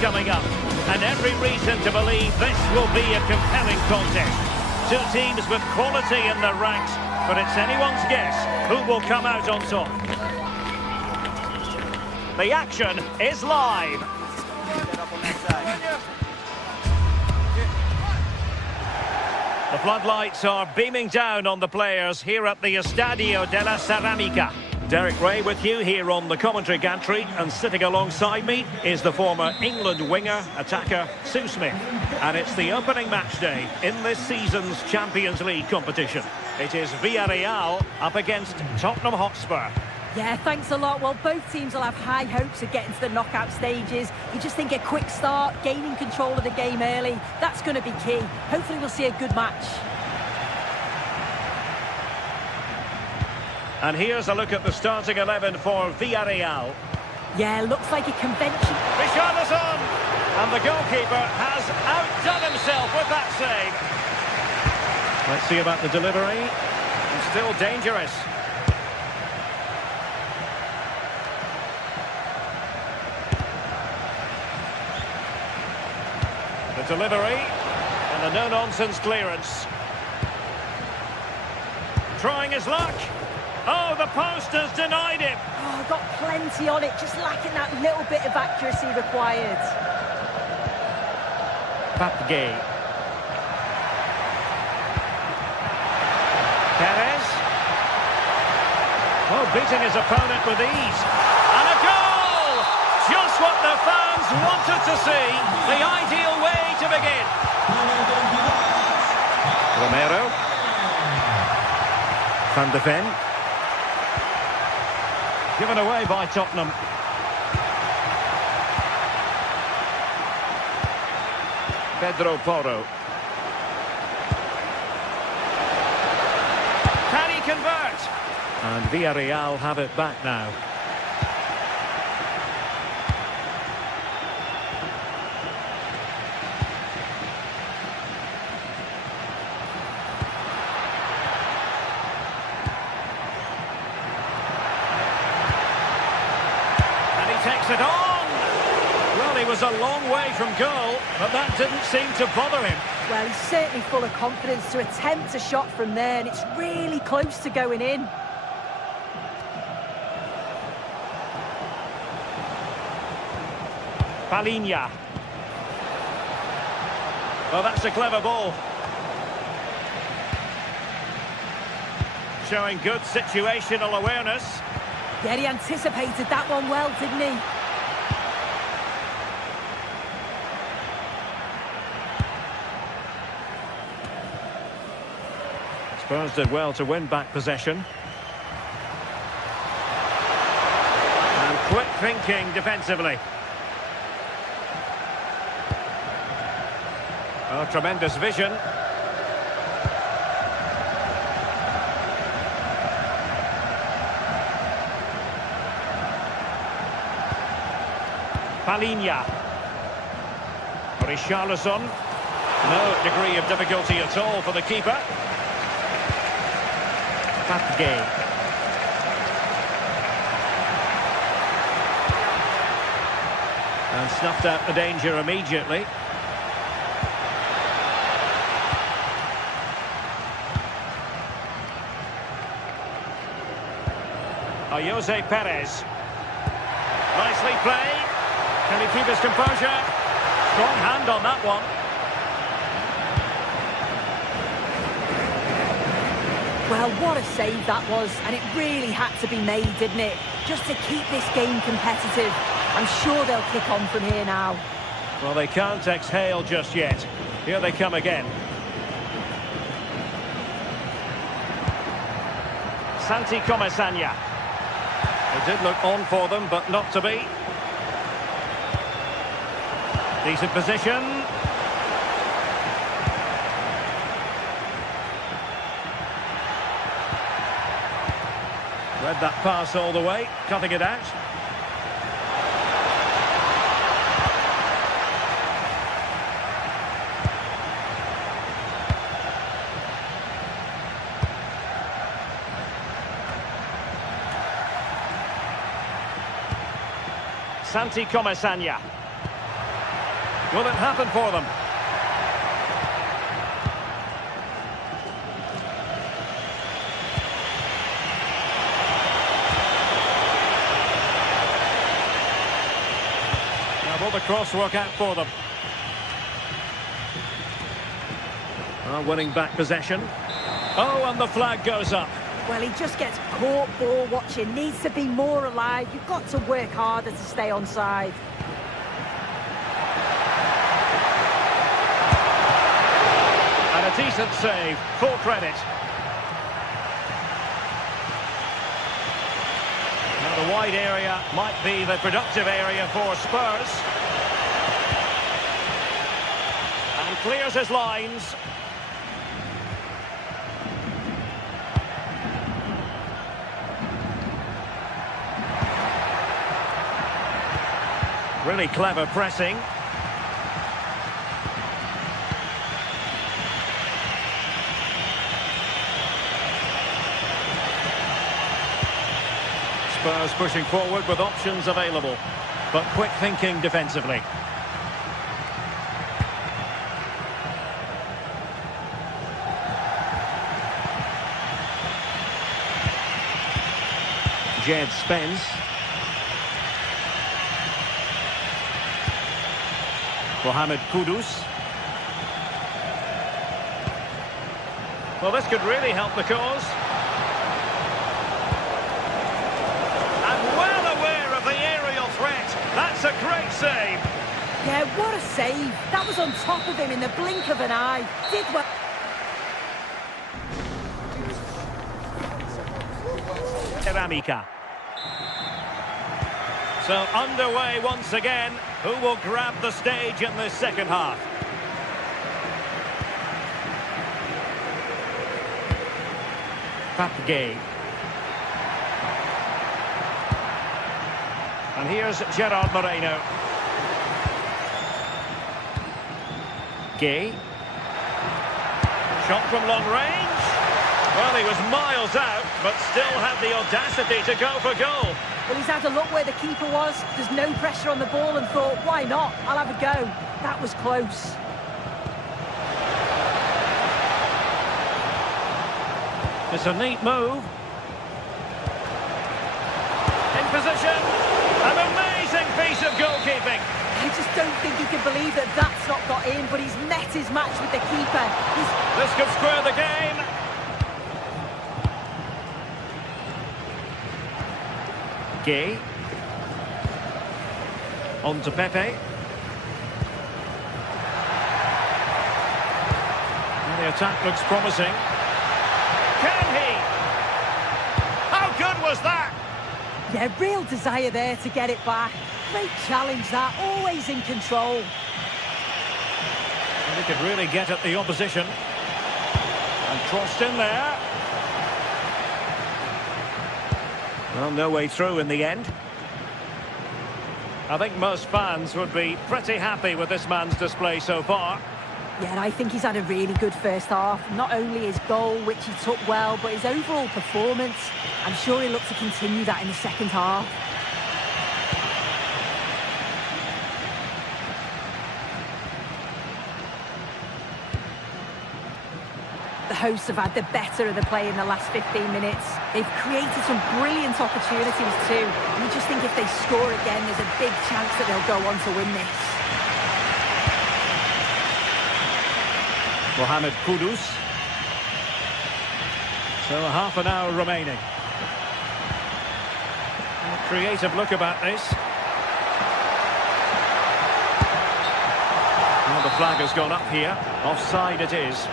coming up, and every reason to believe this will be a compelling contest. Two teams with quality in their ranks, but it's anyone's guess who will come out on top. The action is live. The floodlights are beaming down on the players here at the Estadio de la Ceramica. Derek Ray with you here on the commentary gantry, and sitting alongside me is the former England winger, attacker, Sue Smith. And it's the opening match day in this season's Champions League competition. It is Villarreal up against Tottenham Hotspur. Yeah, thanks a lot. Well, both teams will have high hopes of getting to the knockout stages. You just think a quick start, gaining control of the game early, that's going to be key. Hopefully we'll see a good match. And here's a look at the starting 11 for Villarreal. Yeah, looks like a convention. Richarlison! And the goalkeeper has outdone himself with that save. Let's see about the delivery. And still dangerous. The delivery. And a no-nonsense clearance. Trying his luck. Oh, the post has denied him. Oh, got plenty on it, just lacking that little bit of accuracy required. Papgay. Perez. Oh, beating his opponent with ease. And a goal! Just what the fans wanted to see. The ideal way to begin. Romero. Van de Ven. Given away by Tottenham. Pedro Porro. Can he convert? And Villarreal have it back now. Takes it on. Well, he was a long way from goal, but that didn't seem to bother him. Well, he's certainly full of confidence to attempt a shot from there, and it's really close to going in. Palinha. Well, that's a clever ball. Showing good situational awareness. Yeah, he anticipated that one well, didn't he? Spurs did well to win back possession. And quick thinking defensively. Oh, tremendous vision. Palinha. Richarlison. No degree of difficulty at all for the keeper. Papgay. And snuffed out the danger immediately. Jose Perez. Nicely played. Can he keep his composure? Strong hand on that one. Well, what a save that was, and it really had to be made, didn't it? Just to keep this game competitive. I'm sure they'll kick on from here now. Well, they can't exhale just yet. Here they come again. Santi Comesaña. It did look on for them, but not to be. Decent position. Read that pass all the way, cutting it out. Santi Comesaña. Will it happen for them? Now will the cross work out for them? Winning back possession. Oh, and the flag goes up. Well, he just gets caught ball watching. Needs to be more alive. You've got to work harder to stay onside. And a decent save. Full credit. Now the wide area might be the productive area for Spurs. And clears his lines. Really clever pressing. Spurs pushing forward with options available, but quick thinking defensively. Jed Spence. Mohamed Kudus. Well, this could really help the cause. And well aware of the aerial threat. That's a great save. Yeah, what a save. That was on top of him in the blink of an eye. Did well. Ceramica. So underway once again. Who will grab the stage in this second half? Papgay. And here's Gerard Moreno. Gay. Shot from long range. Well, he was miles out, but still had the audacity to go for goal. Well, he's had a look where the keeper was. There's no pressure on the ball and thought, why not? I'll have a go. That was close. It's a neat move. In position. An amazing piece of goalkeeping. I just don't think he can believe that that's not got in, but he's met his match with the keeper. This could square the game. Gay. On to Pepe. And the attack looks promising. Can he? How good was that? Yeah, real desire there to get it back. Great challenge that, always in control. And he could really get at the opposition. And crossed in there. Well, no way through in the end. I think most fans would be pretty happy with this man's display so far. Yeah, and I think he's had a really good first half. Not only his goal, which he took well, but his overall performance. I'm sure he'll look to continue that in the second half. The hosts have had the better of the play in the last 15 minutes. They've created some brilliant opportunities too. And you just think if they score again, there's a big chance that they'll go on to win this. Mohamed Kudus. So a half an hour remaining. A creative look about this. Well, the flag has gone up here. Offside it is.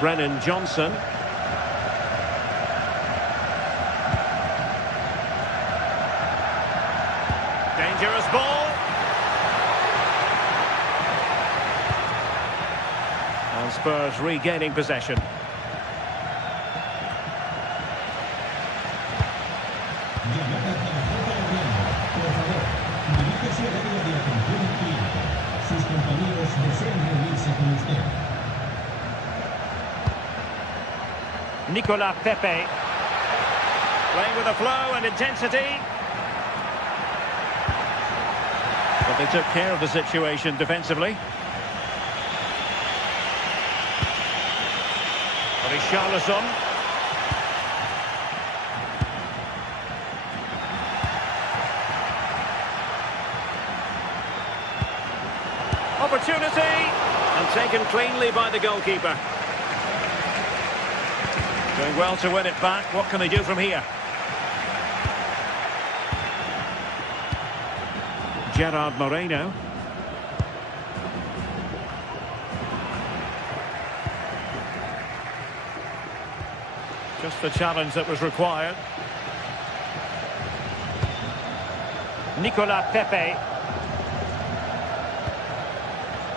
Brennan Johnson. Dangerous ball. And Spurs regaining possession. Nicolas Pepe. Playing with a flow and intensity. But they took care of the situation defensively. Richarlison. Opportunity, and taken cleanly by the goalkeeper. Doing well to win it back. What can they do from here? Gerard Moreno. Just the challenge that was required. Nicolas Pepe.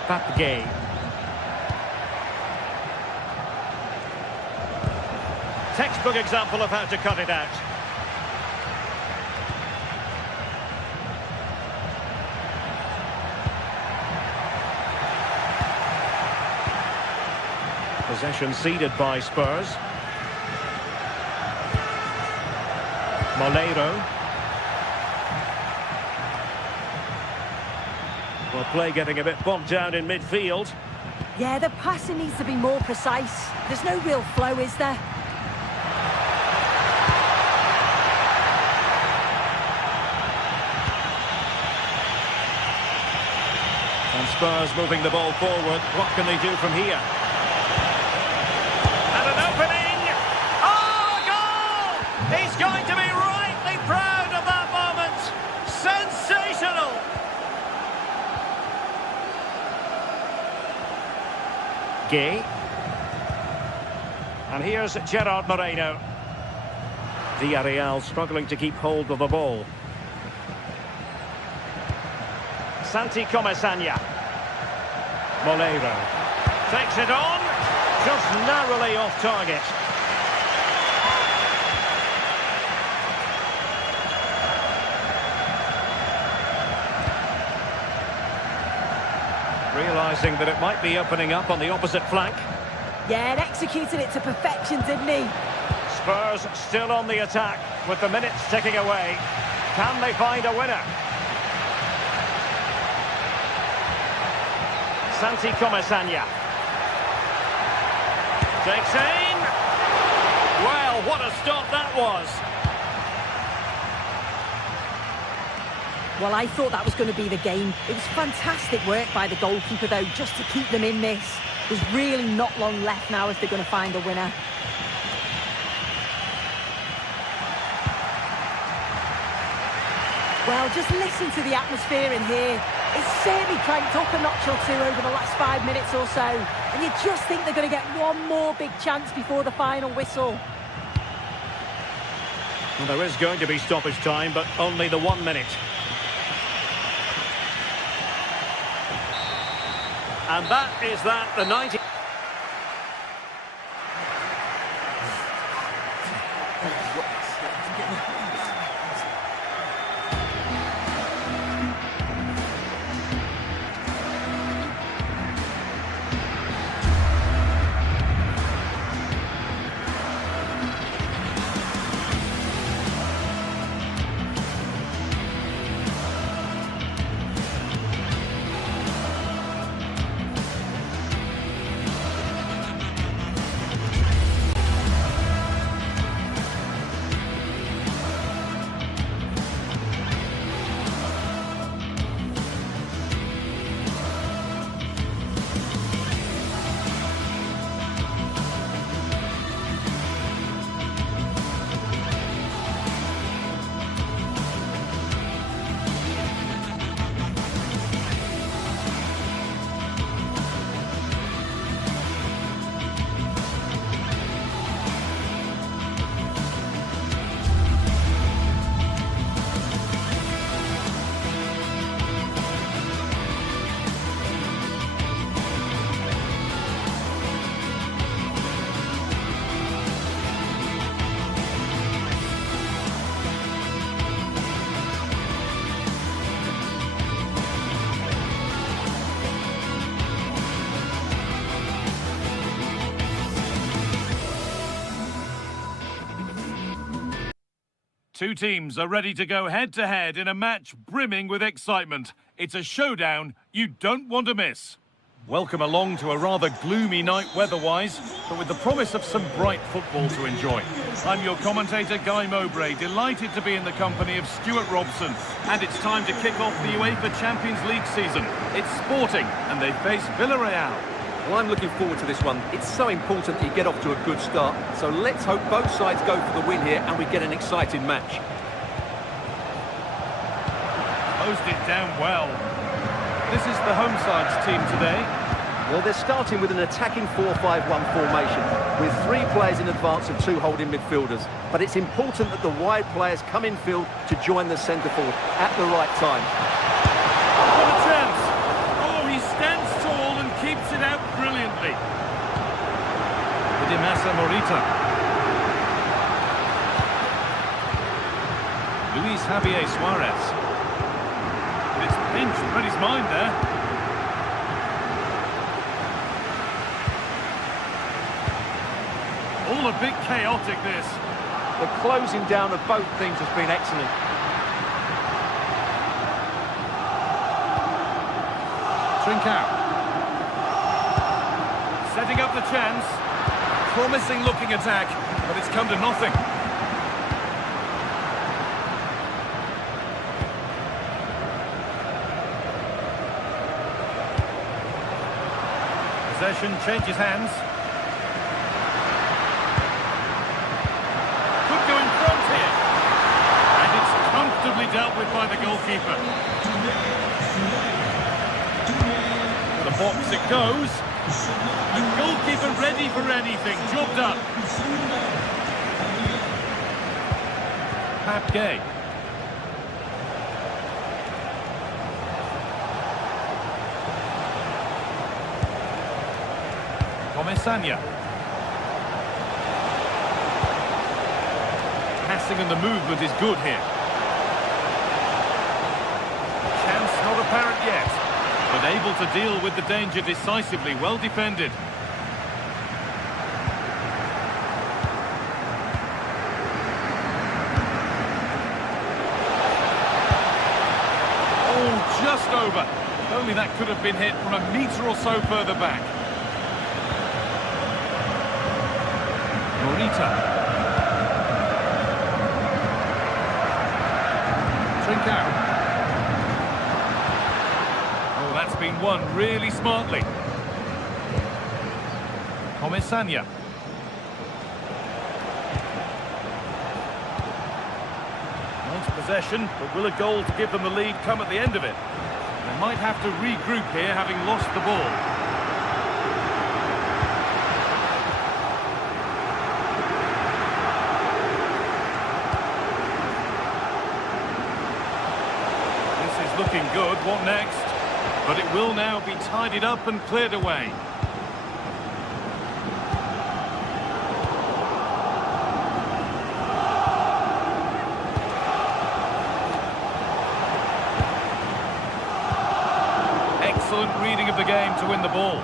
Papgay. Textbook example of how to cut it out. Possession ceded by Spurs. Molero. Well, play getting a bit bogged down in midfield. Yeah, the passing needs to be more precise. There's no real flow, is there? And Spurs moving the ball forward. What can they do from here? And an opening! Oh, a goal! He's going to be rightly proud of that moment. Sensational! Gay. And here's Gerard Moreno. Villarreal struggling to keep hold of the ball. Santi Comesaña. Molero. Takes it on. Just narrowly off target. Realising that it might be opening up on the opposite flank. Yeah, and executed it to perfection, didn't he? Spurs still on the attack with the minutes ticking away. Can they find a winner? Santi Comesaña. Takes aim. Well, what a stop that was. Well, I thought that was going to be the game. It was fantastic work by the goalkeeper, though, just to keep them in this. There's really not long left now if they're going to find a winner. Well, just listen to the atmosphere in here. It's certainly cranked up a notch or two over the last 5 minutes or so. And you just think they're going to get one more big chance before the final whistle. Well, there is going to be stoppage time, but only the 1 minute. And that is that, the 90... Two teams are ready to go head-to-head in a match brimming with excitement. It's a showdown you don't want to miss. Welcome along to a rather gloomy night weather-wise, but with the promise of some bright football to enjoy. I'm your commentator, Guy Mowbray, delighted to be in the company of Stuart Robson. And it's time to kick off the UEFA Champions League season. It's Sporting, and they face Villarreal. Well, I'm looking forward to this one. It's so important that you get off to a good start. So let's hope both sides go for the win here and we get an exciting match. Closed it down well. This is the home side's team today. Well, they're starting with an attacking 4-5-1 formation with 3 players in advance of 2 holding midfielders. But it's important that the wide players come in field to join the centre forward at the right time. What a chance! Oh, he stands tall and keeps it out brilliantly. Dimasa Morita. Luis Javier Suarez. It's pinched, but his mind there. All a bit chaotic, this. The closing down of both teams has been excellent. Trincao. Setting up the chance. Promising looking attack, but it's come to nothing. Possession changes hands. Could go in front here. And it's comfortably dealt with by the goalkeeper. To the box it goes. The goalkeeper ready for anything. Job done. Pap Gay. Comesania. Passing and the movement is good here. Chance not apparent yet, but able to deal with the danger decisively. Well defended. Oh, just over. If only that could have been hit from a metre or so further back. Morita. Trincao. Oh, that's been won really smartly. Comesania. Nice possession, but will a goal to give them the lead come at the end of it? They might have to regroup here, having lost the ball. Looking good, what next? But it will now be tidied up and cleared away. Excellent reading of the game to win the ball.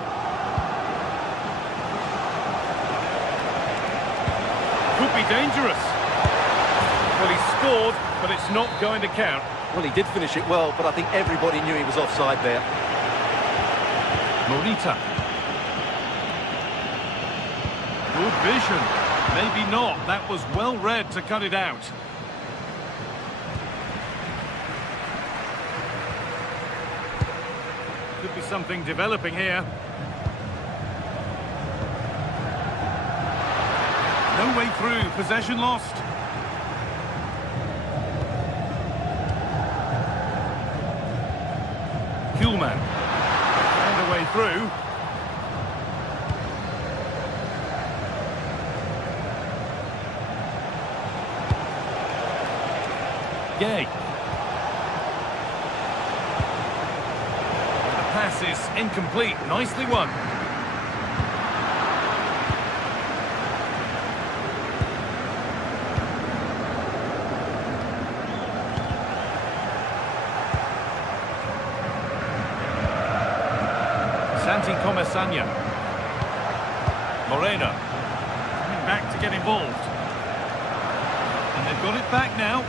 Could be dangerous. Well, he scored, but it's not going to count. Well, he did finish it well, but I think everybody knew he was offside there. Morita. Good vision. Maybe not. That was well read to cut it out. Could be something developing here. No way through. Possession lost. Kuhlman. Found a way through. Gay. And the pass is incomplete. Nicely won. Comesania. Moreno coming back to get involved. And They've got it back now.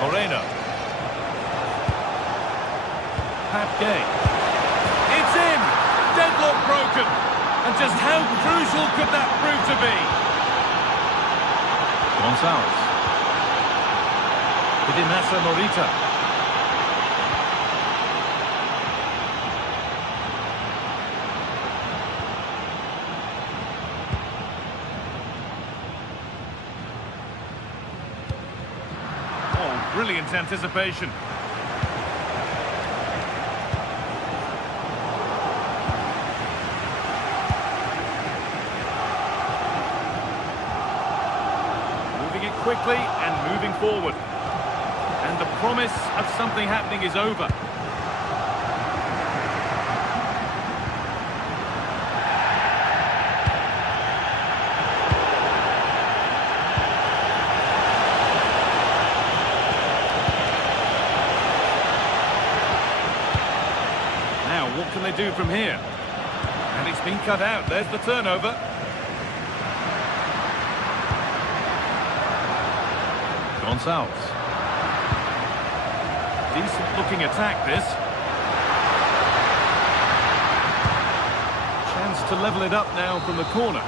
Moreno. Gay. It's in! Deadlock broken! And just how crucial could that prove to be? Gonzalez. Idinasa Morita. Oh, brilliant anticipation. Quickly and moving forward. And the promise of something happening is over. Now, what can they do from here? And it's been cut out. There's the turnover. Gonzalez. Decent looking attack, this. Chance to level it up now from the corner.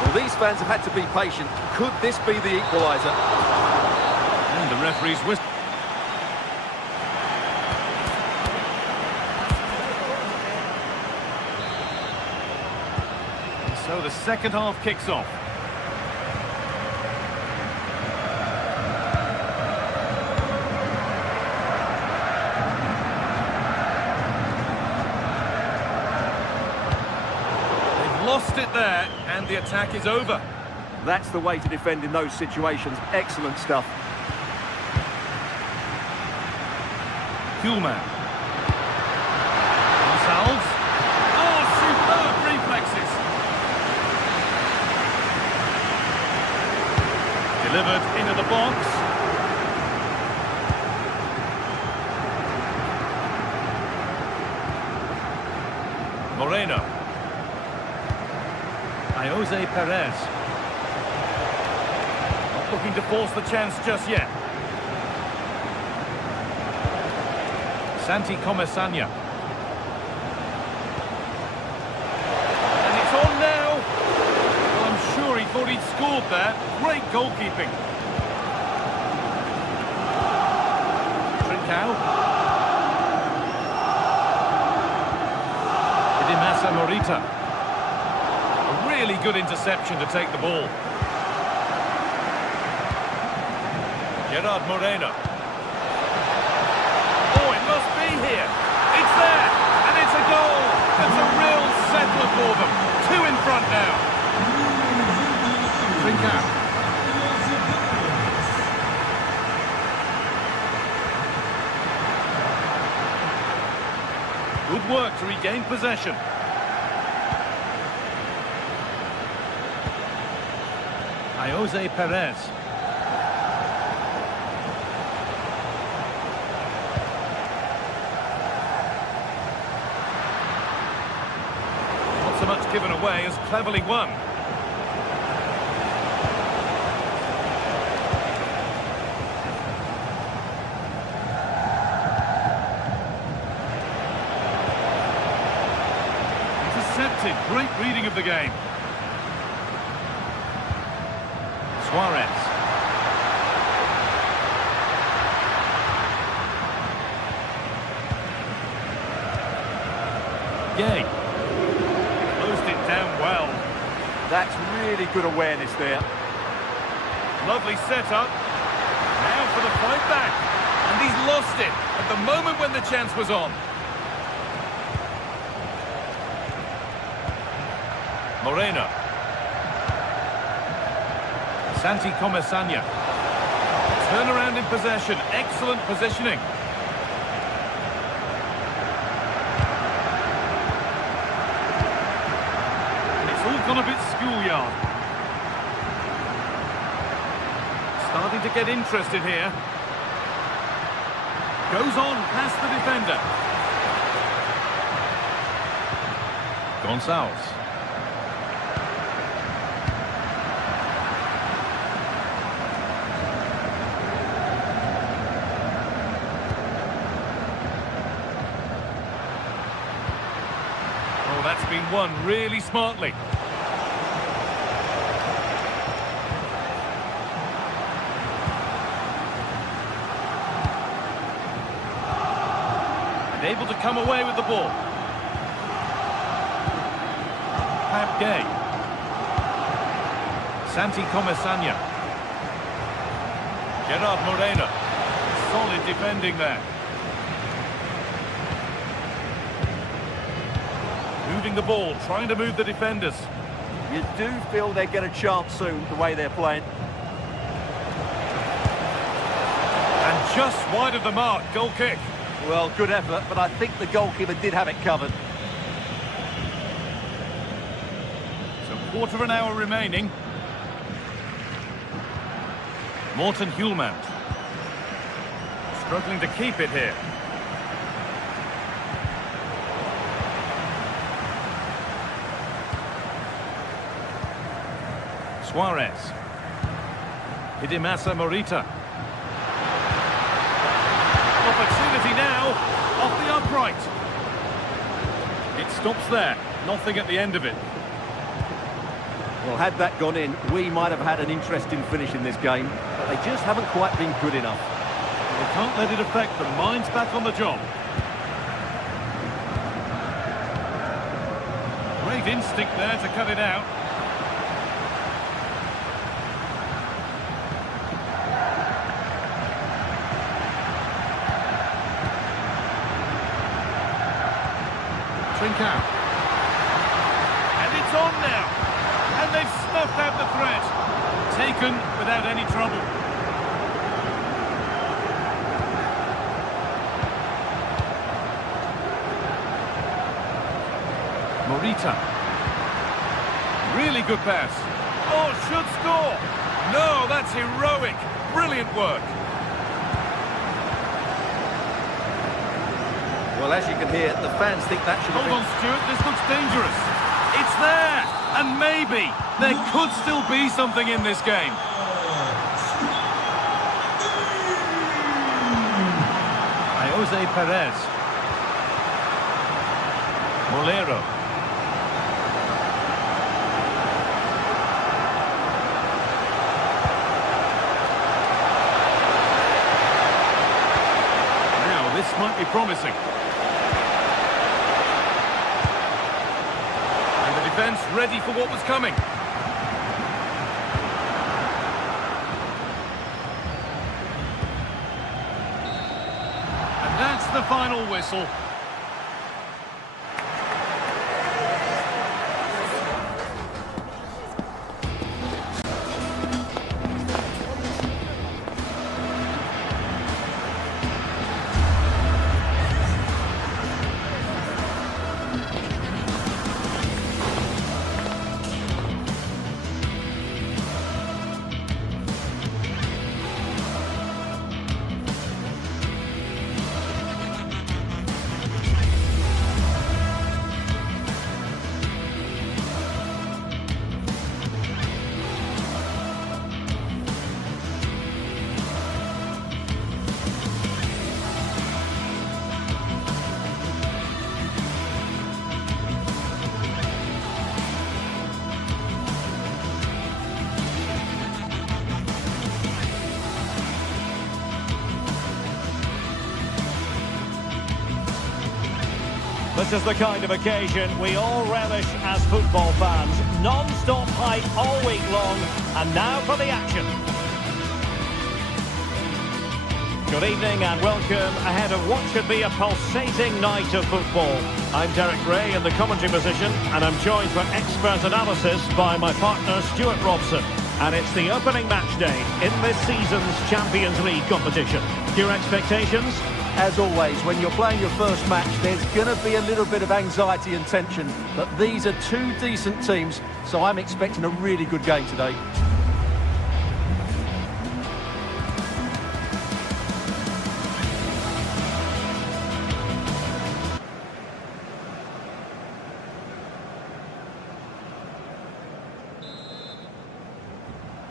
Well, these fans have had to be patient. Could this be the equaliser? And the referee's whistle. So the second half kicks off. Lost it there, and the attack is over. That's the way to defend in those situations. Excellent stuff. Kuhlman. Gonzalez. Oh, superb reflexes. Delivered into the box. Moreno. Jose Perez. Not looking to force the chance just yet. Santi Comesaña. And it's on now. Well, I'm sure he thought he'd scored there. Great goalkeeping. Trincao. Idinasa Morita. Really good interception to take the ball. Gerard Moreno. Oh, it must be here. It's there, and it's a goal. It's a real settler for them. Two in front now. Trincao. Good work to regain possession. Jose Perez. Not so much given away as cleverly won. Intercepted. Great reading of the game. Suarez. Gay. Closed it down well. That's really good awareness there. Lovely setup. Now for the fight back. And he's lost it at the moment when the chance was on. Moreno. Santi Comesaña. Turnaround in possession. Excellent positioning. And it's all gone a bit schoolyard. Starting to get interested here. Goes on past the defender. Gonçalves. Oh, that's been won really smartly. And able to come away with the ball. Gay. Santi Comesaña. Gerard Moreno. Solid defending there. Moving the ball, trying to move the defenders. You do feel they get a chance soon, the way they're playing. And just wide of the mark, goal kick. Well, good effort, but I think the goalkeeper did have it covered. Quarter of an hour remaining. Morten Hjulmand. Struggling to keep it here. Suarez. Hidemasa Morita. Opportunity now. Off the upright. It stops there. Nothing at the end of it. Well, had that gone in, we might have had an interesting finish in this game, but they just haven't quite been good enough. They can't let it affect them. Mind's back on the job. Great instinct there to cut it out. Trincao. And it's on now. And they've snuffed out the threat. Taken without any trouble. Morita. Really good pass. Oh, should score. No, that's heroic. Brilliant work. Well, as you can hear, the fans think that should have Hold on, Stuart. This looks dangerous. It's there. And maybe there could still be something in this game. Jose Perez. Molero. Now, this might be promising. Defense ready for what was coming. And that's the final whistle. This is the kind of occasion we all relish as football fans. Non-stop hype all week long, and now for the action. Good evening and welcome ahead of what should be a pulsating night of football. I'm Derek Ray in the commentary position, and I'm joined for expert analysis by my partner Stuart Robson. And it's the opening match day in this season's Champions League competition. Your expectations? As always, when you're playing your first match, there's going to be a little bit of anxiety and tension. But these are two decent teams, so I'm expecting a really good game today.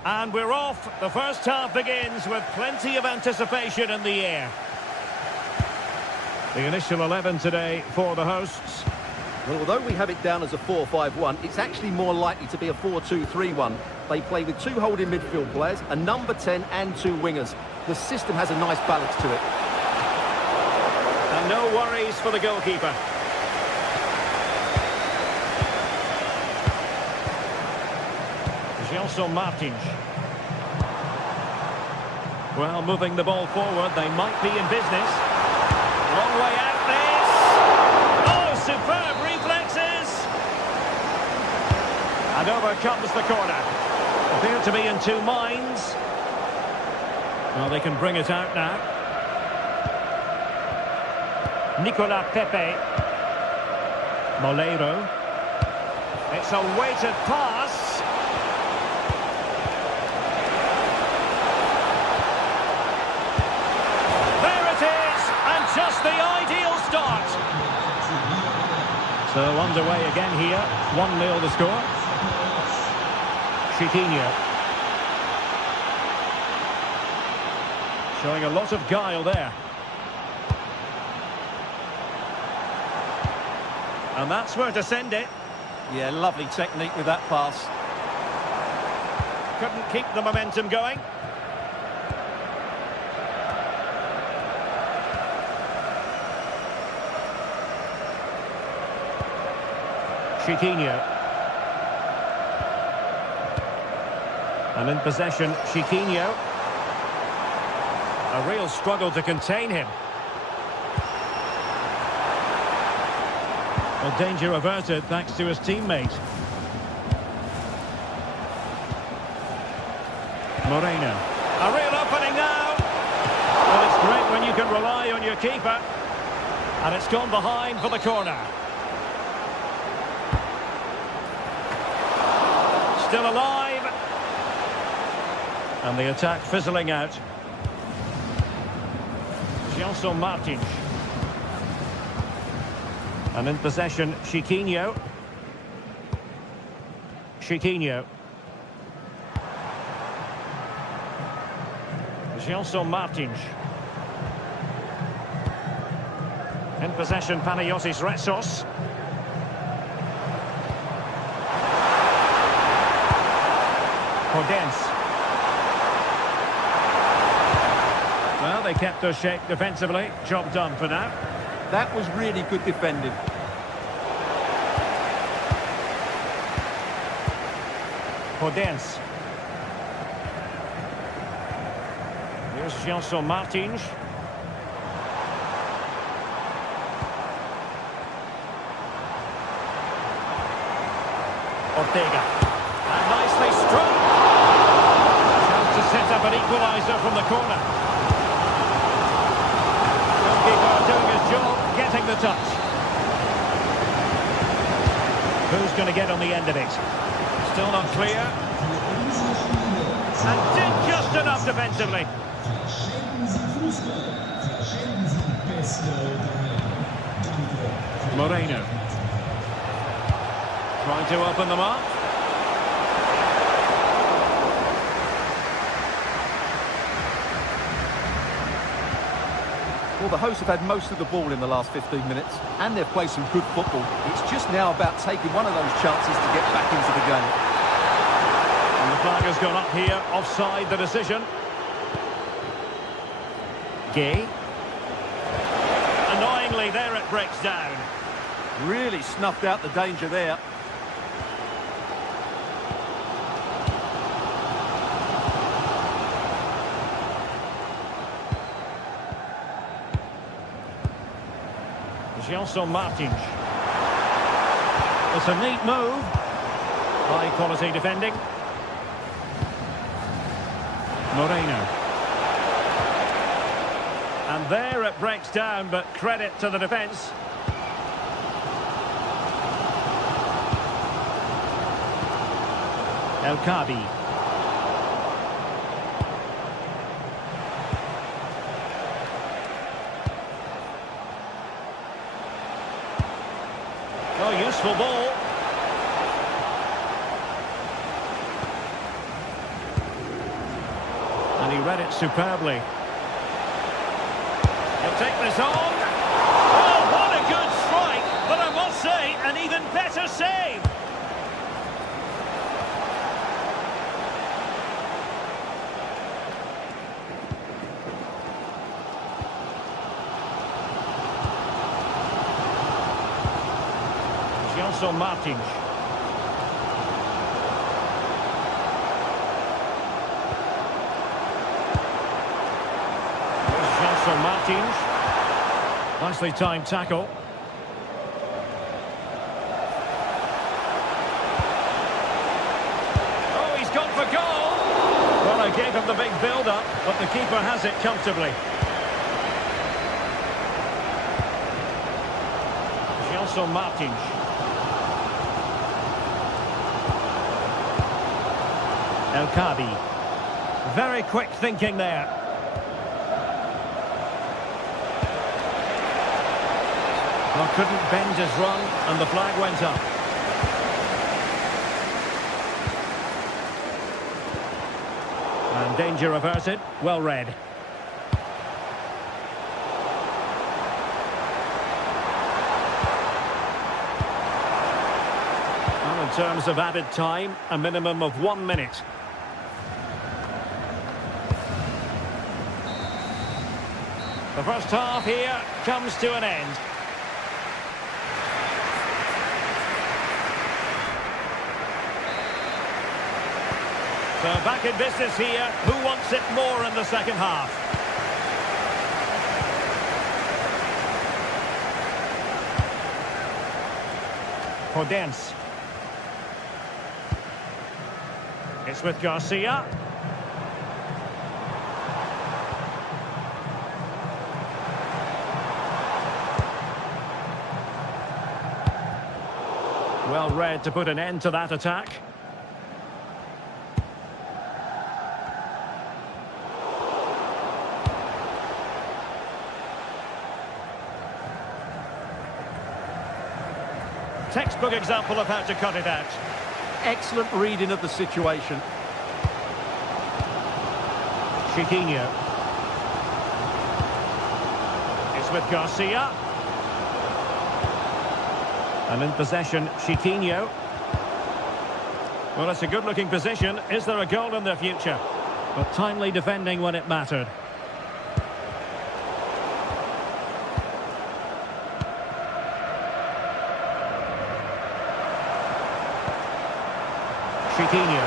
And we're off. The first half begins with plenty of anticipation in the air. The initial 11 today for the hosts. Well, although we have it down as a 4-5-1, it's actually more likely to be a 4-2-3-1. They play with 2 holding midfield players, a number 10 and 2 wingers. The system has a nice balance to it. And no worries for the goalkeeper. Gelson Martins. Well, moving the ball forward, they might be in business. Long way out this. Oh, superb reflexes. And over comes the corner. Appear to be in 2 minds. Well, they can bring it out now. Nicola Pepe. Moleiro. It's a weighted pass. Just the ideal start. So underway again here. 1-0 the score. Chiquinho. Showing a lot of guile there. And that's where to send it. Yeah, lovely technique with that pass. Couldn't keep the momentum going. Chiquinho. And in possession, Chiquinho. A real struggle to contain him. Well, danger averted thanks to his teammate. Moreno. A real opening now. Well, it's great when you can rely on your keeper. And it's gone behind for the corner. Still alive. And the attack fizzling out. Gelson Martins. And in possession, Chiquinho. Chiquinho. Gelson Martins. In possession, Panayotis Retsos. Podence. Well, they kept their shape defensively. Job done for now. That was really good defending. Podence. Here's Gelson Martins. Ortega. And nicely struck. Chance to set up an equaliser from the corner. Goalkeeper doing his job, getting the touch. Who's going to get on the end of it? Still not clear. And did just enough defensively. Moreno. Trying to open them up. Well, the hosts have had most of the ball in the last 15 minutes, and they've played some good football. It's just now about taking one of those chances to get back into the game. And the flag has gone up here, offside the decision. Gay. Annoyingly, there it breaks down. Really snuffed out the danger there. Gelson Martins. It's a neat move. High quality defending. Moreno. And there it breaks down, but credit to the defence. El Kabi. Oh, useful ball. read it superbly. He'll take this on. Oh, what a good strike! But I must say, an even better save. Gelson Martins. Gelson Martins. Nicely timed tackle. Oh, he's gone for goal. Well, I gave him the big build-up, but the keeper has it comfortably. Gelson Martins. El Kadi. Very quick thinking there. Well, couldn't bend his run, and the flag went up. And danger averted. Well read. Well, in terms of added time, a minimum of 1 minute. The first half here comes to an end. So back in business here. Who wants it more in the second half? Podence. It's with Garcia. Well read to put an end to that attack. Textbook example of how to cut it out. Excellent reading of the situation. Chiquinho. It's with Garcia. And in possession, Chiquinho. Well, it's a good-looking position. Is there a goal in the future? But timely defending when it mattered. Chiquinho.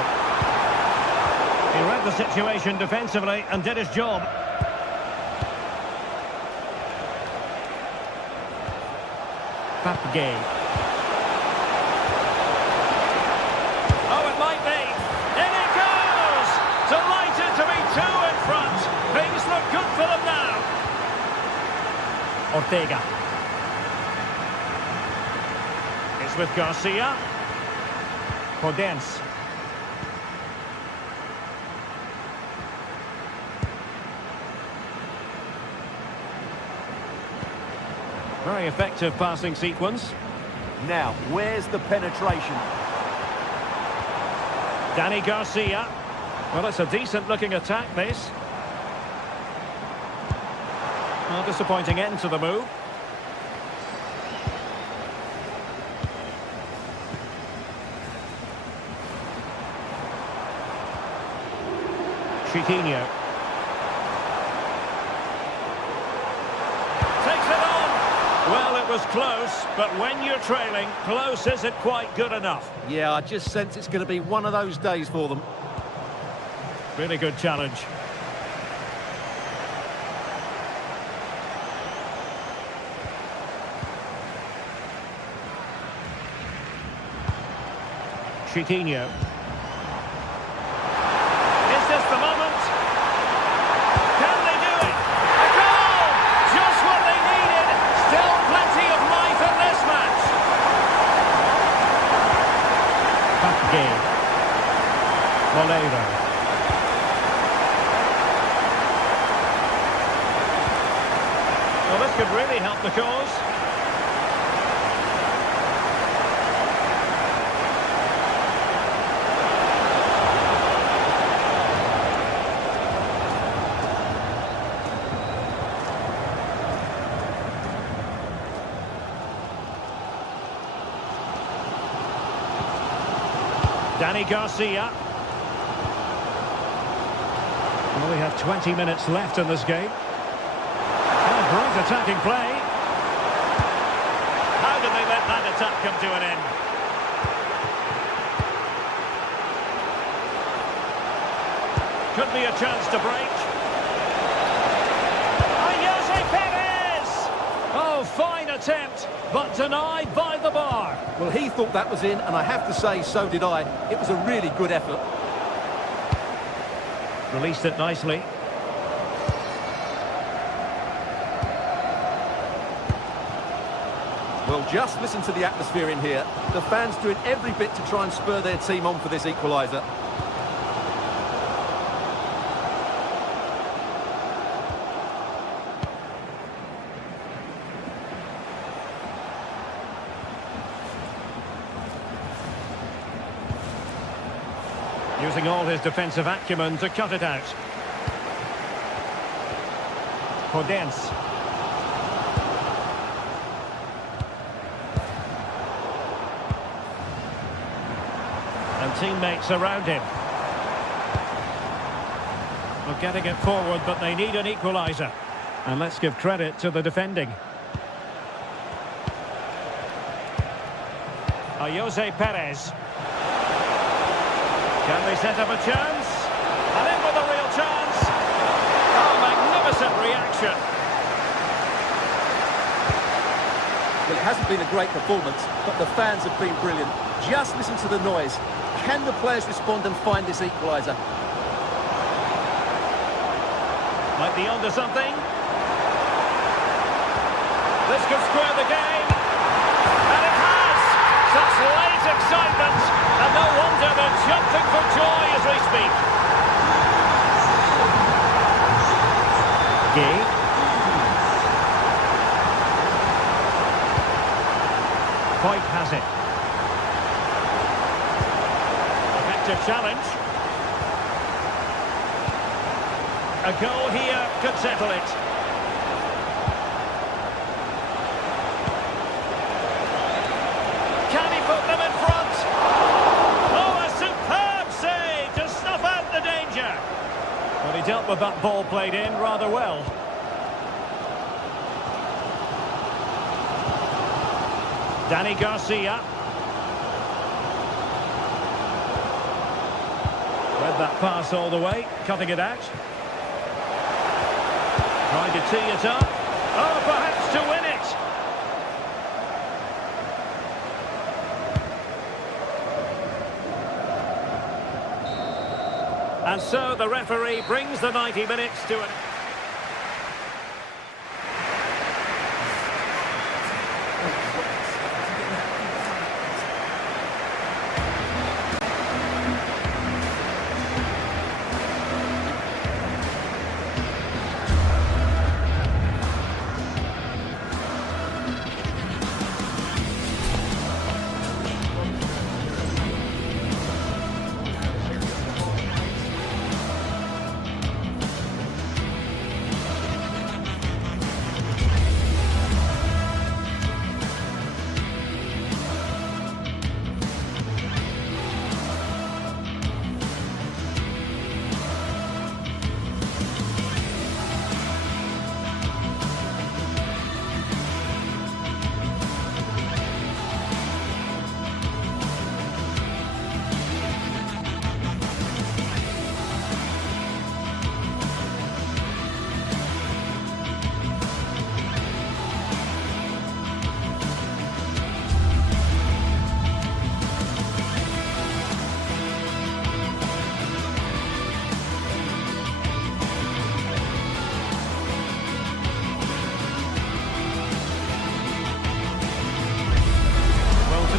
He read the situation defensively and did his job. Papgay. Oh, it might be. In it goes! Delighted to be two in front. Things look good for them now. Ortega. It's with Garcia. Podence. Very effective passing sequence. Now, where's the penetration? Danny Garcia. Well, it's a decent-looking attack, this. Well, disappointing end to the move. Chiquinho. Takes it on. Well, it was close, but when you're trailing, close isn't quite good enough. Yeah, I just sense it's going to be one of those days for them. Really good challenge. Chiquinho. Is this the moment? Can they do it? A goal! Just what they needed. Still plenty of life in this match. Papgay. Moleiro. Well, this could really help the cause. Danny Garcia. Well, we have 20 minutes left in this game. Oh, great attacking play. How did they let that attack come to an end? Could be a chance to break. Jose Perez! Oh, fine attempt, but denied by the bar. Well, he thought that was in, and I have to say, so did I. It was a really good effort. Released it nicely. Well, just listen to the atmosphere in here. The fans doing every bit to try and spur their team on for this equaliser. Using all his defensive acumen to cut it out. Podence. And teammates around him. Well, getting it forward, but they need an equaliser. And let's give credit to the defending. Jose Perez. Can they set up a chance? And in with a real chance. Oh, magnificent reaction. Well, it hasn't been a great performance, but the fans have been brilliant. Just listen to the noise. Can the players respond and find this equaliser? Might be onto something. This could square the game. And it has! Such late excitement. And no wonder they're jumping for joy as we speak. Gay. Foyt has it. Effective challenge. A goal here could settle it. Can he put them in front? Oh, a superb save to snuff out the danger. Well, he dealt with that ball played in rather well. Danny Garcia. Read that pass all the way, cutting it out. Trying to tee it up. Oh, perhaps to win it. And so the referee brings the 90 minutes to an...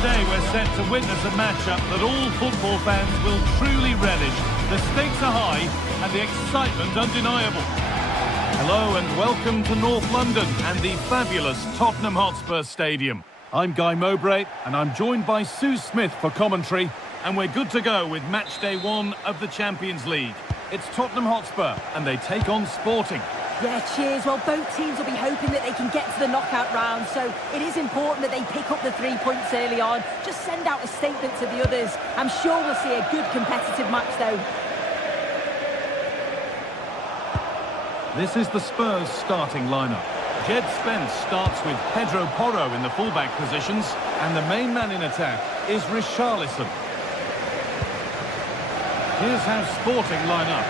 Today we're set to witness a matchup that all football fans will truly relish. The stakes are high and the excitement undeniable. Hello and welcome to North London and the fabulous Tottenham Hotspur Stadium. I'm Guy Mowbray and I'm joined by Sue Smith for commentary, and we're good to go with match day 1 of the Champions League. It's Tottenham Hotspur and they take on Sporting. Yeah, cheers. Well, both teams will be hoping that they can get to the knockout round, so it is important that they pick up the 3 points early on. Just send out a statement to the others. I'm sure we'll see a good competitive match, though. This is the Spurs starting lineup. Jed Spence starts with Pedro Porro in the fullback positions, and the main man in attack is Richarlison. Here's how Sporting line up.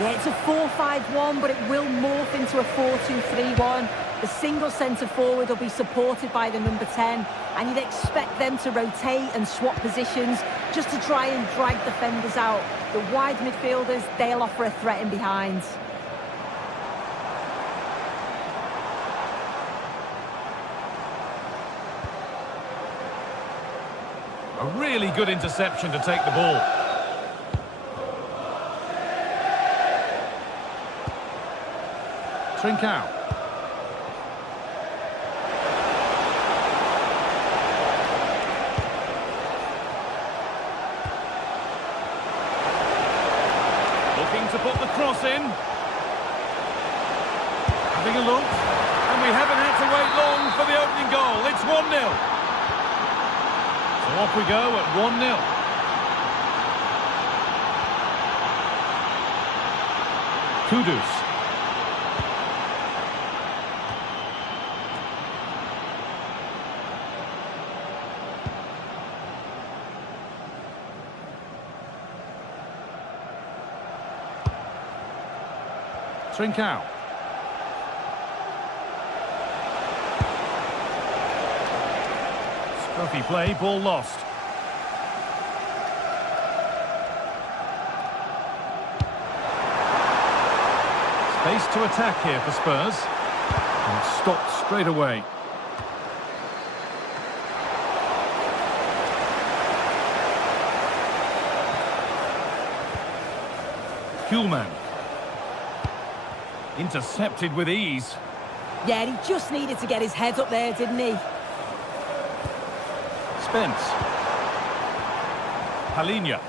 Yeah, it's a 4-5-1, but it will morph into a 4-2-3-1. The single centre-forward will be supported by the number 10, and you'd expect them to rotate and swap positions just to try and drag defenders out. The wide midfielders, they'll offer a threat in behind. A really good interception to take the ball. Trincao. Looking to put the cross in. Having a look. And we haven't had to wait long for the opening goal. It's 1-0. So off we go at 1-0. Kudus. Trincao. Scruffy play, ball lost. Space to attack here for Spurs. And it's stopped straight away. Kuhlman. Intercepted with ease. Yeah, he just needed to get his head up there, didn't he? Spence. Palhinha.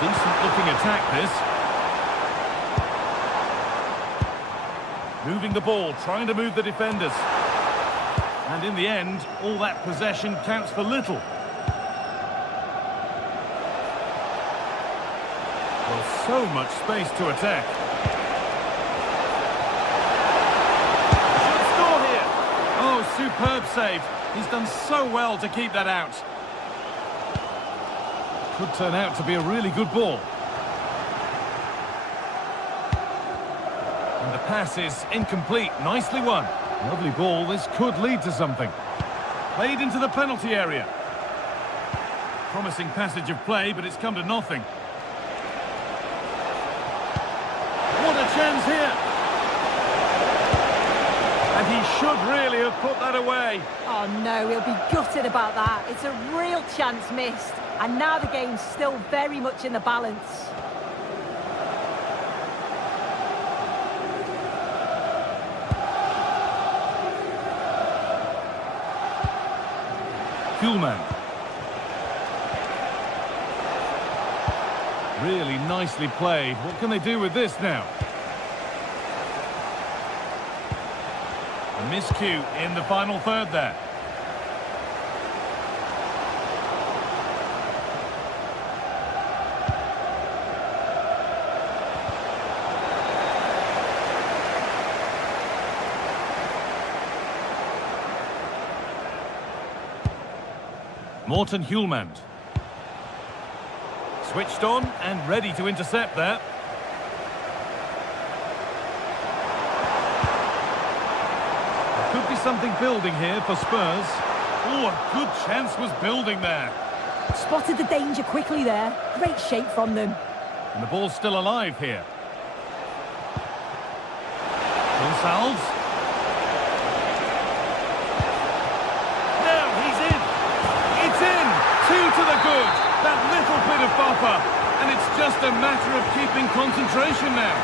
Decent looking attack this. Moving the ball, trying to move the defenders. And in the end, all that possession counts for little. Well, so much space to attack. Oh, superb save. He's done so well to keep that out. Could turn out to be a really good ball. And the pass is incomplete. Nicely won. Lovely ball. This could lead to something. Played into the penalty area. Promising passage of play, but it's come to nothing. What a chance here. And he should really have put that away. Oh no, he'll be gutted about that. It's a real chance missed. And now the game's still very much in the balance. Kuhlman. Really nicely played. What can they do with this now? A miscue in the final third there. Morten Hjulmand. Switched on and ready to intercept there. Could be something building here for Spurs. Oh, a good chance was building there. Spotted the danger quickly there. Great shape from them. And the ball's still alive here. Gonçalves. Now he's in. It's in. 2 to the good. That little bit of buffer. And it's just a matter of keeping concentration now.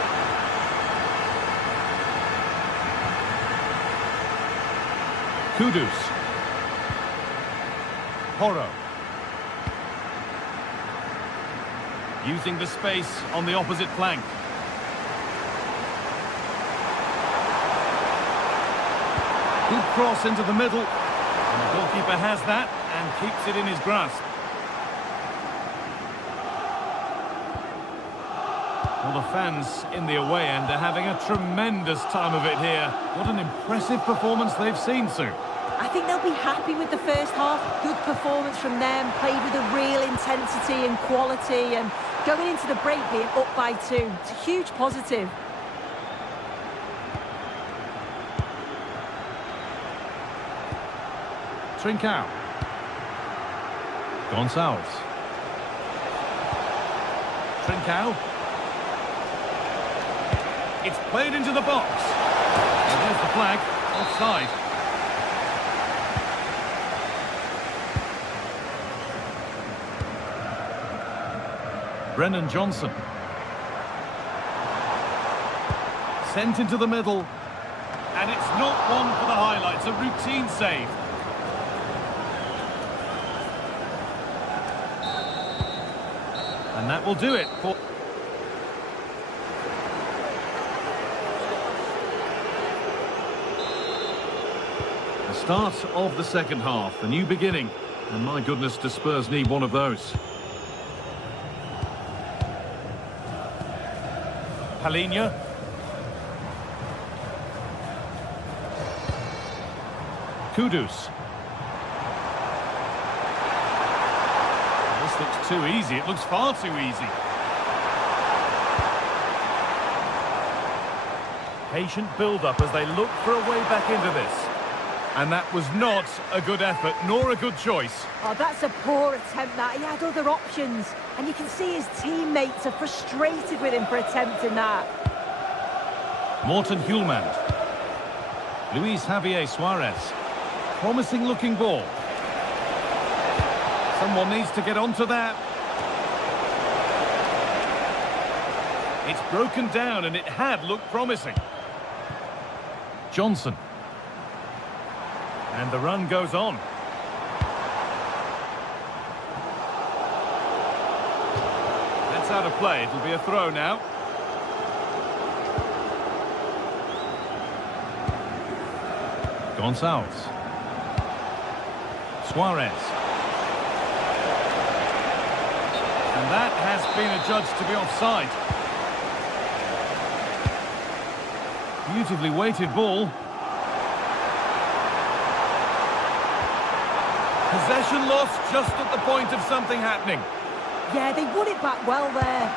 Kudus. Porro. Using the space on the opposite flank. Good cross into the middle. And the goalkeeper has that and keeps it in his grasp. Well, the fans in the away end are having a tremendous time of it here. What an impressive performance they've seen, Sue. I think they'll be happy with the first half. Good performance from them, played with a real intensity and quality, and going into the break being up by 2. It's a huge positive. Trincao. Gonçalves. Trincao. It's played into the box. And there's the flag. Offside. Brennan Johnson. Sent into the middle. And it's not one for the highlights. A routine save. And that will do it for... The start of the second half, a new beginning. And my goodness, do Spurs need one of those. Palhinha. Kudus. This looks too easy. It looks far too easy. Patient build-up as they look for a way back into this. And that was not a good effort, nor a good choice. Oh, that's a poor attempt, that. He had other options. And you can see his teammates are frustrated with him for attempting that. Morten Hjulmand. Luis Javier Suarez. Promising looking ball. Someone needs to get onto that. It's broken down and it had looked promising. Johnson. And the run goes on. That's out of play. It'll be a throw now. Gonçalves. Suarez. And that has been adjudged to be offside. Beautifully weighted ball. Possession lost just at the point of something happening. Yeah, they won it back well there.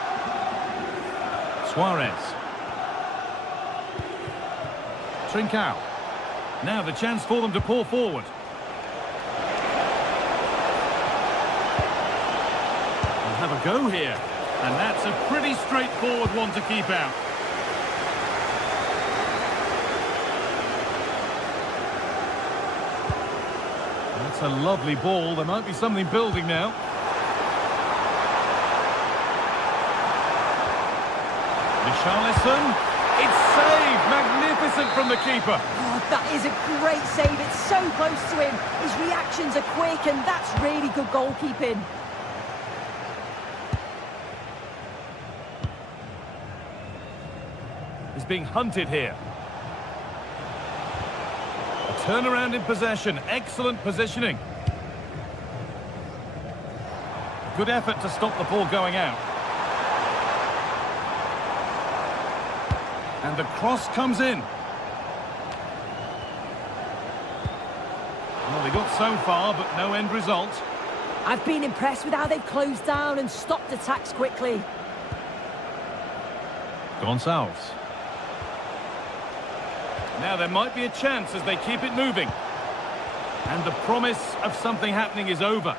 Suarez. Trincao. Now the chance for them to pull forward. They'll have a go here. And that's a pretty straightforward one to keep out. That's a lovely ball. There might be something building now. Richarlison. It's saved. Magnificent from the keeper. Oh, that is a great save. It's so close to him. His reactions are quick, and that's really good goalkeeping. He's being hunted here. A turnaround in possession. Excellent positioning. Good effort to stop the ball going out. And the cross comes in. Well, they got so far, but no end result. I've been impressed with how they've closed down and stopped attacks quickly. Gonçalves. Now there might be a chance as they keep it moving. And the promise of something happening is over.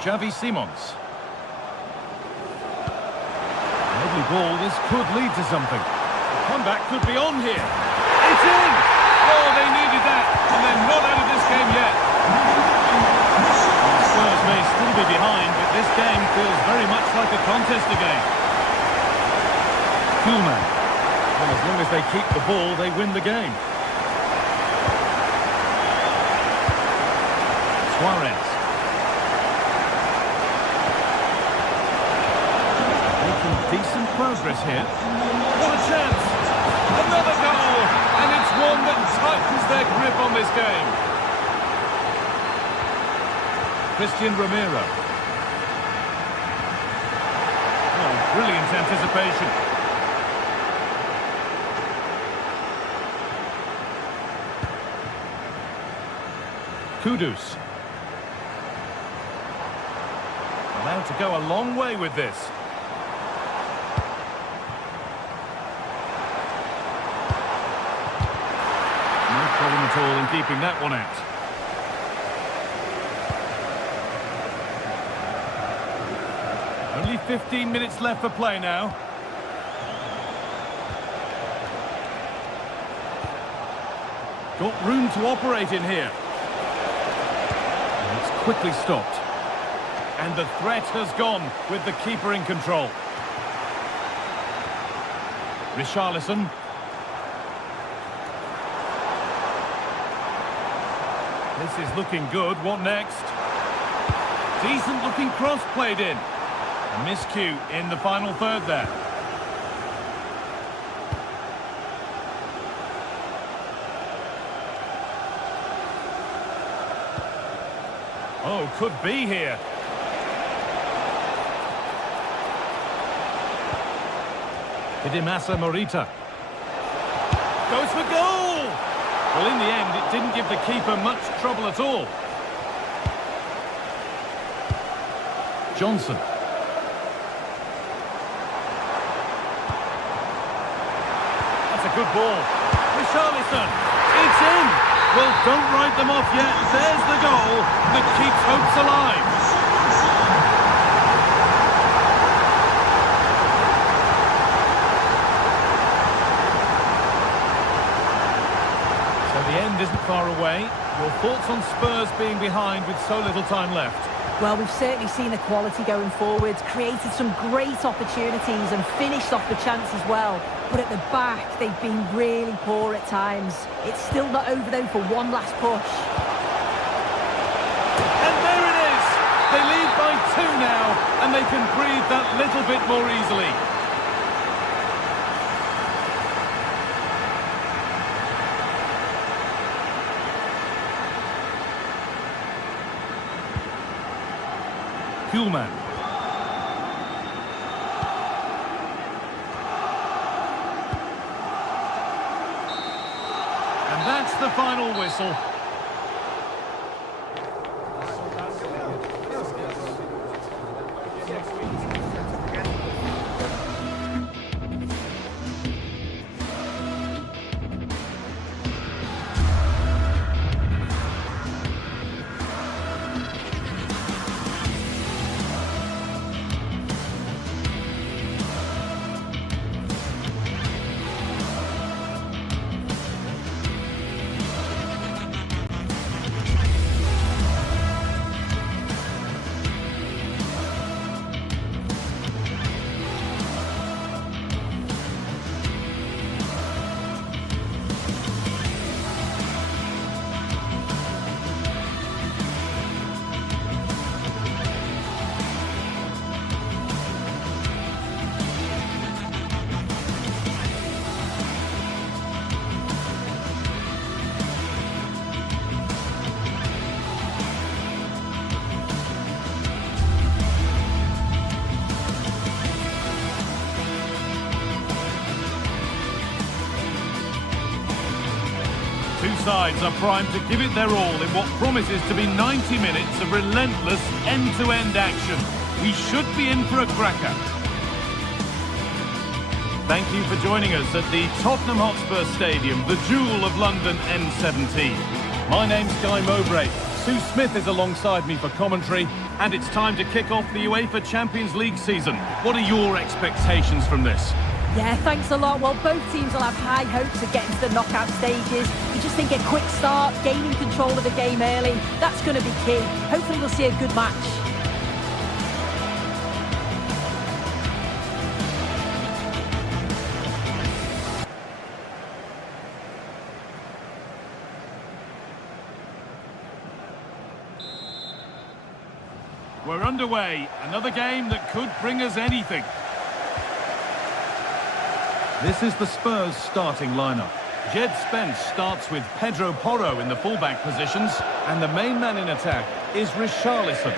Xavi Simons. Lovely ball. This could lead to something. The comeback could be on here. It's in! Oh, they needed that. And they're not out of this game yet. Spurs may still be behind, but this game feels very much like a contest again. Koolman. Well, as long as they keep the ball, they win the game. Suarez. Making decent progress. progress here. What a chance! Another goal! And it's one that tightens their grip on this game. Christian Romero. Oh, brilliant anticipation. Kudus. Allowed to go a long way with this. No problem at all in keeping that one out. Only 15 minutes left for play now. Got room to operate in here. And it's quickly stopped. And the threat has gone with the keeper in control. Richarlison. This is looking good. What next? Decent looking cross played in. A miscue in the final third there. Oh, could be here. Hidemasa Morita. Goes for goal! Well, in the end, it didn't give the keeper much trouble at all. Johnson. That's a good ball. Richarlison. It's in! Well, don't write them off yet. There's the goal that keeps hopes alive. The end isn't far away. Your thoughts on Spurs being behind with so little time left? Well, we've certainly seen the quality going forward, created some great opportunities and finished off the chance as well. But at the back, they've been really poor at times. It's still not over though for one last push. And there it is! They lead by 2 now, and they can breathe that little bit more easily. Kuhlman. And that's the final whistle. Two sides are primed to give it their all in what promises to be 90 minutes of relentless end-to-end action. We should be in for a cracker. Thank you for joining us at the Tottenham Hotspur Stadium, the jewel of London N17. My name's Guy Mowbray. Sue Smith is alongside me for commentary, and it's time to kick off the UEFA Champions League season. What are your expectations from this? Yeah, thanks a lot. Well, both teams will have high hopes of getting to the knockout stages. We just think a quick start, gaining control of the game early, that's going to be key. Hopefully we'll see a good match. We're underway. Another game that could bring us anything. This is the Spurs starting lineup. Jed Spence starts with Pedro Porro in the fullback positions, and the main man in attack is Richarlison.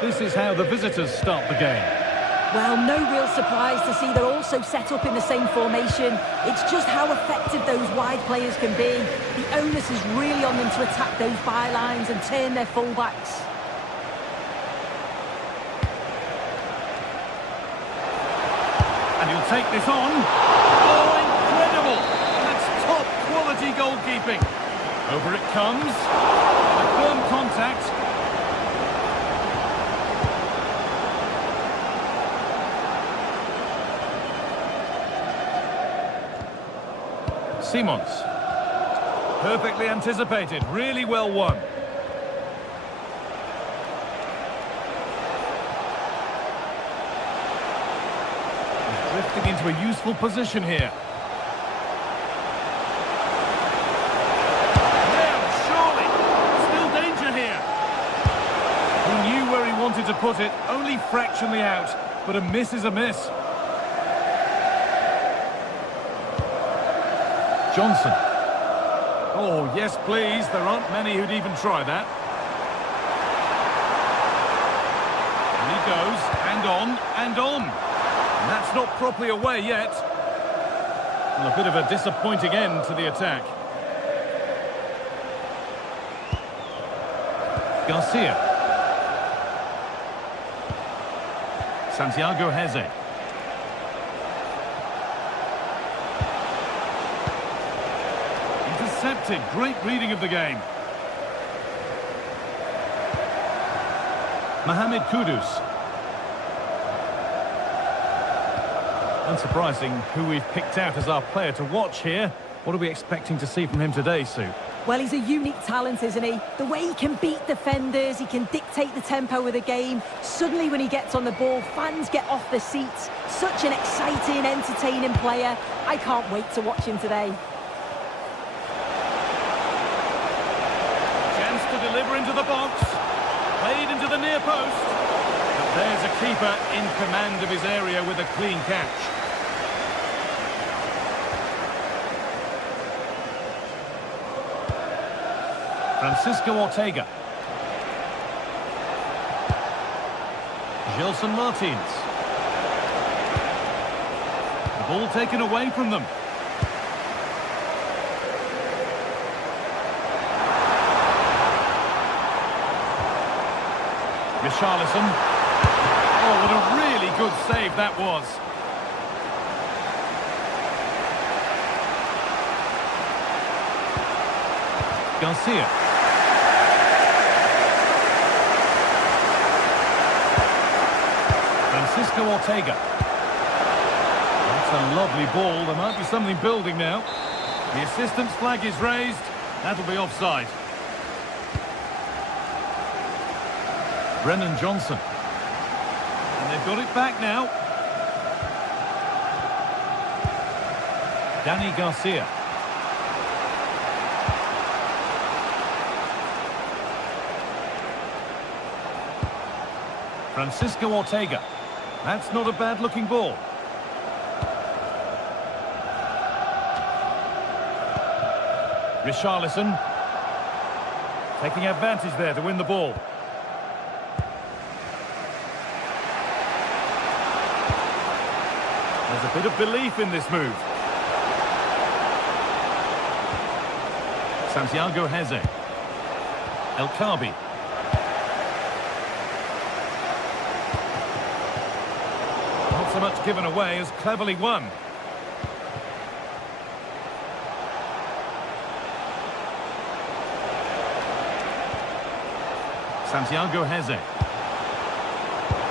This is how the visitors start the game. Well, no real surprise to see they're also set up in the same formation. It's just how effective those wide players can be. The onus is really on them to attack those bylines and turn their fullbacks. And he'll take this on. Oh, incredible! That's top quality goalkeeping. Over it comes. A firm contact. Simons. Perfectly anticipated. Really well won. Drifting into a useful position here. Well, surely. Still danger here. He knew where he wanted to put it, only fractionally out, but a miss is a miss. Johnson. Oh, yes, please. There aren't many who'd even try that. And he goes, and on, and on. And that's not properly away yet. Well, a bit of a disappointing end to the attack. Garcia. Santiago Heze. Intercepted. Great reading of the game. Mohamed Kudus. Unsurprising who we've picked out as our player to watch here. What are we expecting to see from him today, Sue? Well, he's a unique talent, isn't he? The way he can beat defenders, he can dictate the tempo of the game. Suddenly when he gets on the ball, fans get off their seats. Such an exciting, entertaining player. I can't wait to watch him today. Chance to deliver into the box. Played into the near post. But there's a keeper in command of his area with a clean catch. Francisco Ortega. Gelson Martins. The ball taken away from them. Richarlison. Oh, what a really good save that was. Garcia. Francisco Ortega. That's a lovely ball. There might be something building now. The assistant's flag is raised. That'll be offside. Brennan Johnson. And they've got it back now. Danny Garcia. Francisco Ortega. That's not a bad-looking ball. Richarlison. Taking advantage there to win the ball. There's a bit of belief in this move. Santiago Heze. El Khabi. Not so much given away as cleverly won. Santiago Heze.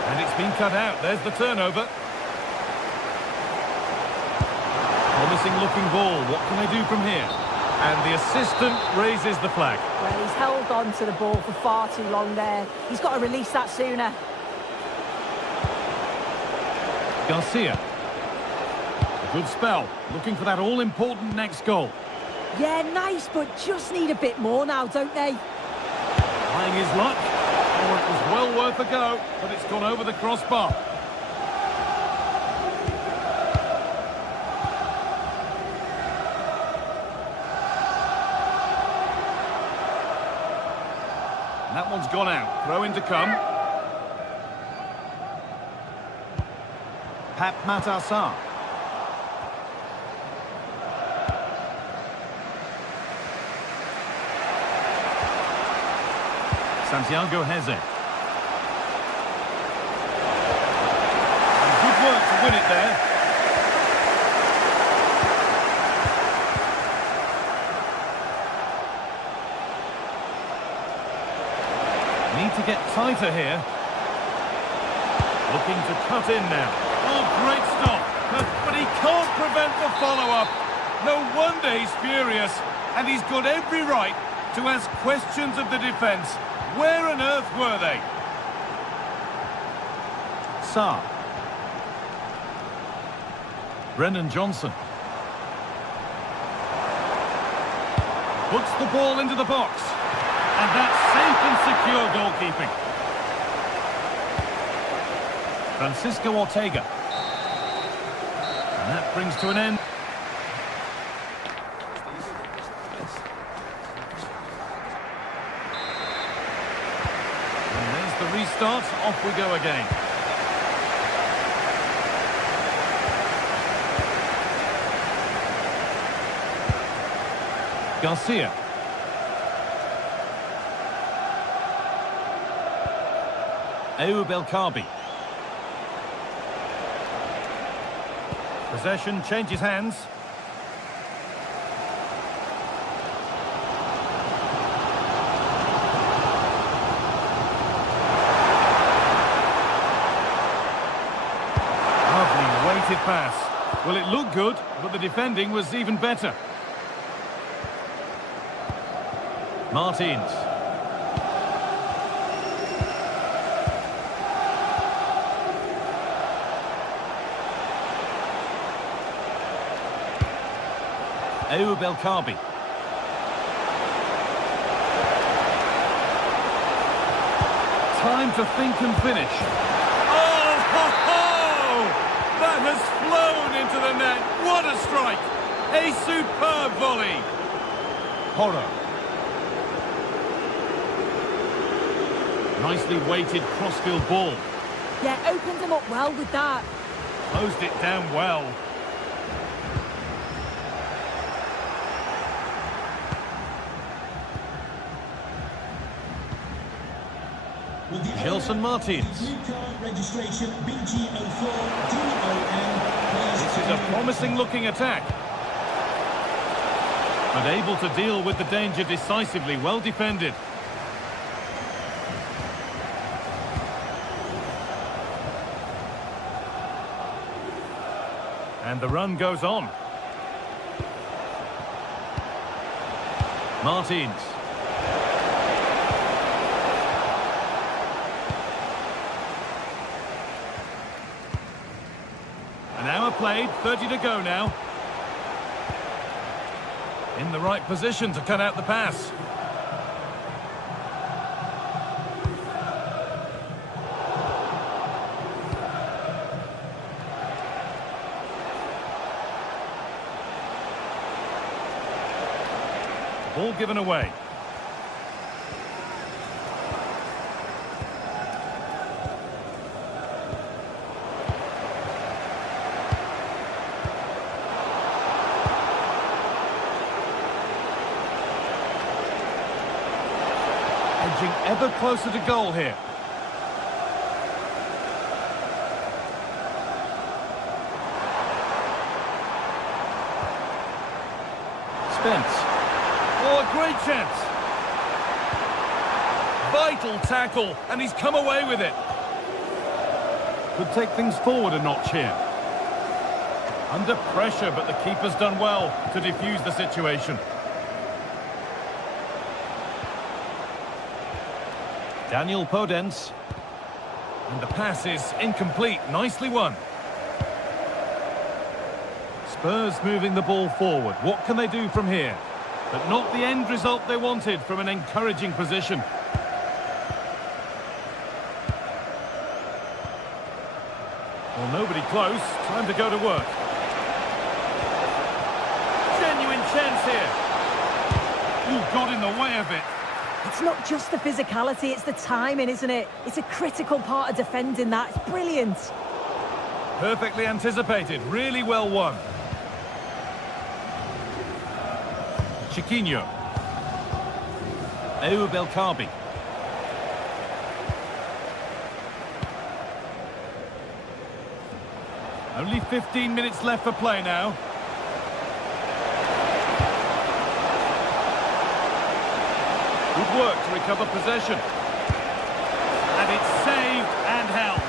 And it's been cut out. There's the turnover. Promising looking ball. What can they do from here? And the assistant raises the flag. Well, he's held on to the ball for far too long there. He's got to release that sooner. Garcia. A good spell. Looking for that all-important next goal. Yeah, nice, but just need a bit more now, don't they? Trying his luck. Oh, it was well worth a go, but it's gone over the crossbar. And that one's gone out. Throw in to come. Pap Matar. Santiago Heze. And good work to win it there. Need to get tighter here. Looking to cut in now. Oh, great stop. But he can't prevent the follow-up. No wonder he's furious. And he's got every right to ask questions of the defence. Where on earth were they? Sarr. Brennan Johnson. Puts the ball into the box. And that's safe and secure goalkeeping. Francisco Ortega. And that brings to an end. And there's the restart. Off we go again. Garcia. Ayoub El Kaabi. Possession changes hands. Lovely weighted pass. Well, it looked good, but the defending was even better. Martins. Ayoub El Kaabi. Time to think and finish. Oh, ho, ho! That has flown into the net. What a strike! A superb volley. Horror. Nicely weighted crossfield ball. Yeah, opened him up well with that. Closed it down well. Gelson Martins. Registration This is a promising looking attack. But able to deal with the danger decisively, well defended. And the run goes on. Martins. An hour played, 30 to go now. In the right position to cut out the pass. Ball given away. Edging ever closer to goal here. Spence. Oh, a great chance. Vital tackle, and he's come away with it. Could take things forward a notch here. Under pressure, but the keeper's done well to defuse the situation. Daniel Podence. And the pass is incomplete. Nicely won. Spurs moving the ball forward. What can they do from here? But not the end result they wanted from an encouraging position. Well, nobody close. Time to go to work. Genuine chance here. Ooh, got in the way of it. It's not just the physicality, it's the timing, isn't it? It's a critical part of defending that. It's brilliant. Perfectly anticipated, really well won. Chiquinho. Ayoub El Kaabi. Only 15 minutes left for play now. Good work to recover possession. And it's saved and held.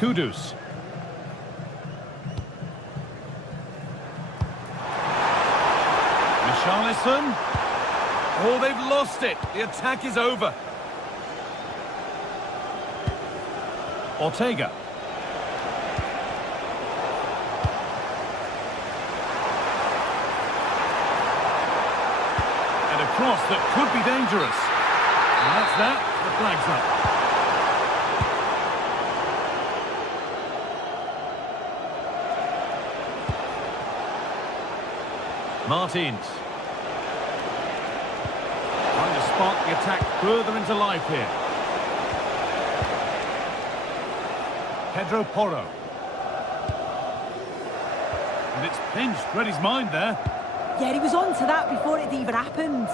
Kudus. Richarlison. Oh, they've lost it. The attack is over. Ortega. And a cross that could be dangerous. And that's that. The flag's up. Martins. Trying to spark the attack further into life here. Pedro Porro. And it's pinched. Read his mind there. Yeah, he was on to that before it even happened.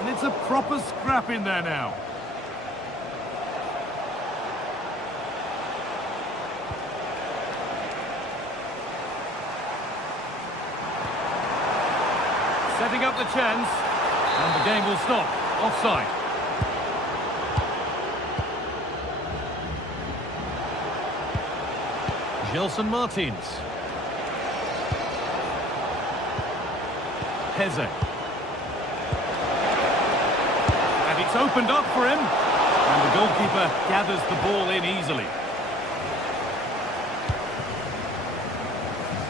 And it's a proper scrap in there now. Setting up the chance, and the game will stop. Offside. Gelson Martins. Heze. And it's opened up for him. And the goalkeeper gathers the ball in easily.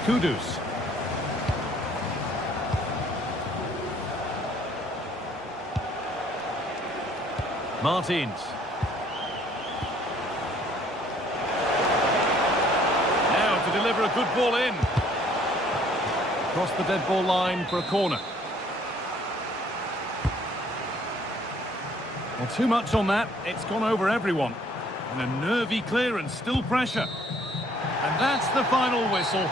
Kudus. Martins. Now to deliver a good ball in. Across the dead ball line for a corner. Well, too much on that. It's gone over everyone. And a nervy clearance, still pressure. And that's the final whistle.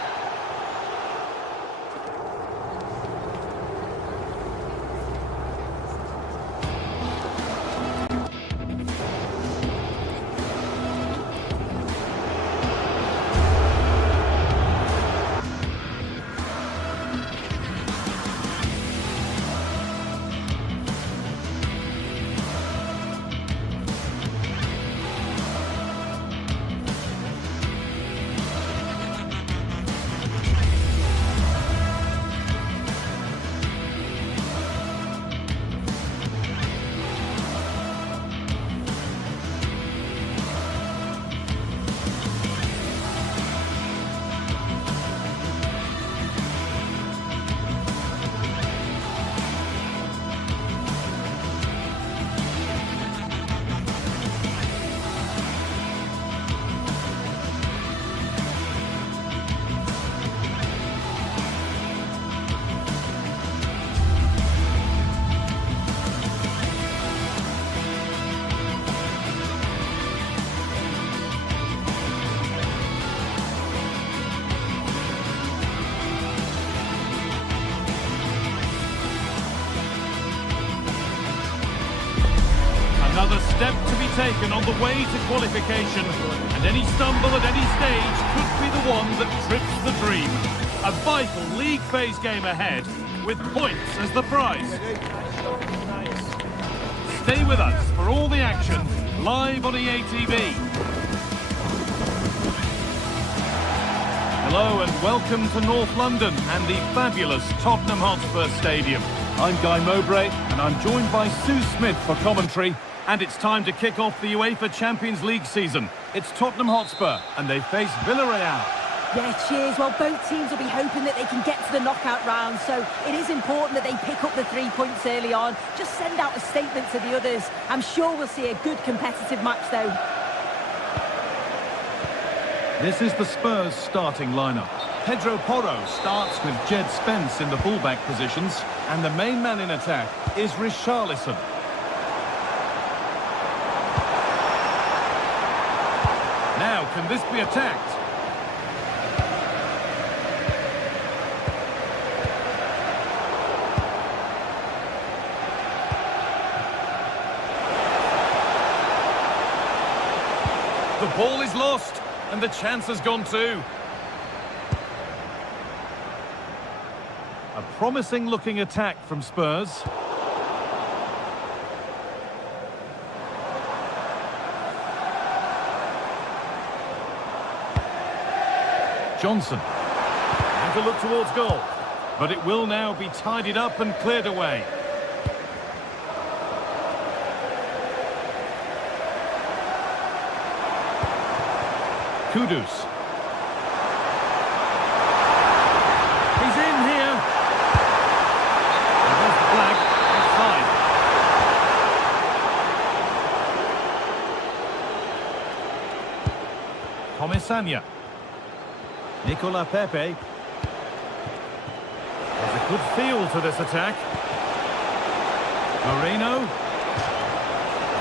Another step to be taken on the way to qualification, and any stumble at any stage could be the one that trips the dream. A vital league phase game ahead, with points as the prize. Stay with us for all the action, live on EA TV. Hello and welcome to North London and the fabulous Tottenham Hotspur Stadium. I'm Guy Mowbray and I'm joined by Sue Smith for commentary. And it's time to kick off the UEFA Champions League season. It's Tottenham Hotspur, and they face Villarreal. Yeah, cheers. Well, both teams will be hoping that they can get to the knockout round, so it is important that they pick up the 3 points early on. Just send out a statement to the others. I'm sure we'll see a good competitive match, though. This is the Spurs starting lineup. Pedro Porro starts with Jed Spence in the fullback positions, and the main man in attack is Richarlison. Now, can this be attacked? The ball is lost, and the chance has gone too. A promising-looking attack from Spurs. Johnson. And to look towards goal. But it will now be tidied up and cleared away. Kudus. He's in here. And there's the flag outside. Comesaña. Nicola Pepe. There's a good feel to this attack. Moreno.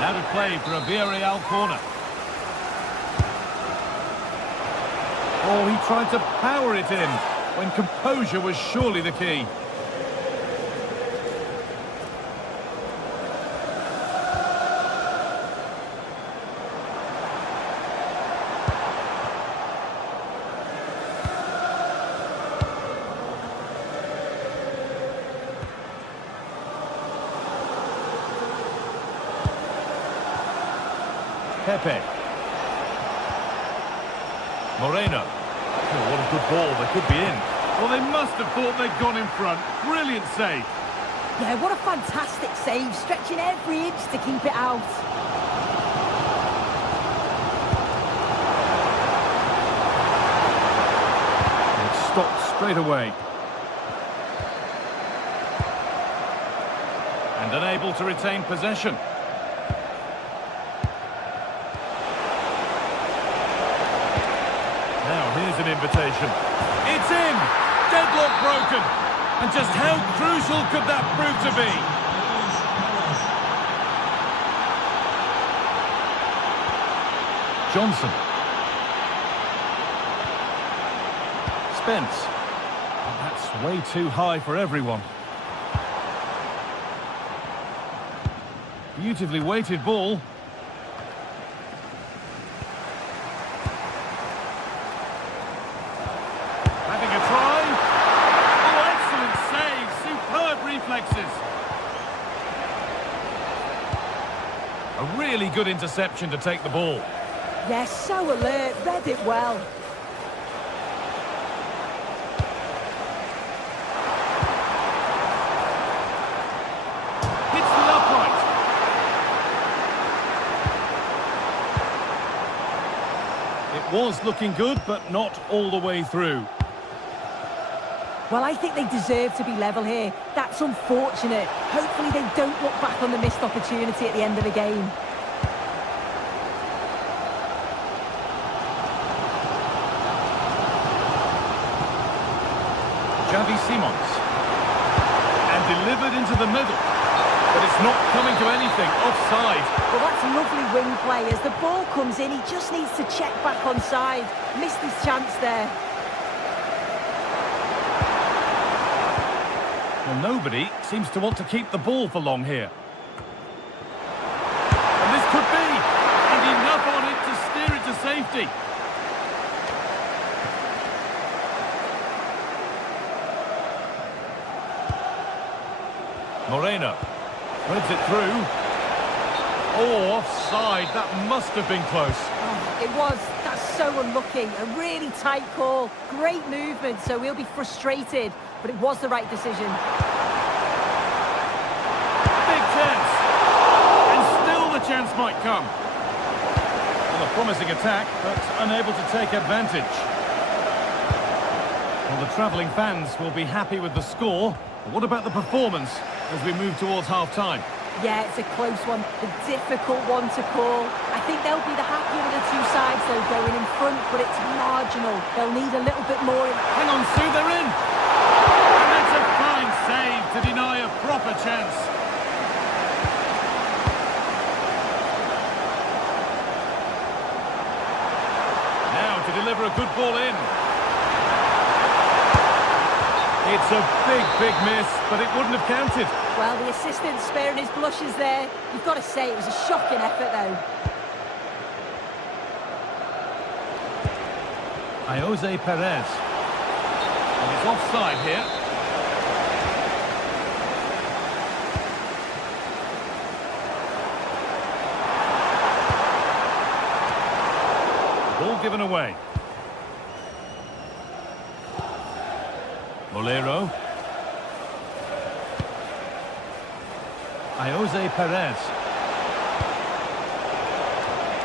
Now to play for a Villarreal corner. Oh, he tried to power it in, when composure was surely the key. Pepe. Moreno. Oh, what a good ball, they could be in. Well, they must have thought they'd gone in front. Brilliant save. Yeah, what a fantastic save, stretching every inch to keep it out. It stopped straight away. And unable to retain possession. Now, here's an invitation. It's in! Deadlock broken! And just how crucial could that prove to be? Johnson. Spence. That's way too high for everyone. Beautifully weighted ball. A really good interception to take the ball. Yes, so alert, read it well. Hits the upright. It was looking good, but not all the way through. Well, I think they deserve to be level here. That's unfortunate. Hopefully they don't look back on the missed opportunity at the end of the game. Xavi Simons. And delivered into the middle. But it's not coming to anything. Offside. Well, that's lovely wing play. As the ball comes in, he just needs to check back onside. Missed his chance there. Well, nobody seems to want to keep the ball for long here. And this could be, and enough on it to steer it to safety. Moreno threads it through. Oh, offside. That must have been close. Oh, it was. That's so unlucky. A really tight call. Great movement, so we'll be frustrated. But it was the right decision. Big chance. And still the chance might come. Well, a promising attack, but unable to take advantage. Well, the travelling fans will be happy with the score. But what about the performance as we move towards half-time? Yeah, it's a close one, a difficult one to call. I think they'll be the happier of the two sides, though, going in front, but it's marginal. They'll need a little bit more. Hang on, Sue, they're in! And that's a fine save to deny a proper chance. Now to deliver a good ball in. It's a big miss, but it wouldn't have counted. Well, the assistant's sparing his blushes there. You've got to say it was a shocking effort, though. Jose Perez. And he's offside here. Ball given away. Molero. Jose Perez.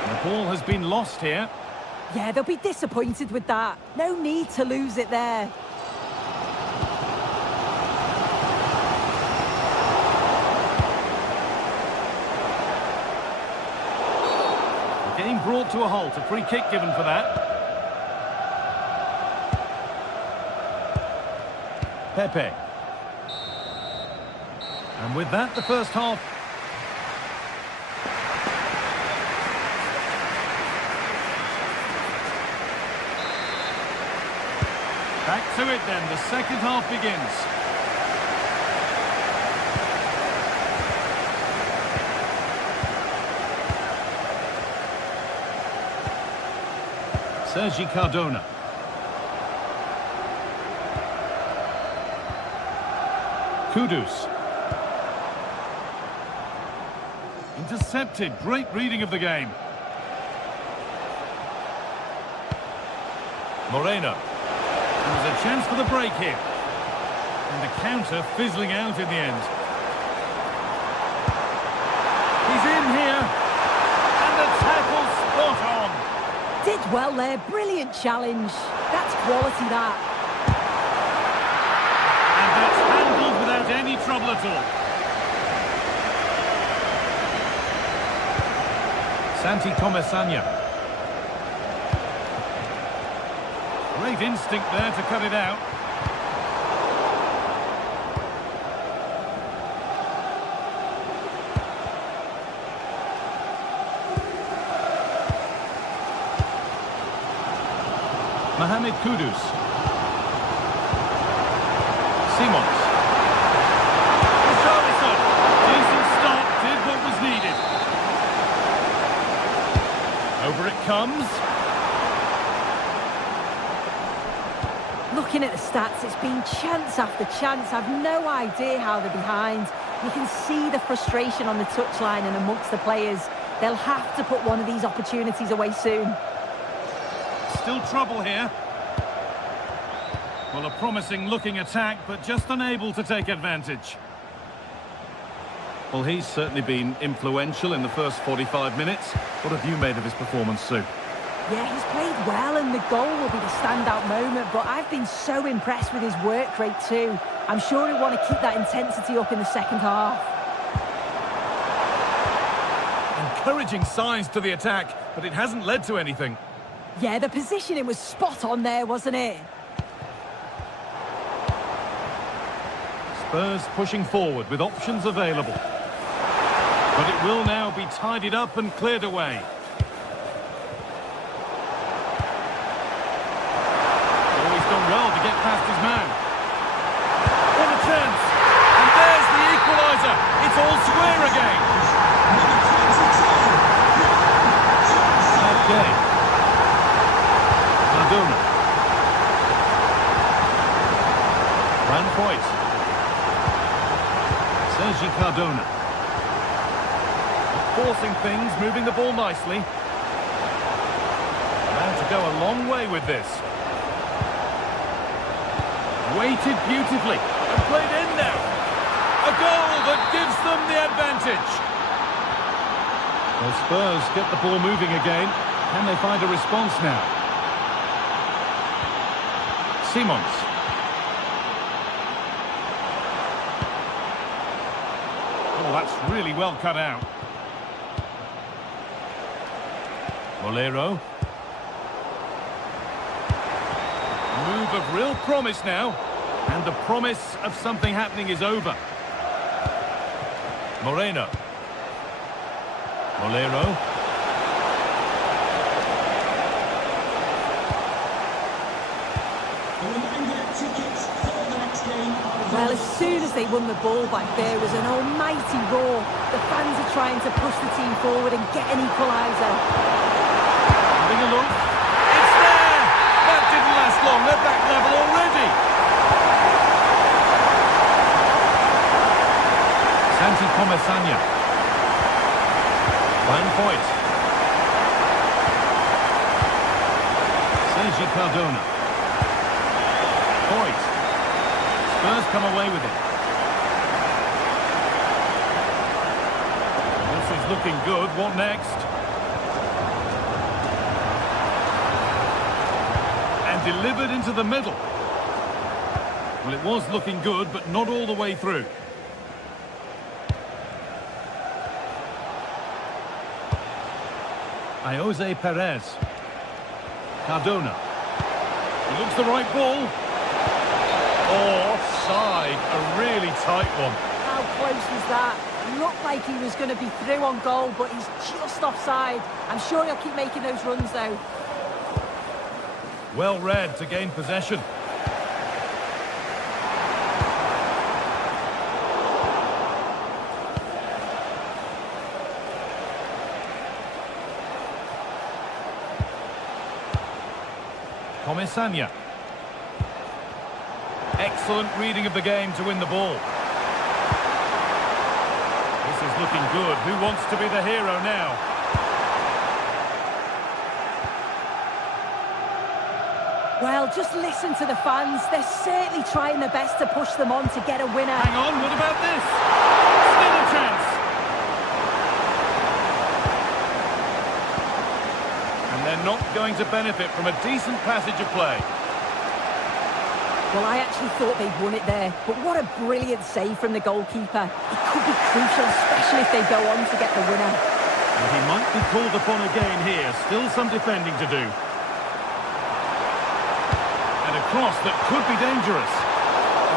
And the ball has been lost here. Yeah, they'll be disappointed with that. No need to lose it there. The game brought to a halt. A free kick given for that. Pepe. And with that, the first half. Back to it then, the second half begins. Sergi Cardona. Kudus. Intercepted. Great reading of the game. Moreno. There's a chance for the break here. And the counter fizzling out in the end. He's in here. And the tackle spot on. Did well there. Brilliant challenge. That's quality, that. And that's handled without any trouble at all. Santi Comesanya. Great instinct there to cut it out. Mohamed Kudus. Simons. Richarlison. Decent stop, did what was needed. Over it comes. Looking at the stats, it's been chance after chance. I've no idea how they're behind. You can see the frustration on the touchline and amongst the players. They'll have to put one of these opportunities away soon. Still trouble here. Well, a promising looking attack, but just unable to take advantage. Well, he's certainly been influential in the first 45 minutes. What have you made of his performance, Sue? Yeah, he's played well, and the goal will be the standout moment, but I've been so impressed with his work rate too. I'm sure he'll want to keep that intensity up in the second half. Encouraging signs to the attack, but it hasn't led to anything. Yeah, the positioning was spot on there, wasn't it? Spurs pushing forward with options available. But it will now be tidied up and cleared away. Always done well to get past his man. What a chance! And there's the equaliser. It's all square again. Okay. Cardona. Van Foyt. Sergi Cardona. Forcing things, moving the ball nicely. Now to go a long way with this. Waited beautifully and played in now. A goal that gives them the advantage. Well, Spurs get the ball moving again. Can they find a response now? Simons. Oh, Well, that's really well cut out. Molero. Move of real promise now. And the promise of something happening is over. Moreno. Molero. Well, as soon as they won the ball back, there was an almighty roar. The fans are trying to push the team forward and get an equaliser. Having a look. It's there! That didn't last long. They're back level already. Santi Comesaña. Van Voigt. Sergi Cardona. Voigt. Spurs come away with it. This is looking good. What next? And delivered into the middle. Well, it was looking good, but not all the way through. Jose Perez. Cardona. He looks the right ball. Oh, offside. A really tight one. How close was that? Looked like he was going to be through on goal, but he's just offside. I'm sure he'll keep making those runs, though. Well read to gain possession. Comesaña. Excellent reading of the game to win the ball. This is looking good. Who wants to be the hero now? Well, just listen to the fans. They're certainly trying their best to push them on to get a winner. Hang on, what about this? Still a chance. And they're not going to benefit from a decent passage of play. Well, I actually thought they'd won it there, but what a brilliant save from the goalkeeper. It could be crucial, especially if they go on to get the winner. And he might be called upon again here. Still some defending to do. And a cross that could be dangerous.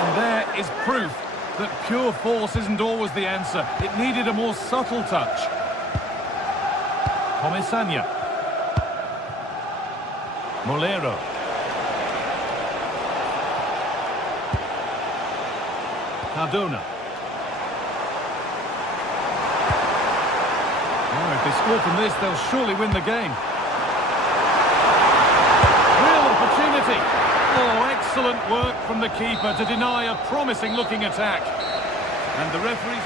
And there is proof that pure force isn't always the answer. It needed a more subtle touch. Comesaña. Molero. Cardona. Oh, if they score from this, they'll surely win the game. Real opportunity. Oh, excellent work from the keeper to deny a promising-looking attack. And the referee's...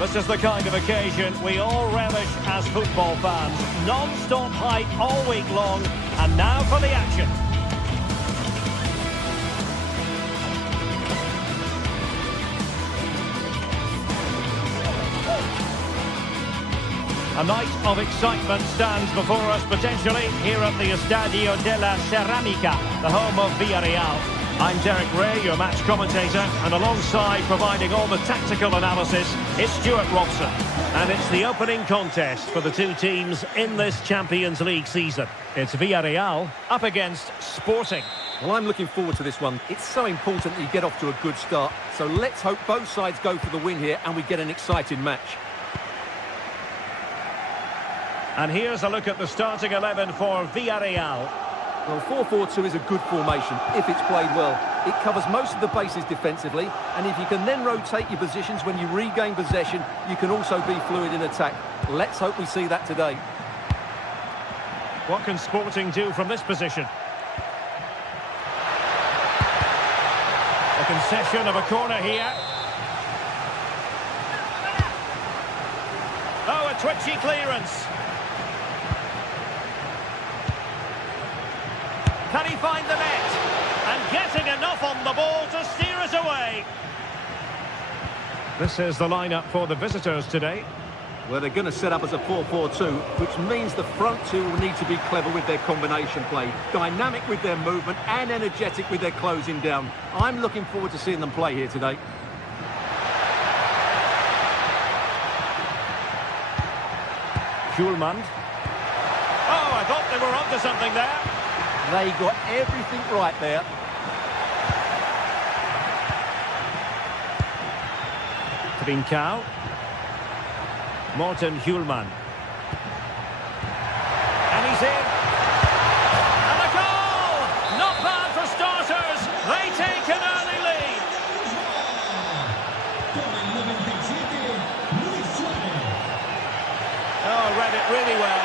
This is the kind of occasion we all relish as football fans. Non-stop hype all week long, and now for the action. A night of excitement stands before us potentially here at the Estadio de la Ceramica, the home of Villarreal. I'm Derek Ray, your match commentator, and alongside providing all the tactical analysis is Stuart Robson. And it's the opening contest for the two teams in this Champions League season. It's Villarreal up against Sporting. Well, I'm looking forward to this one. It's so important that you get off to a good start. So let's hope both sides go for the win here and we get an exciting match. And here's a look at the starting 11 for Villarreal. Well, 4-4-2 is a good formation if it's played well. It covers most of the bases defensively, and if you can then rotate your positions when you regain possession, you can also be fluid in attack. Let's hope we see that today. What can Sporting do from this position? A concession of a corner here. Oh, a twitchy clearance. Can he find the net? And getting enough on the ball to steer it away. This is the lineup for the visitors today. Well, they're going to set up as a 4-4-2, which means the front two will need to be clever with their combination play, dynamic with their movement and energetic with their closing down. I'm looking forward to seeing them play here today. Schulman. Oh, I thought they were onto something there. They got everything right there. Trincao. Morten Hjulman. And he's in. And a goal! Not bad for starters. They take an early lead. Oh, read it really well.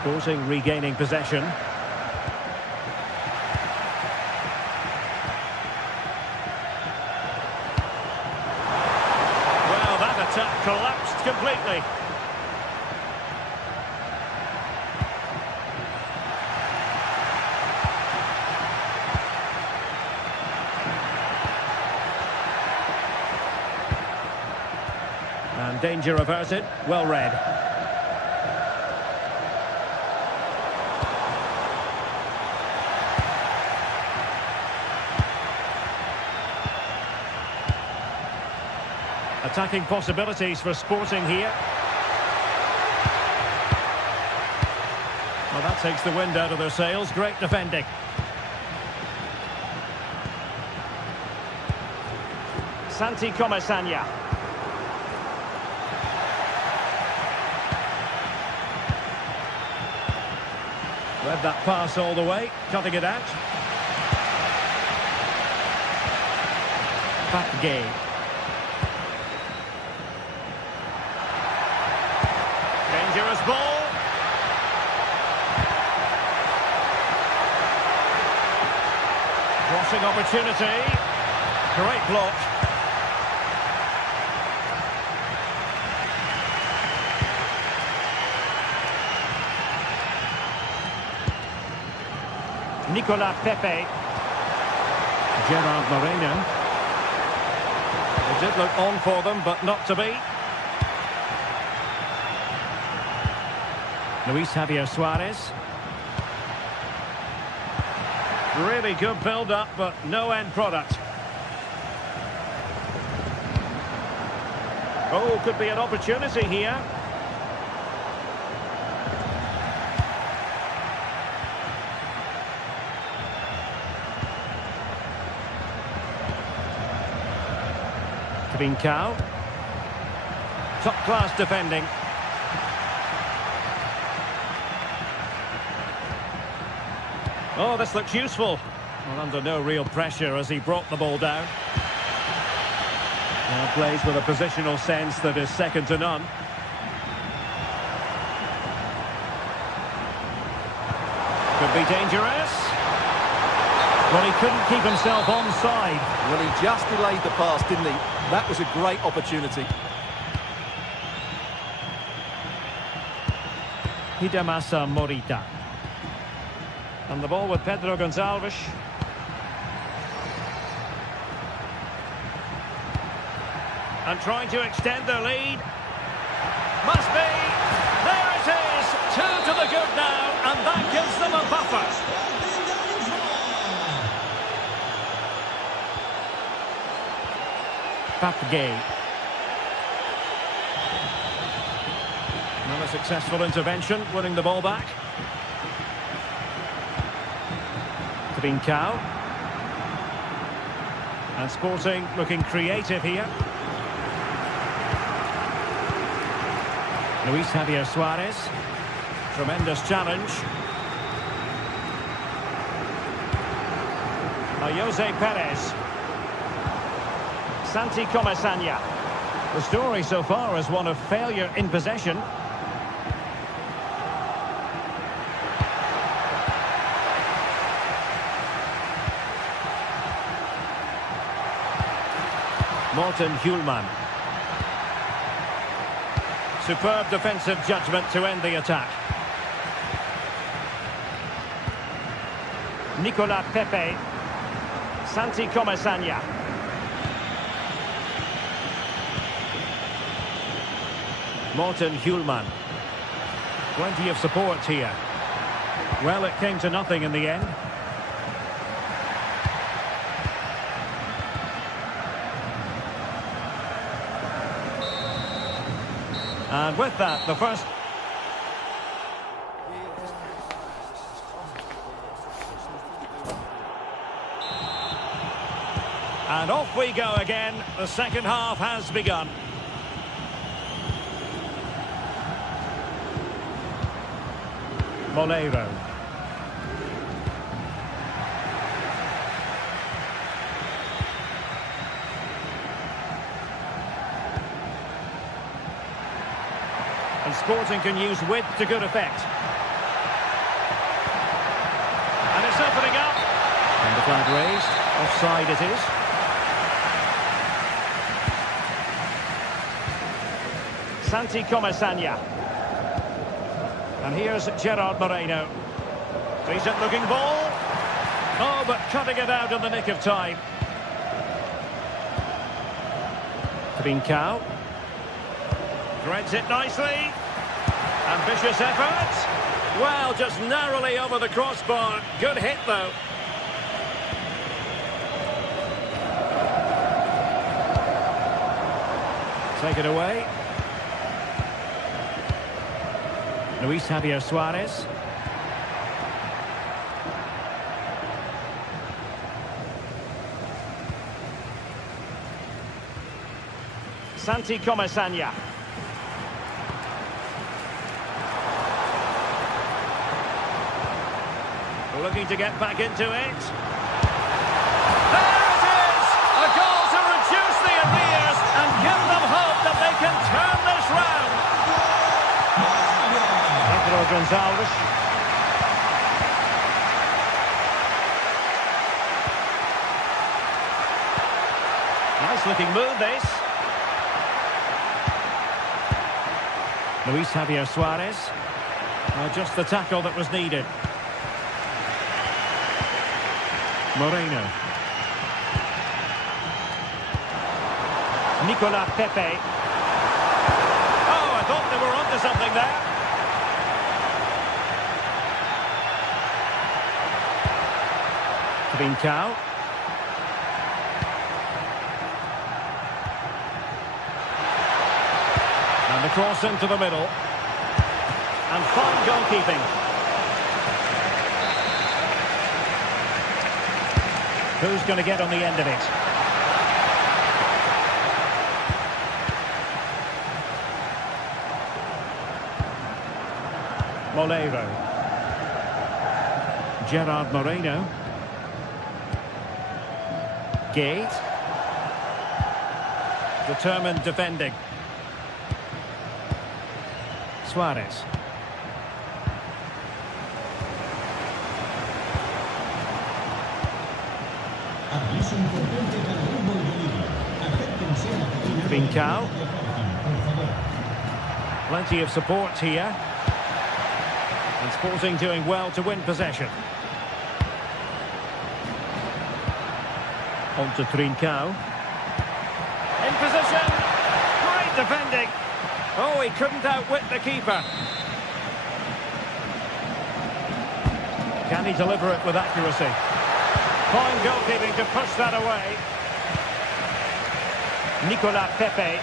Sporting regaining possession. Well, that attack collapsed completely. And danger averted. Well read. Attacking possibilities for Sporting here. Well, that takes the wind out of their sails. Great defending. Santi Comesaña. Read that pass all the way, cutting it out. Gay. Dangerous ball. Crossing opportunity. Great block. Nicolas Pepe. Gerard Moreno. It did look on for them, but not to be. Luis Javier Suarez. Really good build-up, but no end product. Oh, could be an opportunity here. Trincao. Top-class defending. Oh, this looks useful. Well, under no real pressure as he brought the ball down. Now plays with a positional sense that is second to none. Could be dangerous. Well, he couldn't keep himself onside. Well, he just delayed the pass, didn't he? That was a great opportunity. Hidemasa Morita. And the ball with Pedro Gonçalves. And trying to extend their lead. Must be. There it is. 2 to the good now. And that gives them a buffer. Gay. Not a successful intervention, winning the ball back. Trincao. And Sporting looking creative here. Luis Javier Suarez. Tremendous challenge. Jose Perez. Santi Comesaña. The story so far is one of failure in possession. Morten Hjulman. Superb defensive judgment to end the attack. Nicolas Pepe. Santi Comesaña. Morten Hjulman. Plenty of support here. Well, it came to nothing in the end. And with that, the first... And off we go again. The second half has begun. Molero. And Sporting can use width to good effect. And it's opening up. And the flag raised. Offside it is. Santi Comesaña. And here's Gerard Moreno. Decent looking ball. Oh, but cutting it out in the nick of time. Trincao. Threads it nicely. Ambitious effort. Well, just narrowly over the crossbar. Good hit, though. Take it away. Luis Javier Suarez. Santi Comesaña. Looking to get back into it. There it is! A goal to reduce the arrears and give them hope that they can turn this round. Pedro Gonzalez. Nice looking move, this. Luis Javier Suarez. Just the tackle that was needed. Moreno. Nicolas Pepe. Oh, I thought they were onto something there. Trincao. And the cross into the middle. And fine goalkeeping. Who's going to get on the end of it? Molero. Gerard Moreno. Gate. Determined defending. Suarez. Trincao. Plenty of support here. And Sporting doing well to win possession. On to Trincao. In position. Great defending. Oh, he couldn't outwit the keeper. Can he deliver it with accuracy? Fine goalkeeping to push that away. Nicolas Pepe.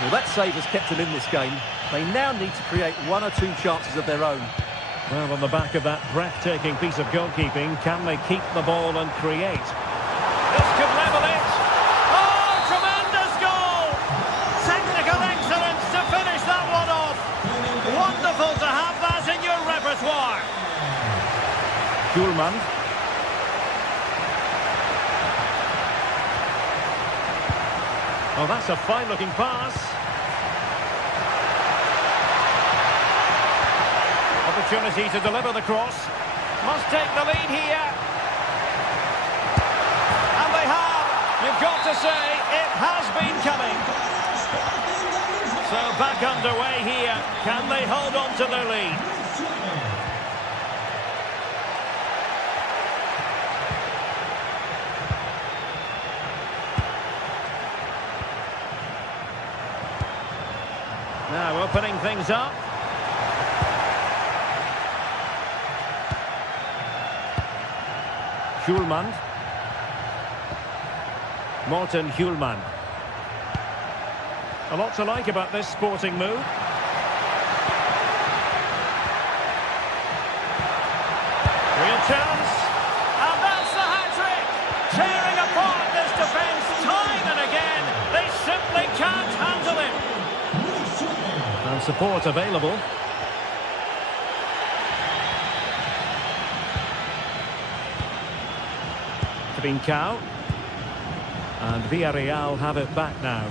Well, that save has kept them in this game. They now need to create one or two chances of their own. Well, on the back of that breathtaking piece of goalkeeping, can they keep the ball and create? This could level it. Oh, tremendous goal! Technical excellence to finish that one off. Wonderful to have that in your repertoire. Schulman. Oh, that's a fine-looking pass. Opportunity to deliver the cross. Must take the lead here. And they have. You've got to say, it has been coming. So back underway here. Can they hold on to their lead? Now opening things up. Schulman. Morten Schulman. A lot to like about this sporting move. Real chance. And that's the hat-trick. Tearing apart this defence time and again. They simply can't handle him. And support available. Trincao. And Villarreal have it back now.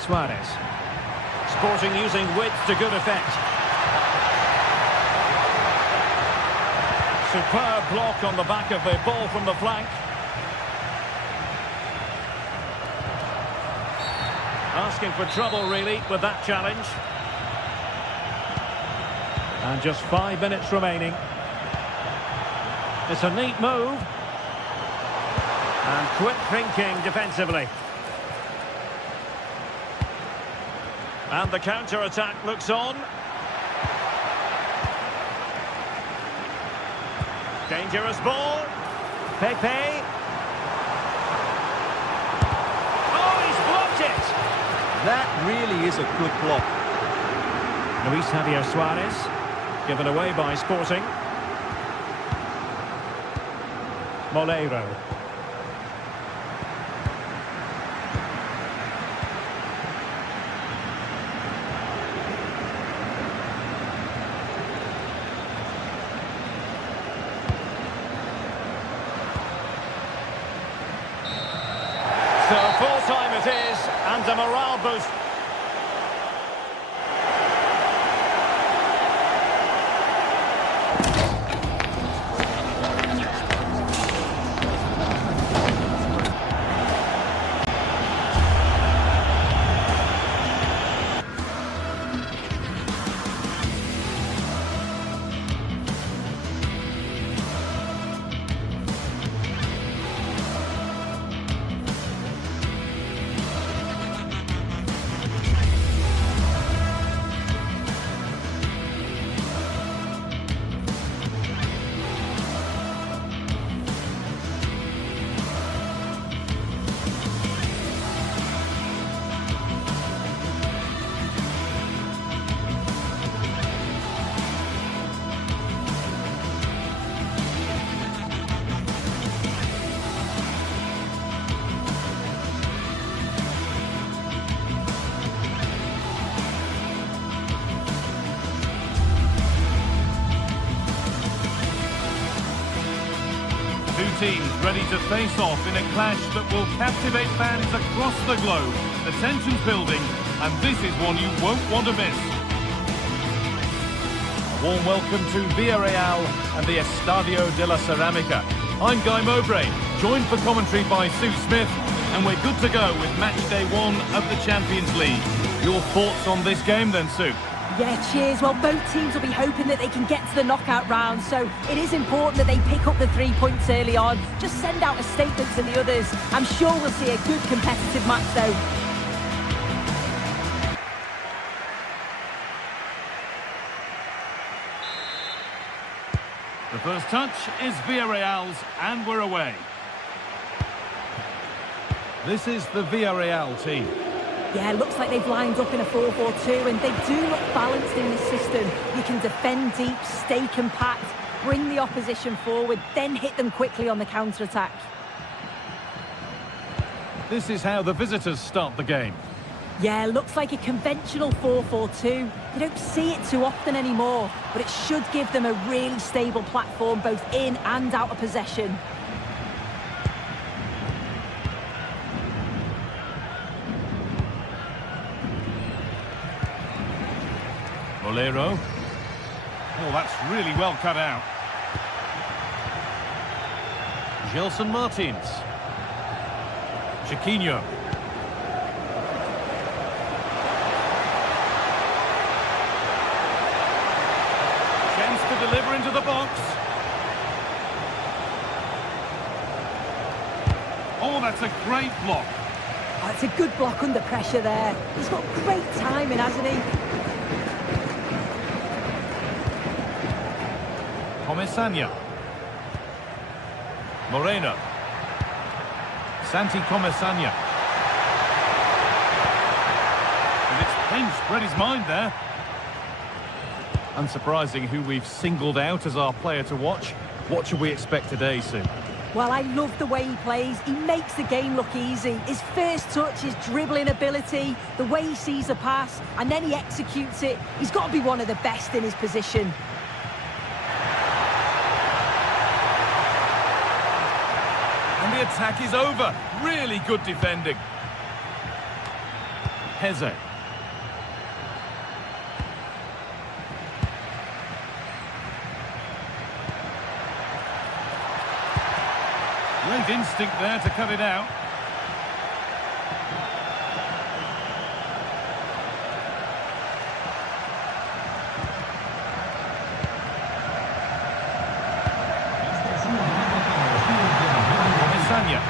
Suarez. Sporting using width to good effect. Superb block on the back of the ball from the flank. Asking for trouble, really, with that challenge. And just 5 minutes remaining. It's a neat move. And quick thinking defensively. And the counter-attack looks on. Dangerous ball. Pepe. Oh, he's blocked it. That really is a good block. Luis Javier Suarez, given away by Sporting. Moleiro. So full time it is, and a morale boost. Two teams ready to face off in a clash that will captivate fans across the globe. The tension's building, and this is one you won't want to miss. A warm welcome to Villarreal and the Estadio de la Ceramica. I'm Guy Mowbray, joined for commentary by Sue Smith, and we're good to go with match day 1 of the Champions League. Your thoughts on this game then, Sue? Yeah, cheers. Well, both teams will be hoping that they can get to the knockout round, so it is important that they pick up the 3 points early on. Just send out a statement to the others. I'm sure we'll see a good competitive match, though. The first touch is Villarreal's, and we're away. This is the Villarreal team. Yeah, looks like they've lined up in a 4-4-2, and they do look balanced in this system. You can defend deep, stay compact, bring the opposition forward, then hit them quickly on the counter-attack. This is how the visitors start the game. Yeah, looks like a conventional 4-4-2. You don't see it too often anymore, but it should give them a really stable platform both in and out of possession. Bolero. Oh, that's really well cut out. Gelson Martins. Chiquinho. Chance to deliver into the box. Oh, that's a great block. Oh, it's a good block under pressure there. He's got great timing, hasn't he? Comesaña. Moreno. Santi Comesaña. And it's pinched, read his mind there. Unsurprising who we've singled out as our player to watch. What should we expect today, Sue? Well, I love the way he plays. He makes the game look easy. His first touch, his dribbling ability, the way he sees a pass, and then he executes it. He's got to be one of the best in his position. And the attack is over. Really good defending. Heze. Great instinct there to cut it out. Comesaña.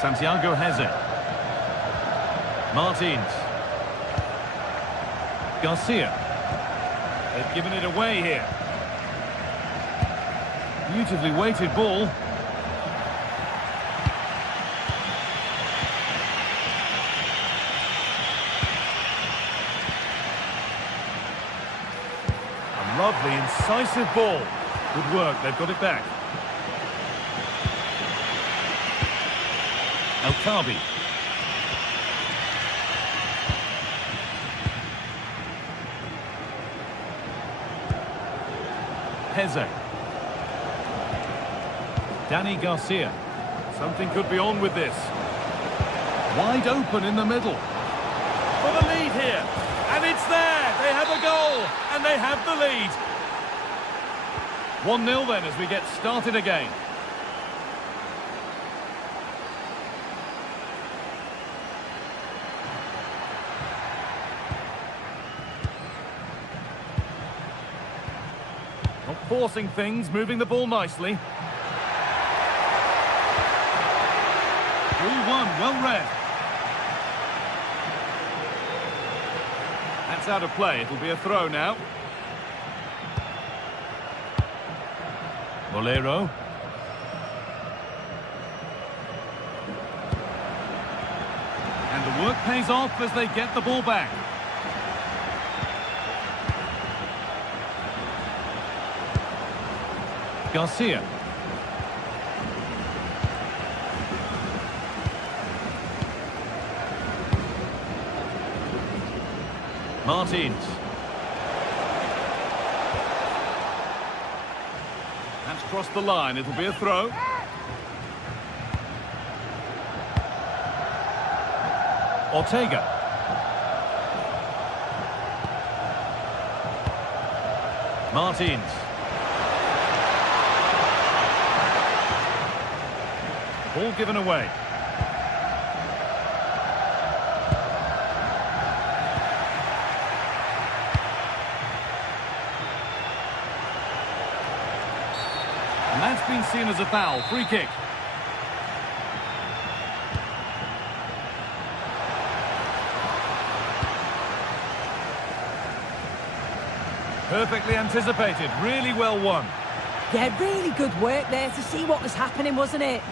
Santiago Heze. Martins. Garcia. They've given it away here. Beautifully weighted ball. A lovely, incisive ball. Good work, they've got it back. El Kabi. Heze. Danny Garcia. Something could be on with this. Wide open in the middle. For the lead here. And it's there. They have a goal. And they have the lead. 1-0 then as we get started again. Not forcing things, moving the ball nicely. 3-1, well read. That's out of play, it'll be a throw now. Bolero. And the work pays off as they get the ball back. Garcia. Martins. That's crossed the line, it'll be a throw. Ortega. Martins. Ball given away. And that's been seen as a foul. Free kick. Perfectly anticipated, really well won. Yeah, really good work there to see what was happening, wasn't it?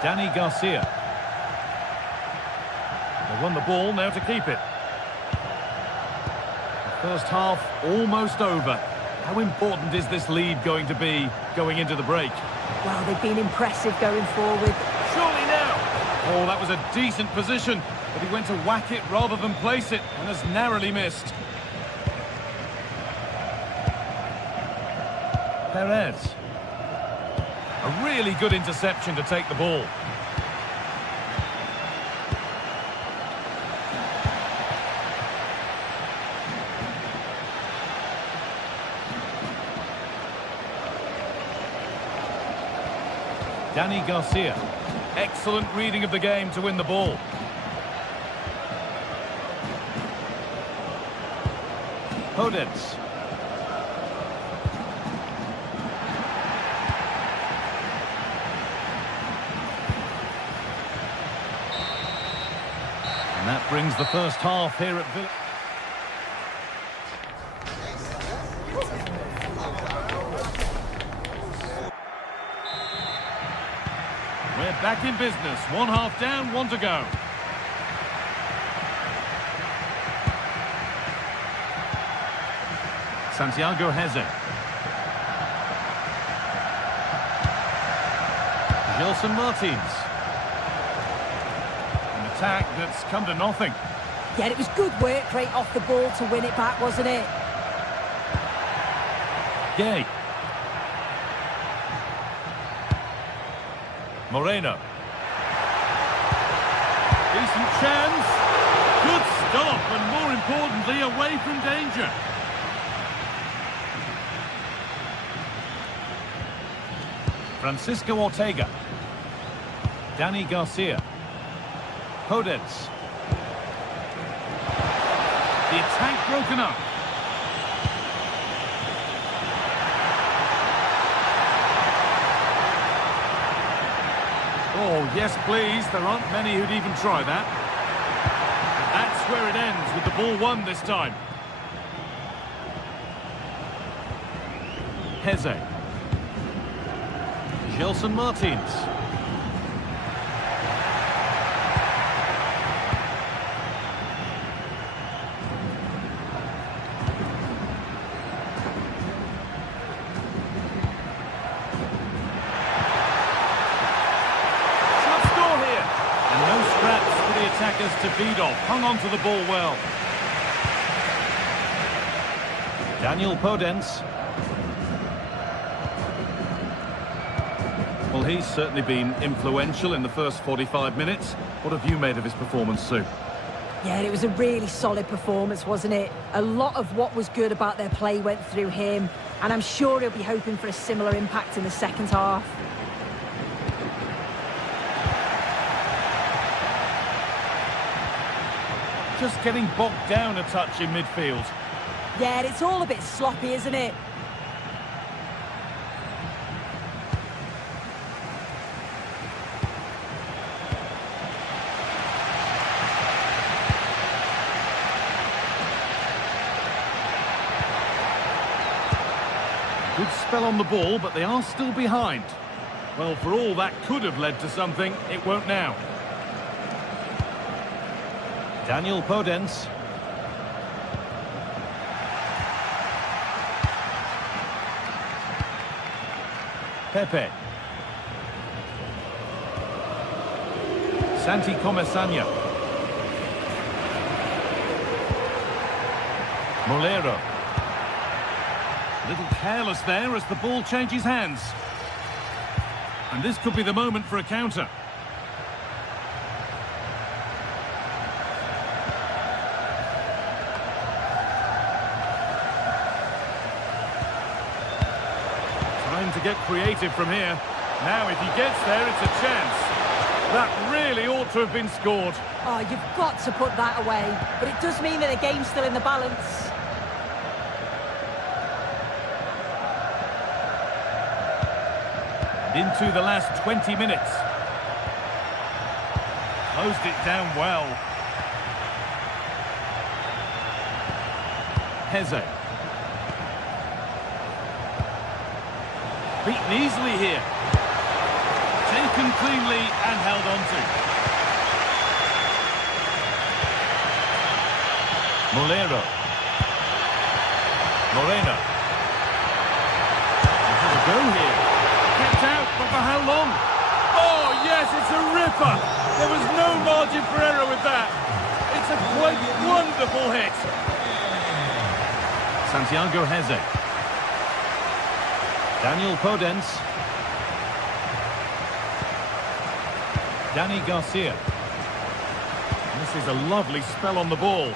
Dani Garcia. They won the ball, now to keep it. The first half almost over. How important is this lead going to be going into the break? Well, they've been impressive going forward. Surely now! Oh, that was a decent position, but he went to whack it rather than place it, and has narrowly missed. Perez. A really good interception to take the ball. Dani Garcia. Excellent reading of the game to win the ball. Podence. And that brings the first half here at Villa. We're back in business. 1 half down, 1 to go. Santiago Heze. Gelson Martins. An attack that's come to nothing. Yeah, it was good work right off the ball to win it back, wasn't it? Gay. Moreno. Decent chance. Good stop, and more importantly, away from danger. Francisco Ortega. Dani Garcia. Podence. The attack broken up. Oh, yes, please. There aren't many who'd even try that. That's where it ends, with the ball won this time. Heze. Gelson Martins. Attackers to feed off, hung on to the ball well. Daniel Podence. Well, he's certainly been influential in the first 45 minutes. What have you made of his performance, Sue? Yeah, it was a really solid performance, wasn't it? A lot of what was good about their play went through him, and I'm sure he'll be hoping for a similar impact in the second half. Just getting bogged down a touch in midfield. Yeah, it's all a bit sloppy, isn't it? Good spell on the ball, but they are still behind. Well, for all that could have led to something, it won't now. Daniel Podence. Pepe. Santi Comesaña. Molero. A little careless there as the ball changes hands. And this could be the moment for a counter. To get creative from here. Now if he gets there, it's a chance. That really ought to have been scored. Oh, you've got to put that away, but it does mean that the game's still in the balance. And into the last 20 minutes. Closed it down well. Heze. Beaten easily here. Taken cleanly and held on to. Molero. Moreno. Have a go here. Kept out, but for how long? Oh, yes, it's a ripper. There was no margin for error with that. It's a quite wonderful hit. Santiago Heze. Daniel Podence. Dani Garcia. This is a lovely spell on the ball.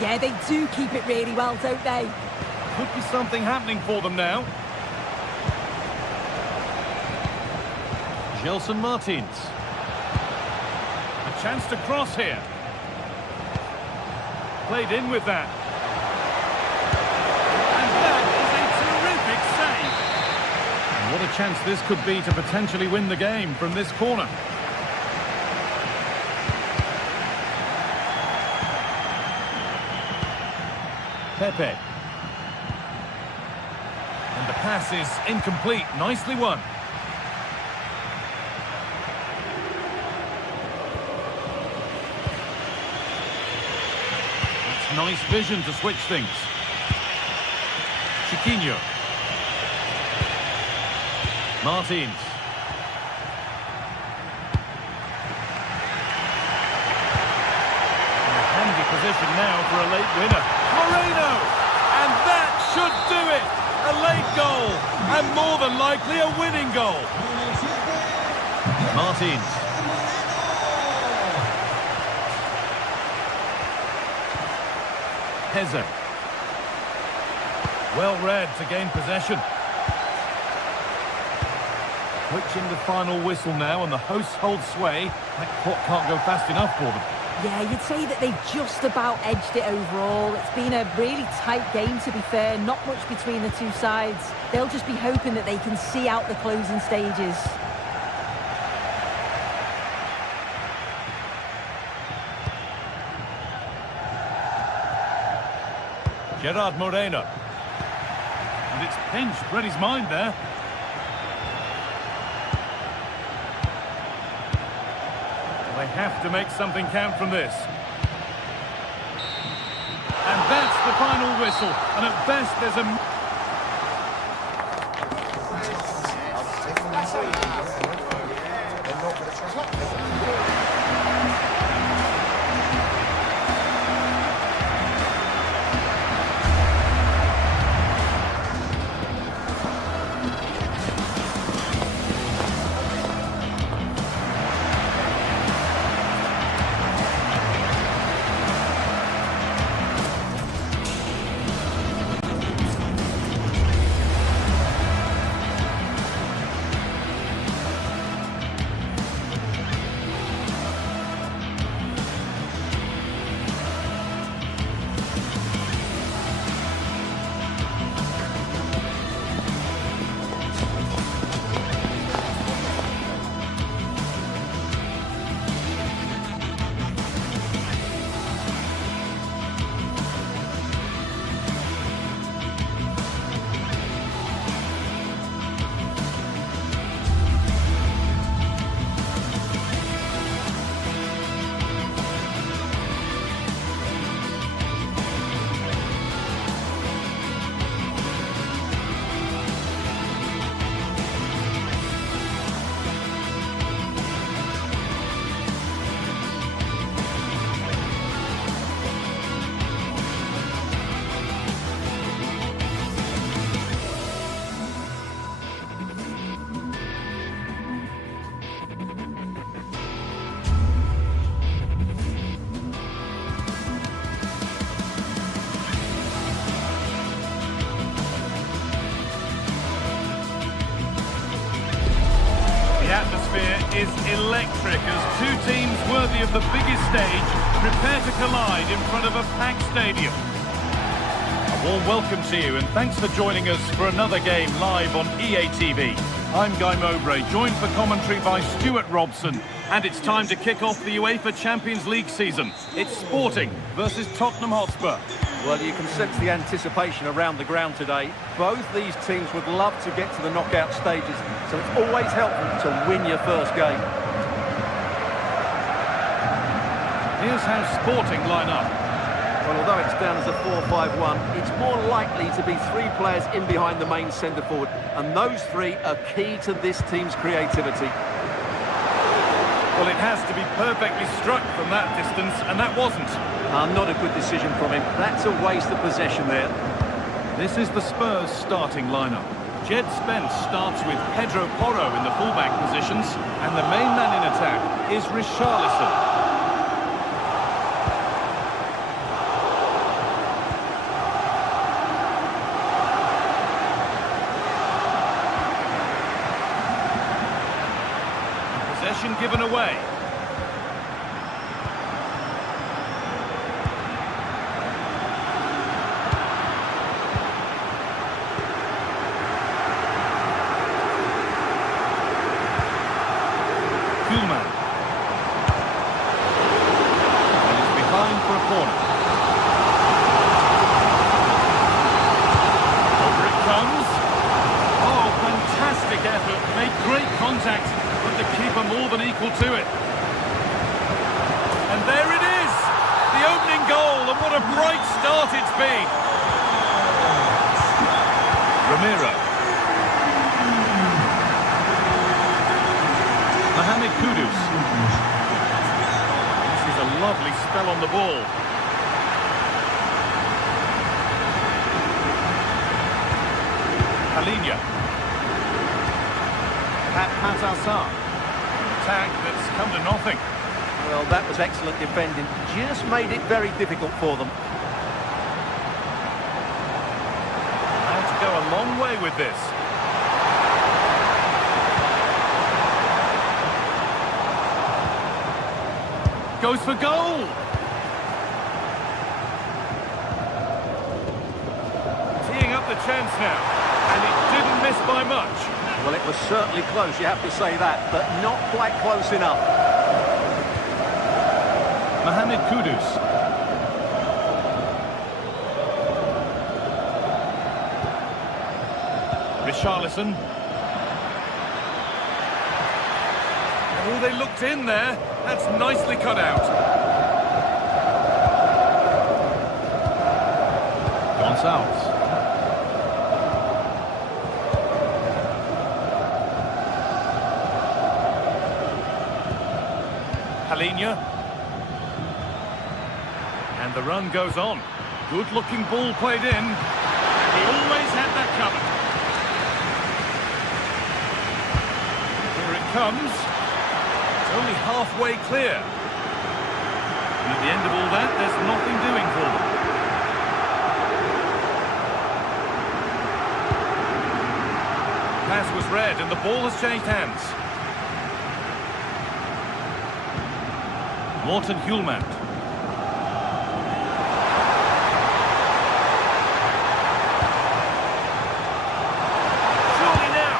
Yeah, they do keep it really well, don't they? Could be something happening for them now. Gelson Martins. A chance to cross here. Played in with that. And that is a terrific save. And what a chance this could be to potentially win the game from this corner. Pepe. And the pass is incomplete. Nicely won. It's nice vision to switch things. Chiquinho. Martins. In a handy position now for a late winner. Moreno! And that should do it! A late goal, and more than likely a winning goal. Martins. Heze. Well read to gain possession. Approaching the final whistle now, and the hosts hold sway. That clock can't go fast enough for them. Yeah, you'd say that they've just about edged it overall. It's been a really tight game, to be fair. Not much between the two sides. They'll just be hoping that they can see out the closing stages. Gerard Moreno. And it's pinched. Read his mind there. They have to make something count from this. And that's the final whistle. And at best, there's a... Is electric as two teams worthy of the biggest stage prepare to collide in front of a packed stadium. A warm welcome to you, and thanks for joining us for another game live on EA TV. I'm Guy Mowbray, joined for commentary by Stuart Robson. And it's time to kick off the UEFA Champions League season. It's Sporting versus Tottenham Hotspur. Well, you can sense the anticipation around the ground today. Both these teams would love to get to the knockout stages, so it's always helpful to win your first game. Here's how Sporting line up. Well, although it's down as a 4-5-1, it's more likely to be three players in behind the main centre-forward, and those three are key to this team's creativity. Well, it has to be perfectly struck from that distance, and that wasn't. Not a good decision from him. That's a waste of possession there. This is the Spurs starting lineup. Jed Spence starts with Pedro Porro in the fullback positions, and the main man in attack is Richarlison. Possession given away. Kuhlman. And he's behind for a corner. Over it comes. Oh, fantastic effort. Made great contact, but the keeper more than equal to it. And there it is! The opening goal, and what a bright start it's been. Romero. Mohamed Kudus. This is a lovely spell on the ball. Halinha. Pat Assar. Attack that's come to nothing. Well, that was excellent defending. Just made it very difficult for them. Had to go a long way with this. Goes for goal! Teeing up the chance now, and it didn't miss by much. Well, it was certainly close, you have to say that, but not quite close enough. Mohamed Kudus. Richarlison. Oh, they looked in there. That's nicely cut out. Gonçalves. Halinha. And the run goes on. Good-looking ball played in. He always had that covered. Here it comes. It's only halfway clear. And at the end of all that, there's nothing doing for them. Pass was read, and the ball has changed hands. Morten Hjulmand. Surely now.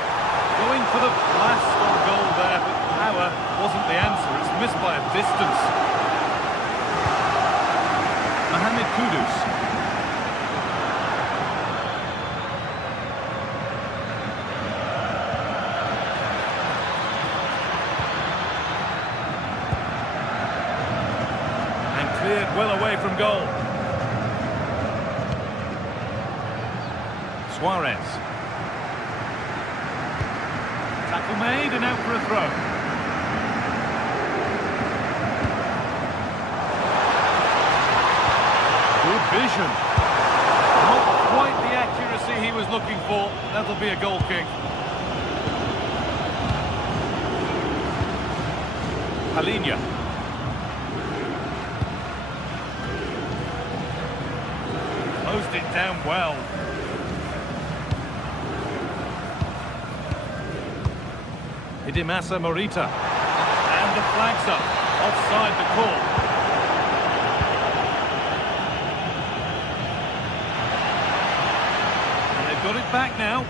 Going for the blast on goal there, but power wasn't the answer. It's missed by a distance. Mohamed Kudus. Cleared well away from goal. Suarez. Tackle made and out for a throw. Good vision. Not quite the accuracy he was looking for. That'll be a goal kick. Halinha. Closed it down well. Hidimasa Morita. And the flag's up. Offside the call. And they've got it back now.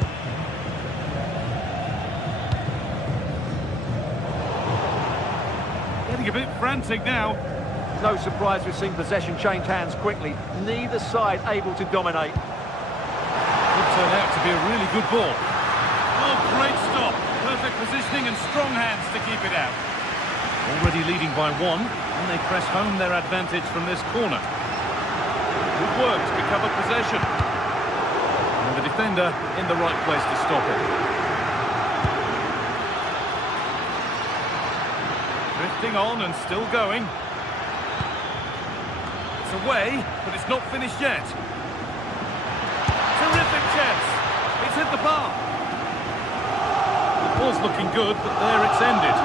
frantic now. No surprise we've seen possession change hands quickly. Neither side able to dominate. Could turn out to be a really good ball. Oh, great stop. Perfect positioning and strong hands to keep it out. Already leading by one, and they press home their advantage from this corner. Good work to recover possession. And the defender in the right place to stop it. Drifting on and still going. It's away, but it's not finished yet. Terrific chance. It's hit the bar. It was looking good, but there it's ended.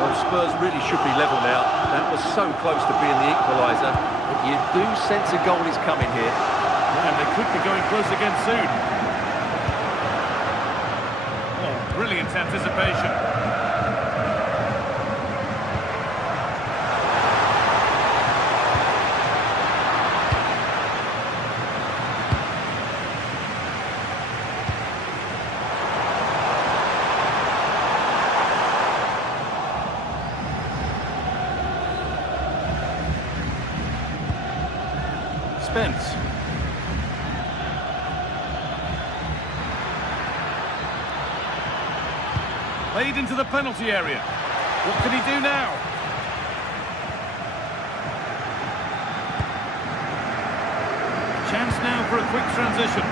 Well, Spurs really should be level now. That was so close to being the equaliser. But you do sense a goal is coming here. And they could be going close again soon. Oh, brilliant anticipation. Spence. Played into the penalty area. What can he do now? Chance now for a quick transition.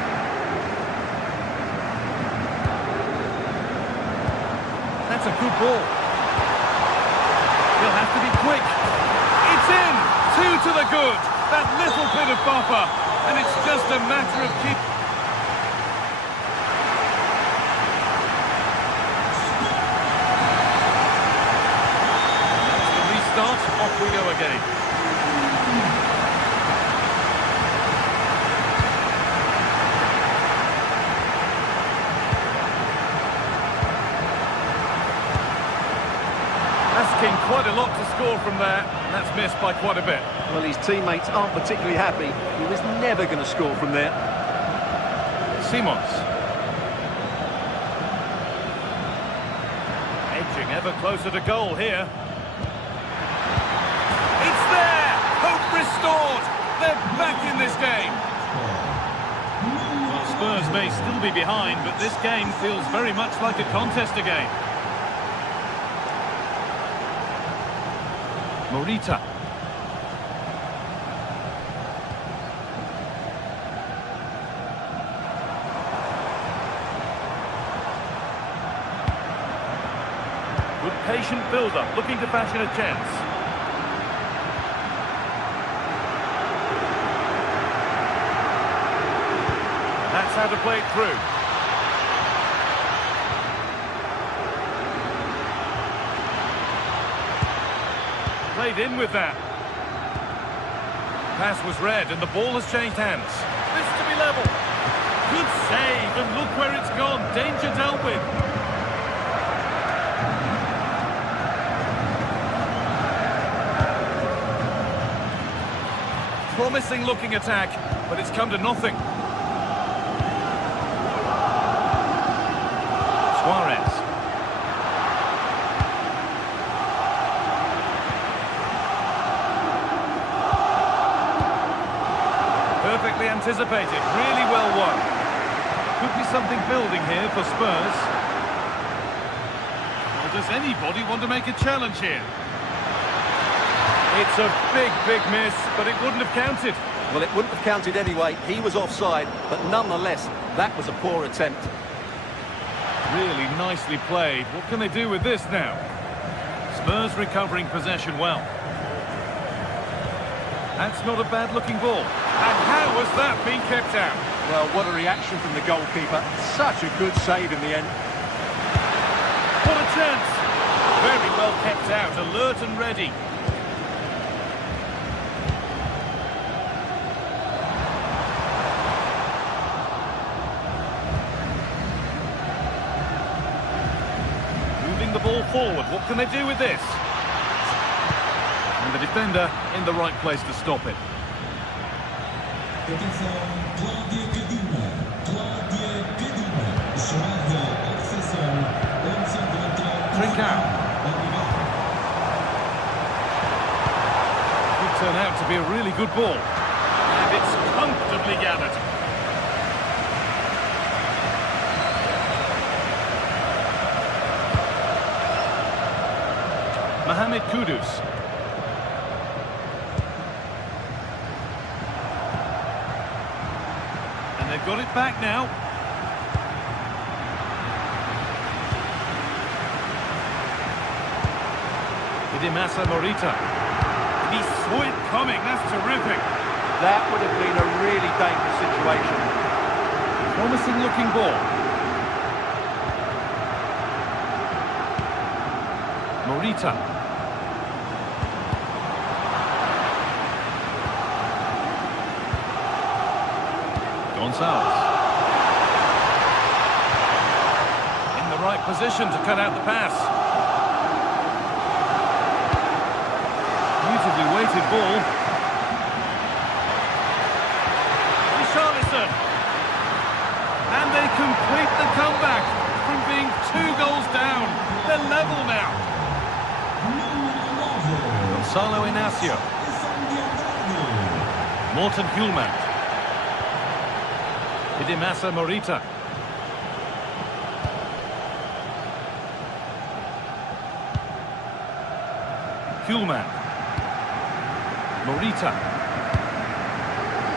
That's a good ball. He'll have to be quick. It's in! 2 to the good. That little bit of buffer, and it's just a matter of keep. That's the restart. Off we go again. Asking quite a lot to score from there, and that's missed by quite a bit. Well, his teammates aren't particularly happy. He was never going to score from there. Simons. Edging ever closer to goal here. It's there! Hope restored! They're back in this game. Well, Spurs may still be behind, but this game feels very much like a contest again. Morita. Good patient build-up, looking to fashion a chance. That's how to play it through. Played in with that. Pass was read and the ball has changed hands. This to be level. Good save, and look where it's gone. Danger dealt with. Promising looking attack, but it's come to nothing. Suarez. Perfectly anticipated, really well won. Could be something building here for Spurs. Well, does anybody want to make a challenge here? It's a big, big miss, but it wouldn't have counted. Well, it wouldn't have counted anyway. He was offside, but nonetheless, that was a poor attempt. Really nicely played. What can they do with this now? Spurs recovering possession well. That's not a bad-looking ball. And how has that been kept out? Well, what a reaction from the goalkeeper. Such a good save in the end. What a chance! Very well kept out, alert and ready. Moving the ball forward, what can they do with this? And the defender in the right place to stop it. Trincao. turn out to be a really good ball. And it's comfortably gathered. Mohamed Kudus. And they've got it back now. Massa Morita. He saw it coming, that's terrific. That would have been a really dangerous situation. Promising looking ball. Morita. Gonzalez. In the right position to cut out the pass. Beautifully weighted ball. Richarlison. And they complete the comeback from being 2 goals down. They're level now. Gonzalo Inacio. Morten Hjulmand. Massa Morita. Hjulmand. Morita.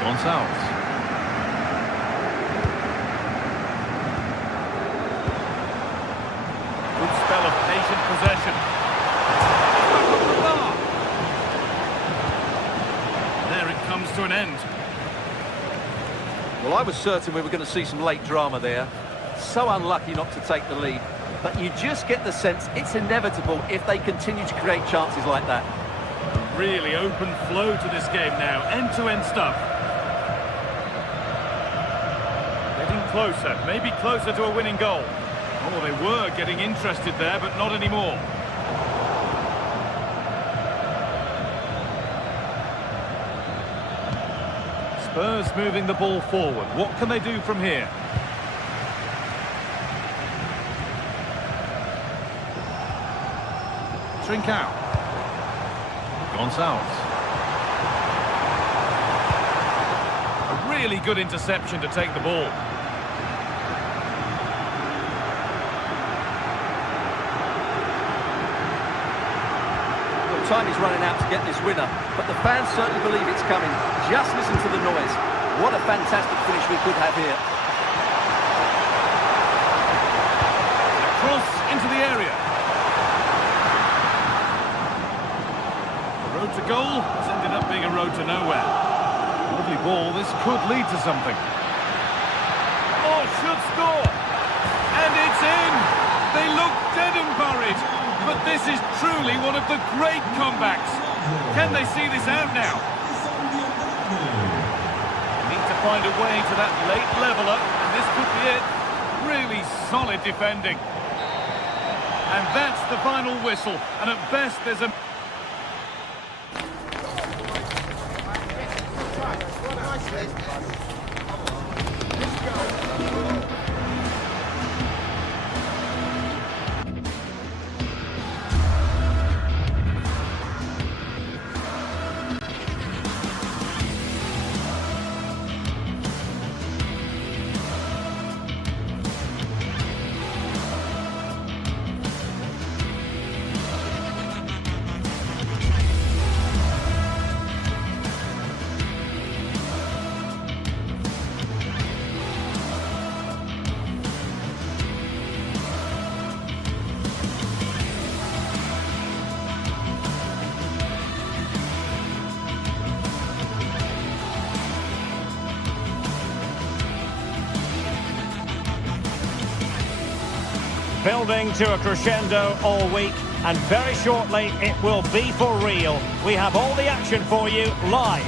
Gonzalez. Good spell of patient possession. Back up the bar. There it comes to an end. Well, I was certain we were going to see some late drama there. So unlucky not to take the lead. But you just get the sense it's inevitable if they continue to create chances like that. Really open flow to this game now, end-to-end stuff. Getting closer, maybe closer to a winning goal. Oh, they were getting interested there, but not anymore. Spurs moving the ball forward. What can they do from here? Trincao. Gonzalez. A really good interception to take the ball. Well, time is running out to get this winner, but the fans certainly believe it's coming. Just listen to the noise. What a fantastic finish we could have here. A cross into the area. Road to goal has ended up being a road to nowhere. Lovely ball, this could lead to something. Oh, should score! And it's in! They look dead and buried, but this is truly one of the great comebacks. Can they see this out now? Need to find a way to that late leveller, and this could be it. Really solid defending. And that's the final whistle, and at best there's a... Building to a crescendo all week, and very shortly it will be for real. We have all the action for you live.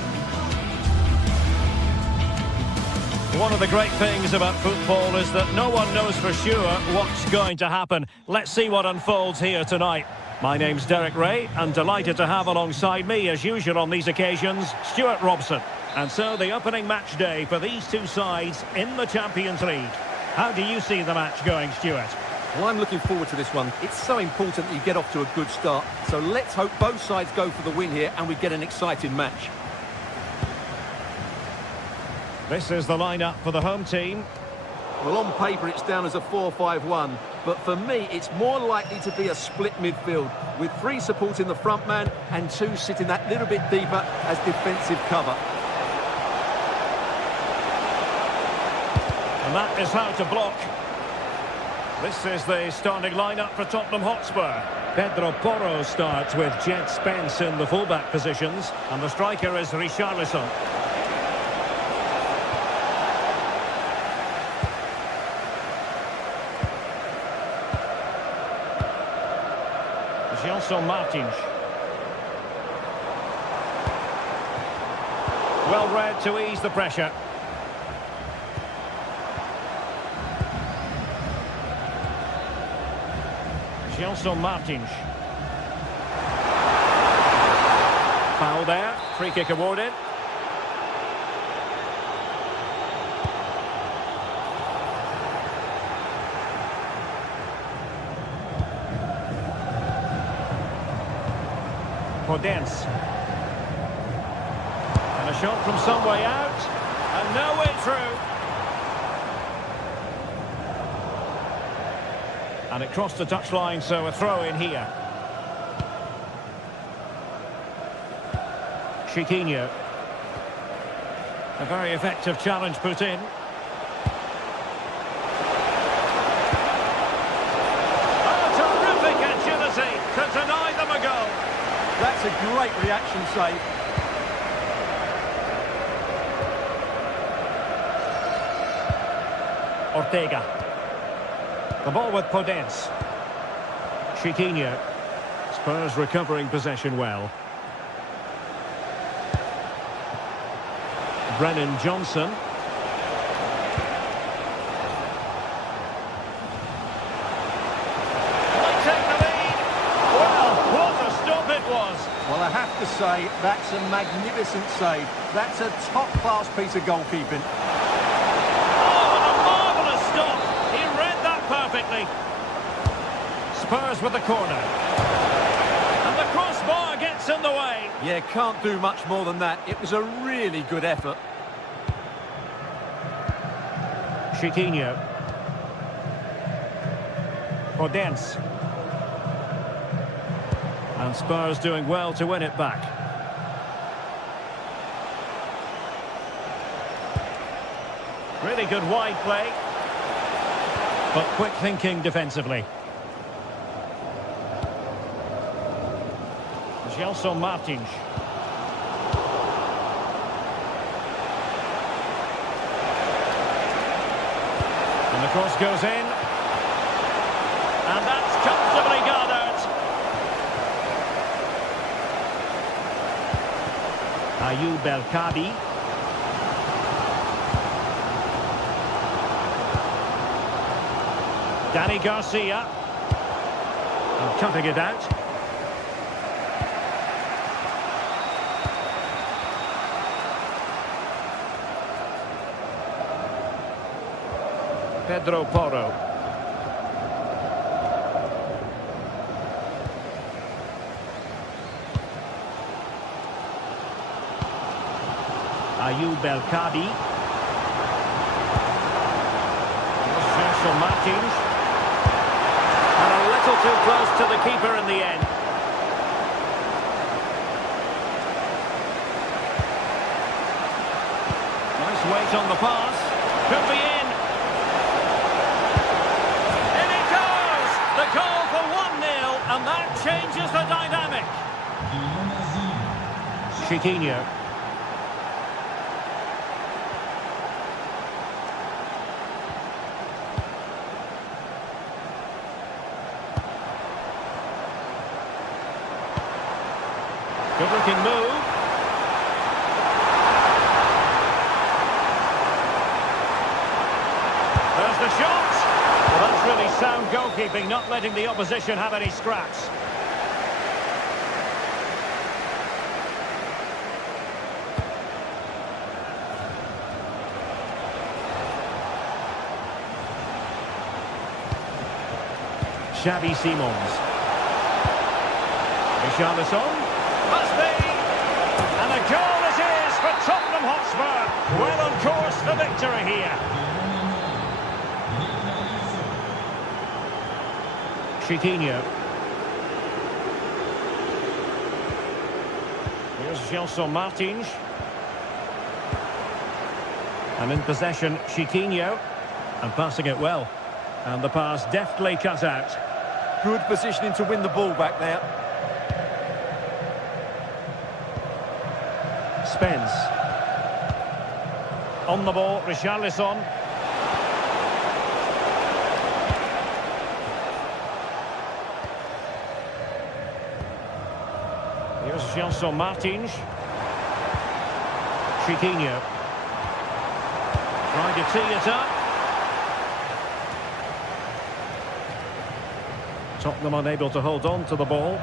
One of the great things about football is that no one knows for sure what's going to happen. Let's see what unfolds here tonight. My name's Derek Ray, and delighted to have alongside me, as usual on these occasions, Stuart Robson. And so the opening match day for these two sides in the Champions League. How do you see the match going, Stuart? Well, I'm looking forward to this one. It's so important that you get off to a good start. So let's hope both sides go for the win here and we get an exciting match. This is the lineup for the home team. Well, on paper, it's down as a 4-5-1. But for me, it's more likely to be a split midfield, with 3 supporting the front man and 2 sitting that little bit deeper as defensive cover. And that is how to block. This is the starting lineup for Tottenham Hotspur. Pedro Porro starts with Jet Spence in the fullback positions, and the striker is Richarlison. Gelson Martins. Well read to ease the pressure. Gelson Martins. Foul there. Free kick awarded. Podence. And a shot from some way out. And no way through. And it crossed the touchline, so a throw in here. Chiquinho. A very effective challenge put in. Oh, terrific agility to deny them a goal. That's a great reaction save. Ortega. The ball with Podence. Chiquinho. Spurs recovering possession well. Brennan Johnson. They take the lead. Well, what a stop it was. Well, I have to say, that's a magnificent save. That's a top-class piece of goalkeeping. Perfectly. Spurs with the corner. And the crossbar gets in the way. Yeah, can't do much more than that. It was a really good effort. Chiquinho. Podence. And Spurs doing well to win it back. Really good wide play. But quick thinking defensively. Gelson Martins. And the cross goes in. And that's comfortably gathered. Ayoub El-Kadi. Danny Garcia. And cutting it out. Pedro Porro. Ayoub El-Kadi. Gelson Martins. And a little too close to the keeper in the end. Nice weight on the pass. Could be in. In it goes! The goal for 1-0, and that changes the dynamic. Chiquinho. Good-looking move. There's the shot. Well, that's really sound goalkeeping, not letting the opposition have any scraps. Xavi Simons. Richarlison. Must be! And a goal it is for Tottenham Hotspur. Well on course for victory here. Chiquinho. Here's Gelson Martins. And in possession, Chiquinho. And passing it well. And the pass deftly cut out. Good positioning to win the ball back there. Spence. On the ball, Richarlison. Here's Gelson Martins. Chiquinho. Trying to tee it up. Tottenham unable to hold on to the ball.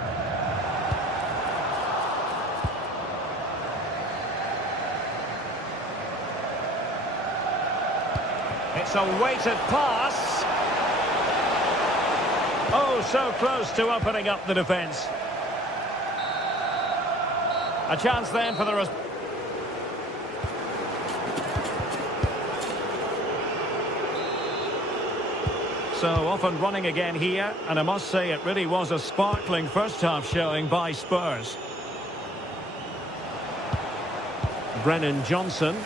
It's a weighted pass. Oh, so close to opening up the defence. A chance then for the... So often running again here, and I must say it really was a sparkling first half showing by Spurs. Brennan Johnson.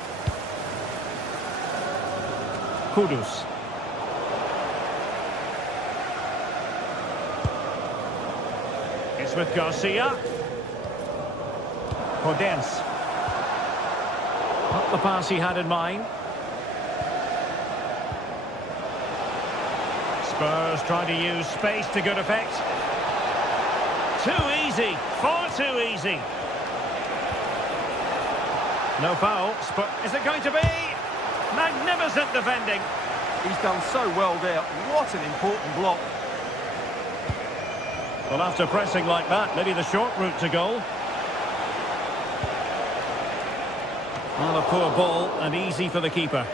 Kudus. It's with Garcia. Podence. Not the pass he had in mind. Spurs trying to use space to good effect. Too easy, far too easy. No foul. Is it going to be? Magnificent defending. He's done so well there. What an important block. Well, after pressing like that, maybe the short route to goal. Well, a poor ball and easy for the keeper.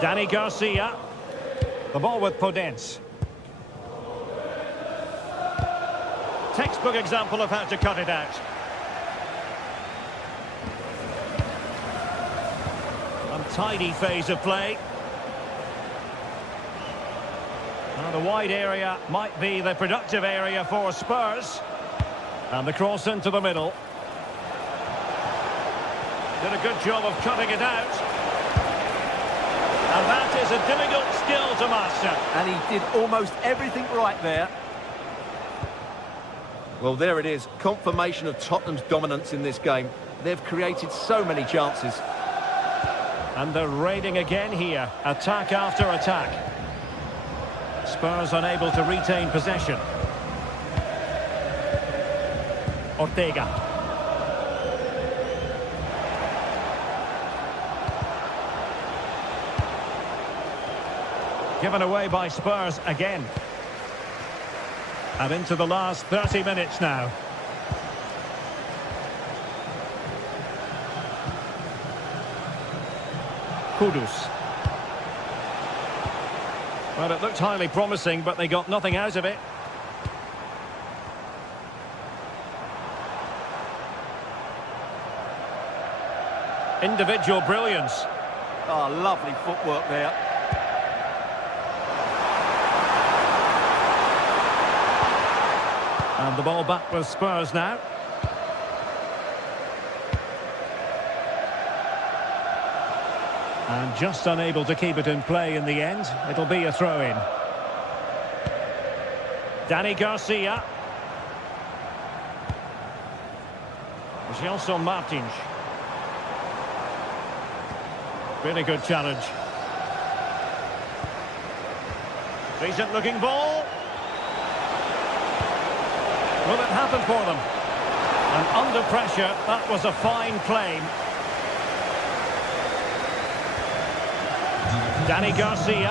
Danny Garcia. The ball with Podence. Textbook example of how to cut it out. Untidy phase of play. Now the wide area might be the productive area for Spurs. And the cross into the middle. Did a good job of cutting it out. And that is a difficult skill to master. And he did almost everything right there. Well, there it is. Confirmation of Tottenham's dominance in this game. They've created so many chances. And they're raiding again here. Attack after attack. Spurs unable to retain possession. Ortega. Given away by Spurs again. And into the last 30 minutes now. Kudus. Well, it looked highly promising, but they got nothing out of it. Individual brilliance. Oh, lovely footwork there. And the ball back with Spurs now. And just unable to keep it in play in the end. It'll be a throw-in. Danny Garcia. Gelson Martins. Really good challenge. Decent looking ball. Will it happen for them? And under pressure, that was a fine claim. Danny Garcia.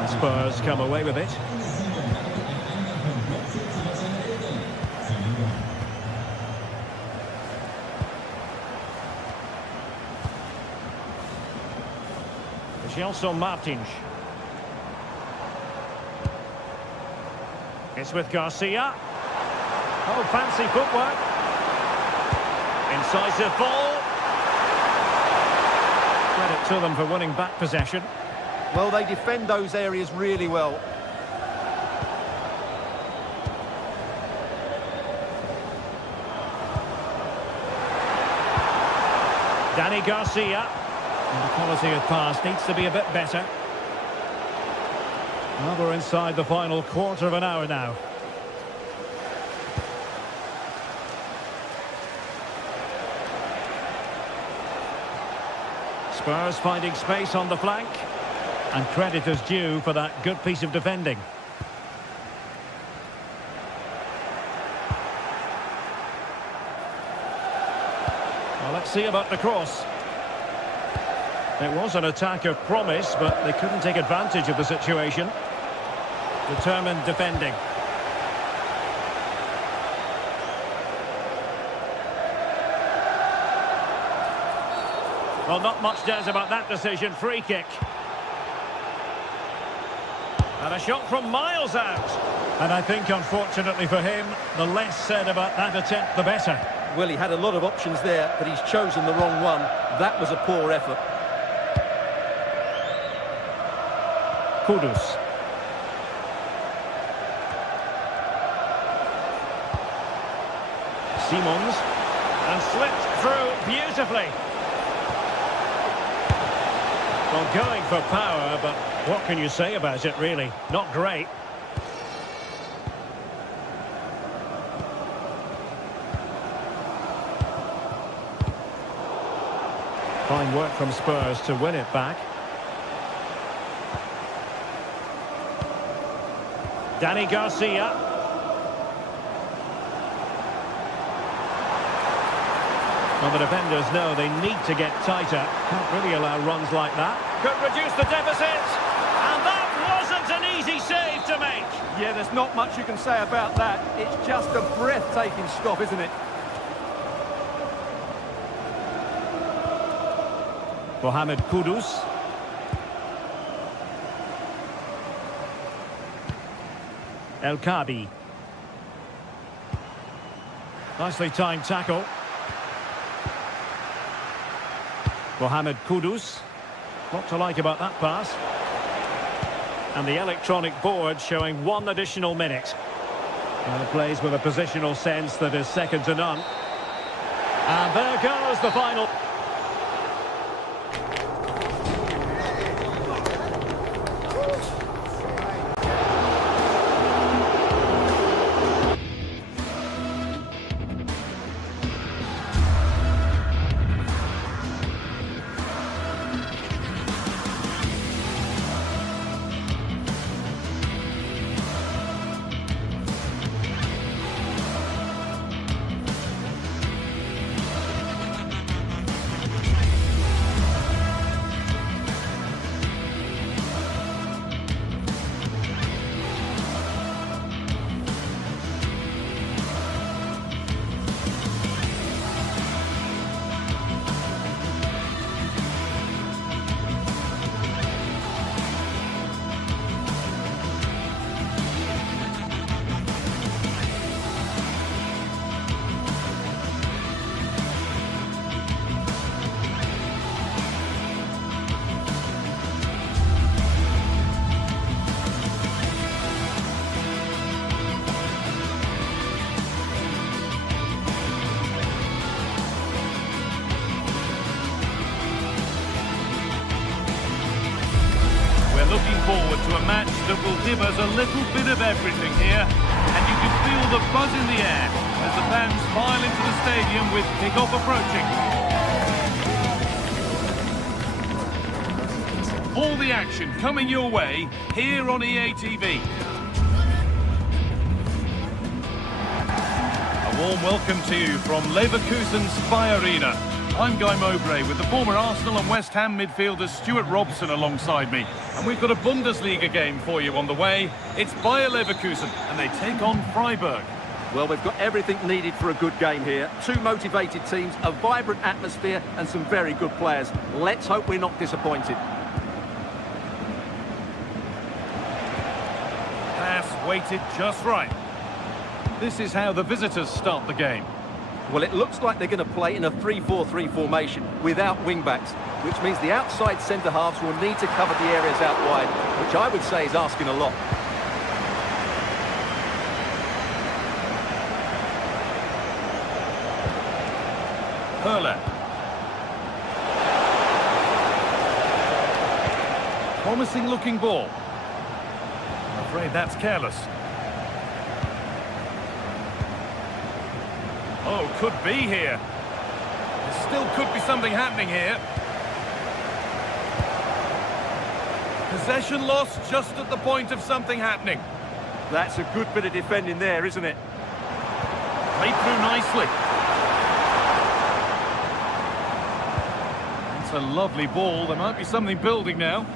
And Spurs come away with it. Gelson Martins. It's with Garcia. Oh, fancy footwork. Incisive ball. Credit to them for winning back possession. Well, they defend those areas really well. Danny Garcia. And the quality of pass needs to be a bit better. Well, we're inside the final quarter of an hour now. Spurs finding space on the flank. And credit is due for that good piece of defending. Well, let's see about the cross. It was an attack of promise, but they couldn't take advantage of the situation. Determined defending. Well, not much does about that decision. Free kick. And a shot from miles out. And I think, unfortunately for him, the less said about that attempt, the better. Well, he had a lot of options there, but he's chosen the wrong one. That was a poor effort. Kudus. Simons. And slipped through beautifully. Well, going for power, but what can you say about it, really? Not great. Fine work from Spurs to win it back. Danny Garcia. Well, the defenders know they need to get tighter. Can't really allow runs like that. Could reduce the deficit. And that wasn't an easy save to make. Yeah, there's not much you can say about that. It's just a breathtaking stop, isn't it? Mohamed Kudus. El Kabi. Nicely timed tackle. Mohamed Kudus. What to like about that pass. And the electronic board showing 1 additional minute. And plays with a positional sense that is second to none. And there goes the final. Looking forward to a match that will give us a little bit of everything here. And you can feel the buzz in the air as the fans file into the stadium with kick-off approaching. All the action coming your way here on EA TV. A warm welcome to you from Leverkusen's Sky Arena. I'm Guy Mowbray with the former Arsenal and West Ham midfielder Stuart Robson alongside me. And we've got a Bundesliga game for you on the way. It's Bayer Leverkusen and they take on Freiburg. Well, we've got everything needed for a good game here. 2 motivated teams, a vibrant atmosphere and some very good players. Let's hope we're not disappointed. weighted just right. This is how the visitors start the game. Well, it looks like they're going to play in a 3-4-3 formation without wing-backs, which means the outside centre-halves will need to cover the areas out wide, which I would say is asking a lot. Hurler. Promising looking ball. I'm afraid that's careless. Oh, could be here. There still could be something happening here. Possession lost just at the point of something happening. That's a good bit of defending there, isn't it? Played through nicely. It's a lovely ball. There might be something building now.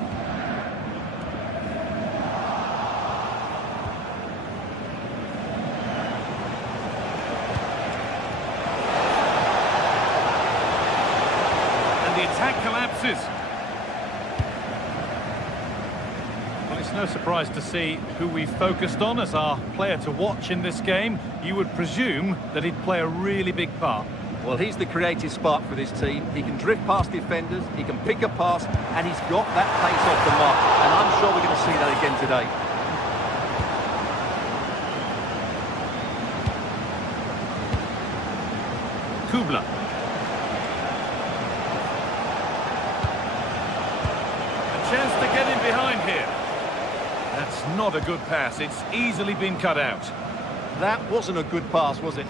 Attack collapses. Well, it's no surprise to see who we focused on as our player to watch in this game. You would presume that he'd play a really big part. Well, he's the creative spark for this team. He can drift past defenders, he can pick a pass, and he's got that pace off the mark. And I'm sure we're going to see that again today. Kubla. Chance to get in behind here. That's not a good pass. It's easily been cut out. That wasn't a good pass, was it?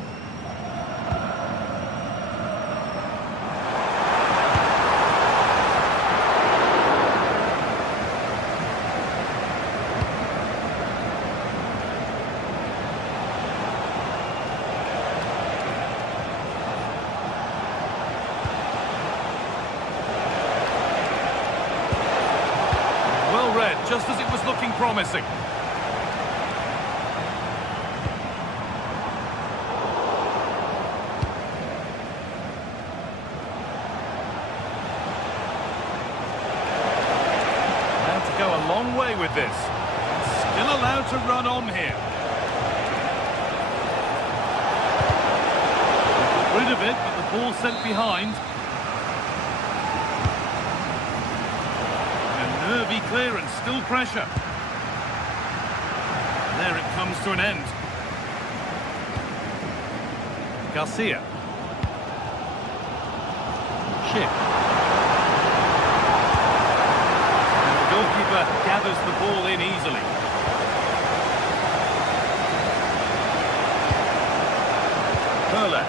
Just as it was looking promising. Allowed to go a long way with this. Still allowed to run on here. Got rid of it, but the ball sent behind. Nervy clearance, still pressure. There it comes to an end. Garcia. Chip. And the goalkeeper gathers the ball in easily. Hurler.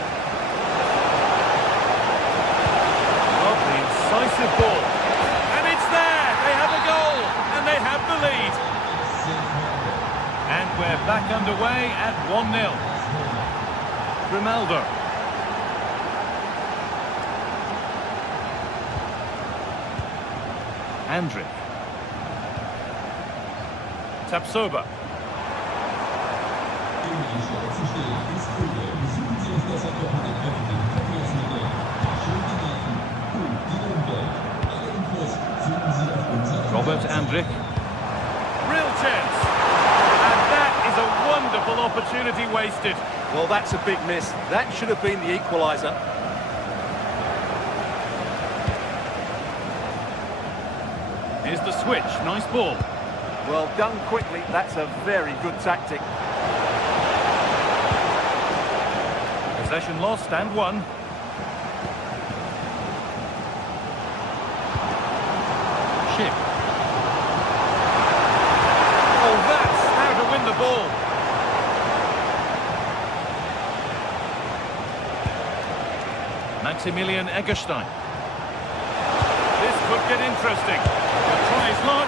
Lovely, incisive ball. They have the lead. And we're back underway at 1-0. Grimaldo. Andrić. Tapsoba. Robert Andrić. Real chance. And that is a wonderful opportunity wasted. Well, that's a big miss. That should have been the equaliser. Here's the switch. Nice ball. Well done quickly. That's a very good tactic. Possession lost and won. Chip. Oh, that's how to win the ball. Maximilian Eggestein. This could get interesting. The try is not.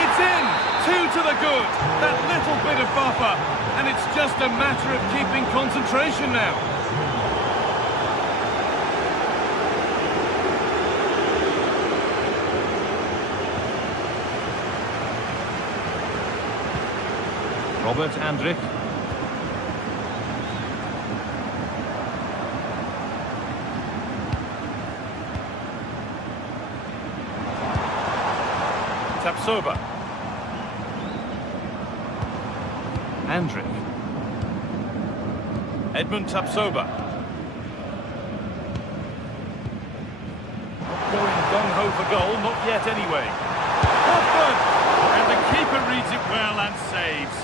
It's in! 2 to the good. That little bit of buffer. And it's just a matter of keeping concentration now. Robert Andrić. Tapsoba. Andrick. Edmund Tapsoba. Not going gung-ho for goal, not yet anyway. Hoffman! And the keeper reads it well and saves.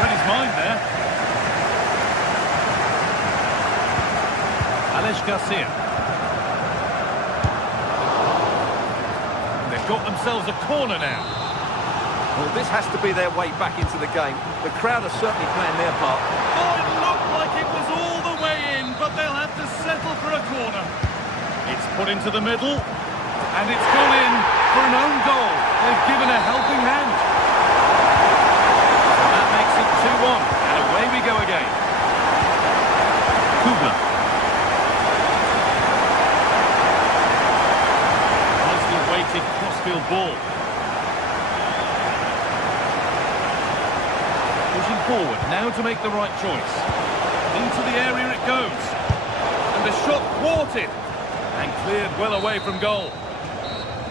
Read his mind there. Alex Garcia. And they've got themselves a corner now. Well, this has to be their way back into the game. The crowd are certainly playing their part. Oh, it looked like it was all the way in, but they'll have to settle for a corner. It's put into the middle, and it's gone in for an own goal. They've given a helping hand. So that makes it 2-1, and away we go again. Kubler. Nicely weighted crossfield ball. Pushing forward, now to make the right choice. Into the area it goes. And the shot thwarted. And cleared well away from goal.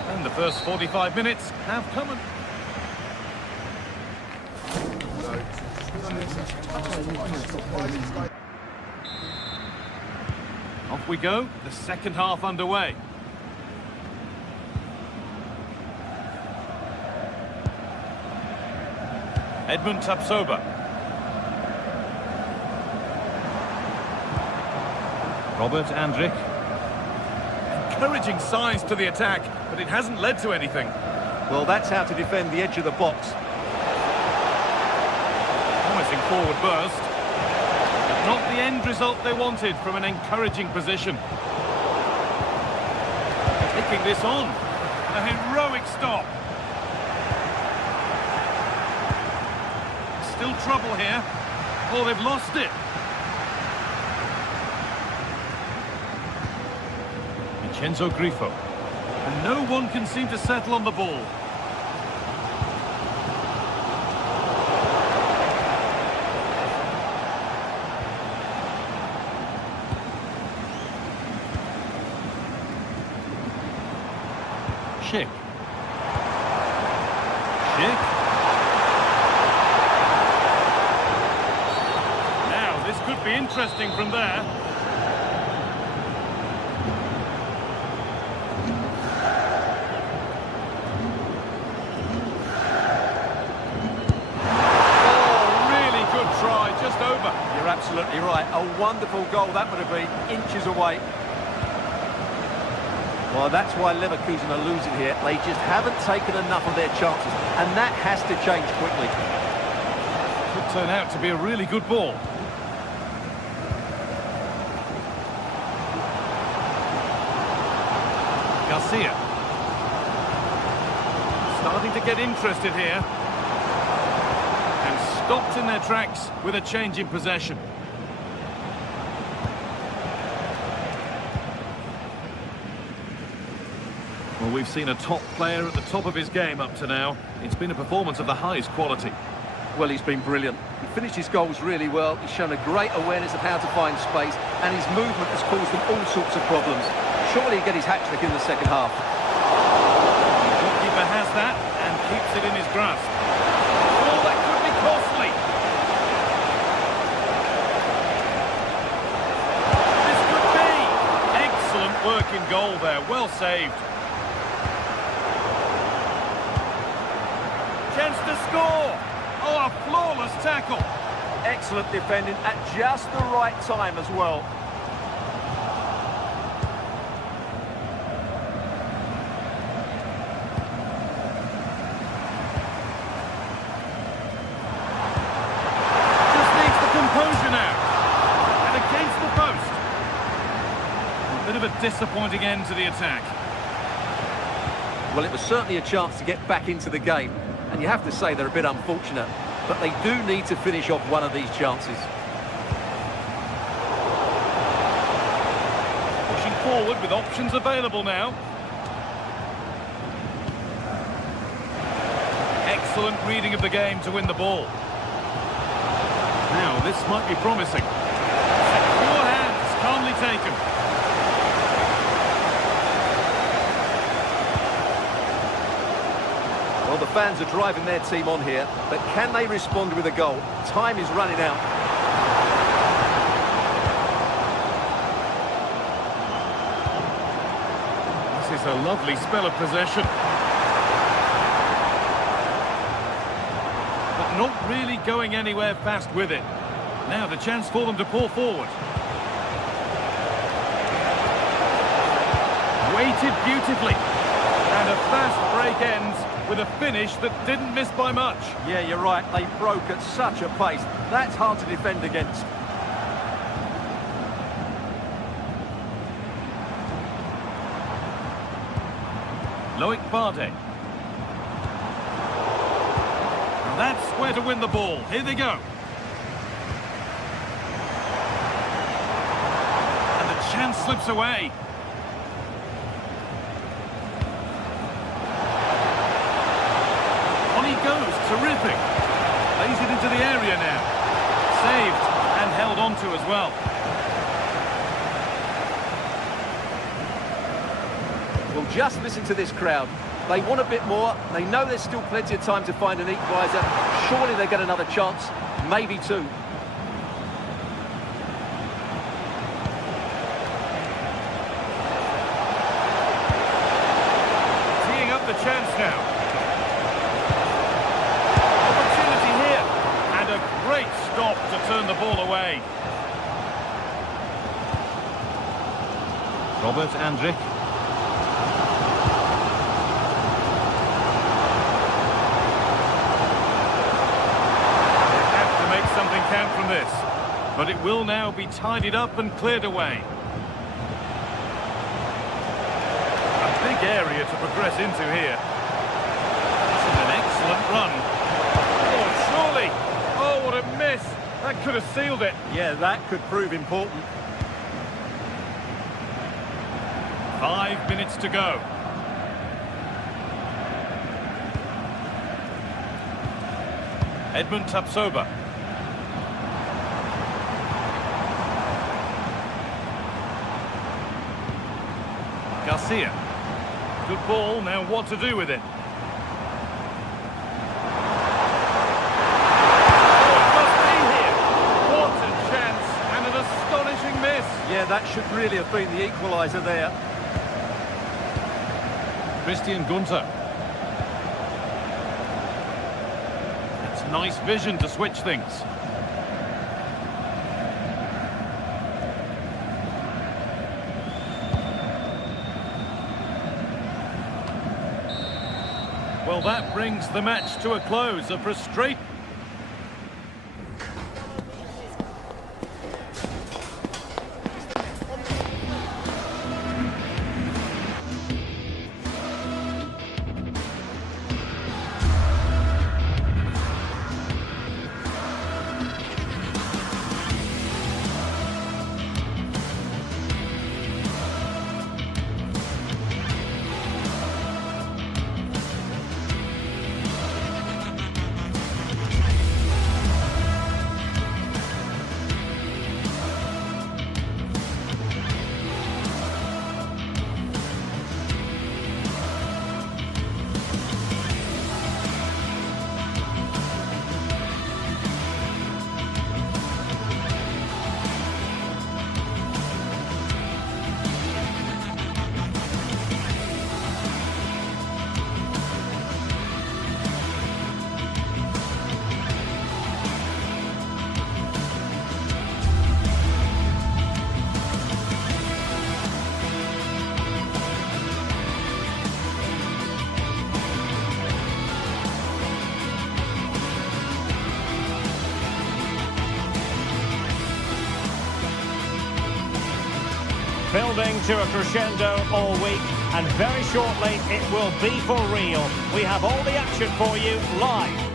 And the first 45 minutes have come and... Off we go, the second half underway. Edmund Tapsoba. Robert Andrick. Encouraging signs to the attack, but it hasn't led to anything. Well, that's how to defend the edge of the box. Promising forward burst. But not the end result they wanted from an encouraging position. Taking this on. A heroic stop. Still trouble here. Oh, they've lost it. Vincenzo Grifo. And no one can seem to settle on the ball. Schick. Now, this could be interesting from there. You're absolutely right. A wonderful goal that would have been, inches away. Well, that's why Leverkusen are losing here. They just haven't taken enough of their chances, and that has to change quickly. Could turn out to be a really good ball. Garcia. Starting to get interested here. Stopped in their tracks with a change in possession. Well, we've seen a top player at the top of his game up to now. It's been a performance of the highest quality. Well, he's been brilliant. He finished his goals really well. He's shown a great awareness of how to find space, and his movement has caused them all sorts of problems. Surely he'll get his hat-trick in the second half. The goalkeeper has that and keeps it in his grasp. Oh, that could be costly. This could be. Excellent work in goal there. Well saved. Chance to score. Oh, a flawless tackle. Excellent defending at just the right time as well. Just needs the composure now. And against the post. A bit of a disappointing end to the attack. Well, it was certainly a chance to get back into the game. And you have to say they're a bit unfortunate. But they do need to finish off one of these chances. Pushing forward with options available now. Excellent reading of the game to win the ball. Now, this might be promising. Secure hands, calmly taken. Well, the fans are driving their team on here, but can they respond with a goal? Time is running out. This is a lovely spell of possession. But not really going anywhere fast with it. Now the chance for them to pour forward. Waited beautifully. And a fast break ends with a finish that didn't miss by much. Yeah, you're right. They broke at such a pace. That's hard to defend against. Loic Bardet. And that's where to win the ball. Here they go. And the chance slips away. On he goes. Terrific. Lays it into the area now. Saved and held on to as well. Well, just listen to this crowd. They want a bit more. They know there's still plenty of time to find an equaliser. Surely they get another chance, maybe two. Teeing up the chance now. Opportunity here. And a great stop to turn the ball away. Robert Andrich. Something count from this, but it will now be tidied up and cleared away. A big area to progress into here. This is an excellent run. Oh, surely! Oh, what a miss! That could have sealed it. Yeah, that could prove important. 5 minutes to go. Edmund Tapsoba. Garcia. Good ball, now what to do with it? Oh, it must be here. What a chance, and an astonishing miss. Yeah, that should really have been the equaliser there. Christian Gunter. That's nice vision to switch things. Well, that brings the match to a close. A frustrating... Building to a crescendo all week, and very shortly it will be for real. We have all the action for you live.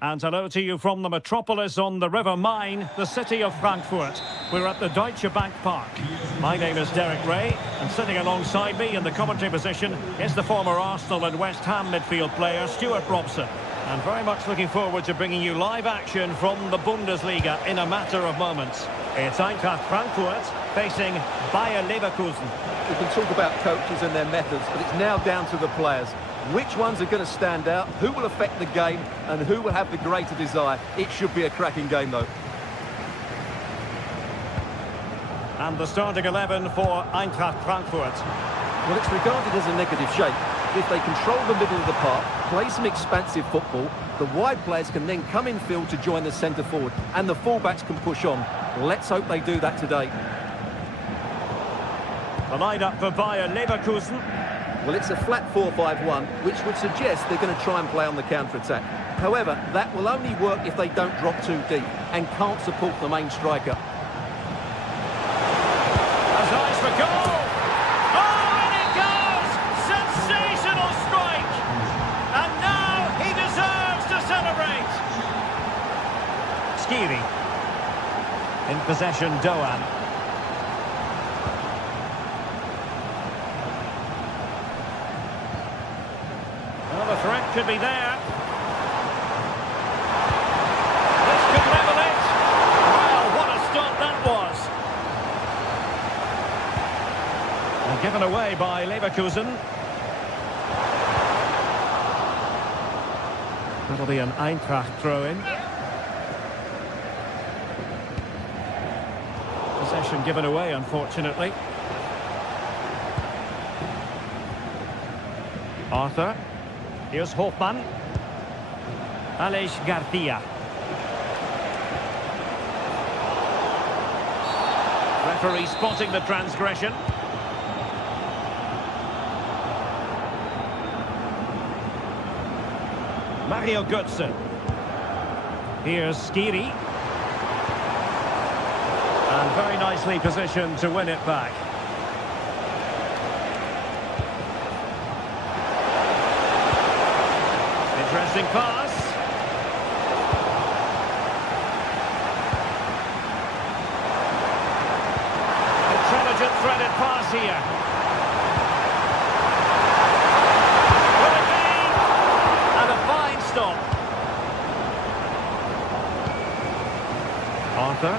And hello to you from the metropolis on the River Main, the city of Frankfurt. We're at the Deutsche Bank Park. My name is Derek Ray, and sitting alongside me in the commentary position is the former Arsenal and West Ham midfield player, Stuart Robson. And very much looking forward to bringing you live action from the Bundesliga in a matter of moments. It's Eintracht Frankfurt facing Bayer Leverkusen. We can talk about coaches and their methods, but it's now down to the players. Which ones are going to stand out, who will affect the game, and who will have the greater desire? It should be a cracking game, though. And the starting 11 for Eintracht Frankfurt. Well, it's regarded as a negative shape. If they control the middle of the park, play some expansive football, the wide players can then come in field to join the centre forward, and the fullbacks can push on. Let's hope they do that today. The line-up for Bayer Leverkusen. Well, it's a flat 4-5-1, which would suggest they're going to try and play on the counter-attack. However, that will only work if they don't drop too deep and can't support the main striker. That's eyes for goal! Oh, and it goes! Sensational strike! And now he deserves to celebrate! Skiri. In possession, Doan. Well, the threat could be there. This could level it. Well, what a stop that was. And given away by Leverkusen. That'll be an Eintracht throw-in. Possession given away, unfortunately. Arthur. Here's Hofmann. Aleix Garcia. Referee spotting the transgression. Mario Götze. Here's Skiri. And very nicely positioned to win it back. Interesting pass. Intelligent threaded pass here. Will it be? And a fine stop. Arthur.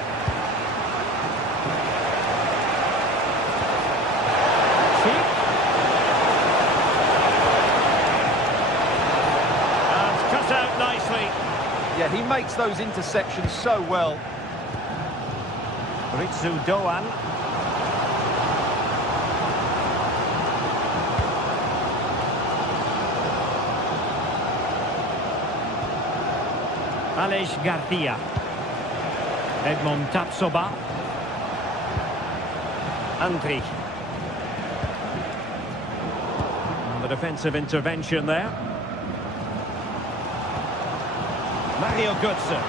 Yeah, he makes those interceptions so well. Ritsu Doan. Aleix Garcia. Edmond Tapsoba. Andri. And the defensive intervention there. Mario Götze.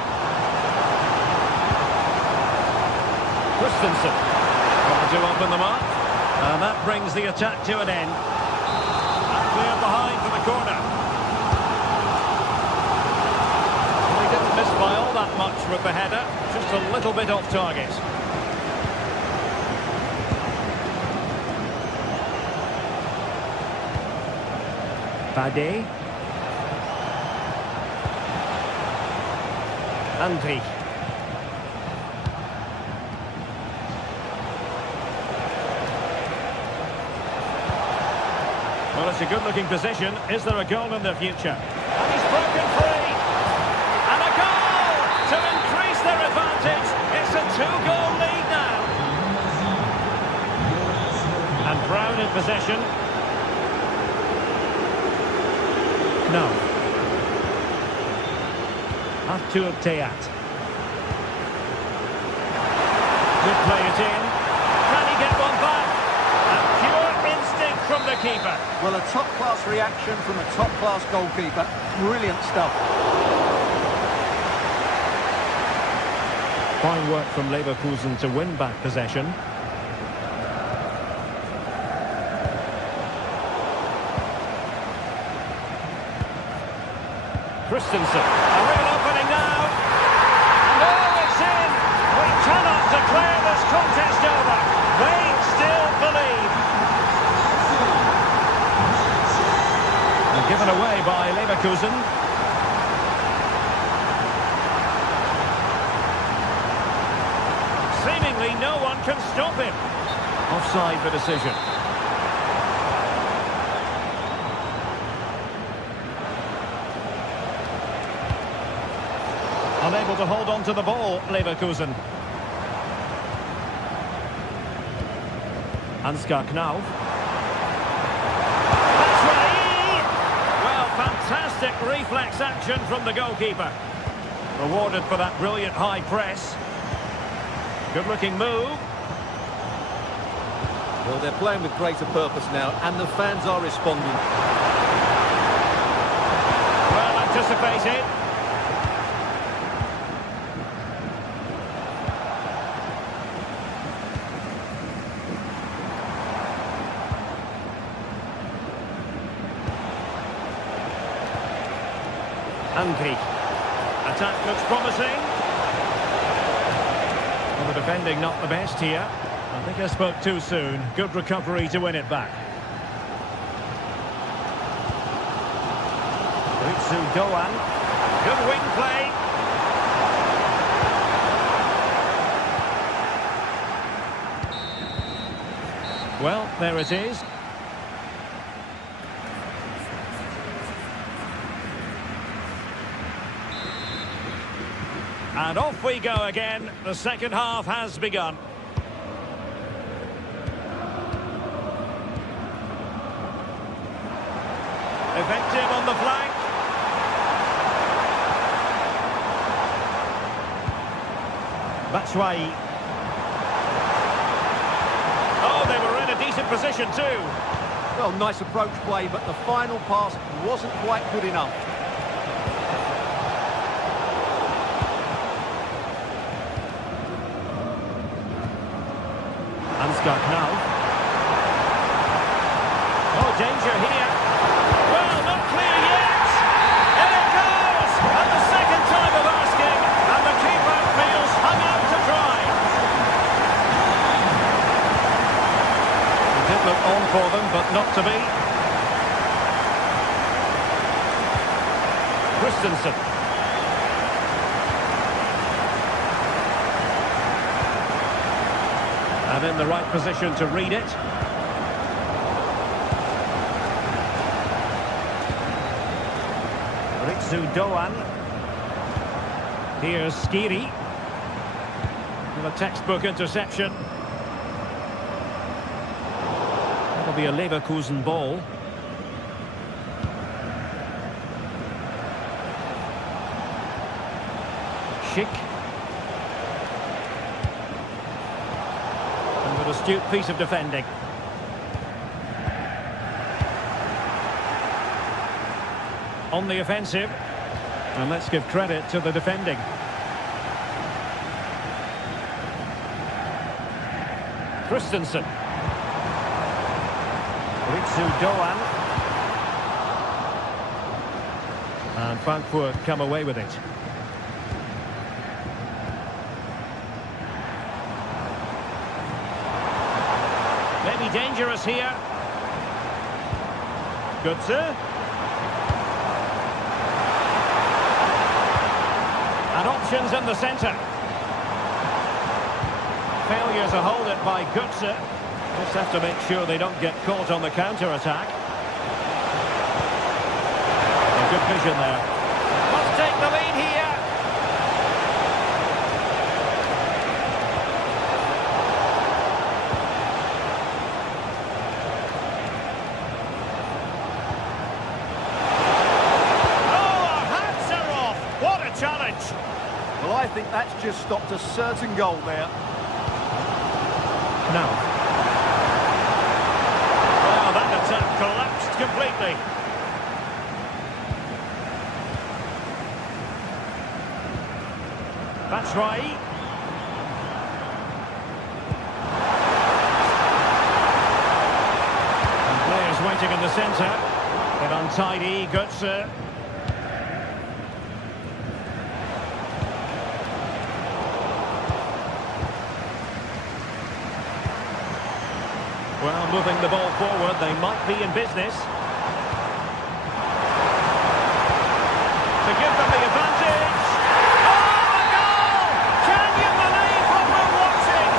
Christensen. Trying to open them up. And that brings the attack to an end. And cleared behind for the corner. Well, he didn't miss by all that much with the header. Just a little bit off target. Bade. Andri. Well, it's a good-looking position. Is there a goal in the future? And he's broken free! And a goal to increase their advantage. It's a two-goal lead now. And Brown in possession. No. Artur Teat. Could play it in. Can he get one back? A pure instinct from the keeper. Well, a top-class reaction from a top-class goalkeeper. Brilliant stuff. Fine work from Leverkusen to win back possession. Christensen, a real opening now. And oh, it's in! We cannot declare this contest over. They still believe. And given away by Leverkusen. Virtually no one can stop him. Offside the decision. Unable to hold on to the ball, Leverkusen. Ansgar Knauf. That's right! Well, fantastic reflex action from the goalkeeper. Rewarded for that brilliant high press. Good-looking move. Well, they're playing with greater purpose now, and the fans are responding. Well anticipated. Angry. Attack looks promising. Well, the defending not the best here. I think I spoke too soon. Good recovery to win it back. Ritsu Doan. Good wing play. Well, there it is. And off we go again. The second half has begun. Effective on the flank. Batshuayi. Oh, they were in a decent position too. Well, nice approach play, but the final pass wasn't quite good enough. Ansgar Knauf. Oh, danger here. Well, not clear yet. In it goes! And the second time of asking, and the keeper feels hung out to dry. It did look on for them, but not to be. Christensen. And in the right position to read it. Ritsu Doan. Here's Skiri. With a textbook interception. That'll be a Leverkusen ball. Schick. Astute piece of defending. On the offensive. And let's give credit to the defending. Christensen. Ritsu Doan. And Frankfurt come away with it. Maybe dangerous here. Götze. And options in the centre. Failure to hold it by Götze. Just have to make sure they don't get caught on the counter-attack. Good vision there. Must take the lead here. Well, I think that's just stopped a certain goal there. Now. Well, that attack collapsed completely. Batshuayi. And players waiting in the centre. But untidy, Götze. Well, moving the ball forward, they might be in business. To give them the advantage. Oh, a goal! Can you believe what we're watching?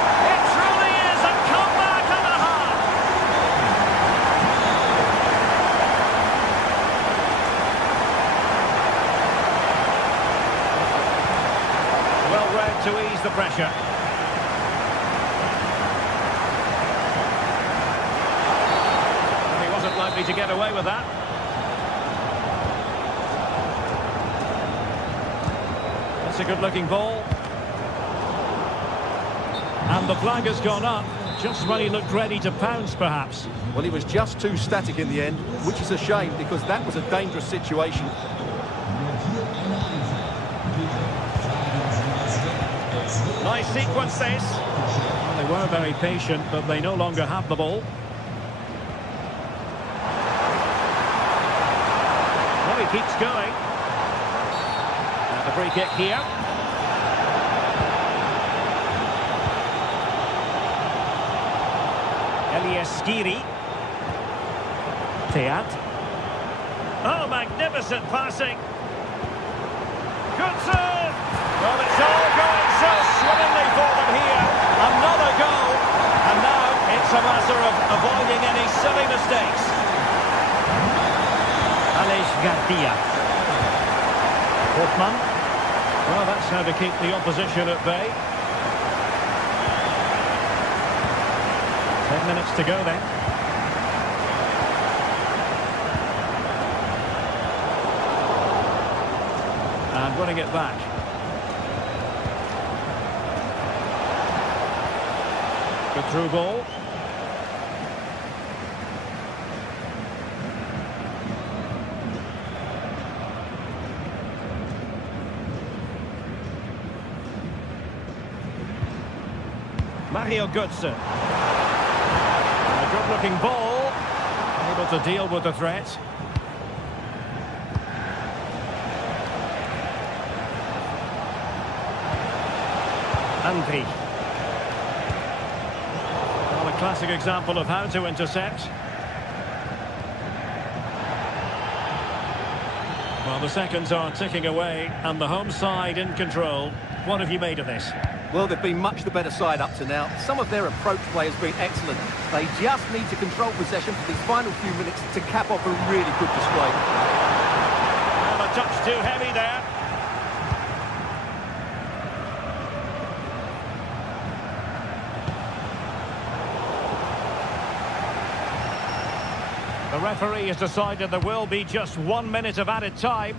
to ease the pressure. And he wasn't likely to get away with that. That's a good-looking ball. And the flag has gone up, just when he looked ready to pounce, perhaps. Well, he was just too static in the end, which is a shame, because that was a dangerous situation. Nice sequence, this. Well, they were very patient, but they no longer have the ball. Well, he keeps going. And the free kick here. Skiri. Teat. Oh, magnificent passing. Goodson! Well, it's all going so swimmingly for them here. Another goal. And now it's a matter of avoiding any silly mistakes. Aleix Garcia. Hofmann. Well, that's how to keep the opposition at bay. 10 minutes to go then. And winning it back. Good through ball. Mario Götze. Good-looking ball, able to deal with the threat. Andri. Well, a classic example of how to intercept. Well, the seconds are ticking away, and the home side in control. What have you made of this? Well, they've been much the better side up to now. Some of their approach play has been excellent. They just need to control possession for these final few minutes to cap off a really good display. Well, a touch too heavy there. The referee has decided there will be just 1 minute of added time.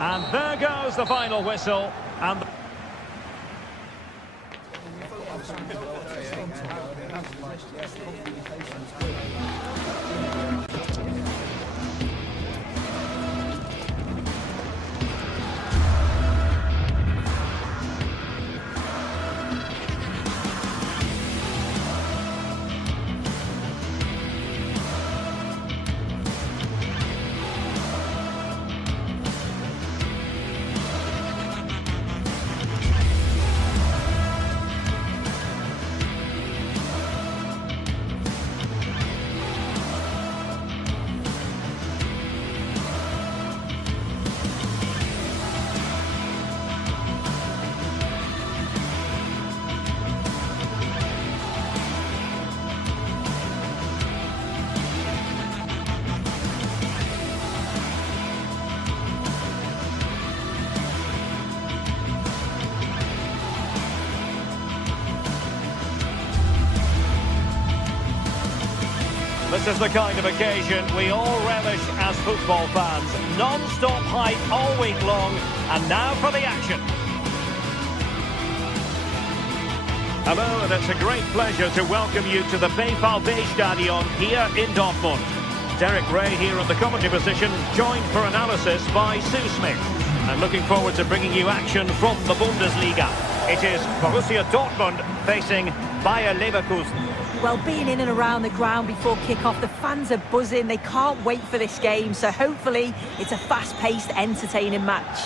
And there goes the final whistle. And this is the kind of occasion we all relish as football fans. Non-stop hype all week long, and now for the action. Hello, and it's a great pleasure to welcome you to the Stadion here in Dortmund. Derek Ray here at the commentary position, joined for analysis by Sue Smith. And looking forward to bringing you action from the Bundesliga. It is Borussia Dortmund facing Bayer Leverkusen. Well, being in and around the ground before kick-off, the fans are buzzing. They can't wait for this game, so hopefully it's a fast-paced, entertaining match.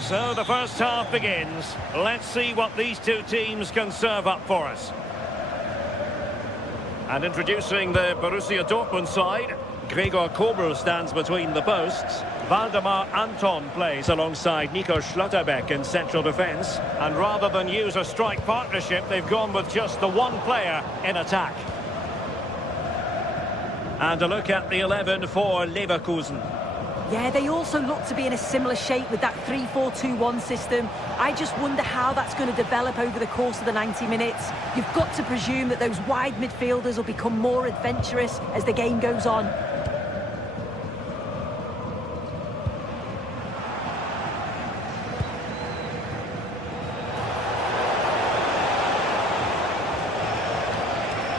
So the first half begins. Let's see what these two teams can serve up for us. And introducing the Borussia Dortmund side, Gregor Kobel stands between the posts. Waldemar Anton plays alongside Nico Schlotterbeck in central defence. And rather than use a strike partnership, they've gone with just the one player in attack. And a look at the 11 for Leverkusen. Yeah, they also look to be in a similar shape with that 3-4-2-1 system. I just wonder how that's going to develop over the course of the 90 minutes. You've got to presume that those wide midfielders will become more adventurous as the game goes on.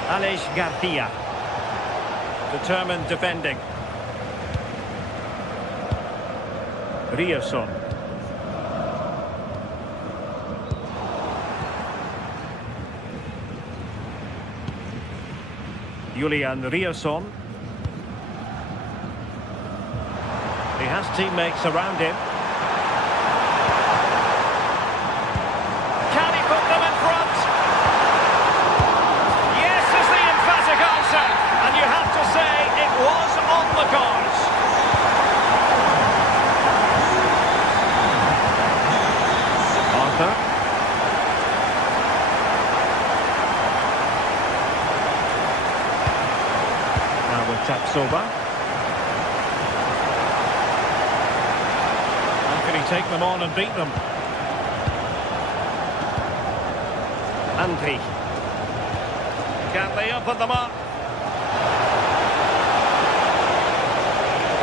Alex Garcia. Determined defending. Rierson. Julian Rierson. He has teammates around him. Can he put them in front? Yes is the emphatic answer. And you have to say it was on the cards. Arthur. Now with Tapsoba. How can he take them on and beat them? Andri. Can they open them up?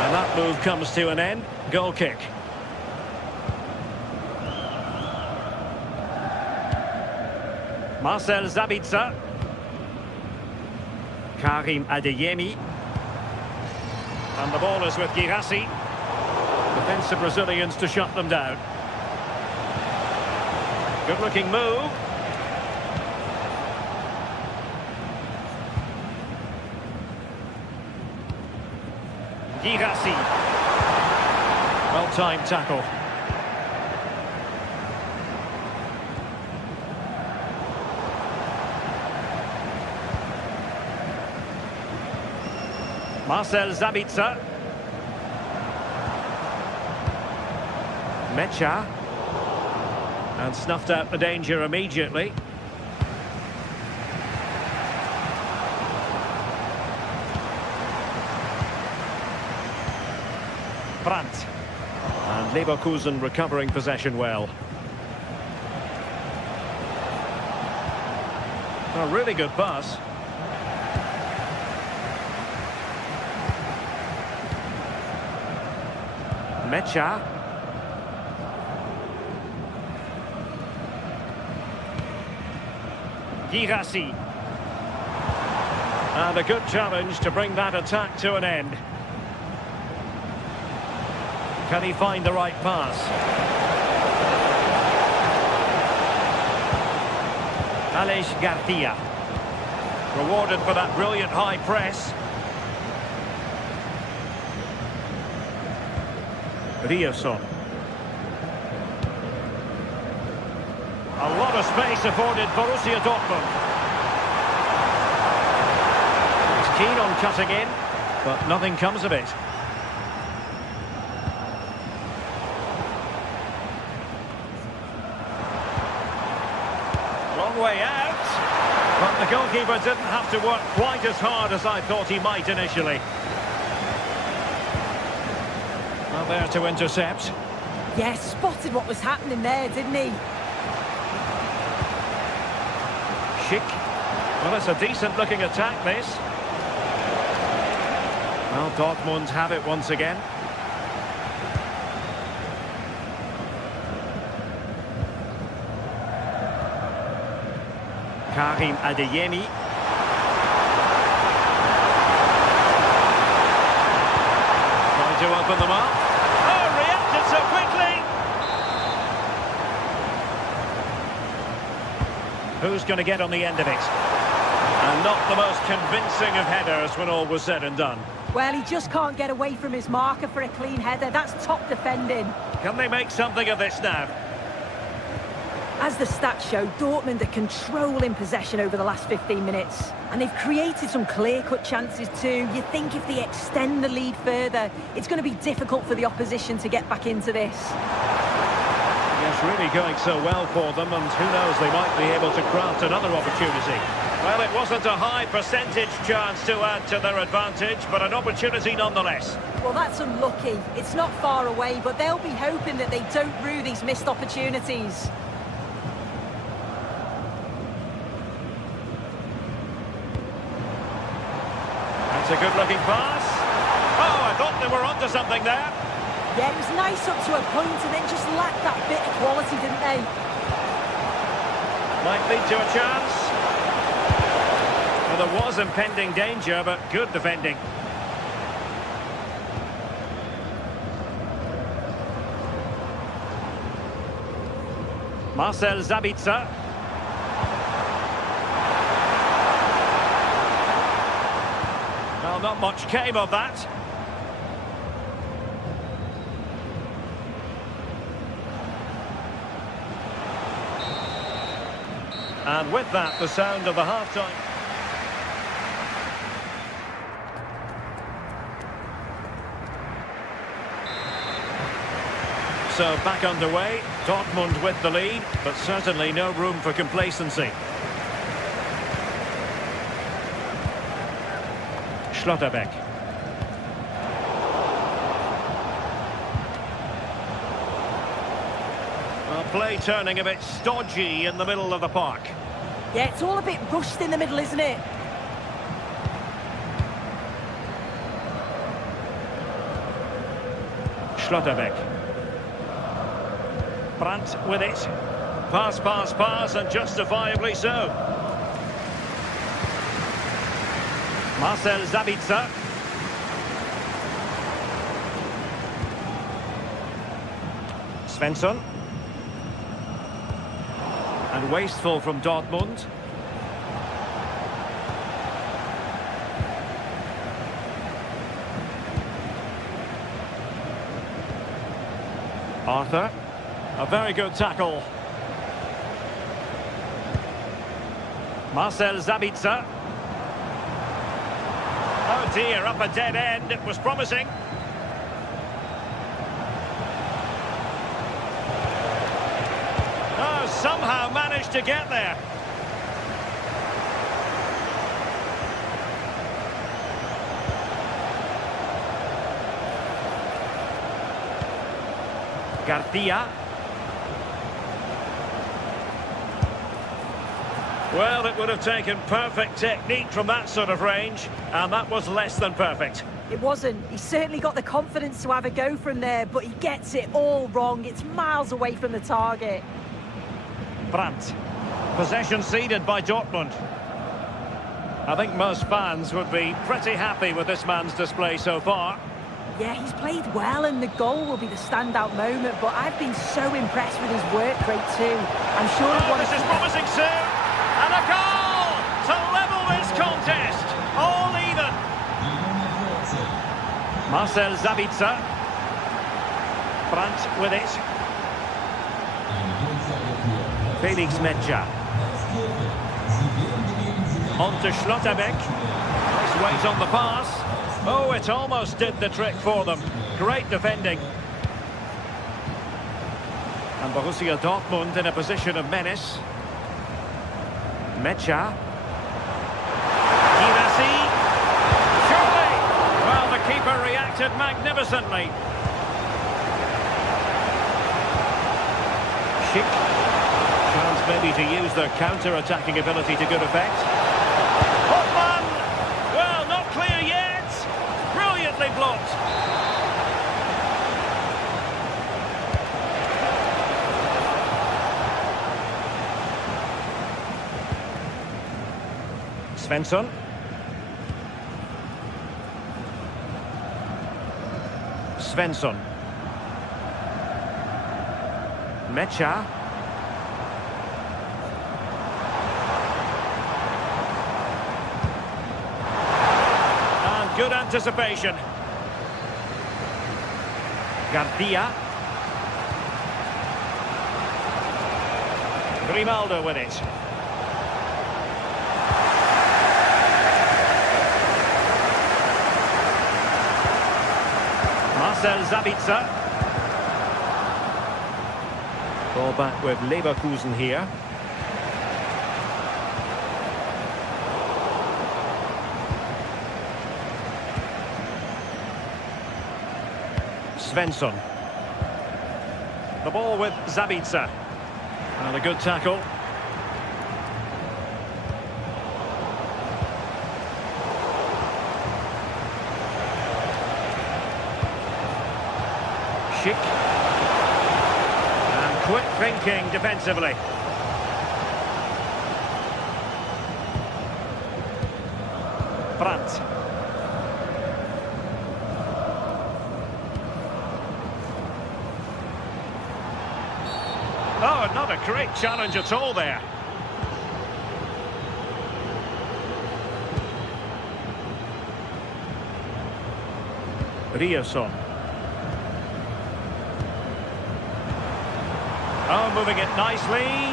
And that move comes to an end. Goal kick. Marcel Sabitzer. Karim Adeyemi. And the ball is with Girassi. Defensive Brazilians to shut them down. Good looking move. Girassi. Well-timed tackle. Marcel Sabitzer. Mecha. And snuffed out the danger immediately. Brandt. And Leverkusen recovering possession well. A really good pass. Mecha. Girassi. And a good challenge to bring that attack to an end. Can he find the right pass? Alex Garcia. Rewarded for that brilliant high press. Rierson. A lot of space afforded Borussia Dortmund. He's keen on cutting in, but nothing comes of it. Long way out. But the goalkeeper didn't have to work quite as hard as I thought he might initially. Well, there to intercept. Yeah, spotted what was happening there, didn't he? Schick. Well, it's a decent-looking attack, this. Well, Dortmund have it once again. Karim Adeyemi. Trying to open them up. Oh, reacted so quickly! Who's going to get on the end of it? And not the most convincing of headers when all was said and done. Well, he just can't get away from his marker for a clean header. That's top defending. Can they make something of this now? As the stats show, Dortmund are controlling possession over the last 15 minutes. And they've created some clear-cut chances too. You think if they extend the lead further, it's going to be difficult for the opposition to get back into this. Yes, really going so well for them, and who knows, they might be able to craft another opportunity. Well, it wasn't a high percentage chance to add to their advantage, but an opportunity nonetheless. Well, that's unlucky. It's not far away, but they'll be hoping that they don't rue these missed opportunities. That's a good-looking pass. Oh, I thought they were onto something there. Yeah, it was nice up to a point and then just lacked that bit of quality, didn't they? Might lead to a chance. Well, there was impending danger, but good defending. Marcel Sabitzer. Well, not much came of that. And with that, the sound of the half-time. So back underway, Dortmund with the lead, but certainly no room for complacency. Schlotterbeck. Well, play turning a bit stodgy in the middle of the park. Yeah, it's all a bit rushed in the middle, isn't it? Schlotterbeck. Brandt with it. Pass, pass, pass, and justifiably so. Marcel Sabitzer. Svensson. And wasteful from Dortmund. Arthur. A very good tackle. Marcel Sabitzer. Oh dear, up a dead end. It was promising. Oh, somehow managed to get there. Garcia. Well, it would have taken perfect technique from that sort of range, and that was less than perfect. It wasn't. He certainly got the confidence to have a go from there, but he gets it all wrong. It's miles away from the target. Brandt. Possession ceded by Dortmund. I think most fans would be pretty happy with this man's display so far. Yeah, he's played well, and the goal will be the standout moment, but I've been so impressed with his work rate too. I'm sure he wants this is promising soon. And a goal to level this contest. All even. Marcel Sabitzer. Brandt with it. Felix Metscher. On to Schlotterbeck. Nice weight on the pass. Oh, it almost did the trick for them. Great defending. And Borussia Dortmund in a position of menace. Metscher. Girassi. Surely! Well, the keeper reacted magnificently. Schick. Chance maybe to use their counter-attacking ability to good effect. Hotman! Well, not clear yet. Brilliantly blocked. Svensson. Svensson. Metscher. And good anticipation. Garcia. Grimaldo with it. Marcel Sabitzer. Ball back with Leverkusen here. Svensson. The ball with Zabitzer. And a good tackle. Schick. And quick thinking defensively. Brandt. Oh, not a great challenge at all there. Ryerson. Oh, moving it nicely. And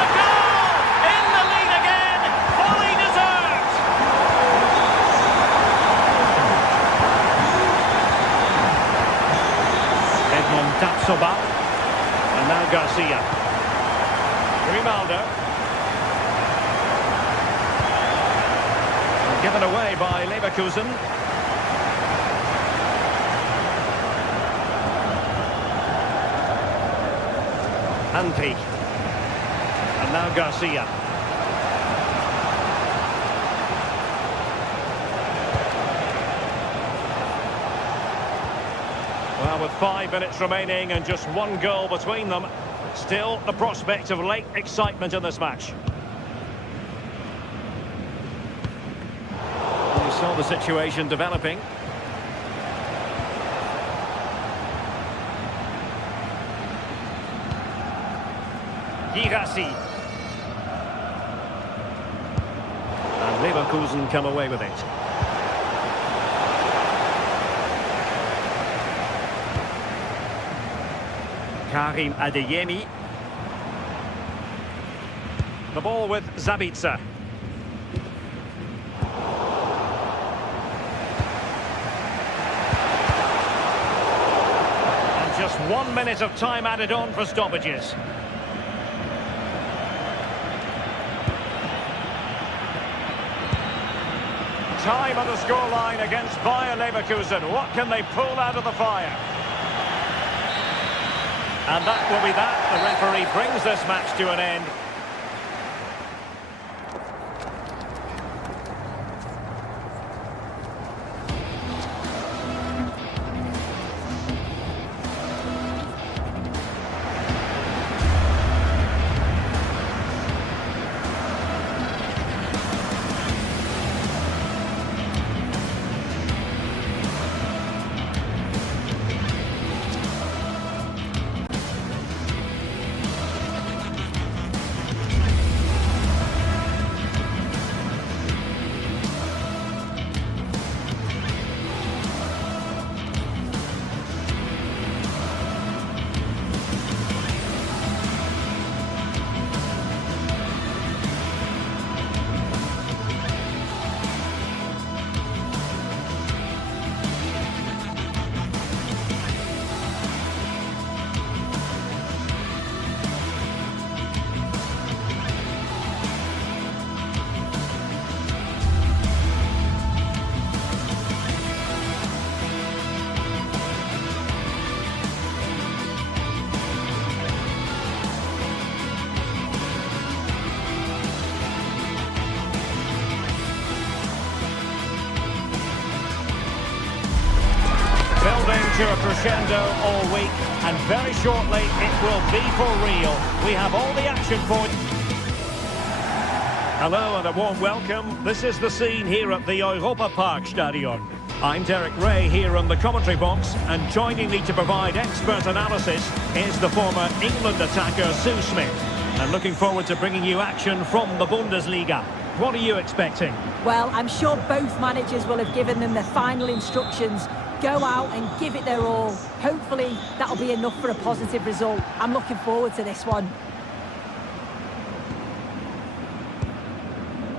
a goal! In the lead again! Fully deserved! Edmond Tapsoba. And now Garcia. Grimaldo. Given away by Leverkusen. Antti. And now Garcia. Well, with 5 minutes remaining and just one goal between them, still the prospect of late excitement in this match. You saw the situation developing. Girassi. And Leverkusen come away with it. Karim Adeyemi. The ball with Zabitzer. And just 1 minute of time added on for stoppages. Time on the scoreline against Bayer Leverkusen. What can they pull out of the fire? And that will be that. The referee brings this match to an end. To a crescendo all week, and very shortly it will be for real. We have all the action points. Hello and a warm welcome. This is the scene here at the Europa Park Stadion. I'm Derek Ray here on the commentary box, and joining me to provide expert analysis is the former England attacker Sue Smith. And looking forward to bringing you action from the Bundesliga. What are you expecting? Well, I'm sure both managers will have given them their final instructions. Go out and give it their all. Hopefully that'll be enough for a positive result. I'm looking forward to this one.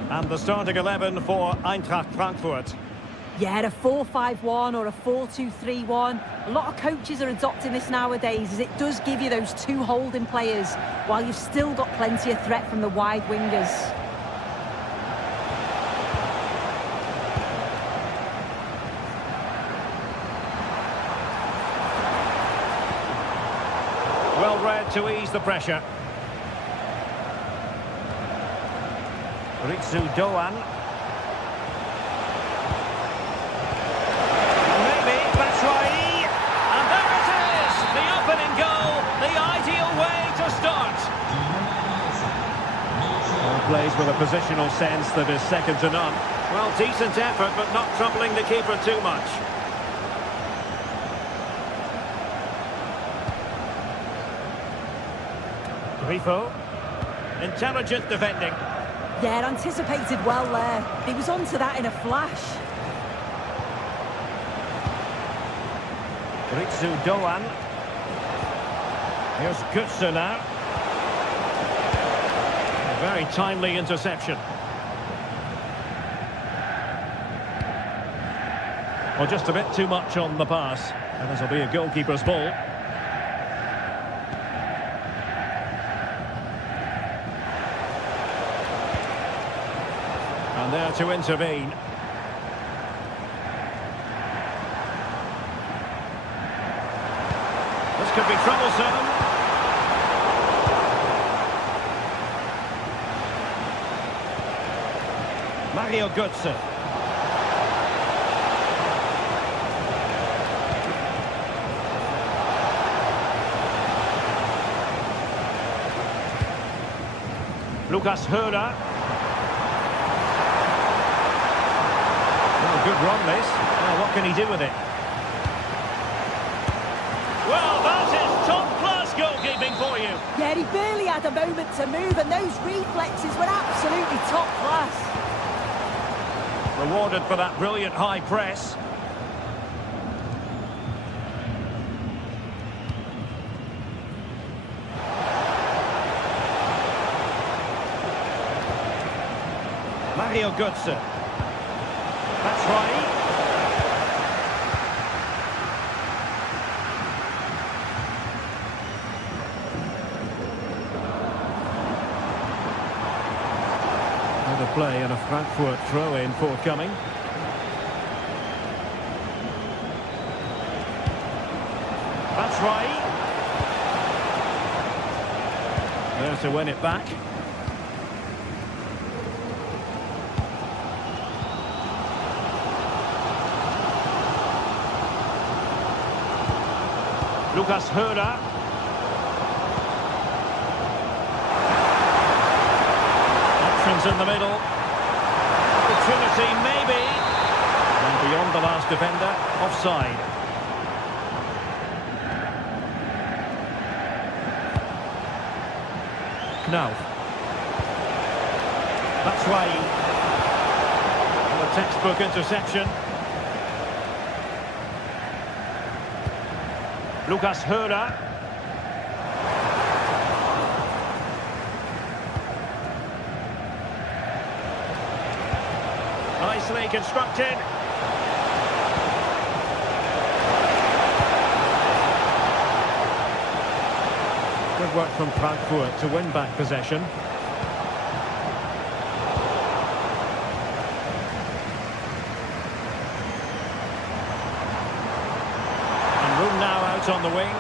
And the starting 11 for Eintracht Frankfurt. Yeah, a 4-5-1 or a 4-2-3-1. A lot of coaches are adopting this nowadays, as it does give you those two holding players, while you've still got plenty of threat from the wide wingers. out to ease the pressure. Ritsu Doan. Maybe Batshuayi. And there it is! The opening goal, the ideal way to start. Well, plays with a positional sense that is second to none. Well, decent effort, but not troubling the keeper too much. Grifo. Intelligent defending. Yeah, anticipated well there. He was onto that in a flash. Ritsu Doan. Here's Götze now. A very timely interception. Well, just a bit too much on the pass. And this will be a goalkeeper's ball. And there to intervene. This could be troublesome. Mario Götze. Lucas Höra. Well, good run this. Now what can he do with it? Well, that is top-class goalkeeping for you. Yeah, he barely had a moment to move, and those reflexes were absolutely top class. Rewarded for that brilliant high press. Mario Götze. That's right. Another play and a Frankfurt throw-in forthcoming. That's right. There to win it back. Lucas Höra. Options in the middle. Opportunity maybe. And beyond the last defender, offside. Knauf. That's why. And a textbook interception. Lucas Höra. Nicely constructed. Good work from Frankfurt to win back possession. On the wing.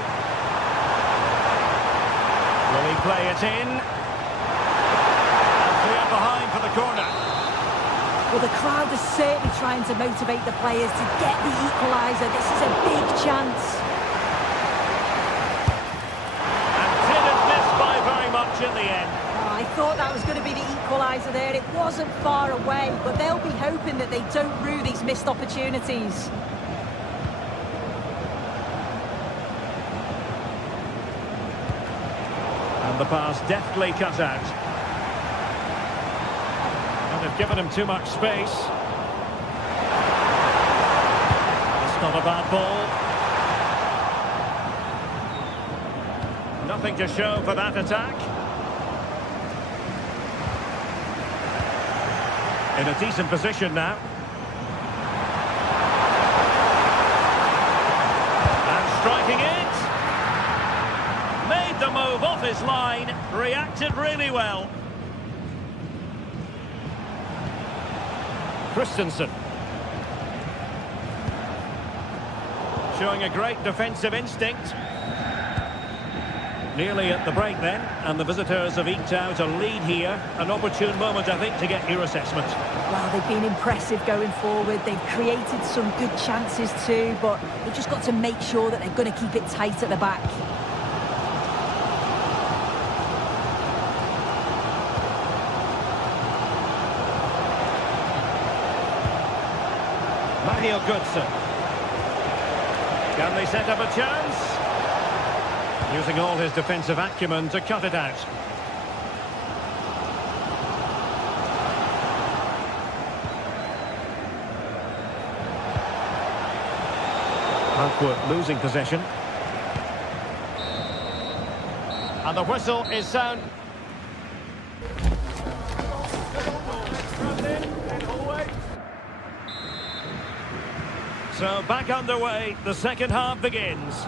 Will he play it in? And clear behind for the corner. Well, the crowd is certainly trying to motivate the players to get the equaliser. This is a big chance. And didn't miss by very much in the end. Oh, I thought that was going to be the equaliser there. It wasn't far away, but they'll be hoping that they don't rue these missed opportunities. And the pass deftly cut out. And they've given him too much space. That's not a bad ball. Nothing to show for that attack. In a decent position now. And striking it. Made the move off his line, reacted really well. Christensen. Showing a great defensive instinct. Nearly at the break then, and the visitors have eked out a lead here. An opportune moment, I think, to get your assessment. Well, they've been impressive going forward. They've created some good chances too, but they've just got to make sure that they're going to keep it tight at the back. Mario Götze. Can they set up a chance? Using all his defensive acumen to cut it out. Frankfurt losing possession. And the whistle is sound. So back underway, the second half begins.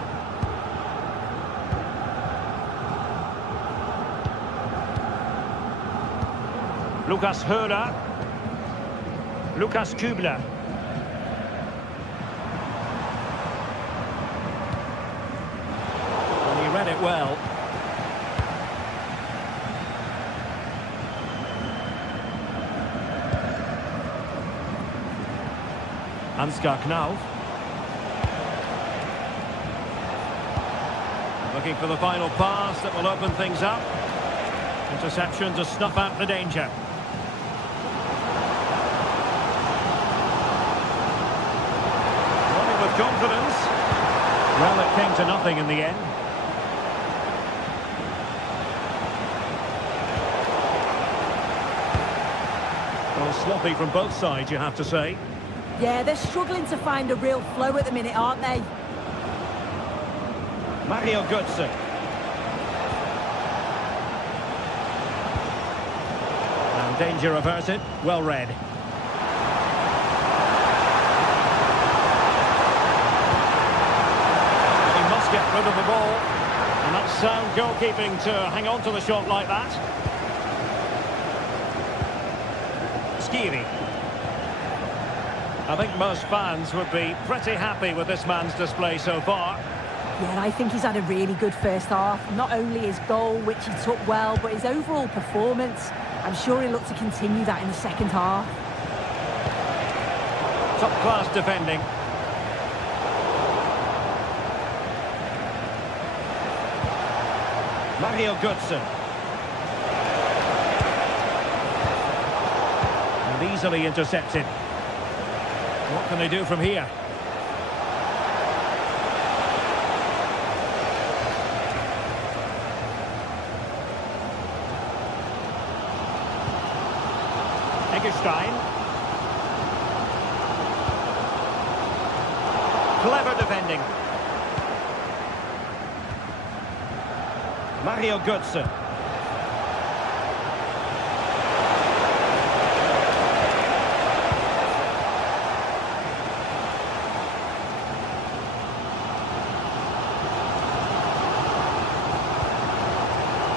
Lukas Höhler. Lukas Kübler. And he read it well. Ansgar Knauf. Looking for the final pass that will open things up. Interception to snuff out the danger. Running with confidence. Well, it came to nothing in the end. Well, sloppy from both sides, you have to say. Yeah, they're struggling to find a real flow at the minute, aren't they? Mario Götze. And danger averted. Well read. He must get rid of the ball. And that's sound goalkeeping to hang on to the shot like that. Skiri. I think most fans would be pretty happy with this man's display so far. Yeah, I think he's had a really good first half. Not only his goal, which he took well, but his overall performance. I'm sure he'll look to continue that in the second half. Top-class defending. Mario Götze. And easily intercepted. What can they do from here? Eggestein. Clever defending. Mario Götze.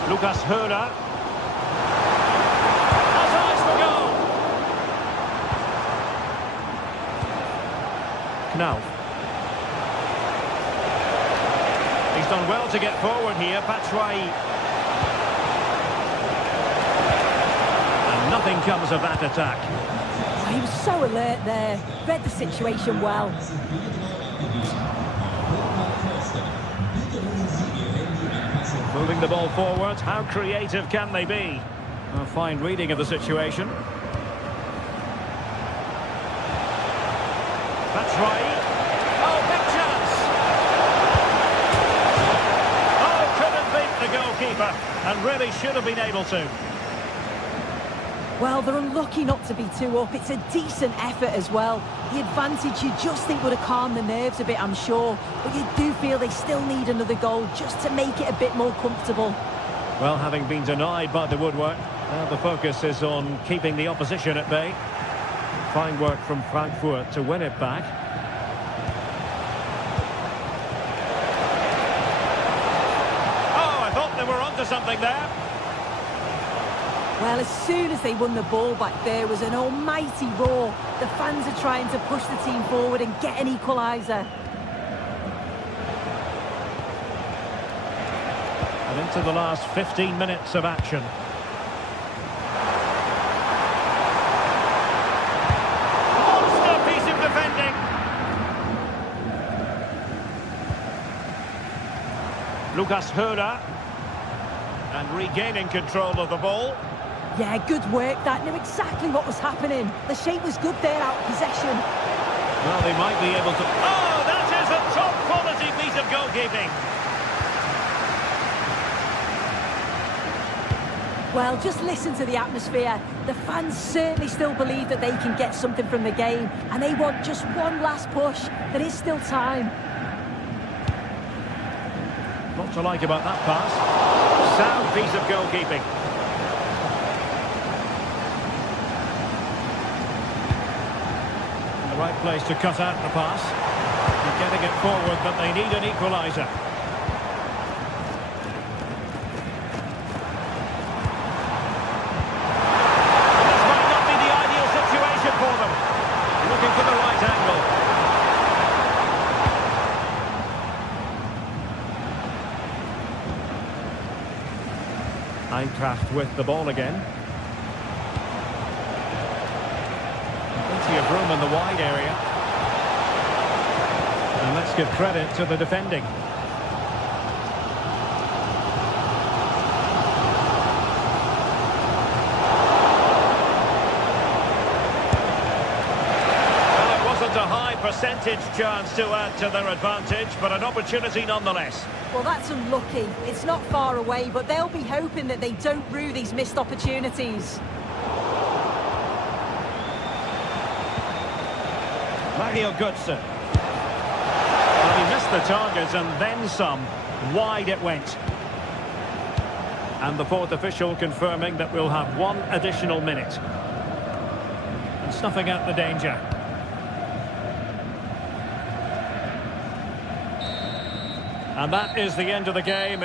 Lukas Höhler. Has eyes for goal. Knauf. He's done well to get forward here, Batshuayi. And nothing comes of that attack. He was so alert there, read the situation well. Moving the ball forward, how creative can they be? A fine reading of the situation. Batshuayi. Oh, big chance! Oh, couldn't beat the goalkeeper, and really should have been able to. Well, they're unlucky not to be 2 up. It's a decent effort as well. The advantage you just think would have calmed the nerves a bit, I'm sure. But you do feel they still need another goal just to make it a bit more comfortable. Well, having been denied by the woodwork, now the focus is on keeping the opposition at bay. Fine work from Frankfurt to win it back. Oh, I thought they were onto something there. Well, as soon as they won the ball back, there was an almighty roar. The fans are trying to push the team forward and get an equaliser. And into the last 15 minutes of action. Monster piece of defending. Lucas Höra. And regaining control of the ball. Yeah, good work. That knew exactly what was happening. The shape was good there out of possession. Well, they might be able to... Oh, that is a top-quality piece of goalkeeping. Well, just listen to the atmosphere. The fans certainly still believe that they can get something from the game, and they want just one last push. There is still time. What to like about that pass? Sound piece of goalkeeping. The right place to cut out the pass. They're getting it forward, but they need an equaliser. This might not be the ideal situation for them. Looking for the right angle. Eintracht with the ball again. Plenty of room in the wide area. And let's give credit to the defending. Well, it wasn't a high percentage chance to add to their advantage, but an opportunity nonetheless. Well, that's unlucky. It's not far away, but they'll be hoping that they don't rue these missed opportunities. Mario Götze. Well, he missed the target and then some. Wide it went. And the fourth official confirming that we'll have one additional minute. And snuffing out the danger. And that is the end of the game.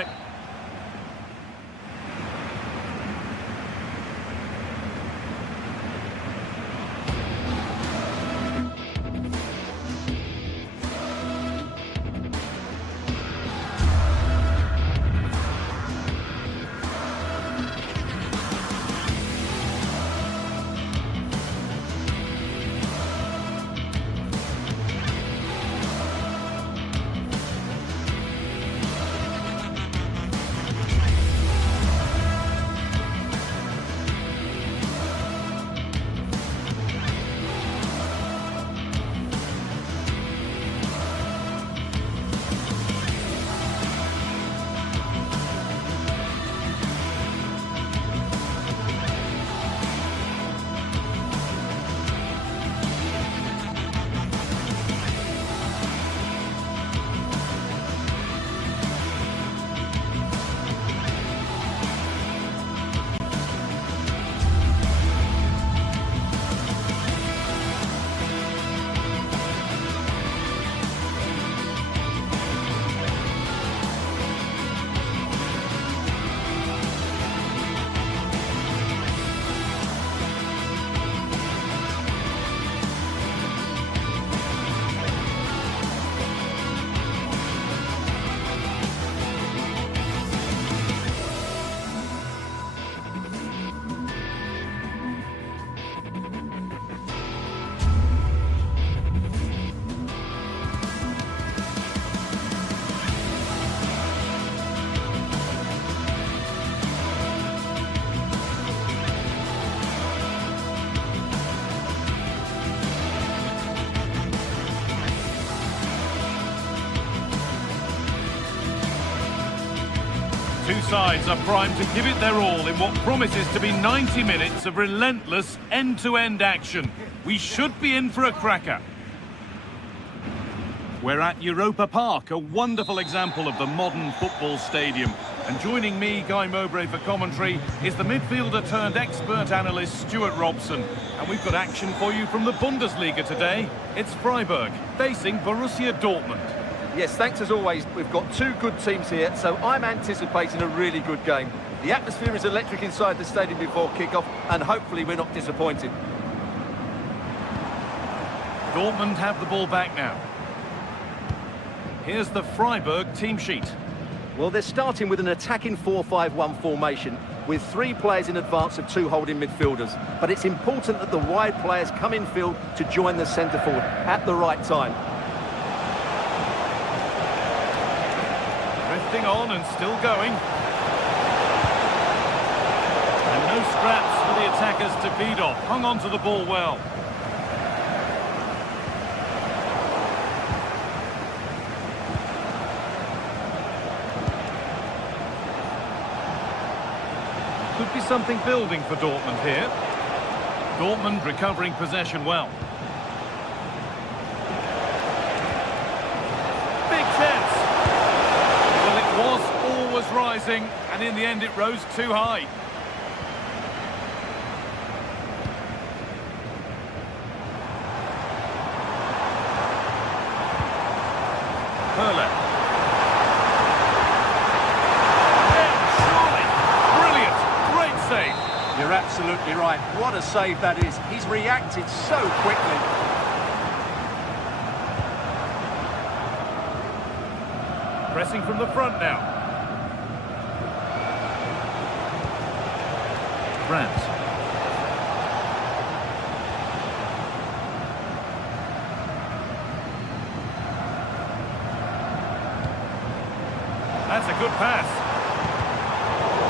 Two sides are primed to give it their all in what promises to be 90 minutes of relentless end-to-end action. We should be in for a cracker. We're at Europa Park, a wonderful example of the modern football stadium. And joining me, Guy Mowbray, for commentary is the midfielder-turned-expert analyst Stuart Robson. And we've got action for you from the Bundesliga today. It's Freiburg facing Borussia Dortmund. Yes, thanks as always. We've got two good teams here, so I'm anticipating a really good game. The atmosphere is electric inside the stadium before kick-off, and hopefully we're not disappointed. Dortmund have the ball back now. Here's the Freiburg team sheet. Well, they're starting with an attacking 4-5-1 formation with 3 players in advance of 2 holding midfielders. But it's important that the wide players come in field to join the centre forward at the right time. Drifting on and still going. And no scraps for the attackers to feed off. Hung on to the ball well. Could be something building for Dortmund here. Dortmund recovering possession well. Big chance. Well, it was always rising, and in the end it rose too high. Perle. You're absolutely right. What a save that is. He's reacted so quickly. Pressing from the front now. Brandt. That's a good pass.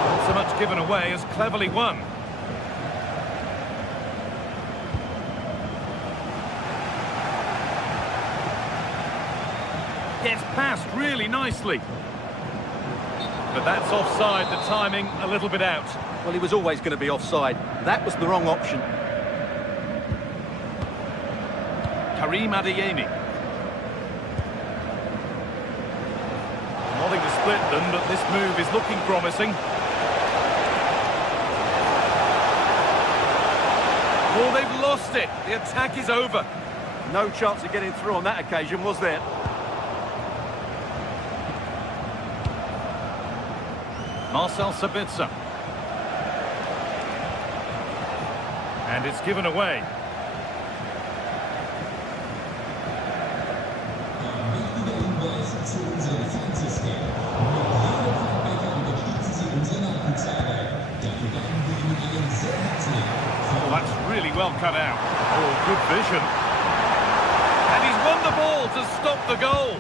Not so much given away as cleverly won. Gets past really nicely. But that's offside, the timing a little bit out. Well, he was always going to be offside. That was the wrong option. Karim Adeyemi. Nothing to split them, but this move is looking promising. Oh, they've lost it. The attack is over. No chance of getting through on that occasion, was there? Marcel Sabitzer. And it's given away. Oh, that's really well cut out. Oh, good vision. And he's won the ball to stop the goal.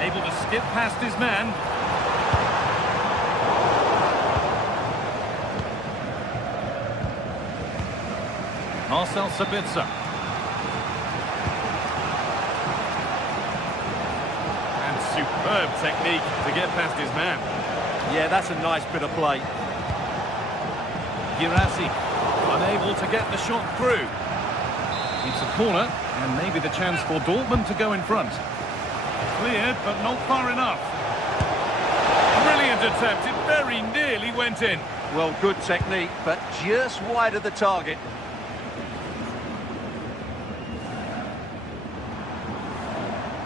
Able to skip past his man. Marcel Sabitzer. And superb technique to get past his man. Yeah, that's a nice bit of play. Girassi, unable to get the shot through. It's a corner, and maybe the chance for Dortmund to go in front. Cleared, but not far enough. Brilliant attempt. It very nearly went in. Well, good technique, but just wide of the target.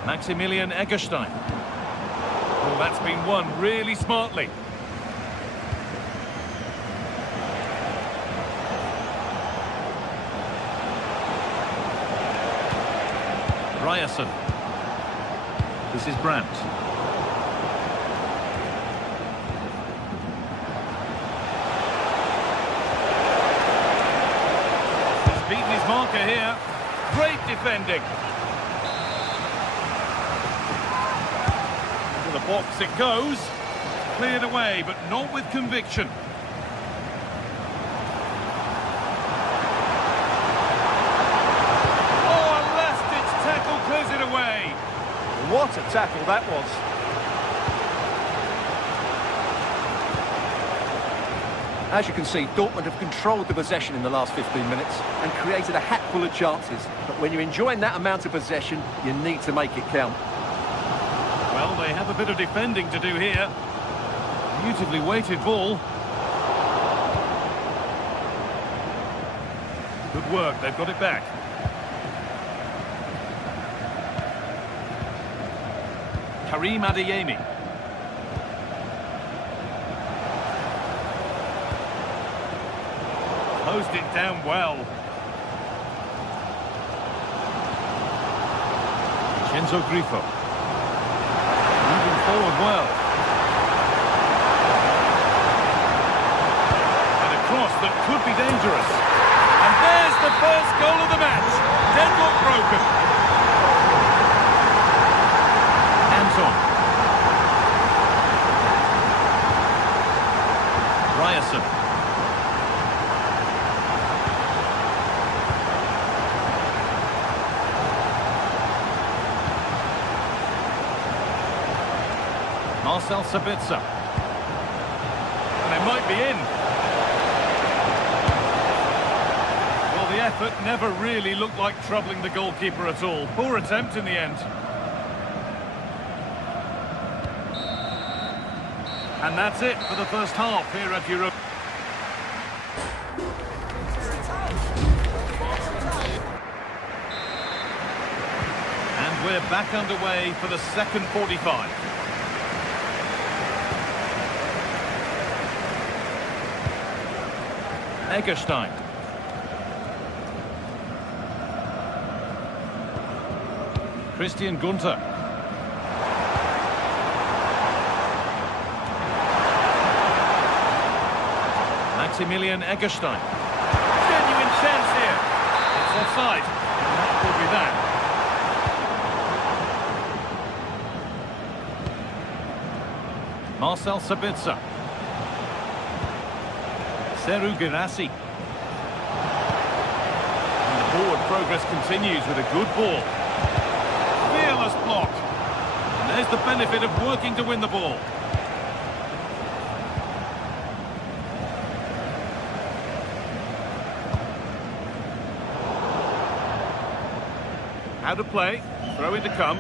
Maximilian Eggestein. Oh, that's been won really smartly. Ryerson. This is Brandt. He's beaten his marker here. Great defending. To the box it goes. Cleared away, but not with conviction. Oh, a last-ditch tackle clears it away. What a tackle that was. As you can see, Dortmund have controlled the possession in the last 15 minutes and created a hatful of chances. But when you're enjoying that amount of possession, you need to make it count. Well, they have a bit of defending to do here. Beautifully weighted ball. Good work, they've got it back. Karim Adeyemi. closed it down well. Enzo Grifo. Moving forward well. And a cross that could be dangerous. And there's the first goal of the match. Deadlock broken. Anton. Ryerson. Marcel Sabitzer. And it might be in. Well, the effort never really looked like troubling the goalkeeper at all. Poor attempt in the end. And that's it for the first half here at Europe. And we're back underway for the second 45. Egerstein. Christian Gunther. Maximilian Egerstein. Genuine chance here. It's offside. That could be that. Marcel Sabitzer. Seru Girassi. And the forward progress continues with a good ball. Fearless block. And there's the benefit of working to win the ball. How to play. Throw in to come.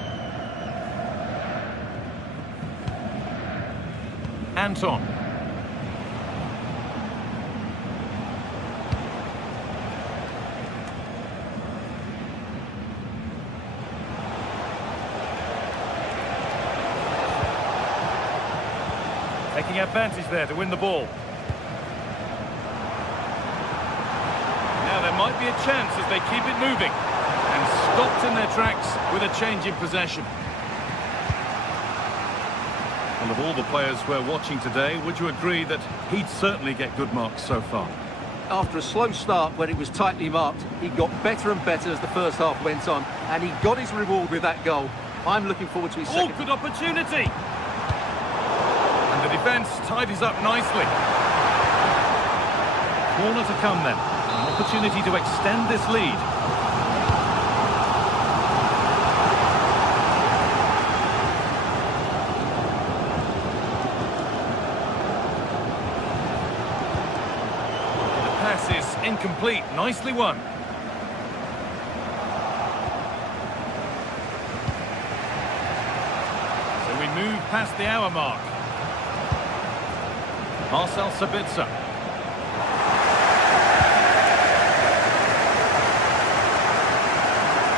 Anton. Taking advantage there to win the ball. Now there might be a chance as they keep it moving. And stopped in their tracks with a change in possession. Well, of all the players we're watching today, would you agree that he'd certainly get good marks so far? After a slow start when it was tightly marked, he got better and better as the first half went on, and he got his reward with that goal. I'm looking forward to his second. Oh, good opportunity! And the defence tidies up nicely. Corner to come then. An opportunity to extend this lead. Incomplete, nicely won. So we move past the hour mark. Marcel Sabitzer.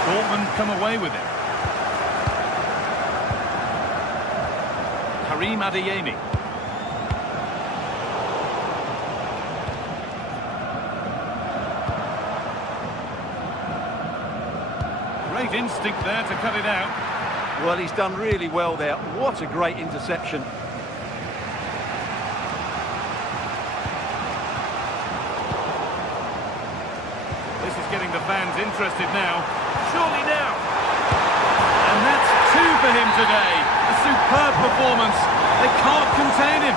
Dortmund come away with it. Karim Adeyemi. Great instinct there to cut it out. Well, he's done really well there. What a great interception. This is getting the fans interested now. Surely now. And that's two for him today. A superb performance. They can't contain him.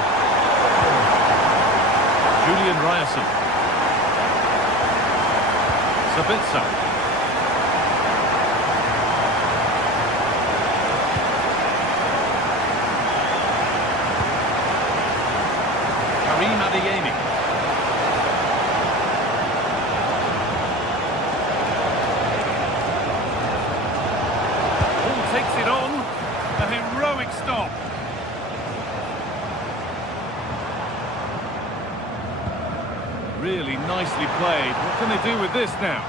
Julian Ryerson. Sabitzer. Karim Adeyemi. All takes it on. A heroic stop. Really nicely played. What can they do with this now?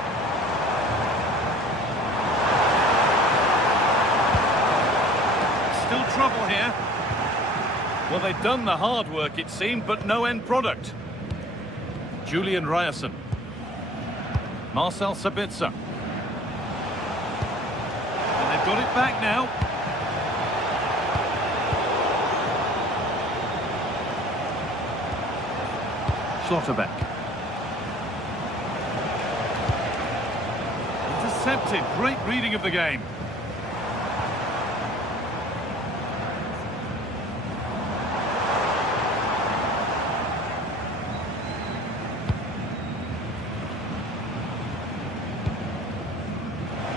Still trouble here. Well, they've done the hard work, it seemed, but no end product. Julian Ryerson. Marcel Sabitzer. And they've got it back now. Schlotterbeck. Intercepted. Great reading of the game.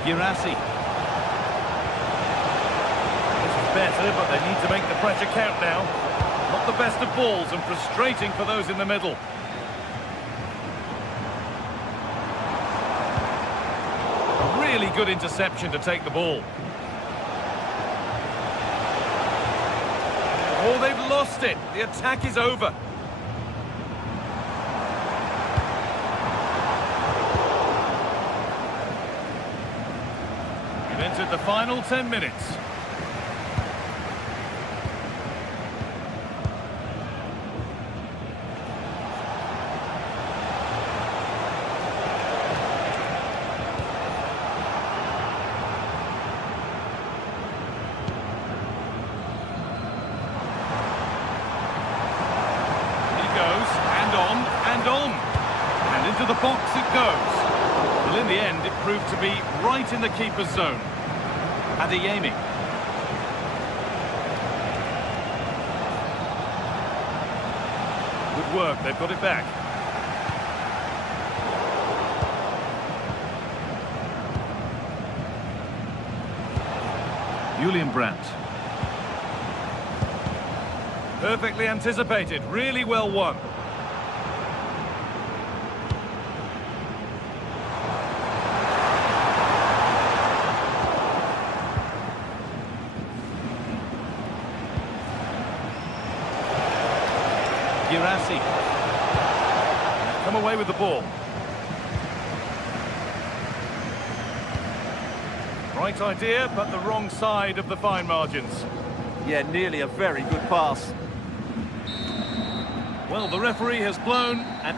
Girassi. This is better, but they need to make the pressure count now. Not the best of balls and frustrating for those in the middle. A really good interception to take the ball. Oh, they've lost it. The attack is over. Entered the final 10 minutes. He goes, and on, and into the box it goes. Well, in the end, it proved to be right in the keeper's zone. Adeyemi. Good work, they've got it back. Julian Brandt. Perfectly anticipated, really well won. Girassi. Come away with the ball. Right idea, but the wrong side of the fine margins. Yeah, nearly a very good pass. Well, the referee has blown and...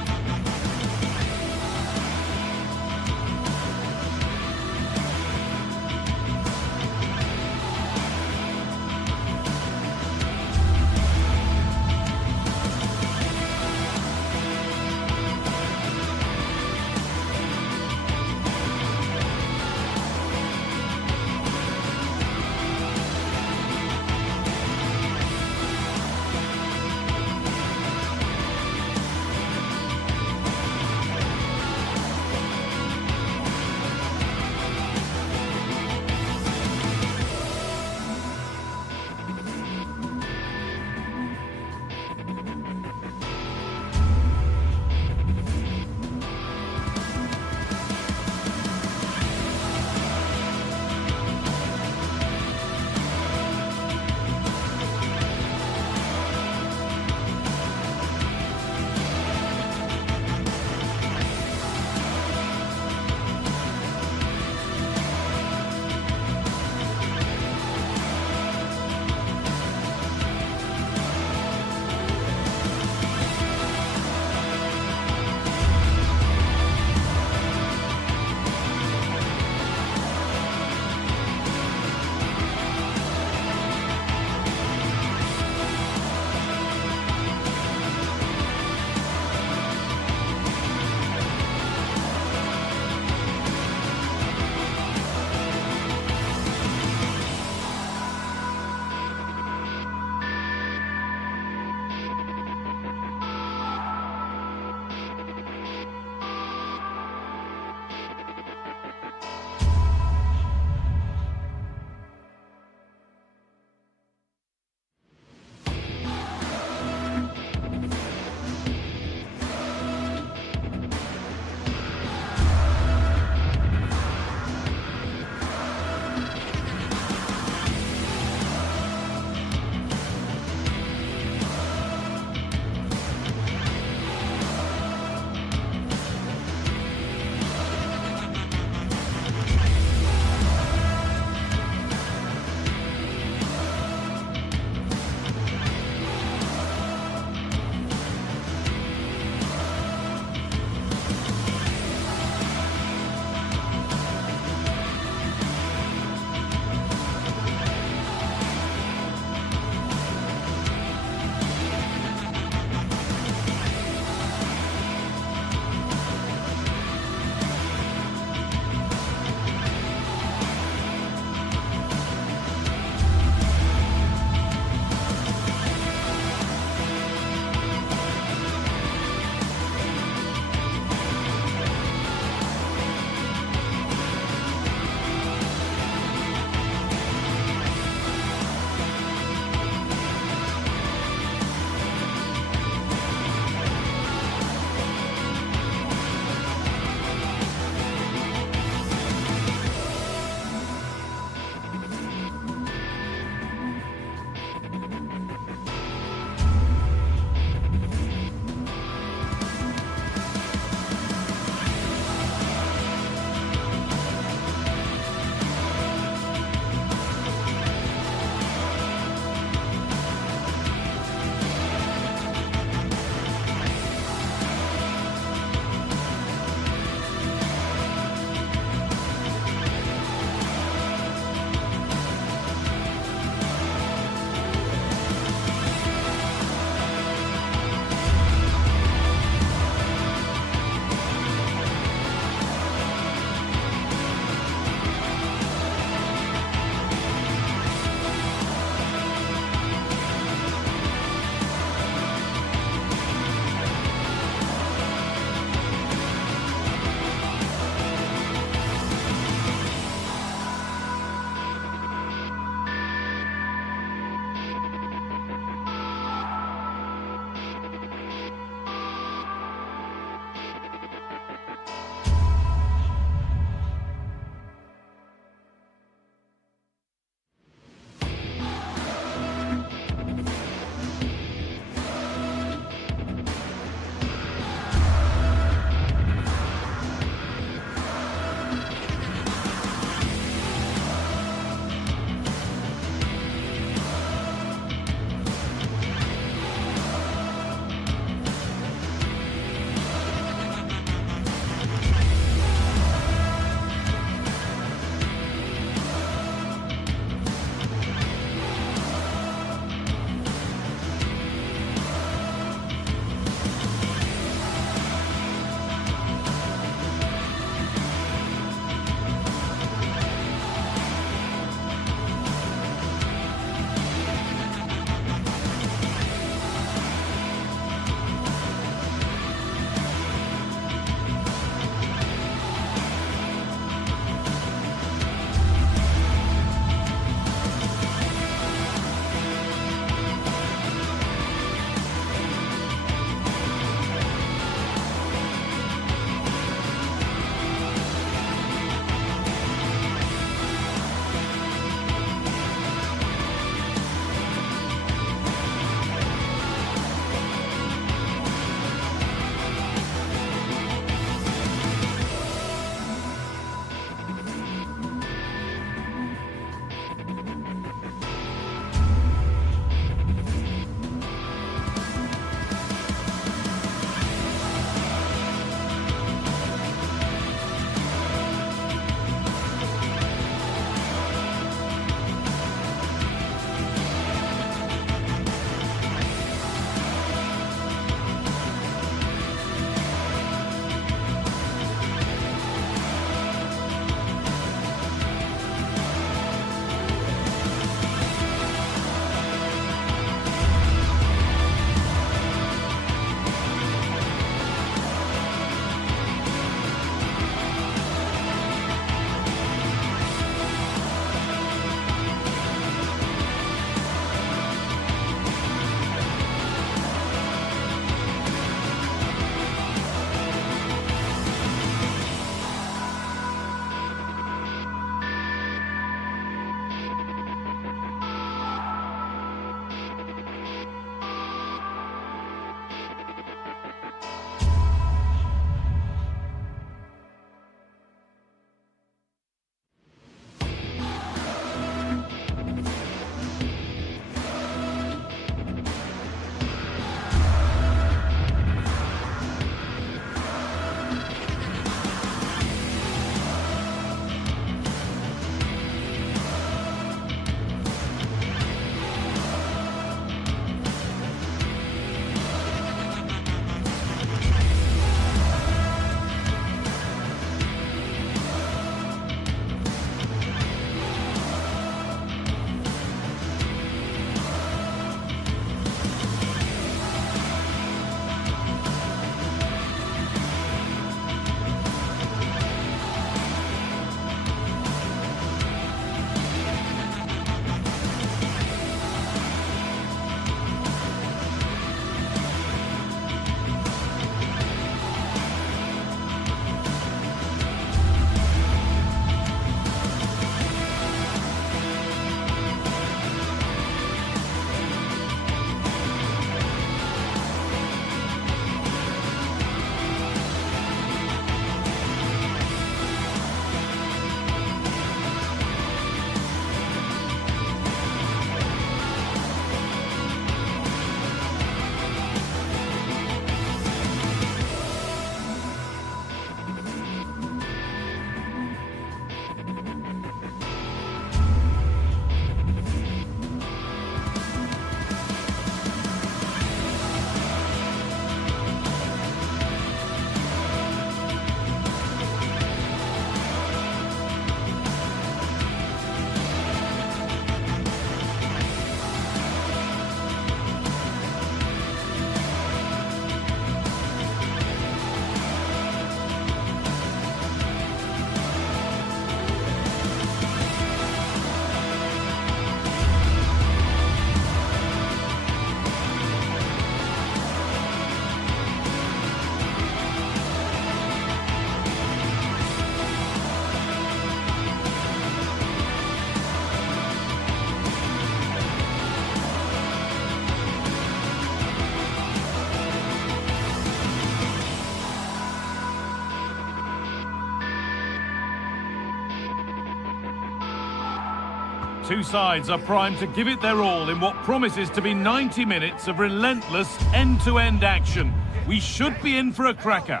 Two sides are primed to give it their all in what promises to be 90 minutes of relentless end-to-end action. We should be in for a cracker.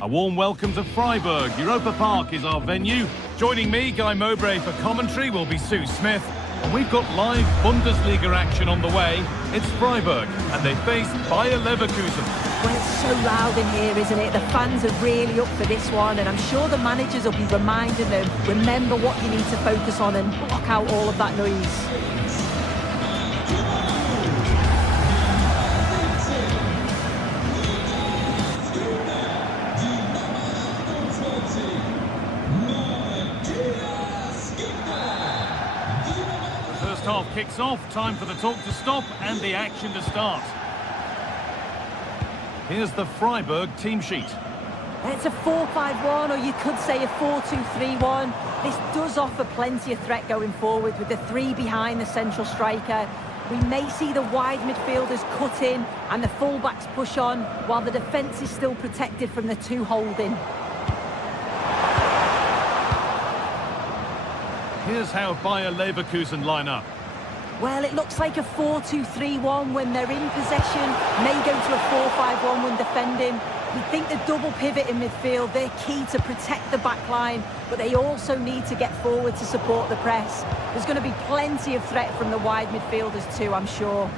A warm welcome to Freiburg. Europa Park is our venue. Joining me, Guy Mowbray, for commentary will be Sue Smith. And we've got live Bundesliga action on the way. It's Freiburg, and they face Bayer Leverkusen. Well, it's so loud in here, isn't it? The fans are really up for this one, and I'm sure the managers will be reminding them, remember what you need to focus on and block out all of that noise. Half kicks off, time for the talk to stop and the action to start. Here's the Freiburg team sheet. It's a 4-5-1, or you could say a 4-2-3-1. This does offer plenty of threat going forward with the three behind the central striker. We may see the wide midfielders cut in and the fullbacks push on, while the defence is still protected from the two holding. Here's how Bayer Leverkusen line up. Well, it looks like a 4-2-3-1 when they're in possession, may go to a 4-5-1 when defending. We think the double pivot in midfield, they're key to protect the back line, but they also need to get forward to support the press. There's going to be plenty of threat from the wide midfielders too, I'm sure.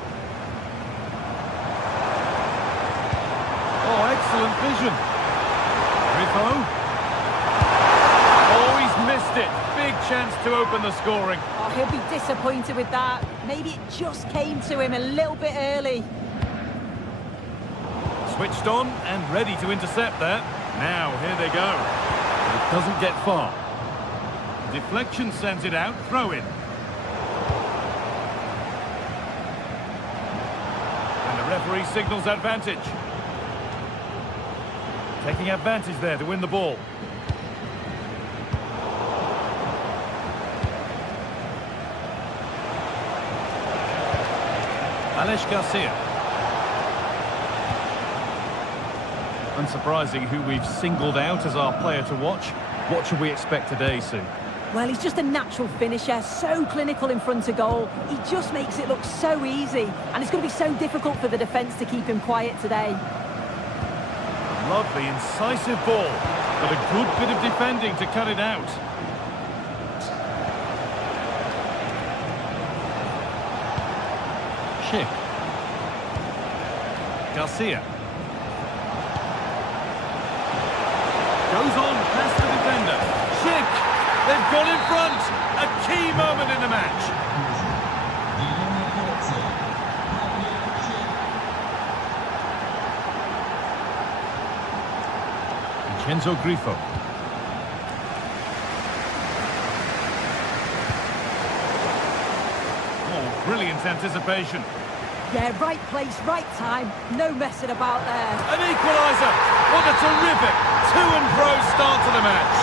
Oh, excellent vision. Grifo. Oh, he's missed it. Big chance to open the scoring. Oh, he'll be disappointed with that. Maybe it just came to him a little bit early. Switched on and ready to intercept there. Now, here they go. It doesn't get far. Deflection sends it out, throw in. And the referee signals advantage. Taking advantage there to win the ball. Alex Garcia. Unsurprising who we've singled out as our player to watch. What should we expect today, Sue? Well, he's just a natural finisher, so clinical in front of goal. He just makes it look so easy, and it's going to be so difficult for the defence to keep him quiet today. Lovely, incisive ball, but a good bit of defending to cut it out. Schick. Garcia. Goes on past the defender. Schick. They've gone in front. A key moment in the match. Vincenzo Grifo. Oh, brilliant anticipation. Yeah, right place, right time. No messing about there. An equaliser. What a terrific to-and-fro start to the match.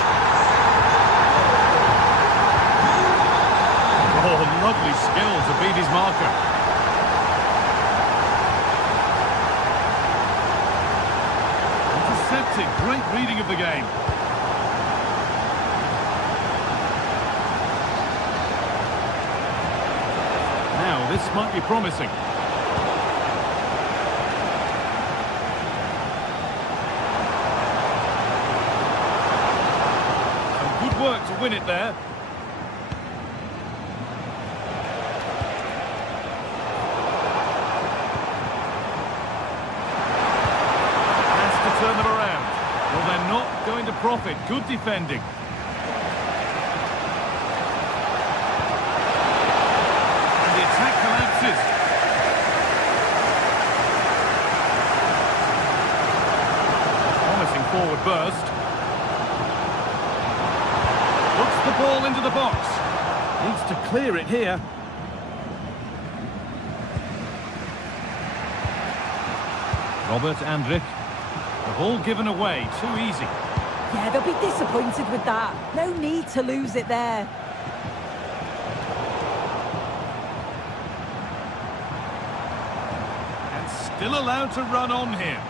Oh, lovely skill to beat his marker. Intercepted. Great reading of the game. Now, this might be promising. Work to win it there. Has to turn them around. Well, they're not going to profit. Good defending. And the attack collapses. Promising forward burst. The ball into the box. Needs to clear it here. Robert Andrich. The ball given away. Too easy. Yeah, they'll be disappointed with that. No need to lose it there. And still allowed to run on here.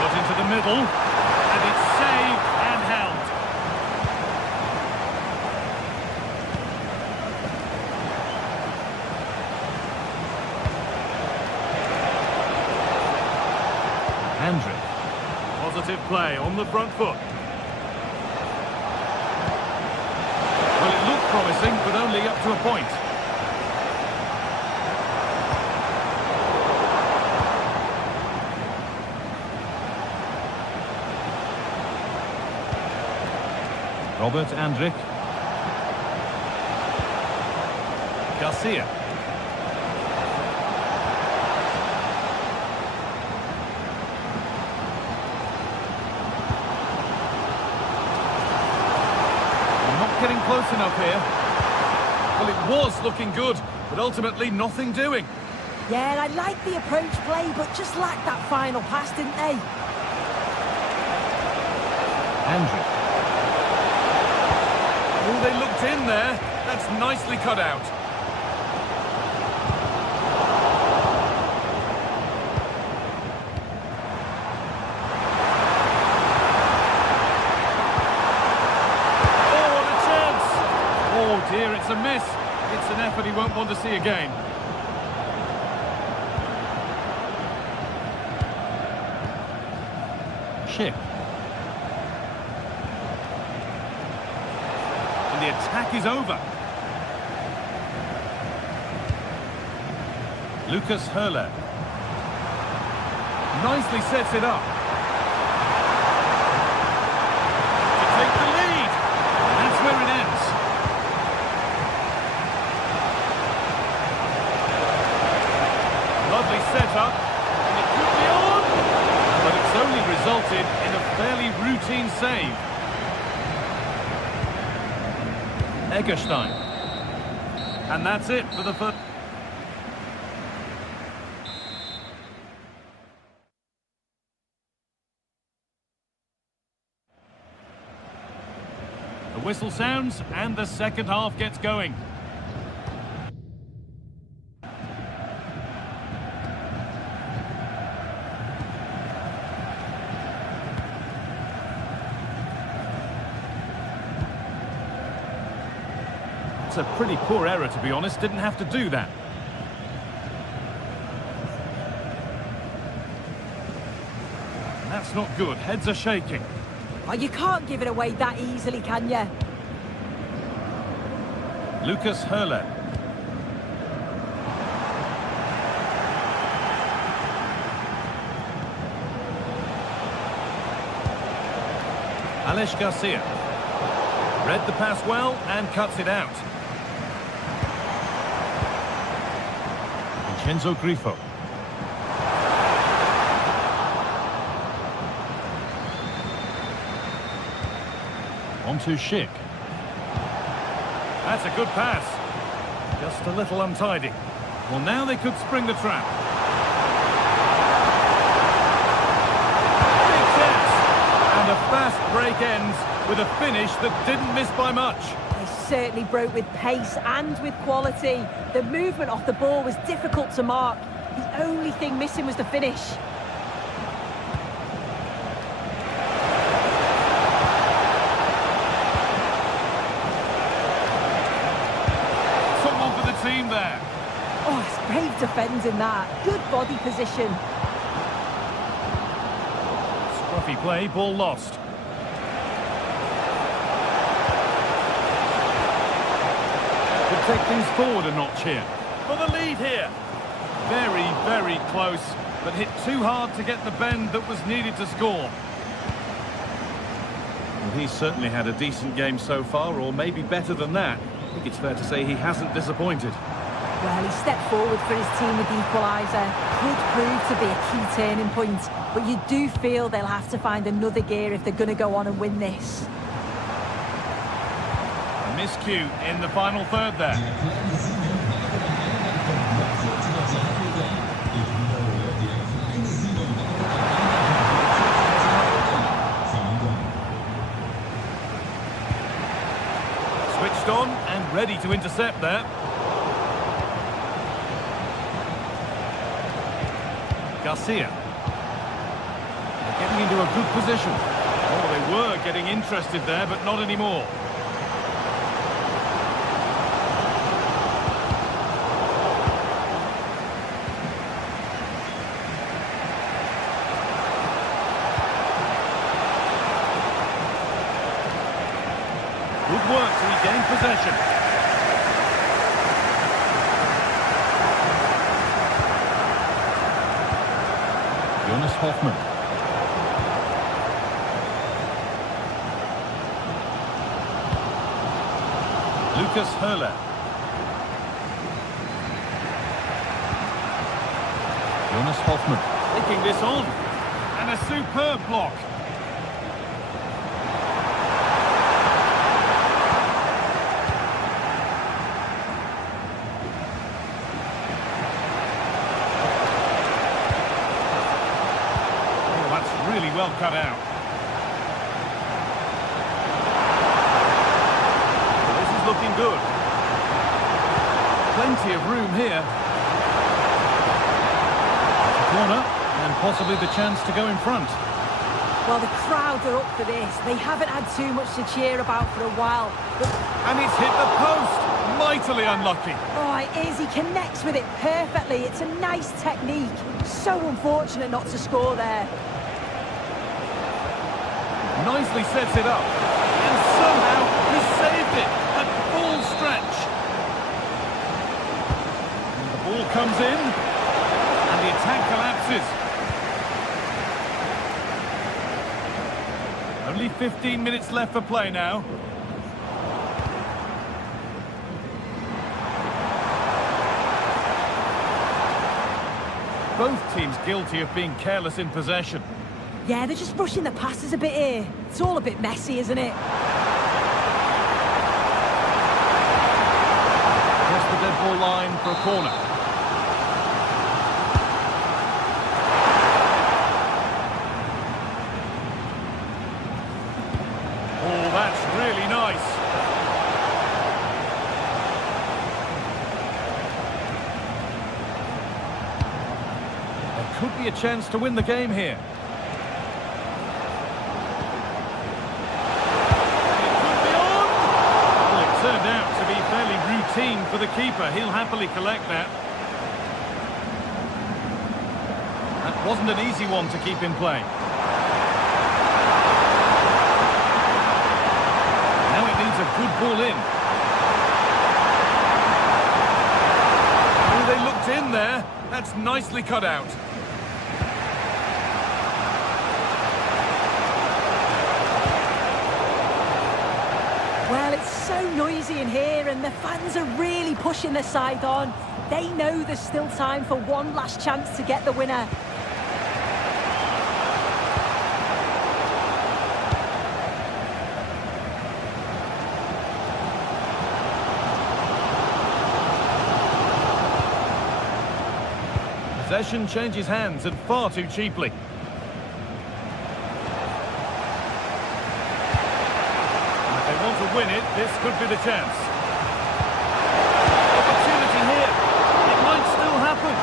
Put into the middle. And it's saved and held. play on the front foot. Well, it looked promising, but only up to a point. Robert Andrik. Garcia. Not getting close enough here. Well, it was looking good, but ultimately nothing doing. Yeah, I like the approach play, but just lacked that final pass, didn't they? Andrik. Oh, they looked in there. That's nicely cut out. Oh, what a chance! Oh dear, it's a miss. It's an effort he won't want to see again. Ship. And the attack is over. Lucas Hurler. Nicely sets it up. To take the lead. And that's where it ends. Lovely setup. And it could be on. But it's only resulted in a fairly routine save. Eggerstein. And that's it for the first. The whistle sounds and the second half gets going. It's a pretty poor error, to be honest. Didn't have to do that. That's not good. Heads are shaking. Oh, you can't give it away that easily, can you? Lucas Hurler. Alex Garcia. Read the pass well and cuts it out. Vincenzo Grifo. On to Schick. That's a good pass. Just a little untidy. Well, now they could spring the trap. Big chance. And a fast break ends with a finish that didn't miss by much. They certainly broke with pace and with quality. The movement off the ball was difficult to mark. The only thing missing was the finish. Someone for the team there. Oh, it's brave defending that. Good body position. Scruffy play, ball lost. Could take things forward a notch here. For the lead here. Very, very close, but hit too hard to get the bend that was needed to score. Well, he's certainly had a decent game so far, or maybe better than that. I think it's fair to say he hasn't disappointed. Well, he stepped forward for his team with the equaliser. Could prove to be a key turning point, but you do feel they'll have to find another gear if they're going to go on and win this. A miscue in the final third there. Switched on and ready to intercept there. Garcia. They're getting into a good position. Oh, they were getting interested there, but not anymore. Good work to regain possession. Jonas Hoffmann. Lucas Höhler. Jonas Hoffmann taking this on. And a superb block. Oh, that's really well cut out. This is looking good. Plenty of room here. Corner, and possibly the chance to go in front. Well, the crowd are up for this. They haven't had too much to cheer about for a while. But... And he's hit the post. Mightily unlucky. Oh, it is. He connects with it perfectly. It's a nice technique. So unfortunate not to score there. Nicely sets it up. And somehow he saved it at full stretch. And the ball comes in. And the attack collapses. Only 15 minutes left for play now. Both teams guilty of being careless in possession. Yeah, they're just rushing the passes a bit here. It's all a bit messy, isn't it? Across the dead ball line for a corner. Oh, that's really nice. There could be a chance to win the game here. It could be on! Well, it turned out to be fairly routine for the keeper. He'll happily collect that. That wasn't an easy one to keep in play. A good ball in. Oh, they looked in there. That's nicely cut out. Well, it's so noisy in here and the fans are really pushing their side on. They know there's still time for one last chance to get the winner. Possession changes hands and far too cheaply. And if they want to win it, this could be the chance. Opportunity here. It might still happen.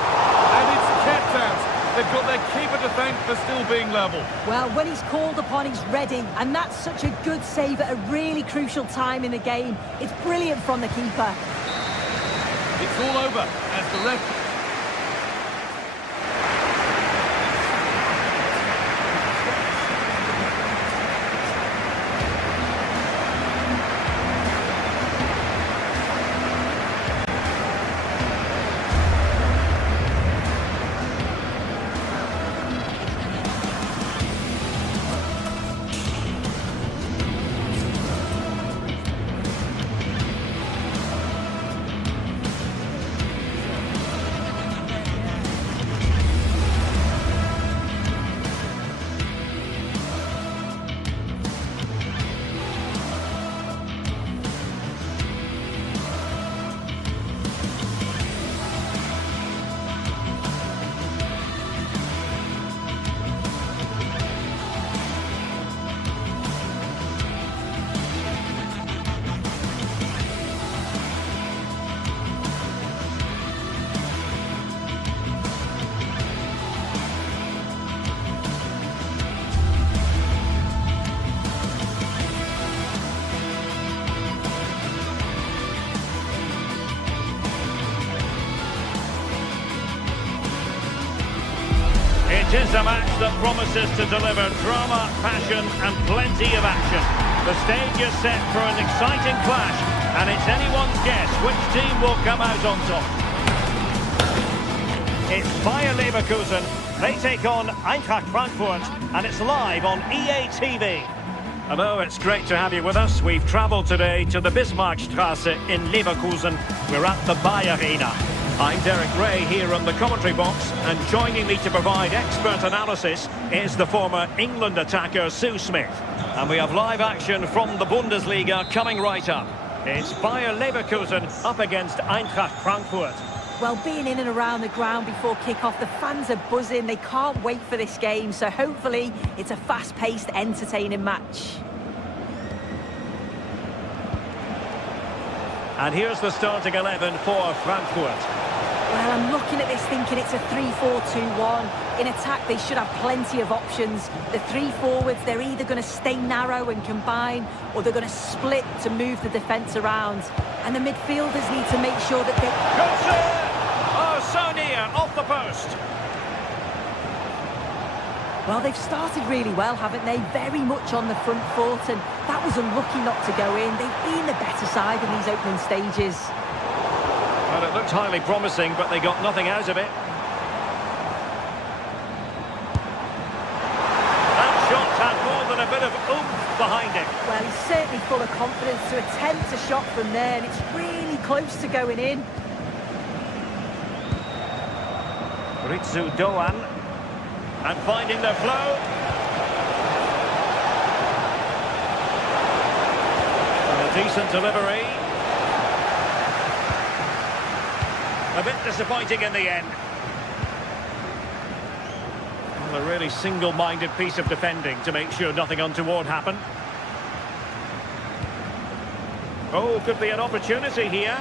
And it's kept out. They've got their keeper to thank for still being level. Well, when he's called upon, he's ready. And that's such a good save at a really crucial time in the game. It's brilliant from the keeper. It's all over as the ref... It is a match that promises to deliver drama, passion and plenty of action. The stage is set for an exciting clash, and it's anyone's guess which team will come out on top. It's Bayer Leverkusen. They take on Eintracht Frankfurt, and it's live on EA TV. Hello, it's great to have you with us. We've travelled today to the Bismarckstraße in Leverkusen. We're at the Bayer Arena. I'm Derek Ray here on the commentary box, and joining me to provide expert analysis is the former England attacker Sue Smith. And we have live action from the Bundesliga coming right up. It's Bayer Leverkusen up against Eintracht Frankfurt. Well, being in and around the ground before kick-off, the fans are buzzing. They can't wait for this game, so hopefully it's a fast-paced, entertaining match. And here's the starting 11 for Frankfurt. Well, I'm looking at this thinking it's a 3-4-2-1. In attack, they should have plenty of options. The three forwards, they're either going to stay narrow and combine, or they're going to split to move the defence around. And the midfielders need to make sure that they... Oh, so near, off the post. Well, they've started really well, haven't they? Very much on the front foot, and that was unlucky not to go in. They've been the better side in these opening stages. Well, it looked highly promising, but they got nothing out of it. That shot had more than a bit of oomph behind it. Well, he's certainly full of confidence to attempt a shot from there, and it's really close to going in. Ritsu Doan. And finding the flow. And a decent delivery. A bit disappointing in the end. Well, a really single-minded piece of defending to make sure nothing untoward happened. Oh, could be an opportunity here.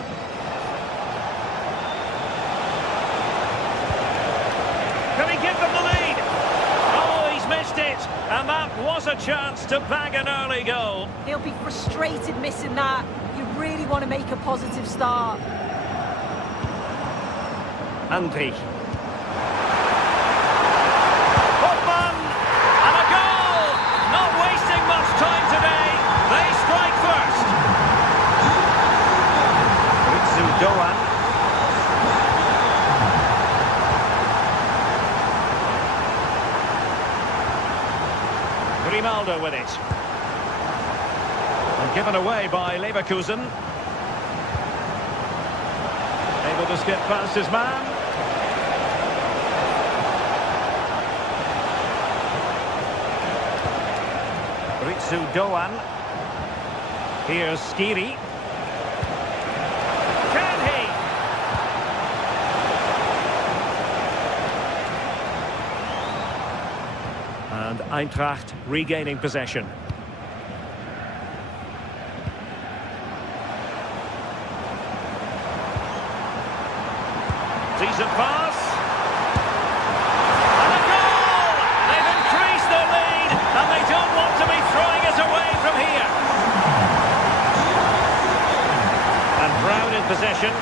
Can he give them the lead? Oh, he's missed it. And that was a chance to bag an early goal. He'll be frustrated missing that. You really want to make a positive start. Andy. Hopman! And a goal! Not wasting much time today. They strike first. Ritsu Doan. Grimaldo with it. And given away by Leverkusen. Able to skip past his man. Ritsu Doan. Here's Skiri. Can he? And Eintracht regaining possession. Decent pass. And a goal! They've increased their lead, and they don't want to be throwing it away from here. And Brown in possession.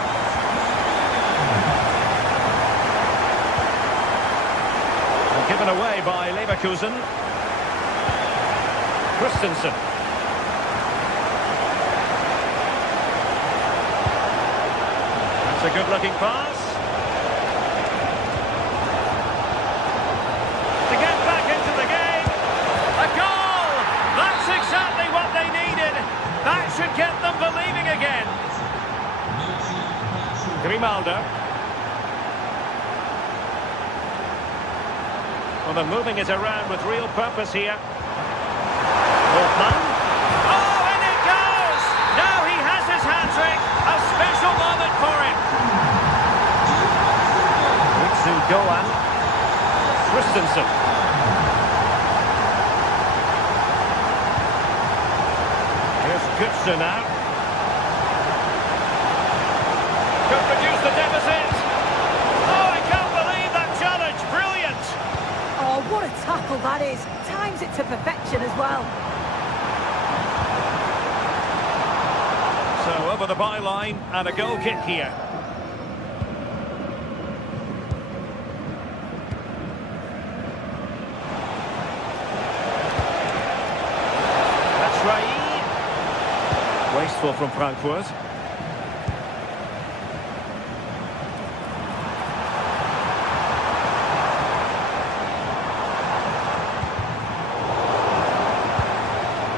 And given away by Leverkusen. Christensen. That's a good-looking pass. To get back into the game. A goal! That's exactly what they needed. That should get them believing again. Grimaldo. Well, they're moving it around with real purpose here. Hopman. Oh, and it goes! Now he has his hat-trick. A special moment for him. Ritsu Doan. Christensen. Here's Kutsu now. Could reduce the deficit. Oh, I can't believe that challenge. Brilliant. Oh, what a tackle that is. Times it to perfection as well. So over the byline and a goal kick here. That's Rai. Wasteful from Frankfurt.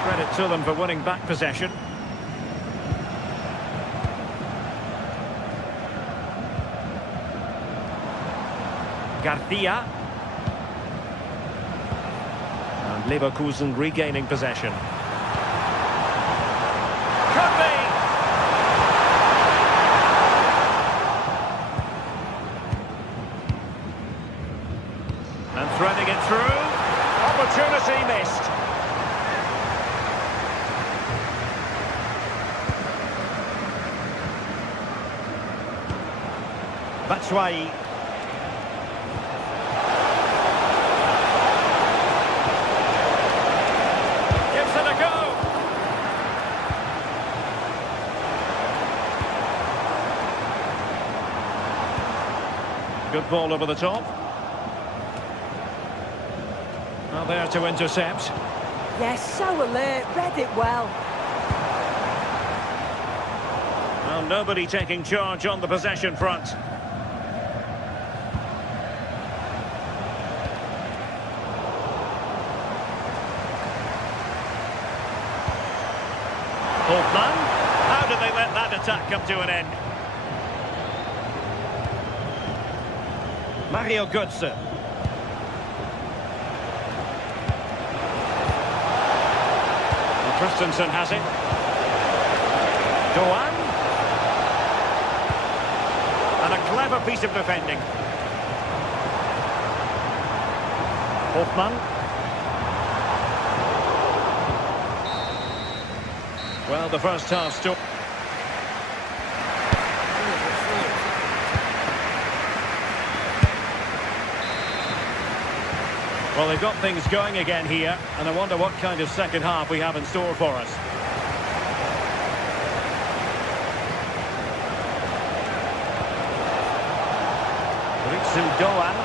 Credit to them for winning back possession. Garcia. And Leverkusen regaining possession. Could be! And threading it through. Opportunity missed. Batshuayi. Gives it a go. Good ball over the top. Now there to intercept. Yes, so alert, read it well. Well, nobody taking charge on the possession front. Holtman. How did they let that attack come to an end? Mario Götze. And Christensen has it. Doan. And a clever piece of defending. Hoffmann. Well, the first half still. Well, they've got things going again here, and I wonder what kind of second half we have in store for us. Ritsu Doan.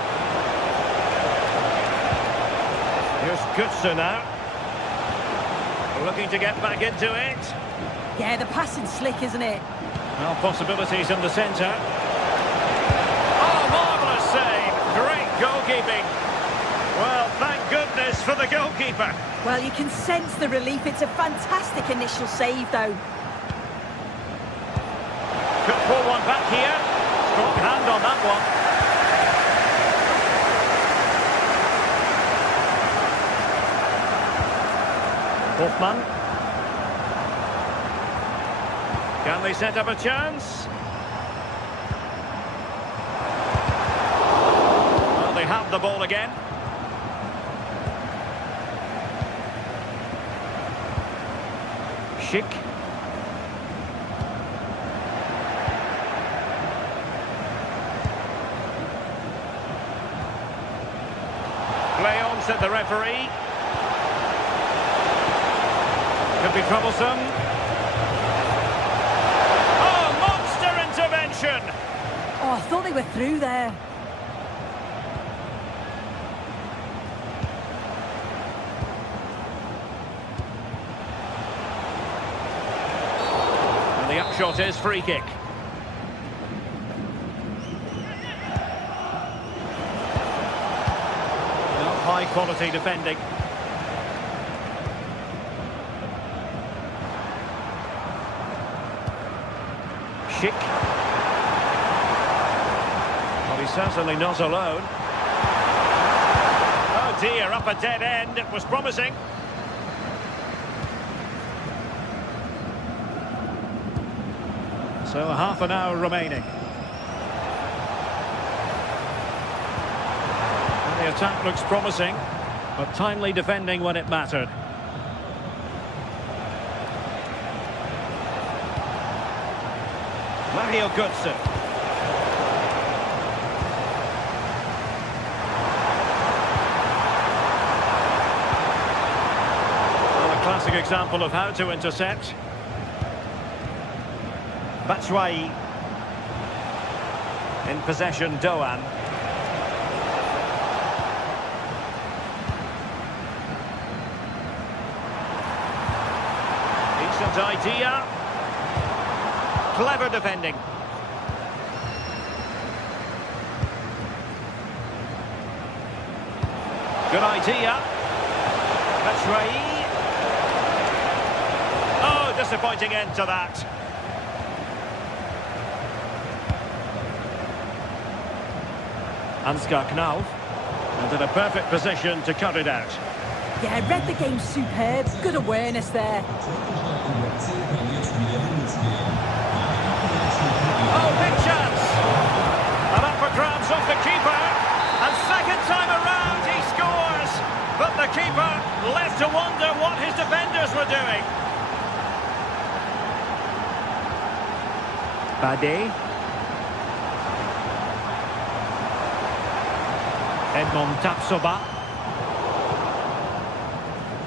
Here's Götze now. Looking to get back into it. Yeah, the passing's slick, isn't it? Well, possibilities in the centre. Oh, marvellous save. Great goalkeeping. Well, thank goodness for the goalkeeper. Well, you can sense the relief. It's a fantastic initial save, though. Could pull one back here. Strong hand on that one. Hoffmann. Can they set up a chance? Well, they have the ball again. Schick. Play on, said the referee. Could be troublesome. Oh, monster intervention! Oh, I thought they were through there. And the upshot is free kick. Not high quality defending. Schick. Well, he's certainly not alone. Oh dear, up a dead end. It was promising. So half an hour remaining. And the attack looks promising, but timely defending when it mattered. Mario Götze. Well, a classic example of how to intercept. Batshuayi. In possession, Doan. Decent idea. Clever defending. Good idea. That's Rai. Oh, disappointing end to that. Ansgar Knauf. And in a perfect position to cut it out. Yeah, read the game superb. Good awareness there. Oh, big chance! And up for grabs off the keeper. And second time around, he scores. But the keeper left to wonder what his defenders were doing. Bade. Edmond Tapsoba.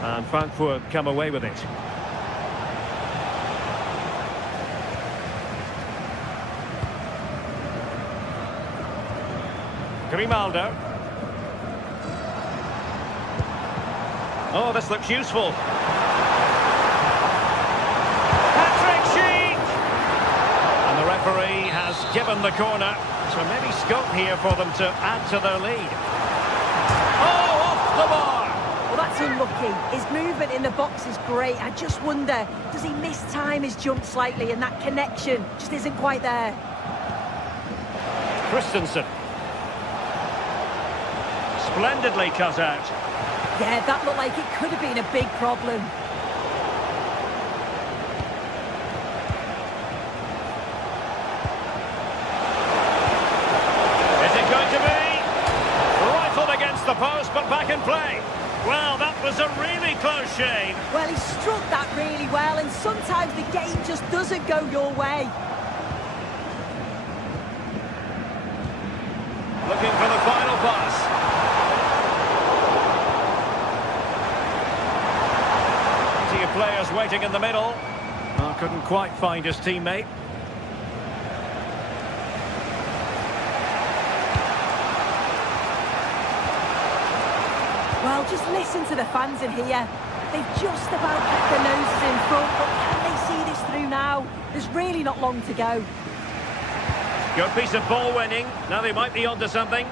And Frankfurt come away with it. Grimaldo. Oh, this looks useful. Patrick Schick! And the referee has given the corner. So maybe scope here for them to add to their lead. Oh, off the bar! Well, that's unlucky. His movement in the box is great. I just wonder, does he mistime his jump slightly and that connection just isn't quite there? Christensen. Splendidly cut out. Yeah, that looked like it could have been a big problem. Is it going to be? Rifled against the post, but back in play. Well, that was a really close shave. Well, he struck that really well, and sometimes the game just doesn't go your way. Looking for the final pass. Plenty of players waiting in the middle. Oh, couldn't quite find his teammate. Well, just listen to the fans in here. They've just about kept their noses in front, but can they see this through now? There's really not long to go. Good piece of ball winning. Now they might be onto something.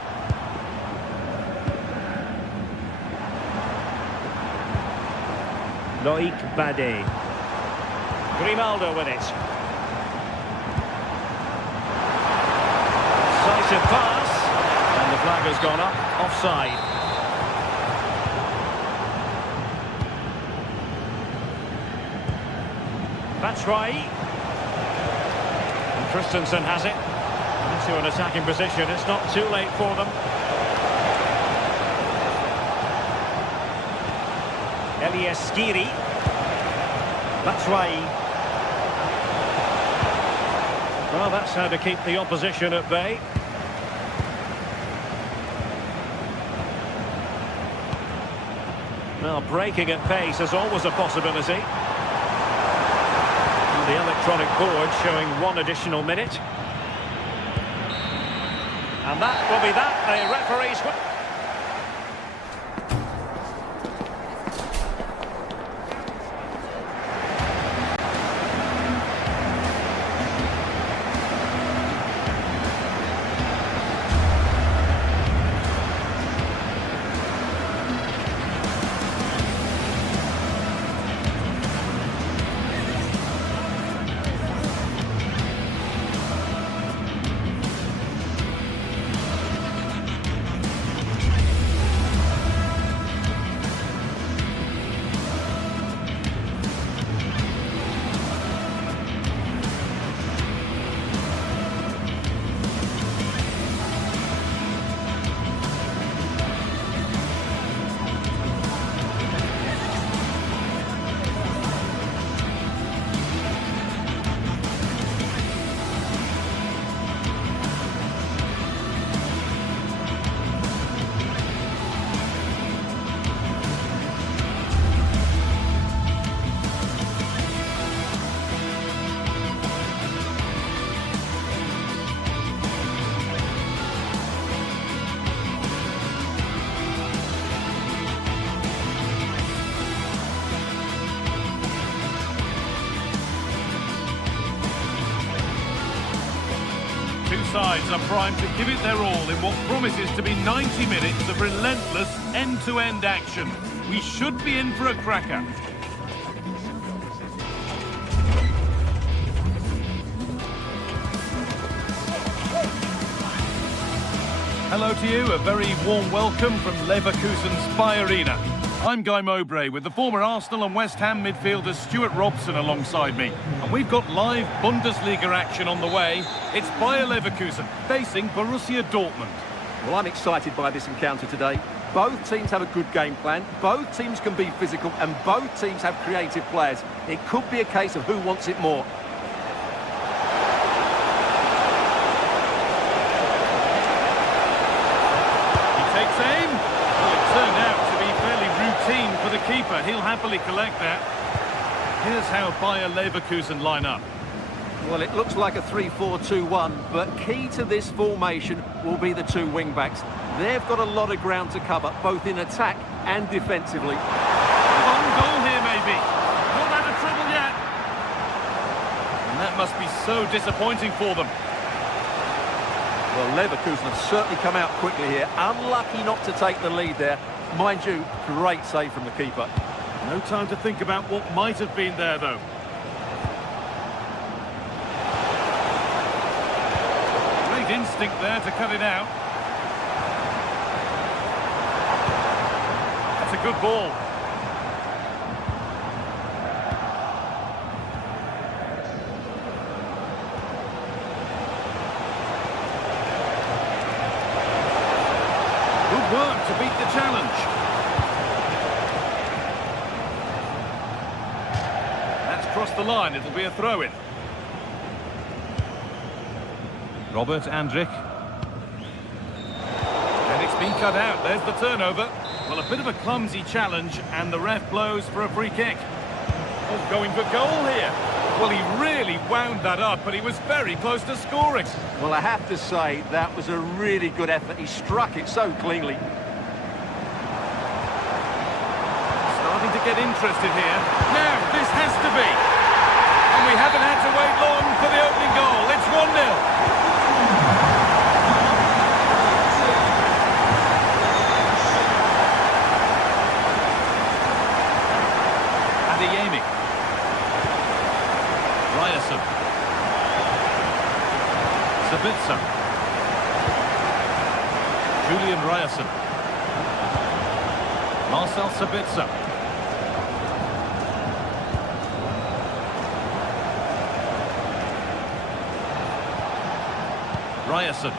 Loic Bade. Grimaldo with it. Decisive pass. And the flag has gone up. Offside. That's right. And Christensen has it. Into an attacking position. It's not too late for them. Elias Skiri. That's right. Well, that's how to keep the opposition at bay. Well, breaking at pace is always a possibility. And the electronic board showing one additional minute. And that will be that. The referees... sides are primed to give it their all in what promises to be 90 minutes of relentless end-to-end action. We should be in for a cracker. Hello to you, a very warm welcome from Leverkusen's Bayer Arena. I'm Guy Mowbray with the former Arsenal and West Ham midfielder Stuart Robson alongside me. And we've got live Bundesliga action on the way. It's Bayer Leverkusen facing Borussia Dortmund. Well, I'm excited by this encounter today. Both teams have a good game plan, both teams can be physical, and both teams have creative players. It could be a case of who wants it more. Aim. Well, it turned out to be fairly routine for the keeper. He'll happily collect that. Here's how Bayer Leverkusen line up. Well, it looks like a 3-4-2-1, but key to this formation will be the two wing-backs. They've got a lot of ground to cover, both in attack and defensively. One goal here, maybe. Not out of trouble yet. And that must be so disappointing for them. Well, Leverkusen have certainly come out quickly here. Unlucky not to take the lead there. Mind you, great save from the keeper. No time to think about what might have been there, though. Great instinct there to cut it out. That's a good ball. Work to beat the challenge. That's crossed the line. It'll be a throw-in. Robert Andrich. And it's been cut out. There's the turnover. Well, a bit of a clumsy challenge, and the ref blows for a free kick. Oh, going for goal here. Well, he really wound that up, but he was very close to scoring. Well, I have to say, that was a really good effort. He struck it so cleanly. Starting to get interested here. Now, this has to be. And we haven't had to wait long for the opening goal. It's 1-0. Ryerson. Sabitzer. Julian Ryerson. Marcel Sabitzer. Ryerson.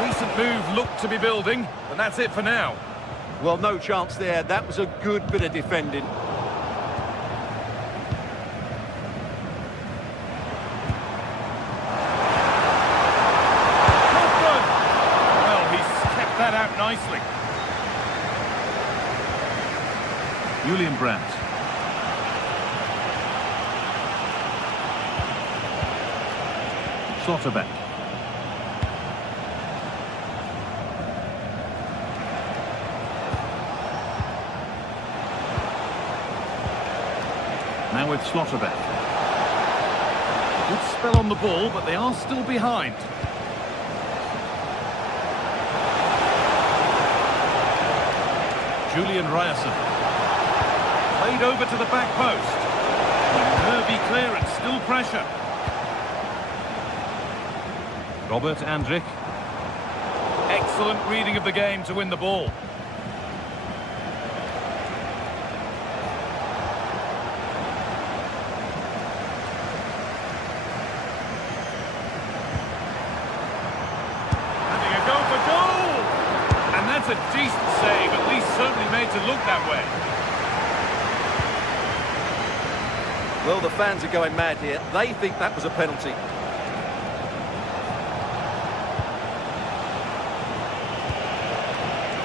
Decent move looked to be building, but that's it for now. Well, no chance there. That was a good bit of defending. That out nicely. Julian Brandt. Schlotterbeck. Now with Schlotterbeck. Good spell on the ball, but they are still behind. Julian Ryerson. Played over to the back post. Nervy clearance, still pressure. Robert Andrich. Excellent reading of the game to win the ball. Having a go for goal! And that's a decent save, at least certainly made to look that way. Well, the fans are going mad here. They think that was a penalty.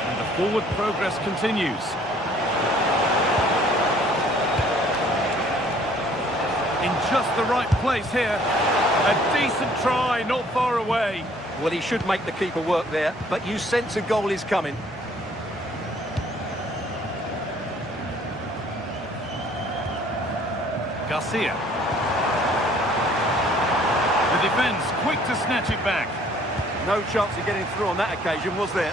And the forward progress continues. In just the right place here. A decent try, not far away. Well, he should make the keeper work there, but you sense a goal is coming. Garcia. The defence quick to snatch it back. No chance of getting through on that occasion, was there?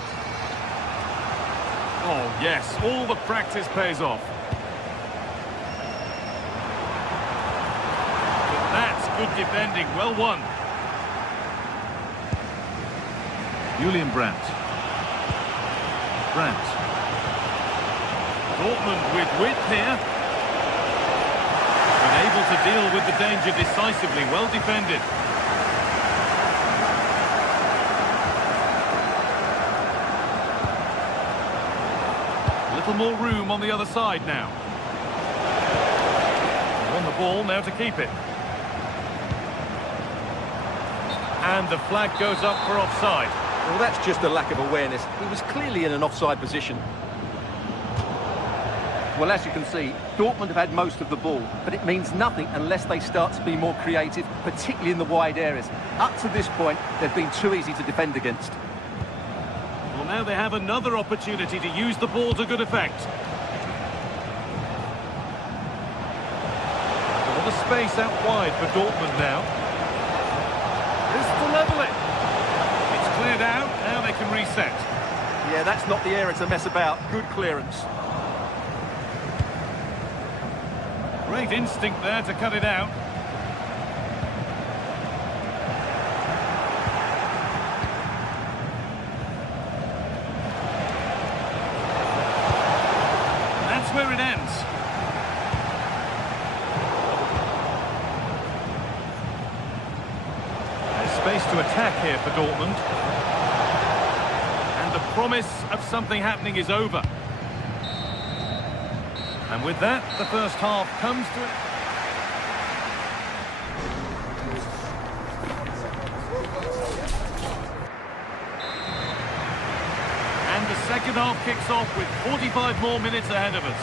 Oh, yes, all the practice pays off. But that's good defending, well won. Julian Brandt. Brandt. Dortmund with width here. But able to deal with the danger decisively, well defended. Little more room on the other side now. On the ball now to keep it. And the flag goes up for offside. Well, that's just a lack of awareness. He was clearly in an offside position. Well, as you can see, Dortmund have had most of the ball, but it means nothing unless they start to be more creative, particularly in the wide areas. Up to this point, they've been too easy to defend against. Well, now they have another opportunity to use the ball to good effect. All the space out wide for Dortmund now. This to level it. It's cleared out, now they can reset. Yeah, that's not the area to mess about. Good clearance. Great instinct there to cut it out. That's where it ends. There's space to attack here for Dortmund. And the promise of something happening is over. And with that, the first half comes to an... And the second half kicks off with 45 more minutes ahead of us.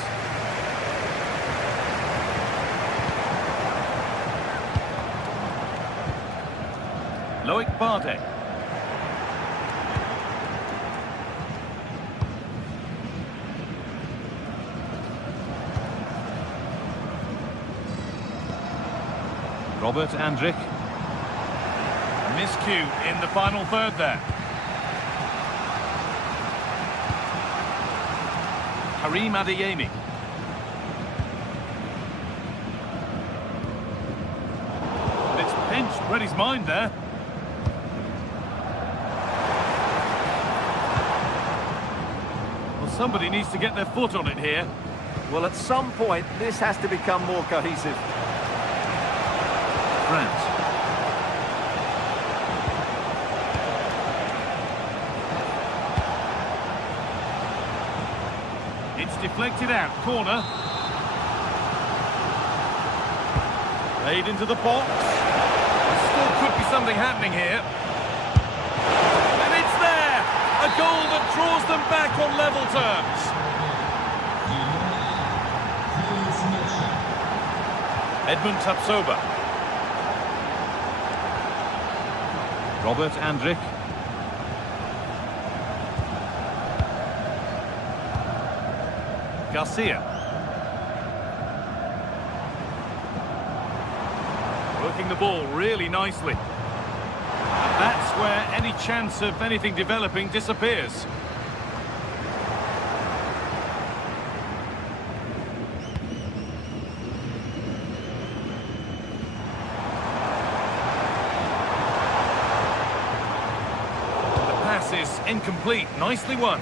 Loic Bardet. Robert Andrich. Miscue in the final third there. Karim Adeyemi. And it's pinched, read his mind there. Well, somebody needs to get their foot on it here. Well, at some point, this has to become more cohesive. Brandt. It's deflected out, corner. Played into the box. Still could be something happening here. And it's there! A goal that draws them back on level terms. Edmund Tapsoba. Robert Andrich. Garcia. Working the ball really nicely. And that's where any chance of anything developing disappears. Is incomplete. Nicely won.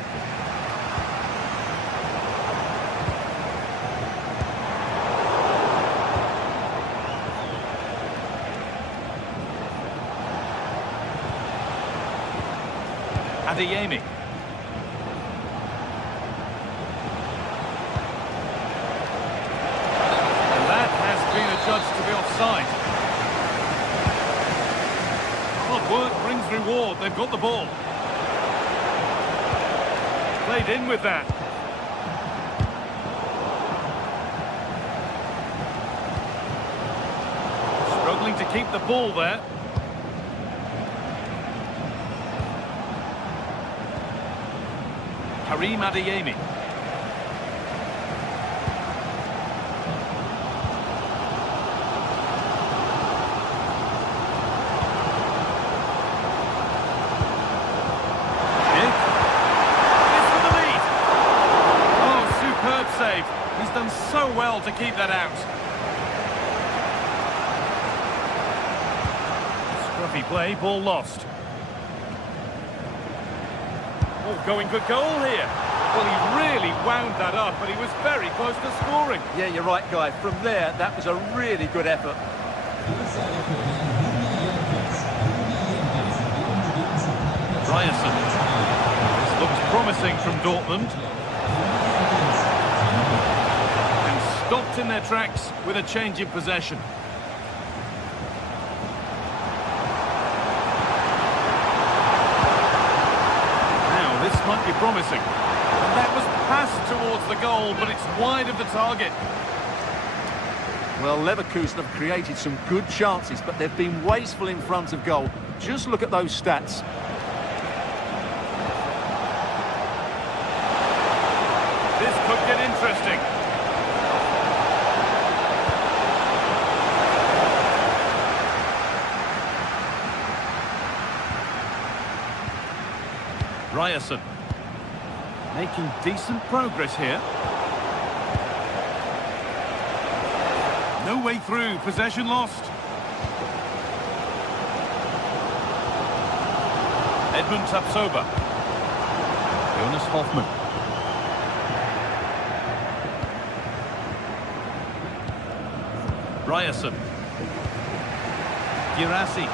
Adeyemi. And that has been adjudged to be offside. Hard work brings reward. They've got the ball. Played in with that. Struggling to keep the ball there. Karim Adeyemi. well to keep that out. Scruffy play, ball lost. Oh, going for goal here. Well, he really wound that up, but he was very close to scoring. Yeah, you're right, Guy. From there, that was a really good effort. Ryerson. This looks promising from Dortmund. And stopped in their tracks with a change in possession. Now, this might be promising. And that was passed towards the goal, but it's wide of the target. Well, Leverkusen have created some good chances, but they've been wasteful in front of goal. Just look at those stats. This could get interesting. Ryerson. Making decent progress here. No way through, possession lost. Edmund Tapsoba. Jonas Hoffmann. Ryerson. Girassi.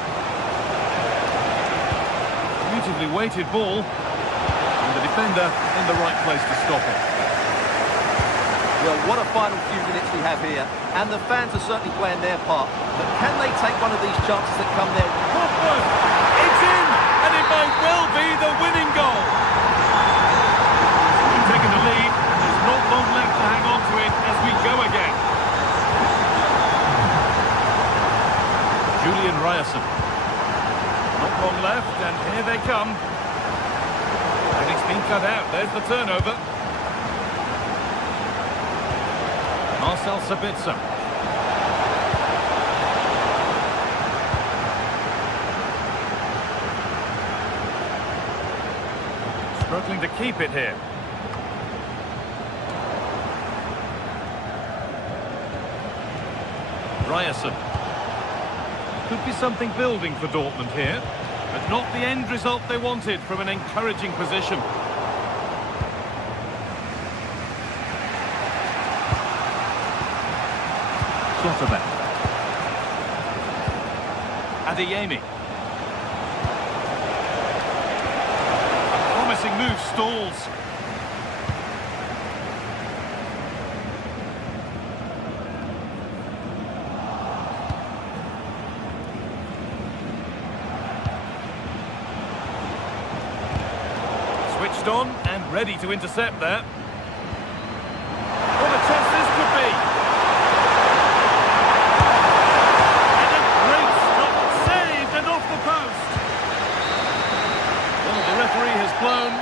Beautifully weighted ball. And the defender in the right place to stop it. Well, what a final few minutes we have here. And the fans are certainly playing their part. But can they take one of these chances that come their way? Hoffmann! It's in! And it may well be the winning goal. We've taken the lead. There's not long left to hang on to it as we go again. Julian Ryerson. Not long left, and here they come. And it's been cut out. There's the turnover. Marcel Sabitzer. Struggling to keep it here. Ryerson. Could be something building for Dortmund here, but not the end result they wanted from an encouraging position. Schlotterbeck. Adeyemi. A promising move stalls. Switched on and ready to intercept there. What a chance this could be! And a great stop, saved and off the post. Well, the referee has blown.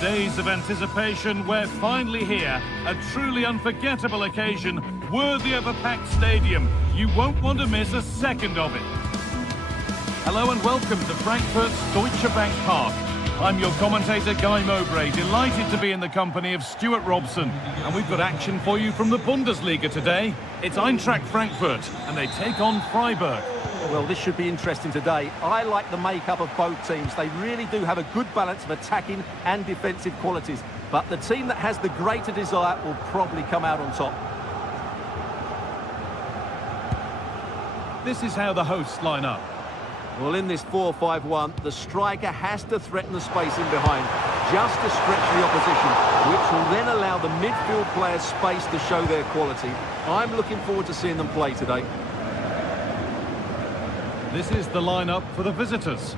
days of anticipation, we're finally here. A truly unforgettable occasion, worthy of a packed stadium. You won't want to miss a second of it. Hello and welcome to Frankfurt's Deutsche Bank Park. I'm your commentator, Guy Mowbray, delighted to be in the company of Stuart Robson. And we've got action for you from the Bundesliga today. It's Eintracht Frankfurt, and they take on Freiburg. Well, this should be interesting today. I like the makeup of both teams. They really do have a good balance of attacking and defensive qualities. But the team that has the greater desire will probably come out on top. This is how the hosts line up. Well, in this 4-5-1, the striker has to threaten the space in behind, just to stretch the opposition, which will then allow the midfield players space to show their quality. I'm looking forward to seeing them play today. This is the lineup for the visitors.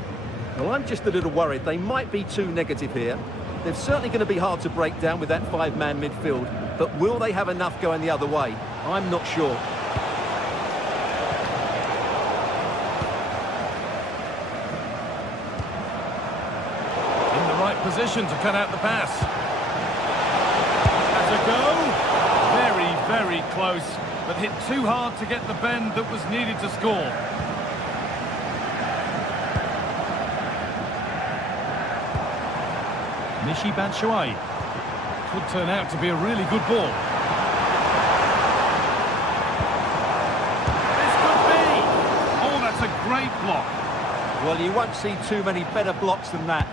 Well, I'm just a little worried. They might be too negative here. They're certainly going to be hard to break down with that five-man midfield, but will they have enough going the other way? I'm not sure. Position to cut out the pass. That's a go. Very, very close, but hit too hard to get the bend that was needed to score. Michy Batshuayi. Could turn out to be a really good ball. This could be. Oh, that's a great block. Well, you won't see too many better blocks than that.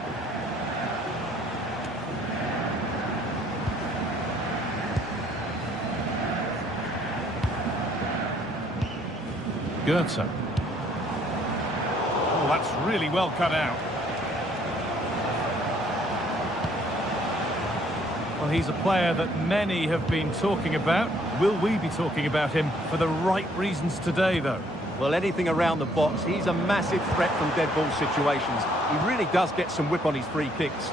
Goetze. Oh, that's really well cut out. Well, he's a player that many have been talking about. Will we be talking about him for the right reasons today, though? Well, anything around the box, he's a massive threat from dead ball situations. He really does get some whip on his free kicks.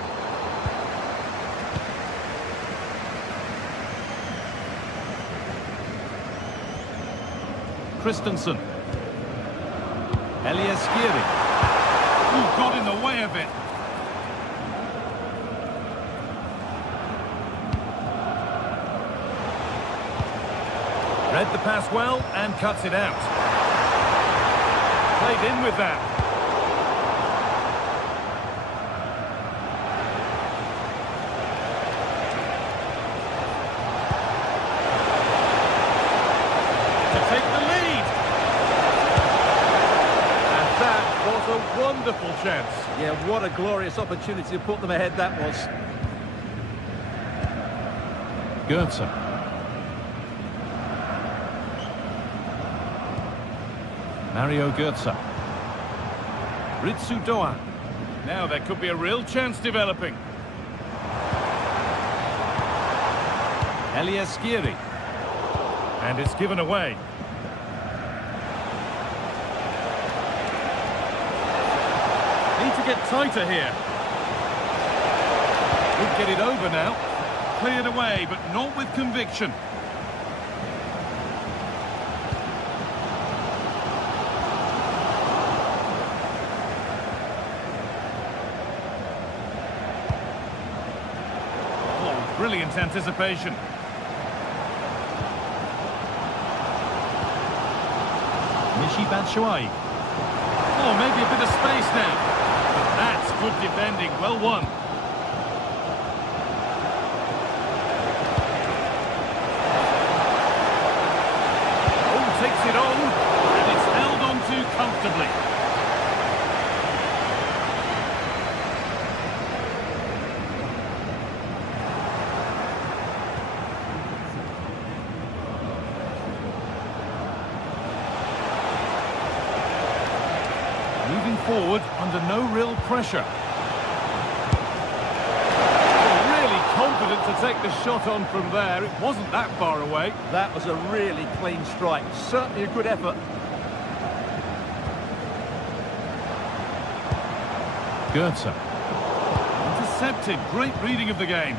Christensen. Elias Skiri. Ooh, got in the way of it. Read the pass well and cuts it out. Played in with that. To take the lead. A wonderful chance. Yeah, what a glorious opportunity to put them ahead that was. Goetze. Mario Goetze. Ritsu Doan. Now there could be a real chance developing. Elias Skiri. And it's given away. Need to get tighter here. Could get it over now. Cleared away, but not with conviction. Oh, brilliant anticipation. Michy Batshuayi. Oh, maybe a bit of space now. That's good defending, well won. Oh, takes it on, and it's held on to comfortably. Moving forward under no real pressure. Really confident to take the shot on from there. It wasn't that far away. That was a really clean strike. Certainly a good effort. Goetze. Intercepted. Great reading of the game.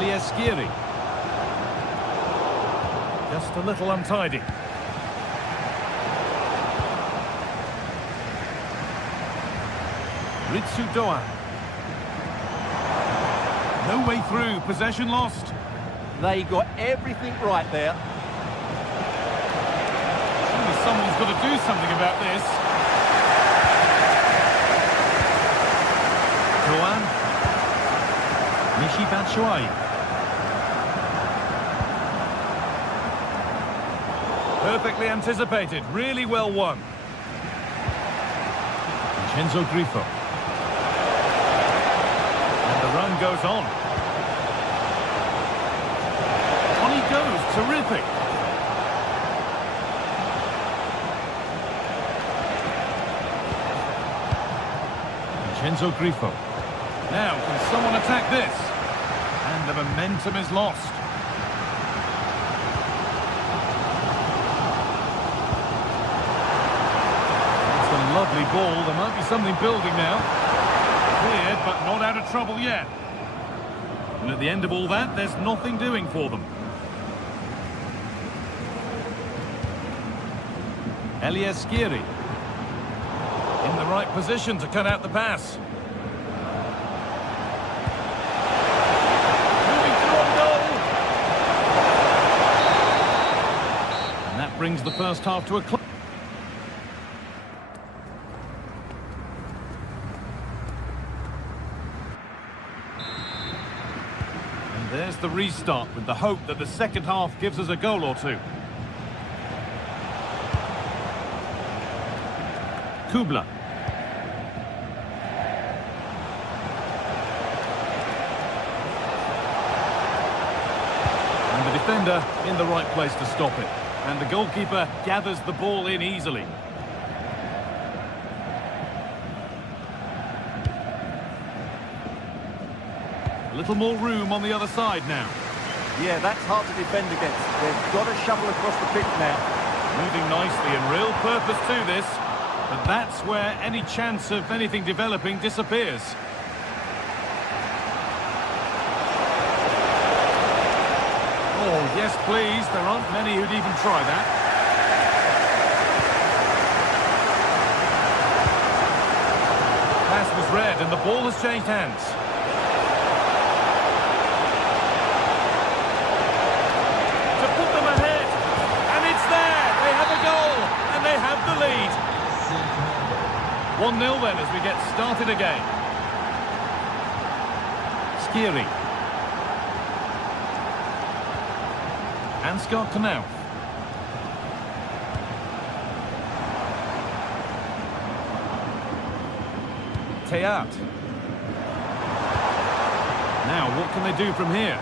Skiri. Just a little untidy. Ritsu Doan. No way through, possession lost. They got everything right there. Surely someone's got to do something about this. Doan. Mishi Batshuayi. Perfectly anticipated, really well won. Vincenzo Grifo. And the run goes on. On he goes, terrific. Vincenzo Grifo. Now, can someone attack this? And the momentum is lost. Lovely ball, there might be something building now. Cleared, but not out of trouble yet. And at the end of all that, there's nothing doing for them. Skiri. In the right position to cut out the pass. Moving through on goal. And that brings the first half to a close. There's the restart with the hope that the second half gives us a goal or two. Kubla. And the defender in the right place to stop it. And the goalkeeper gathers the ball in easily. A little more room on the other side now. Yeah, that's hard to defend against. They've got to shuffle across the pitch now. Moving nicely and real purpose to this. But that's where any chance of anything developing disappears. Oh, yes, please. There aren't many who'd even try that. Pass was read and the ball has changed hands. They have the lead. 1-0 then as we get started again. Skiri. Ansgar Knauf. Teat. Now, what can they do from here?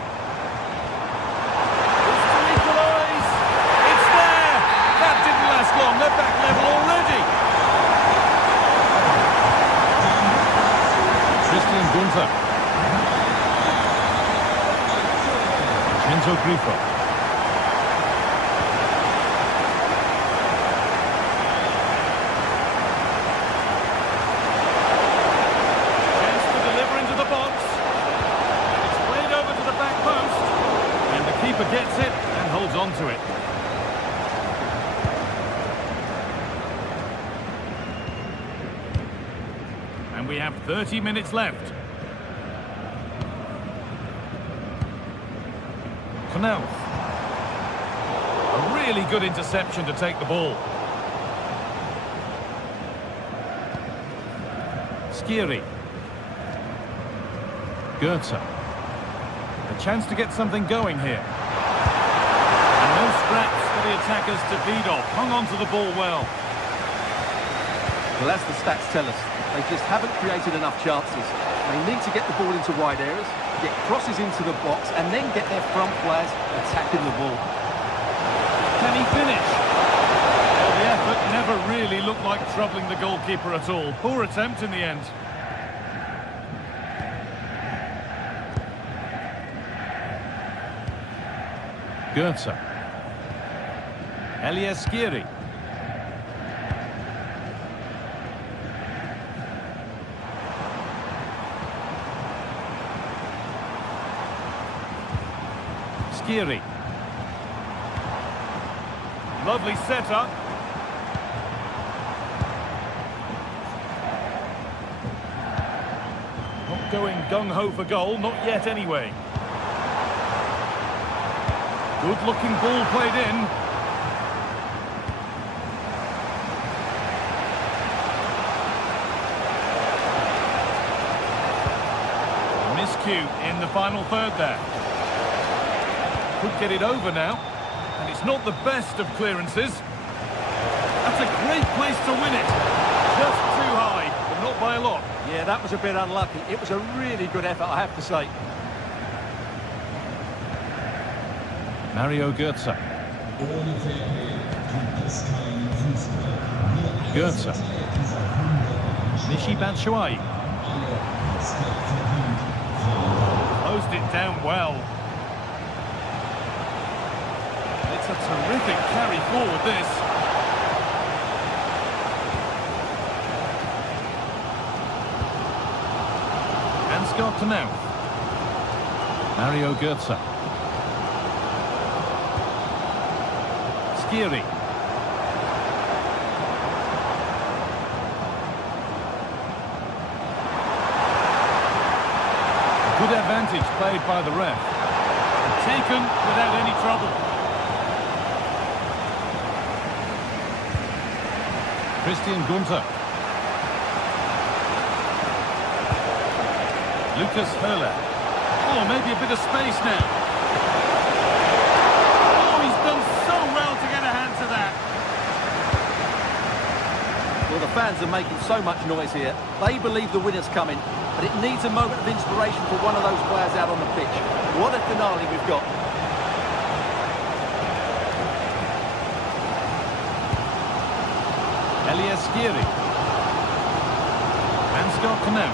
They're back level already. Christian Gunther. Vincenzo Grifo. Chance to deliver into the box. It's played over to the back post. And the keeper gets it and holds on to it. We have 30 minutes left. Knauf. A really good interception to take the ball. Skiri. Goetze. A chance to get something going here. And no scraps for the attackers to feed off. Hung on to the ball well. Well, as the stats tell us, they just haven't created enough chances. They need to get the ball into wide areas, get crosses into the box, and then get their front players attacking the ball. Can he finish? Well, the effort never really looked like troubling the goalkeeper at all. Poor attempt in the end. Goetze. Skiri. Skiri. Lovely setup. Not going gung-ho for goal, not yet anyway. Good-looking ball played in. Miscue in the final third there. Could get it over now. And it's not the best of clearances. That's a great place to win it. Just too high, but not by a lot. Yeah, that was a bit unlucky. It was a really good effort, I have to say. Mario Götze. Götze. Michy Batshuayi. Closed it down well. It's a terrific carry forward, this. Ansgar to now. Mario Götze. Skiri. Good advantage played by the ref. Taken without any trouble. Christian Gunther. Lucas Höhler. Oh, maybe a bit of space now. Oh, he's done so well to get a hand to that. Well, the fans are making so much noise here. They believe the winner's coming, but it needs a moment of inspiration for one of those players out on the pitch. What a finale we've got. Skiri. Ansgar to now.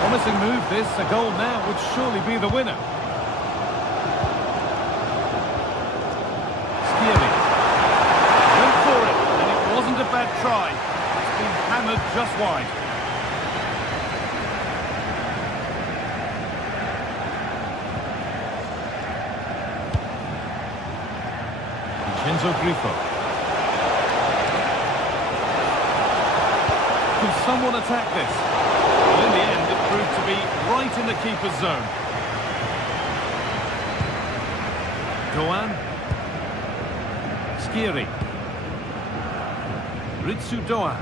Promising move this. A goal now would surely be the winner. Skiri. Went for it, and it wasn't a bad try. It's been hammered just wide. Vincenzo Grifo. Can someone attack this? Well, in the end, it proved to be right in the keeper's zone. Doan. Skiri. Ritsu Doan.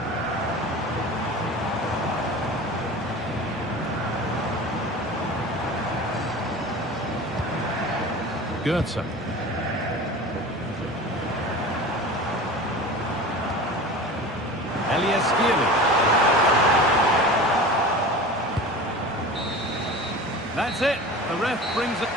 Götze. Skiri. That's it. The ref brings it.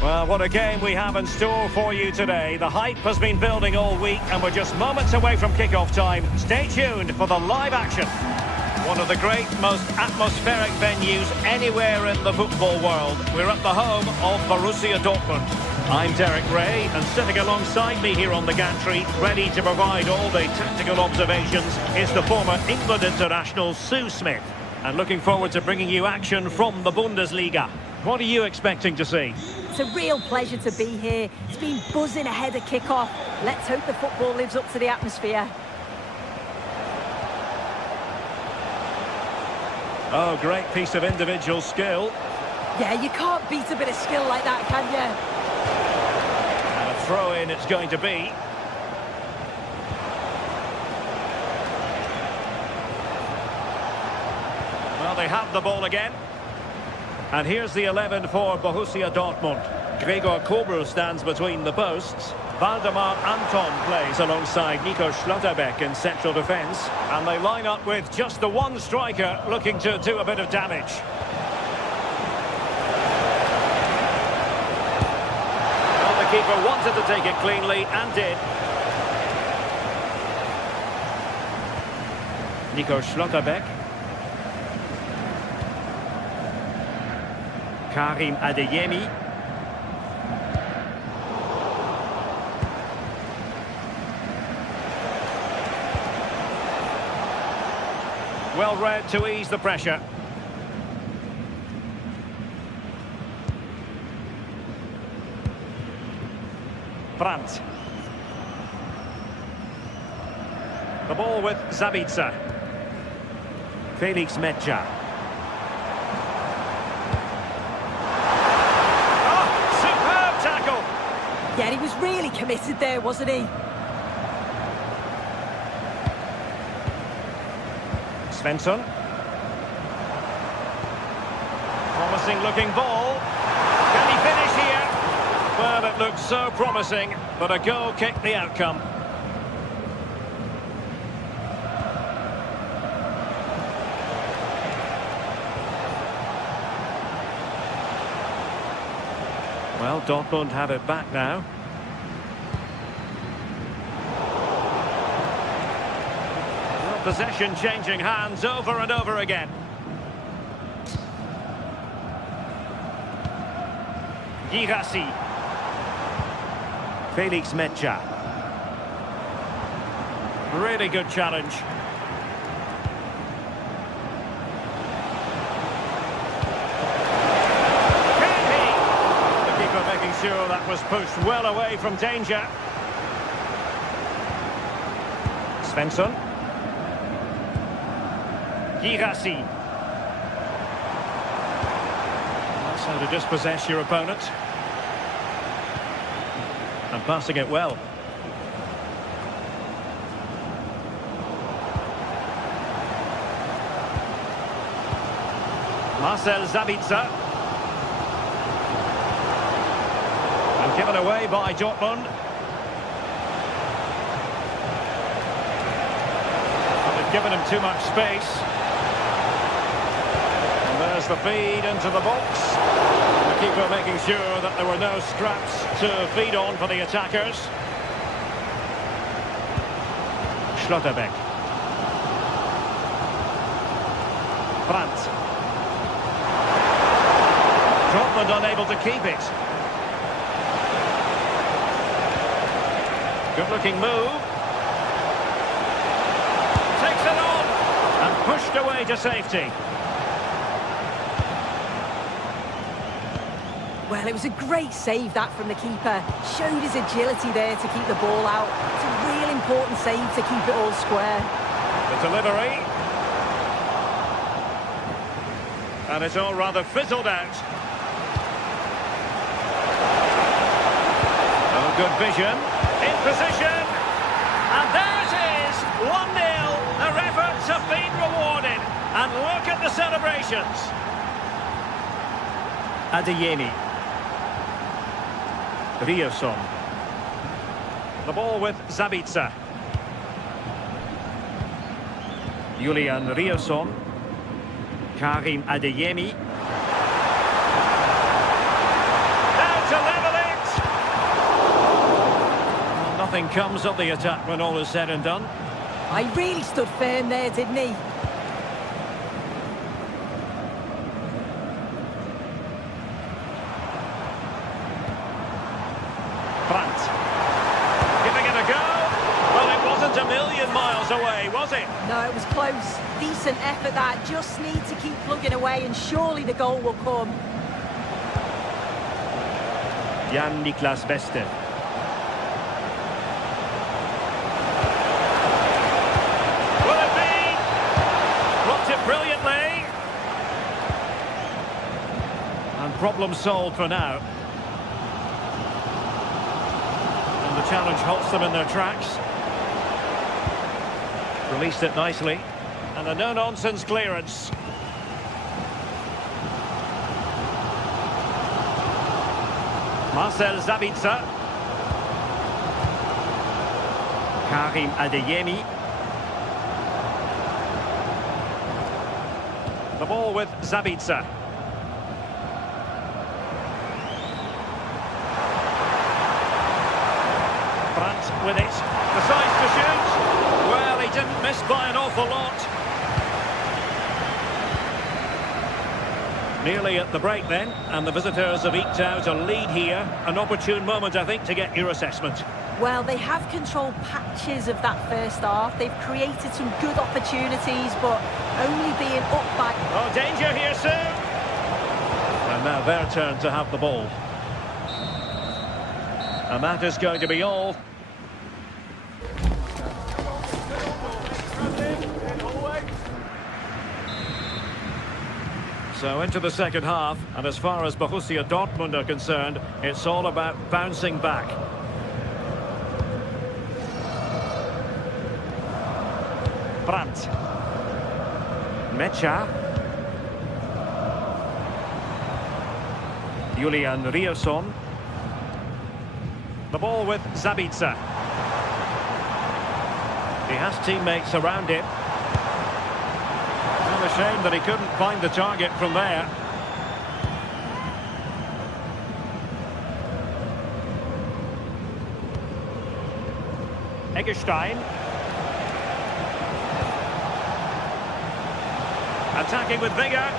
Well, what a game we have in store for you today. The hype has been building all week and we're just moments away from kick-off time. Stay tuned for the live action. One of the great, most atmospheric venues anywhere in the football world. We're at the home of Borussia Dortmund. I'm Derek Ray, and sitting alongside me here on the gantry, ready to provide all the tactical observations, is the former England international Sue Smith. And looking forward to bringing you action from the Bundesliga. What are you expecting to see? It's a real pleasure to be here. It's been buzzing ahead of kick-off. Let's hope the football lives up to the atmosphere. Oh, great piece of individual skill. Yeah, you can't beat a bit of skill like that, can you? And a throw-in it's going to be. Well, they have the ball again. And here's the 11 for Borussia Dortmund. Gregor Kobel stands between the posts. Waldemar Anton plays alongside Nico Schlotterbeck in central defence. And they line up with just the one striker looking to do a bit of damage. Well, the keeper wanted to take it cleanly and did. Nico Schlotterbeck. Karim Adeyemi. Well read to ease the pressure. Brandt. The ball with Zabitzer. Felix Metscher. Oh, superb tackle! Yeah, he was really committed there, wasn't he? Svensson. Promising looking ball. Can he finish here? Well, it looks so promising, but a goal kicked the outcome. Well, Dortmund have it back now. Possession changing hands over and over again. Girassi. Felix Metscher. Really good challenge. The keeper making sure that was pushed well away from danger. Svensson. Girassi. That's how to dispossess your opponent. And passing it well. Marcel Zabitzer. And given away by Dortmund. But they've given him too much space. There's the feed into the box. The keeper making sure that there were no scraps to feed on for the attackers. Schlotterbeck. Brandt. Dortmund unable to keep it. Good looking move. Takes it on and pushed away to safety. Well, it was a great save, that, from the keeper. Showed his agility there to keep the ball out. It's a real important save to keep it all square. The delivery. And it's all rather fizzled out. Oh, good vision. In position. And there it is. 1-0. Their efforts have been rewarded. And look at the celebrations. Adeyemi. Riosson. The ball with Zabitzer. Julian Riosson. Karim Adeyemi. Now to level it! Well, nothing comes of the attack when all is said and done. I really stood firm there, didn't he? million miles away, was it? No, it was close. Decent effort that. Just need to keep plugging away and surely the goal will come. Jan-Niklas Beste. Will it be? Blocked it brilliantly. And problem solved for now. And the challenge halts them in their tracks. Released it nicely. And a no-nonsense clearance. Marcel Sabitzer. Karim Adeyemi. The ball with Sabitzer. Brandt with it. Decides to shoot. Well, he didn't miss by an awful lot. Nearly at the break then, and the visitors have eked out a lead here. An opportune moment, I think, to get your assessment. Well, they have controlled patches of that first half. They've created some good opportunities, but only being up by... Oh, danger here soon! And now their turn to have the ball. And that is going to be all. So into the second half, and as far as Borussia Dortmund are concerned, it's all about bouncing back. Brandt. Mecha. Julian Rierson. The ball with Sabitzer. He has teammates around him. A shame that he couldn't find the target from there. Eggestein. Attacking with vigour.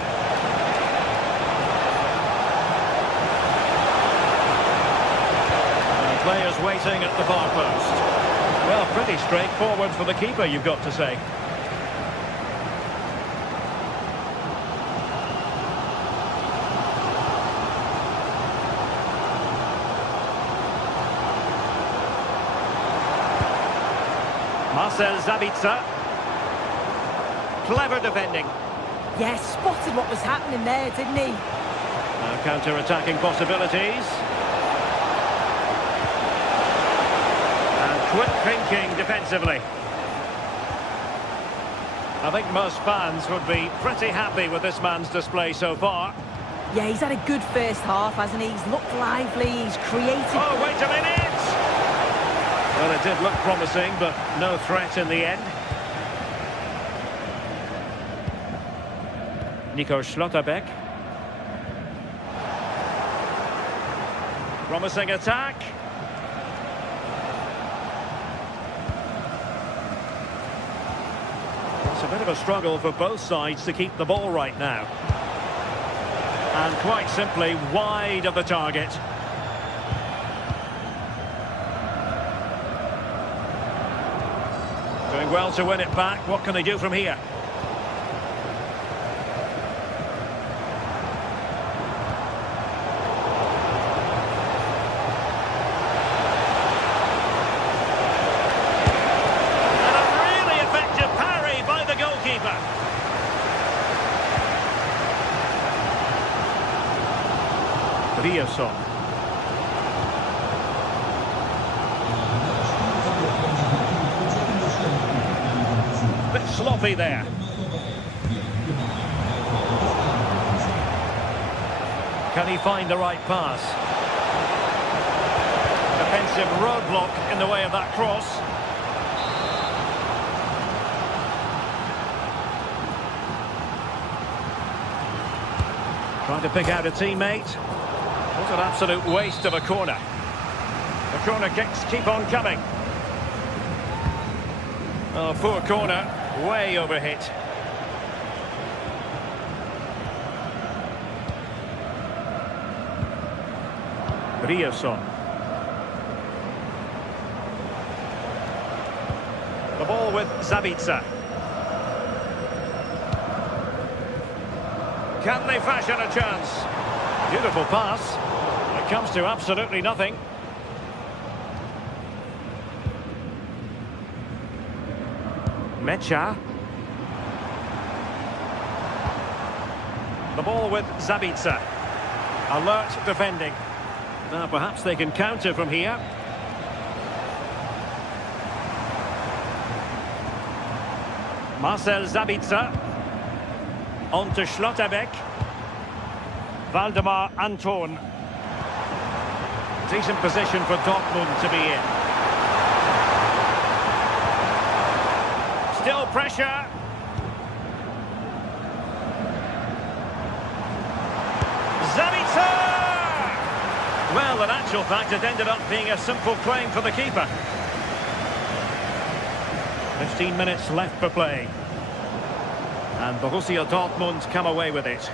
And players waiting at the far post. Well, pretty straightforward for the keeper, you've got to say. Marcel Sabitzer. Clever defending. Yes, spotted what was happening there, didn't he? Now counter-attacking possibilities. And quick thinking defensively. I think most fans would be pretty happy with this man's display so far. Yeah, he's had a good first half, hasn't he? He's looked lively, he's created... Oh, wait a minute! Well, it did look promising, but no threat in the end. Nico Schlotterbeck. Promising attack. It's a bit of a struggle for both sides to keep the ball right now. And quite simply, wide of the target. Doing well to win it back. What can they do from here? And a really effective parry by the goalkeeper. Rierson. Bit sloppy there. Can he find the right pass? Defensive roadblock in the way of that cross. Trying to pick out a teammate. What an absolute waste of a corner. The corner kicks keep on coming. Oh, poor corner, way overhit. Rierson. The ball with Zabica. Can they fashion a chance? Beautiful pass. It comes to absolutely nothing. Mecha. The ball with Zabica. Alert defending. Now perhaps they can counter from here. Marcel Zabica. On to Schlotterbeck. Waldemar Anton. Decent position for Dortmund to be in. Still pressure. Zabica! Well, in actual fact, it ended up being a simple claim for the keeper. 15 minutes left for play. And Borussia Dortmund come away with it.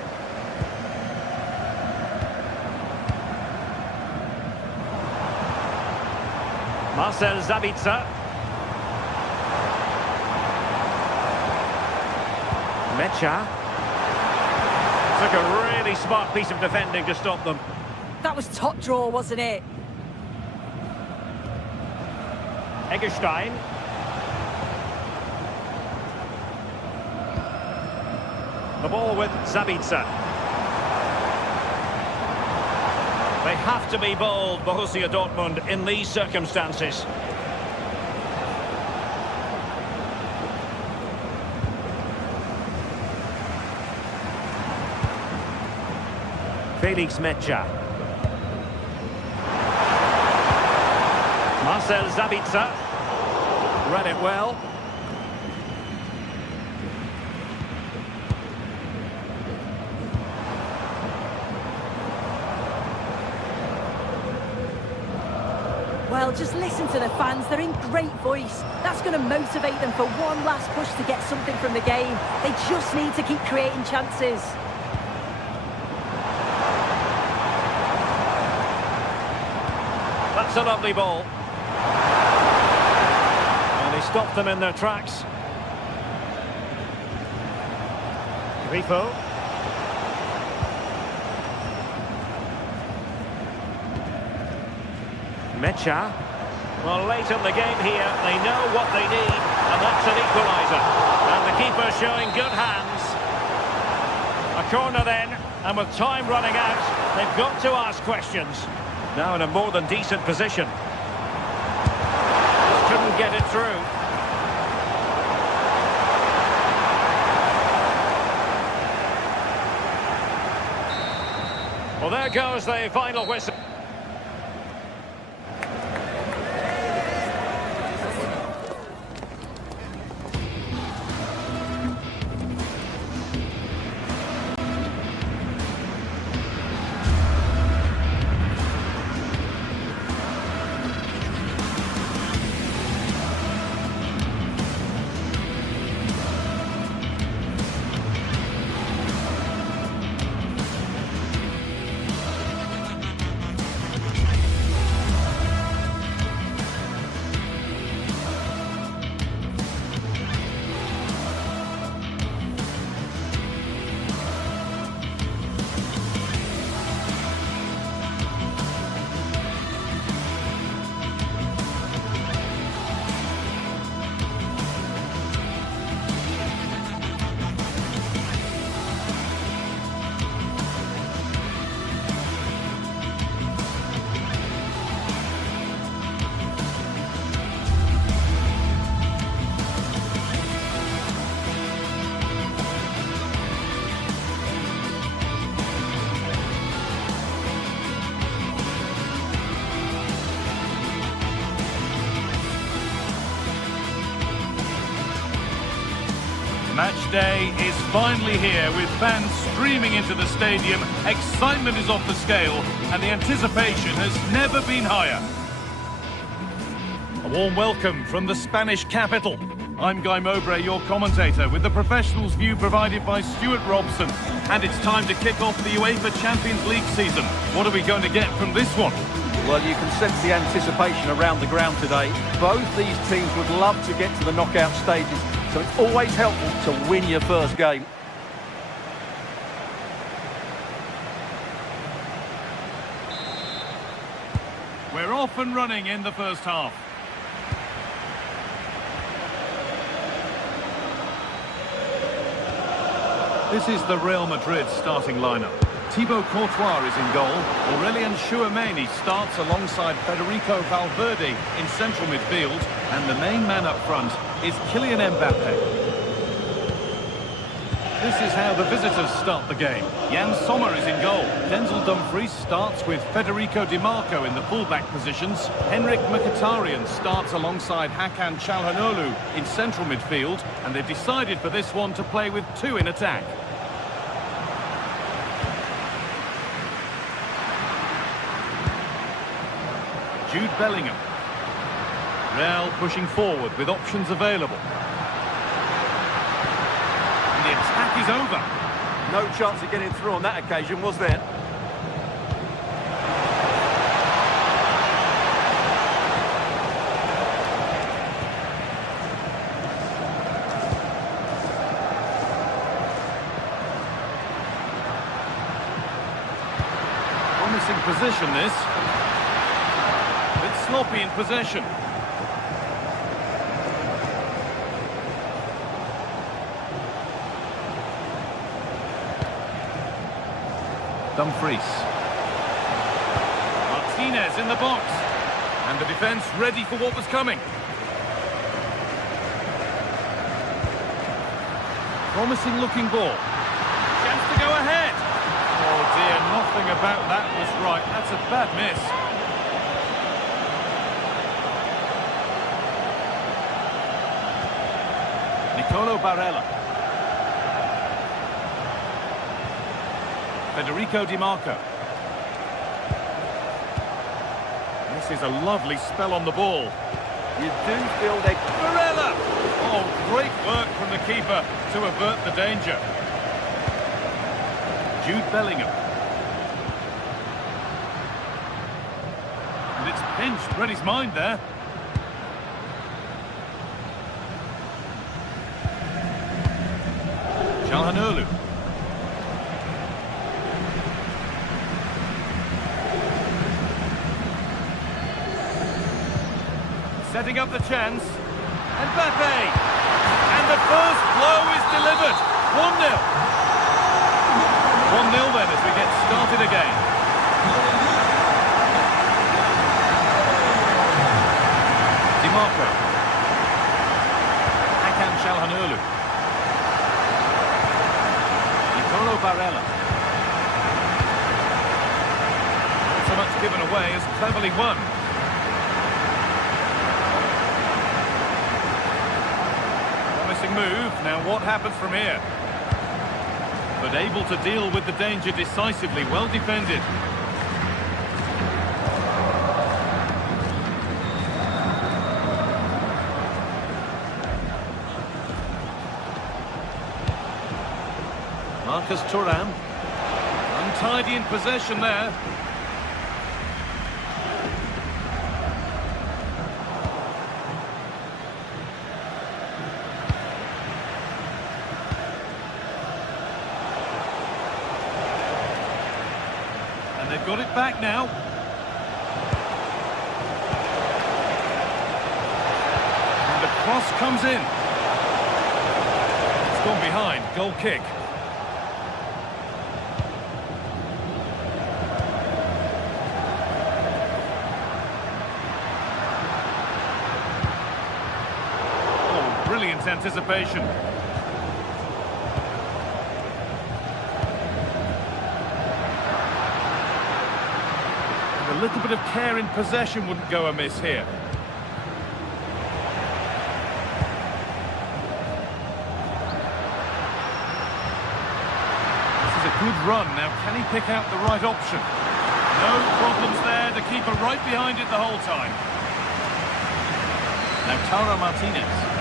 Marcel Zabica. Mecha. Took a really smart piece of defending to stop them. That was top draw, wasn't it? Eggestein. The ball with Zabica. They have to be bold, Borussia Dortmund, in these circumstances. Felix Mecha. Marcel Zabica. Read it well. Well, just listen to the fans. They're in great voice. That's going to motivate them for one last push to get something from the game. They just need to keep creating chances. That's a lovely ball. And he stopped them in their tracks. Grifo. Mecha. Well, late in the game here, they know what they need, and that's an equaliser. And the keeper showing good hands. A corner then, and with time running out, they've got to ask questions. Now in a more than decent position. Just couldn't get it through. Well, there goes the final whistle. Match day is finally here with fans streaming into the stadium. Excitement is off the scale and the anticipation has never been higher. A warm welcome from the Spanish capital. I'm Guy Mowbray, your commentator, with the professionals' view provided by Stuart Robson. And it's time to kick off the UEFA Champions League season. What are we going to get from this one? Well, you can sense the anticipation around the ground today. Both these teams would love to get to the knockout stages, so it's always helpful to win your first game. We're off and running in the first half. This is the Real Madrid starting lineup. Thibaut Courtois is in goal. Aurelien Tchouameni starts alongside Federico Valverde in central midfield. And the main man up front is Kylian Mbappe. This is how the visitors start the game. Jan Sommer is in goal. Denzel Dumfries starts with Federico Di Marco in the fullback positions. Henrik Mkhitaryan starts alongside Hakan Çalhanoğlu in central midfield. And they've decided for this one to play with two in attack. Jude Bellingham. Real pushing forward with options available. And the attack is over. No chance of getting through on that occasion, was there? Promising position, this. Sloppy in possession. Dumfries. Martinez in the box. And the defence ready for what was coming. Promising looking ball. Chance to go ahead. Oh dear, nothing about that was right. That's a bad miss. Barella. Federico Di Marco. This is a lovely spell on the ball. You do feel they... Barella! Oh, great work from the keeper to avert the danger. Jude Bellingham. And it's pinched, read his mind there. Çalhanoğlu. Setting up the chance. Mbappe! And the first blow is delivered. 1-0. 1-0 then as we get started again. Di Marco. Hakan Çalhanoğlu. Barella. Not so much given away as cleverly won. Promising move. Now what happens from here? But able to deal with the danger decisively. Well defended. Marcus Thuram. Untidy in possession there. And they've got it back now. And the cross comes in. It's gone behind. Goal kick. Brilliant anticipation. And a little bit of care in possession wouldn't go amiss here. This is a good run. Now, can he pick out the right option? No problems there. The keeper right behind it the whole time. Now, Tara Martinez.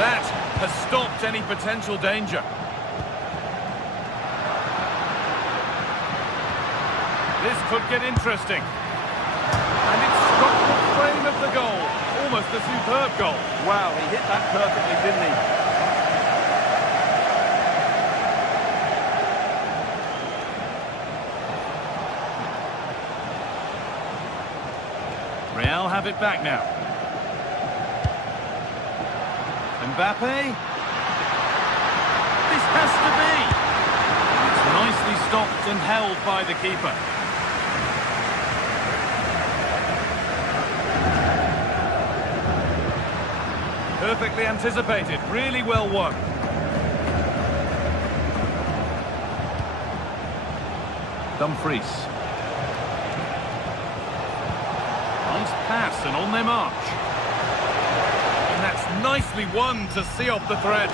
That has stopped any potential danger. This could get interesting. And it struck the frame of the goal. Almost a superb goal. Wow, he hit that perfectly, didn't he? Real have it back now. Mbappe. This has to be. It's nicely stopped and held by the keeper. Perfectly anticipated, really well won. Dumfries. Nice pass and on their march. And that's nicely won to see off the threat.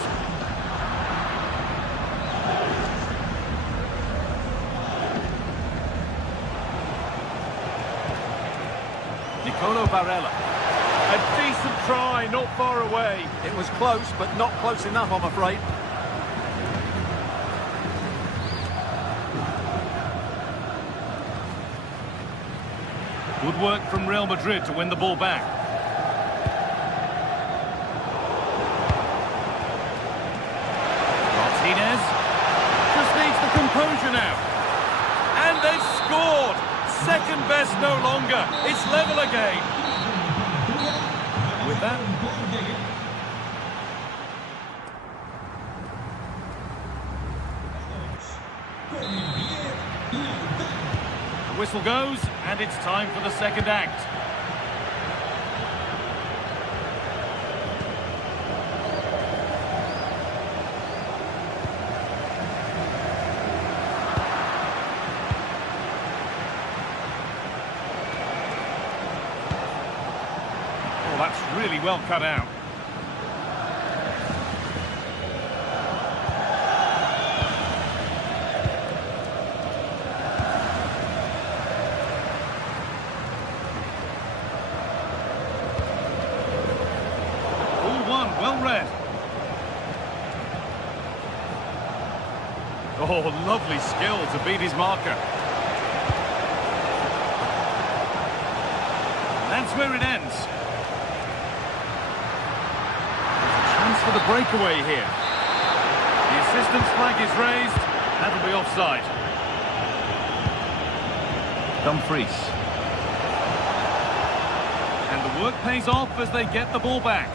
Nicolo Barella. A decent try, not far away. It was close, but not close enough, I'm afraid. Good work from Real Madrid to win the ball back. Martinez just needs the composure now. And they've scored! Second best no longer. It's level again. With that... The whistle goes, and it's time for the second act. Oh, that's really well cut out. Well read. Oh, lovely skill to beat his marker. That's where it ends. There's a chance for the breakaway here. The assistant's flag is raised. That'll be offside. Dumfries. And the work pays off as they get the ball back.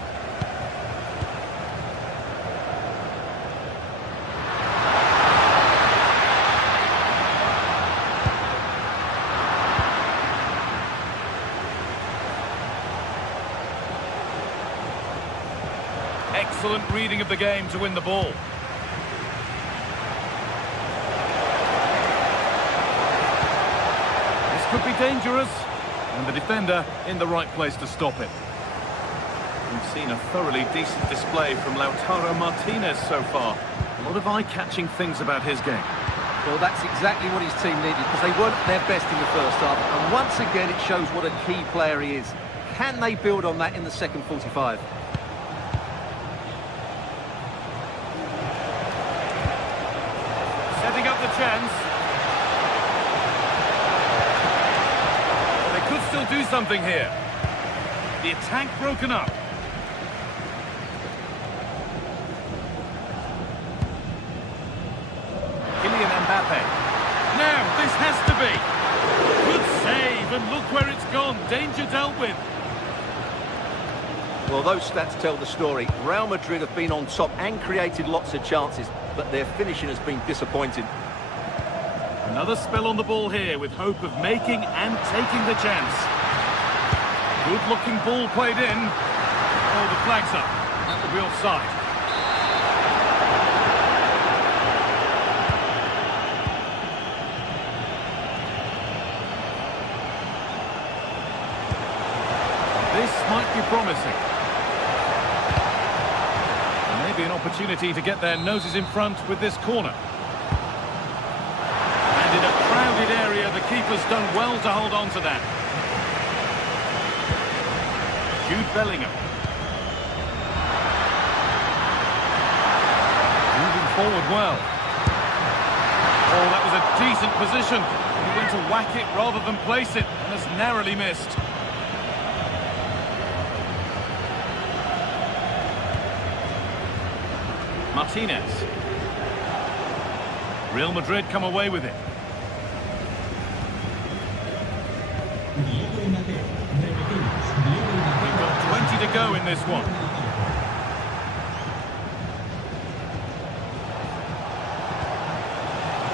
Excellent reading of the game to win the ball. This could be dangerous, and the defender in the right place to stop it. We've seen a thoroughly decent display from Lautaro Martinez so far. A lot of eye-catching things about his game. Well, that's exactly what his team needed, because they weren't their best in the first half. And once again, it shows what a key player he is. Can they build on that in the second 45? Setting up the chance. Well, they could still do something here. The attack broken up. Kylian Mbappe. Now, this has to be. Good save, and look where it's gone. Danger dealt with. Well, those stats tell the story. Real Madrid have been on top and created lots of chances, but their finishing has been disappointing. Another spell on the ball here with hope of making and taking the chance. Good-looking ball played in. Oh, the flag's up. That will be offside. This might be promising. Maybe an opportunity to get their noses in front with this corner. And in a crowded area, the keeper's done well to hold on to that. Jude Bellingham. Moving forward well. Oh, that was a decent position. He went to whack it rather than place it, and has narrowly missed. Martinez. Real Madrid come away with it. We've got 20 to go in this one.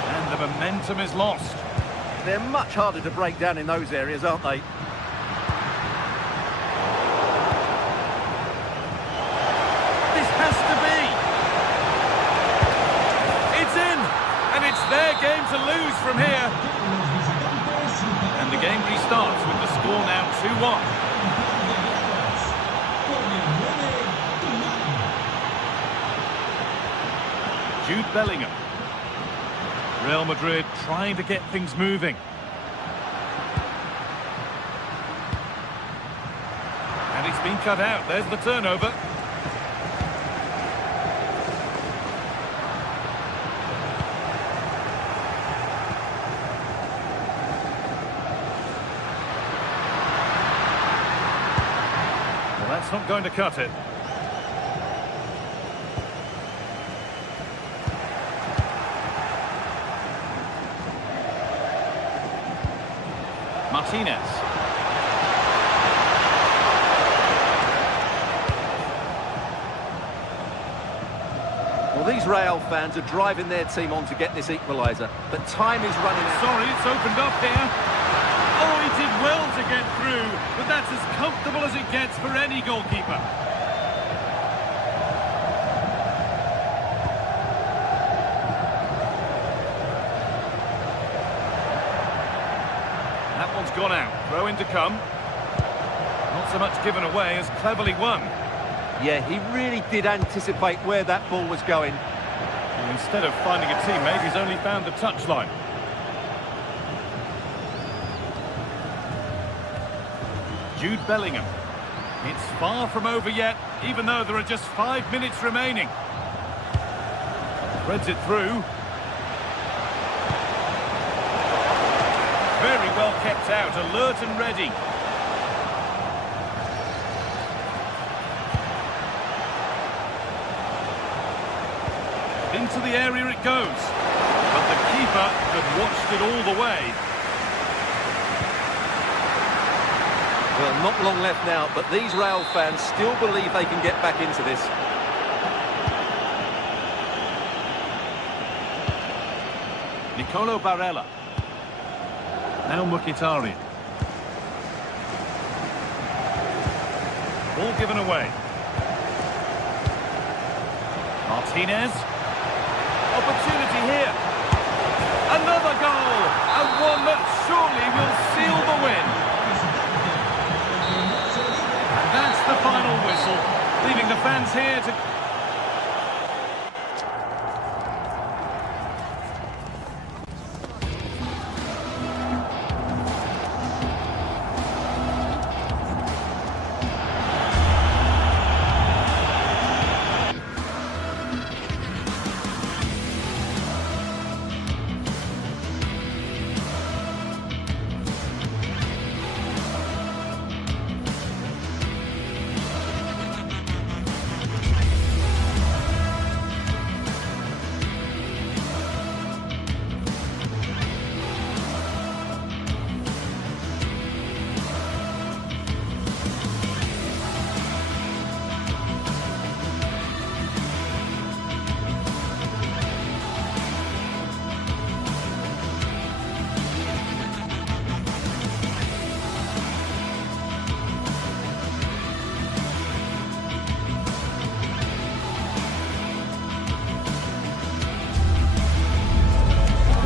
And the momentum is lost. They're much harder to break down in those areas, aren't they? This has to be. It's in, and it's their game to lose from here. And the game restarts with the score now 2-1. Jude Bellingham. Real Madrid trying to get things moving. And it's been cut out. There's the turnover. Well, that's not going to cut it. Martinez. Well, these Real fans are driving their team on to get this equaliser, but time is running out. Sorry, it's opened up here. Oh, he did well to get through, but that's as comfortable as it gets for any goalkeeper. That one's gone out. Throw in to come. Not so much given away as cleverly won. Yeah, he really did anticipate where that ball was going. And instead of finding a teammate, he's only found the touchline. Jude Bellingham. It's far from over yet, even though there are just 5 minutes remaining. Threads it through. Very well kept out, alert and ready. Into the area it goes. But the keeper had watched it all the way. Well, not long left now, but these Real fans still believe they can get back into this. Nicolo Barella. Now Mkhitaryan. Ball given away. Martinez. Opportunity here. Another goal. And one that surely will seal the win. And that's the final whistle, leaving the fans here to...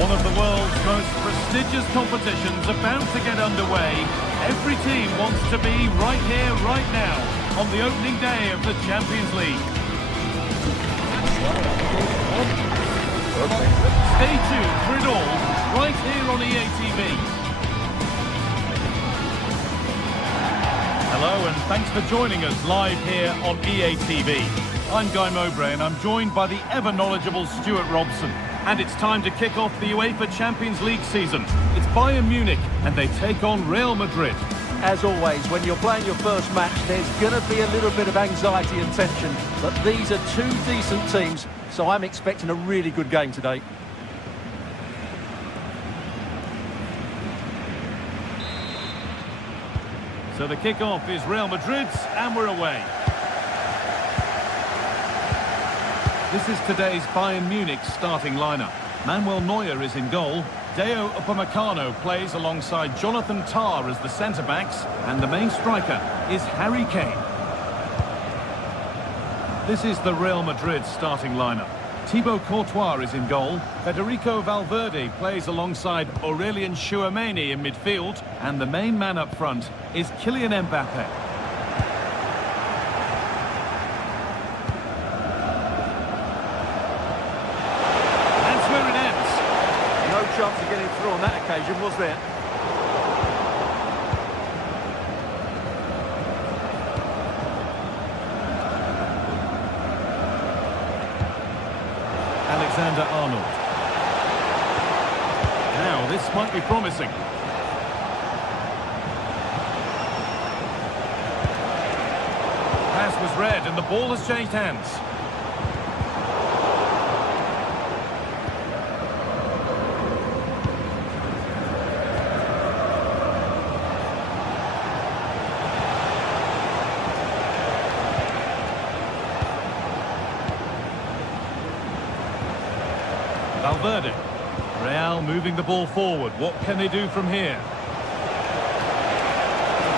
One of the world's most prestigious competitions about to get underway. Every team wants to be right here, right now, on the opening day of the Champions League. Stay tuned for it all, right here on EA TV. Hello and thanks for joining us live here on EA TV. I'm Guy Mowbray and I'm joined by the ever-knowledgeable Stuart Robson. And it's time to kick off the UEFA Champions League season. It's Bayern Munich, and they take on Real Madrid. As always, when you're playing your first match, there's going to be a little bit of anxiety and tension. But these are two decent teams, so I'm expecting a really good game today. So the kick-off is Real Madrid's, and we're away. This is today's Bayern Munich starting lineup. Manuel Neuer is in goal. Deo Upamecano plays alongside Jonathan Tah as the centre-backs, and the main striker is Harry Kane. This is the Real Madrid starting lineup. Thibaut Courtois is in goal. Federico Valverde plays alongside Aurelien Tchouameni in midfield, and the main man up front is Kylian Mbappe. Chance of getting through on that occasion, was there? Alexander-Arnold. Now, this might be promising. Pass was read and the ball has changed hands. Valverde. Real moving the ball forward. What can they do from here?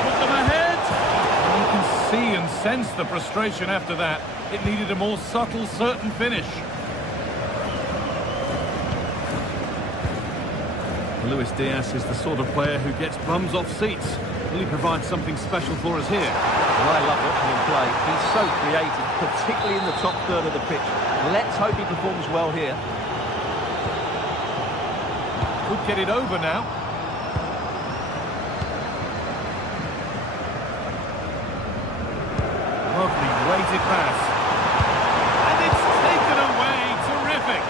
Put them ahead! And you can see and sense the frustration after that. It needed a more subtle, certain finish. Luis Diaz is the sort of player who gets bums off seats. Will he provide something special for us here? Well, I love watching him play. He's so creative, particularly in the top third of the pitch. Let's hope he performs well here. Could get it over now. Lovely weighted pass. And it's taken away. Terrific.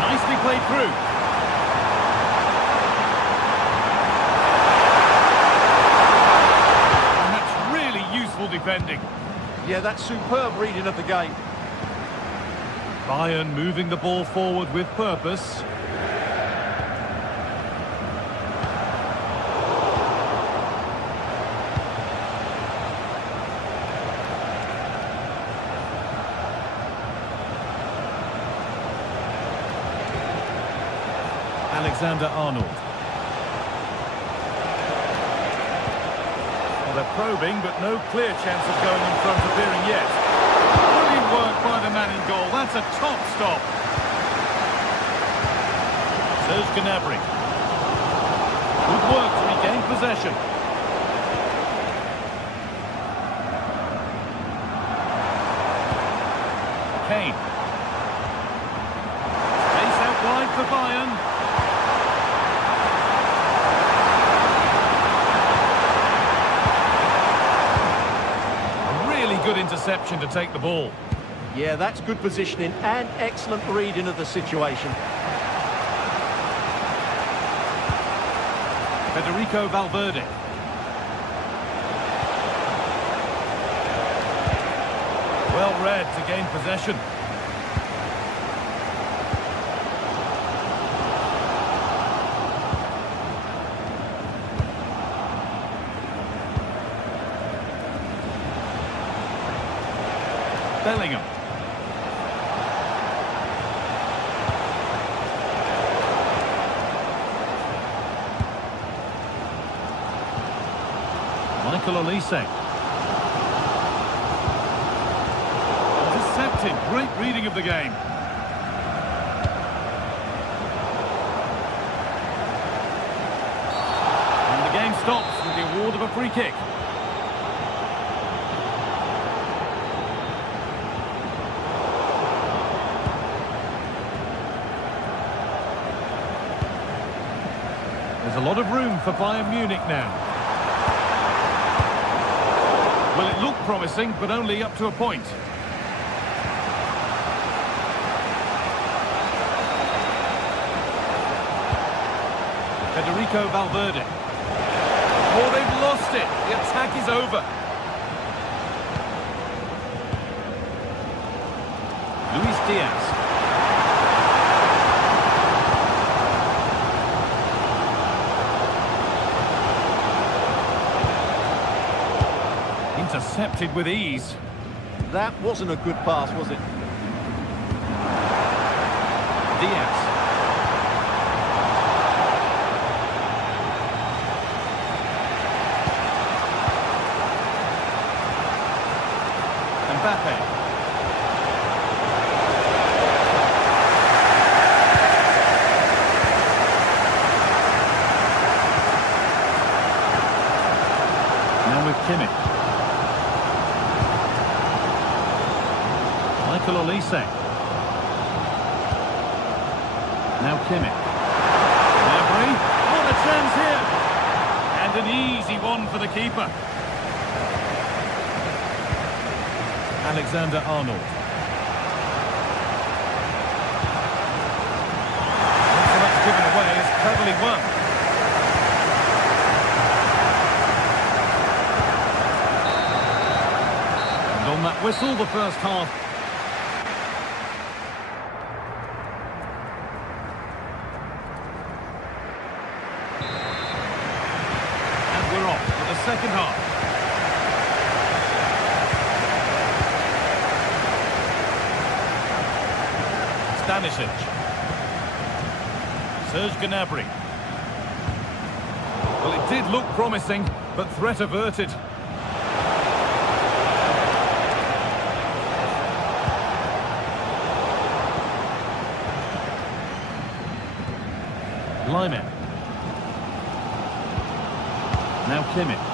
Nicely played through. Defending. Yeah, that's superb reading of the game. Bayern moving the ball forward with purpose. Alexander-Arnold. They're probing, but no clear chance of going in front appearing yet. Brilliant work by the man in goal. That's a top stop. Serge Gnabry. Good work to regain possession. Kane. Space out wide for Bayern. Good interception to take the ball. Yeah, that's good positioning and excellent reading of the situation. Federico Valverde. Well read to gain possession. Bellingham. Michael Olise. Intercepted. Great reading of the game. And the game stops with the award of a free kick. a lot of room for Bayern Munich now. Well, it looked promising, but only up to a point. Federico Valverde. Oh, they've lost it. The attack is over. Luis Diaz. Intercepted with ease. That wasn't a good pass, was it? Diaz. Mbappe. Now with Kimmich. Michael Olise. Now Kimmich. Gnabry. What a chance here! And an easy one for the keeper. Alexander-Arnold. Not so much given away as cleverly won. And on that whistle, the first half. And we're off for the second half. Stanisic. Serge Gnabry. Well, it did look promising, but threat averted. Lyman. Now Kimmich.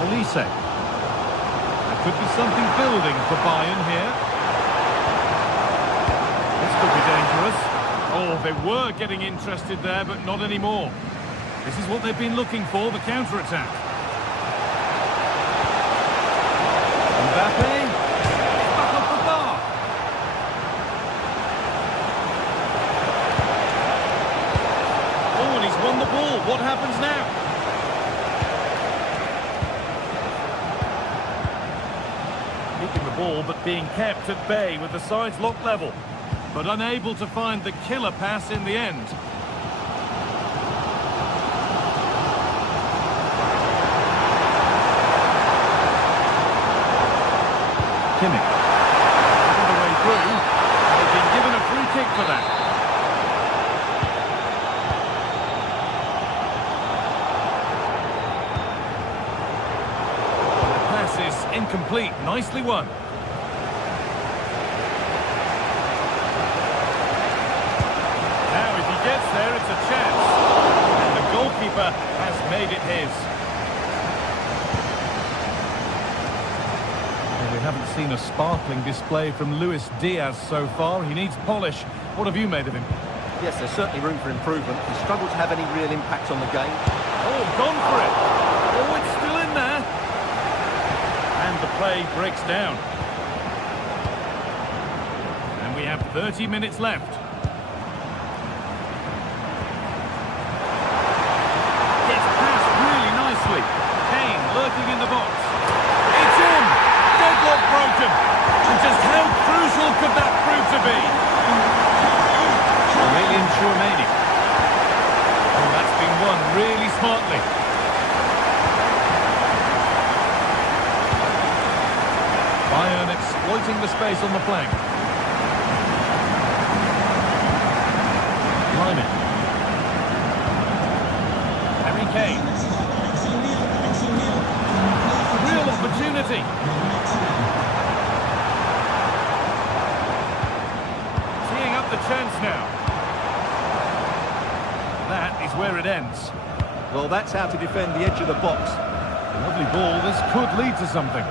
Olise. There could be something building for Bayern here. This could be dangerous. Oh, they were getting interested there, but not anymore. This is what they've been looking for, the counter-attack. Mbappe. Back off the bar. Oh, and he's won the ball. What happens now? Keeping the ball, but being kept at bay with the sides locked level. But unable to find the killer pass in the end. Kimmich. All the way through. They've been given a free kick for that. The pass is incomplete. Nicely won. Gets there, it's a chance. And the goalkeeper has made it his. Well, we haven't seen a sparkling display from Luis Diaz so far. He needs polish. What have you made of him? Yes, there's certainly room for improvement. He struggled to have any real impact on the game. Oh, gone for it. Oh, it's still in there. And the play breaks down. And we have 30 minutes left. Kane lurking in the box. It's in! Deadlock broken! And just how crucial could that prove to be? Aurelian Tchouameni. Oh, that's been won really smartly. Bayern exploiting the space on the flank. Lyman. Harry Kane. Real opportunity. Teeing up the chance now. That is where it ends. Well, that's how to defend the edge of the box. A lovely ball. This could lead to something.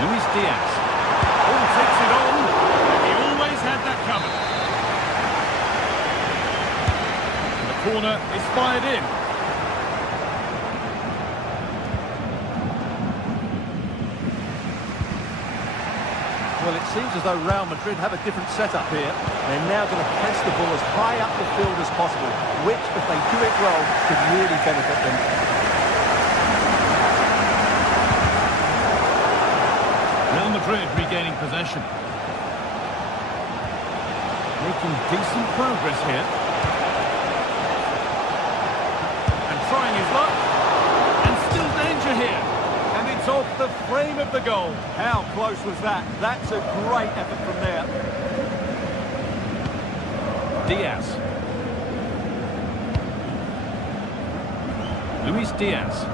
Luis Diaz. Oh, takes it on. He corner is fired in. Well, it seems as though Real Madrid have a different setup here. They're now going to press the ball as high up the field as possible, which, if they do it well, could really benefit them. Real Madrid regaining possession. Making decent progress here. And trying his luck. And still danger here. And it's off the frame of the goal. How close was that? That's a great effort from there. Diaz. Luis Diaz.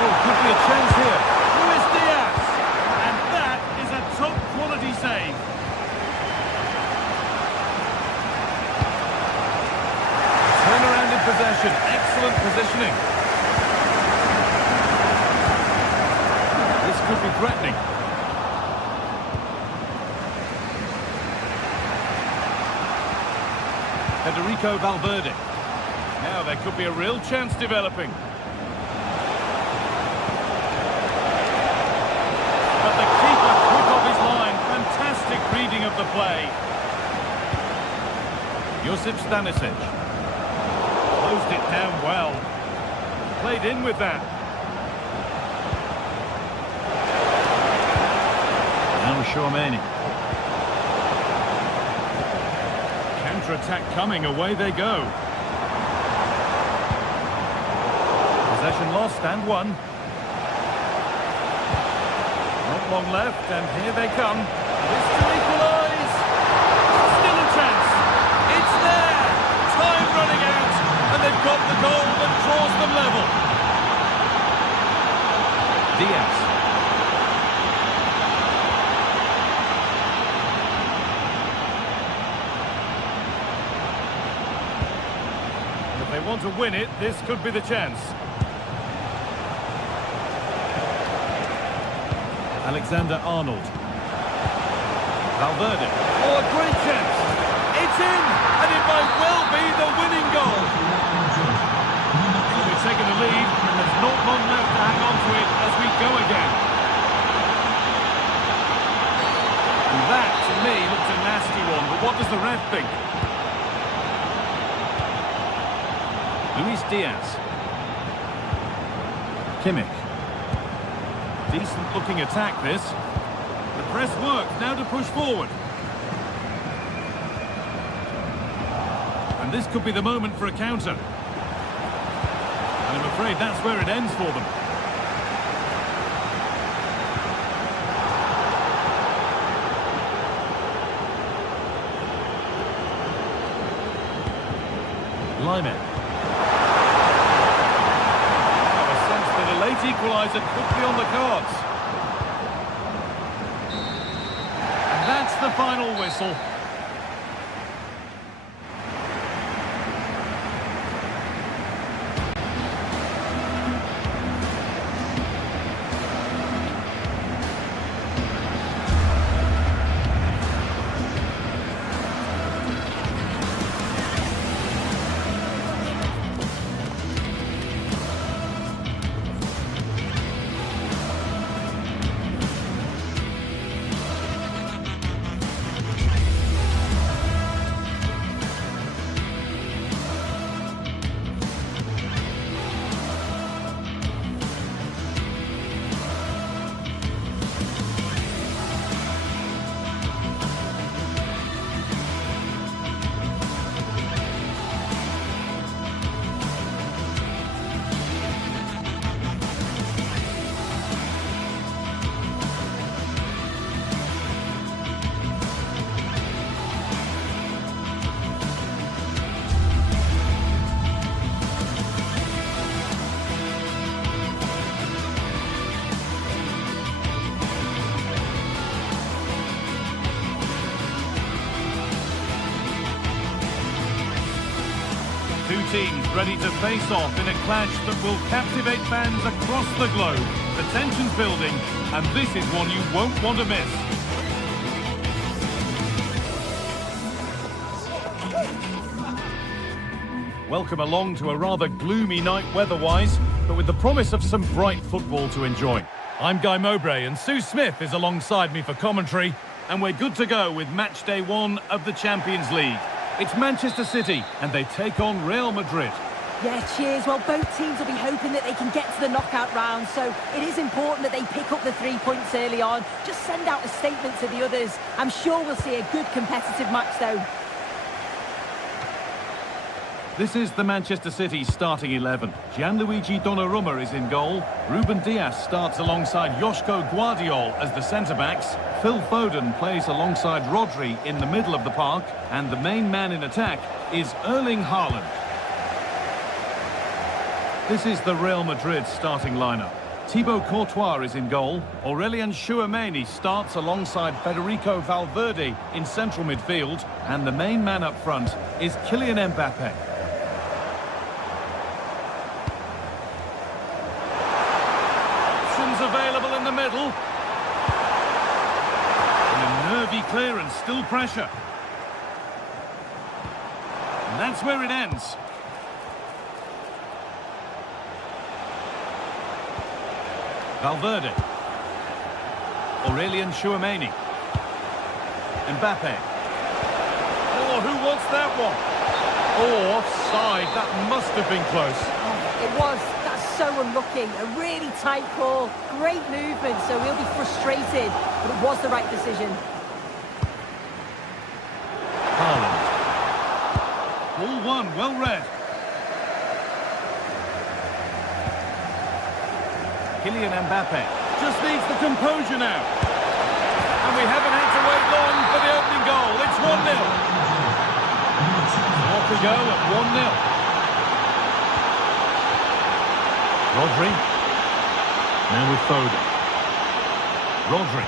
Oh, could be a chance here. Luis Diaz! And that is a top-quality save. Turnaround in possession. Excellent positioning. This could be threatening. Federico Valverde. Now there could be a real chance developing. But the keeper quick off his line. Fantastic reading of the play. Josip Stanisic. Closed it down well. Played in with that. Now Chouameni. Counter-attack coming, away they go. Possession lost and won. Not long left, and here they come. This to equalise. Still a chance. It's there. Time running out, and they've got the goal that draws them level. Diaz. If they want to win it, this could be the chance. Alexander-Arnold. Valverde. Oh, a great chance. It's in, and it might well be the winning goal. So they've taken the lead, and there's not long left to hang on to it as we go again. And that, to me, looks a nasty one, but what does the ref think? Luis Diaz. Kimmich. Decent looking attack this. The press works, now to push forward. And this could be the moment for a counter. And I'm afraid that's where it ends for them. Lyman. Equaliser could be on the cards. And that's the final whistle. Two teams ready to face off in a clash that will captivate fans across the globe. The tension's building, and this is one you won't want to miss. Welcome along to a rather gloomy night weather-wise, but with the promise of some bright football to enjoy. I'm Guy Mowbray and Sue Smith is alongside me for commentary, and we're good to go with match day 1 of the Champions League. It's Manchester City and they take on Real Madrid. Yeah, cheers. Well, both teams will be hoping that they can get to the knockout round, so it is important that they pick up the 3 points early on. Just send out a statement to the others. I'm sure we'll see a good competitive match, though. This is the Manchester City starting 11. Gianluigi Donnarumma is in goal. Ruben Dias starts alongside Joško Guardiol as the centre-backs. Phil Foden plays alongside Rodri in the middle of the park. And the main man in attack is Erling Haaland. This is the Real Madrid starting lineup. Thibaut Courtois is in goal. Aurelien Tchouameni starts alongside Federico Valverde in central midfield. And the main man up front is Kylian Mbappe. Available in the middle. And a nervy clearance, still pressure. And that's where it ends. Valverde. Aurelien Tchouameni. Mbappe. Oh, who wants that one? Oh, offside. That must have been close. It was. So unlucky. A really tight call. Great movement, so he'll be frustrated, but it was the right decision. Haaland. Ball one, well read. Kylian Mbappe just needs the composure now. And we haven't had to wait long for the opening goal. It's 1-0. Off we go at 1-0. Rodri. Now with Foden. Rodri.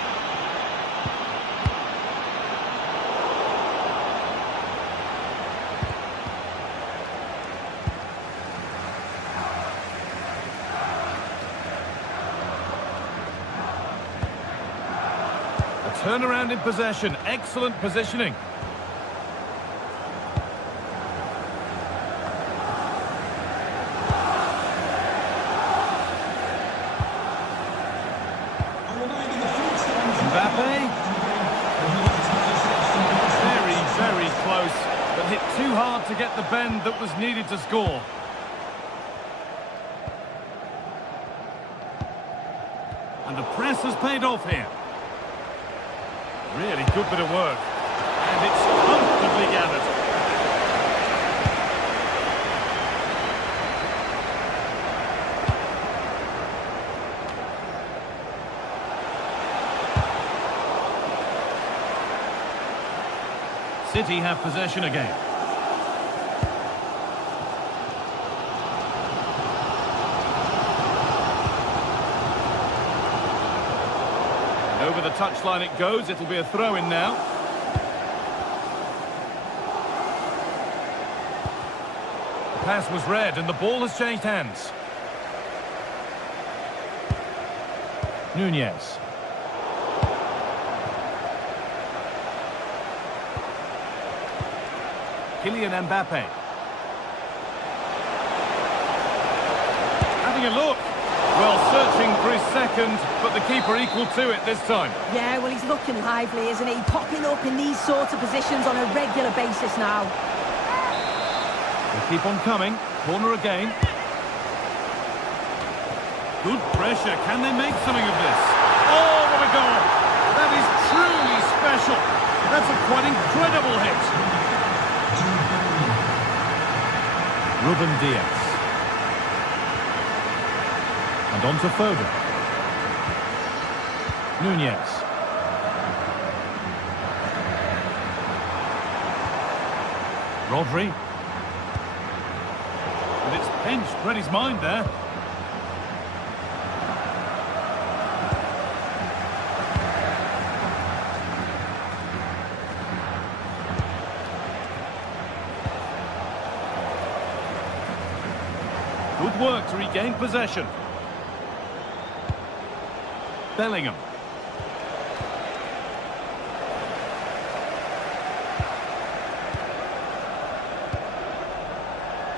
A turnaround in possession. Excellent positioning. Too hard to get the bend that was needed to score. And the press has paid off here. Really good bit of work. And it's comfortably gathered. City have possession again. Over the touchline it goes. It'll be a throw-in now. The pass was read and the ball has changed hands. Nunez. Kylian Mbappe. Having a look. Well, searching for his second, but the keeper equal to it this time. Yeah, well, he's looking lively, isn't he? Popping up in these sorts of positions on a regular basis now. They keep on coming. Corner again. Good pressure. Can they make something of this? Oh, what a goal! That is truly special. That's a quite incredible hit. Ruben Dias. And on to Foden. Nunez. Rodri. And it's pinched. Read his mind there. Good work to regain possession. Bellingham.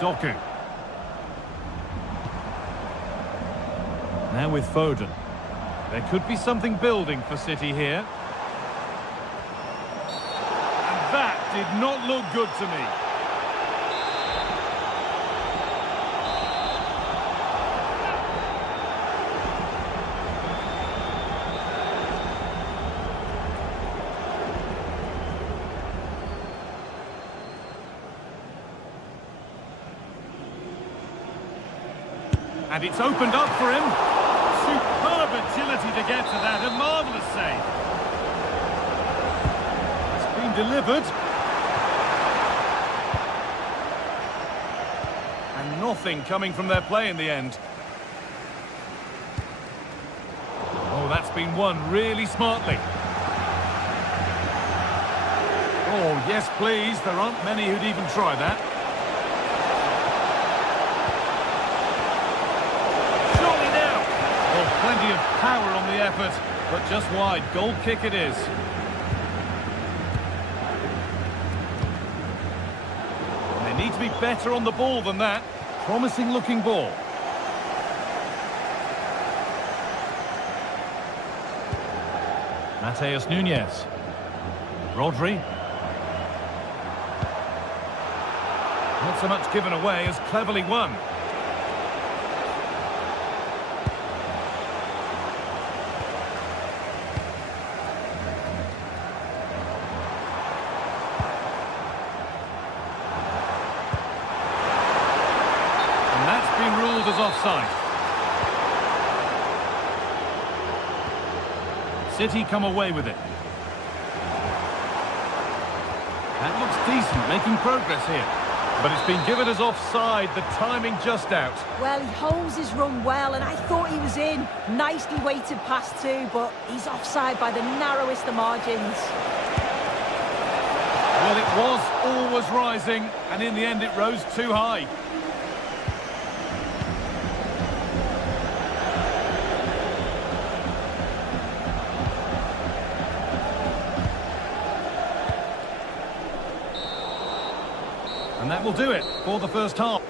Doku. Now with Foden. There could be something building for City here. And that did not look good to me. And it's opened up for him. Superb agility to get to that. A marvellous save. It's been delivered. And nothing coming from their play in the end. Oh, that's been won really smartly. Oh, yes, please. There aren't many who'd even try that. Plenty of power on the effort, but just wide. Goal kick it is. They need to be better on the ball than that. Promising looking ball. Mateus Nunes. Rodri. Not so much given away as cleverly won. Ruled as offside. City come away with it. That looks decent, making progress here. But it's been given as offside, the timing just out. Well, he holds his run well, and I thought he was in. Nicely weighted pass too, but he's offside by the narrowest of margins. Well, it was always rising, and in the end it rose too high. And that will do it for the first half.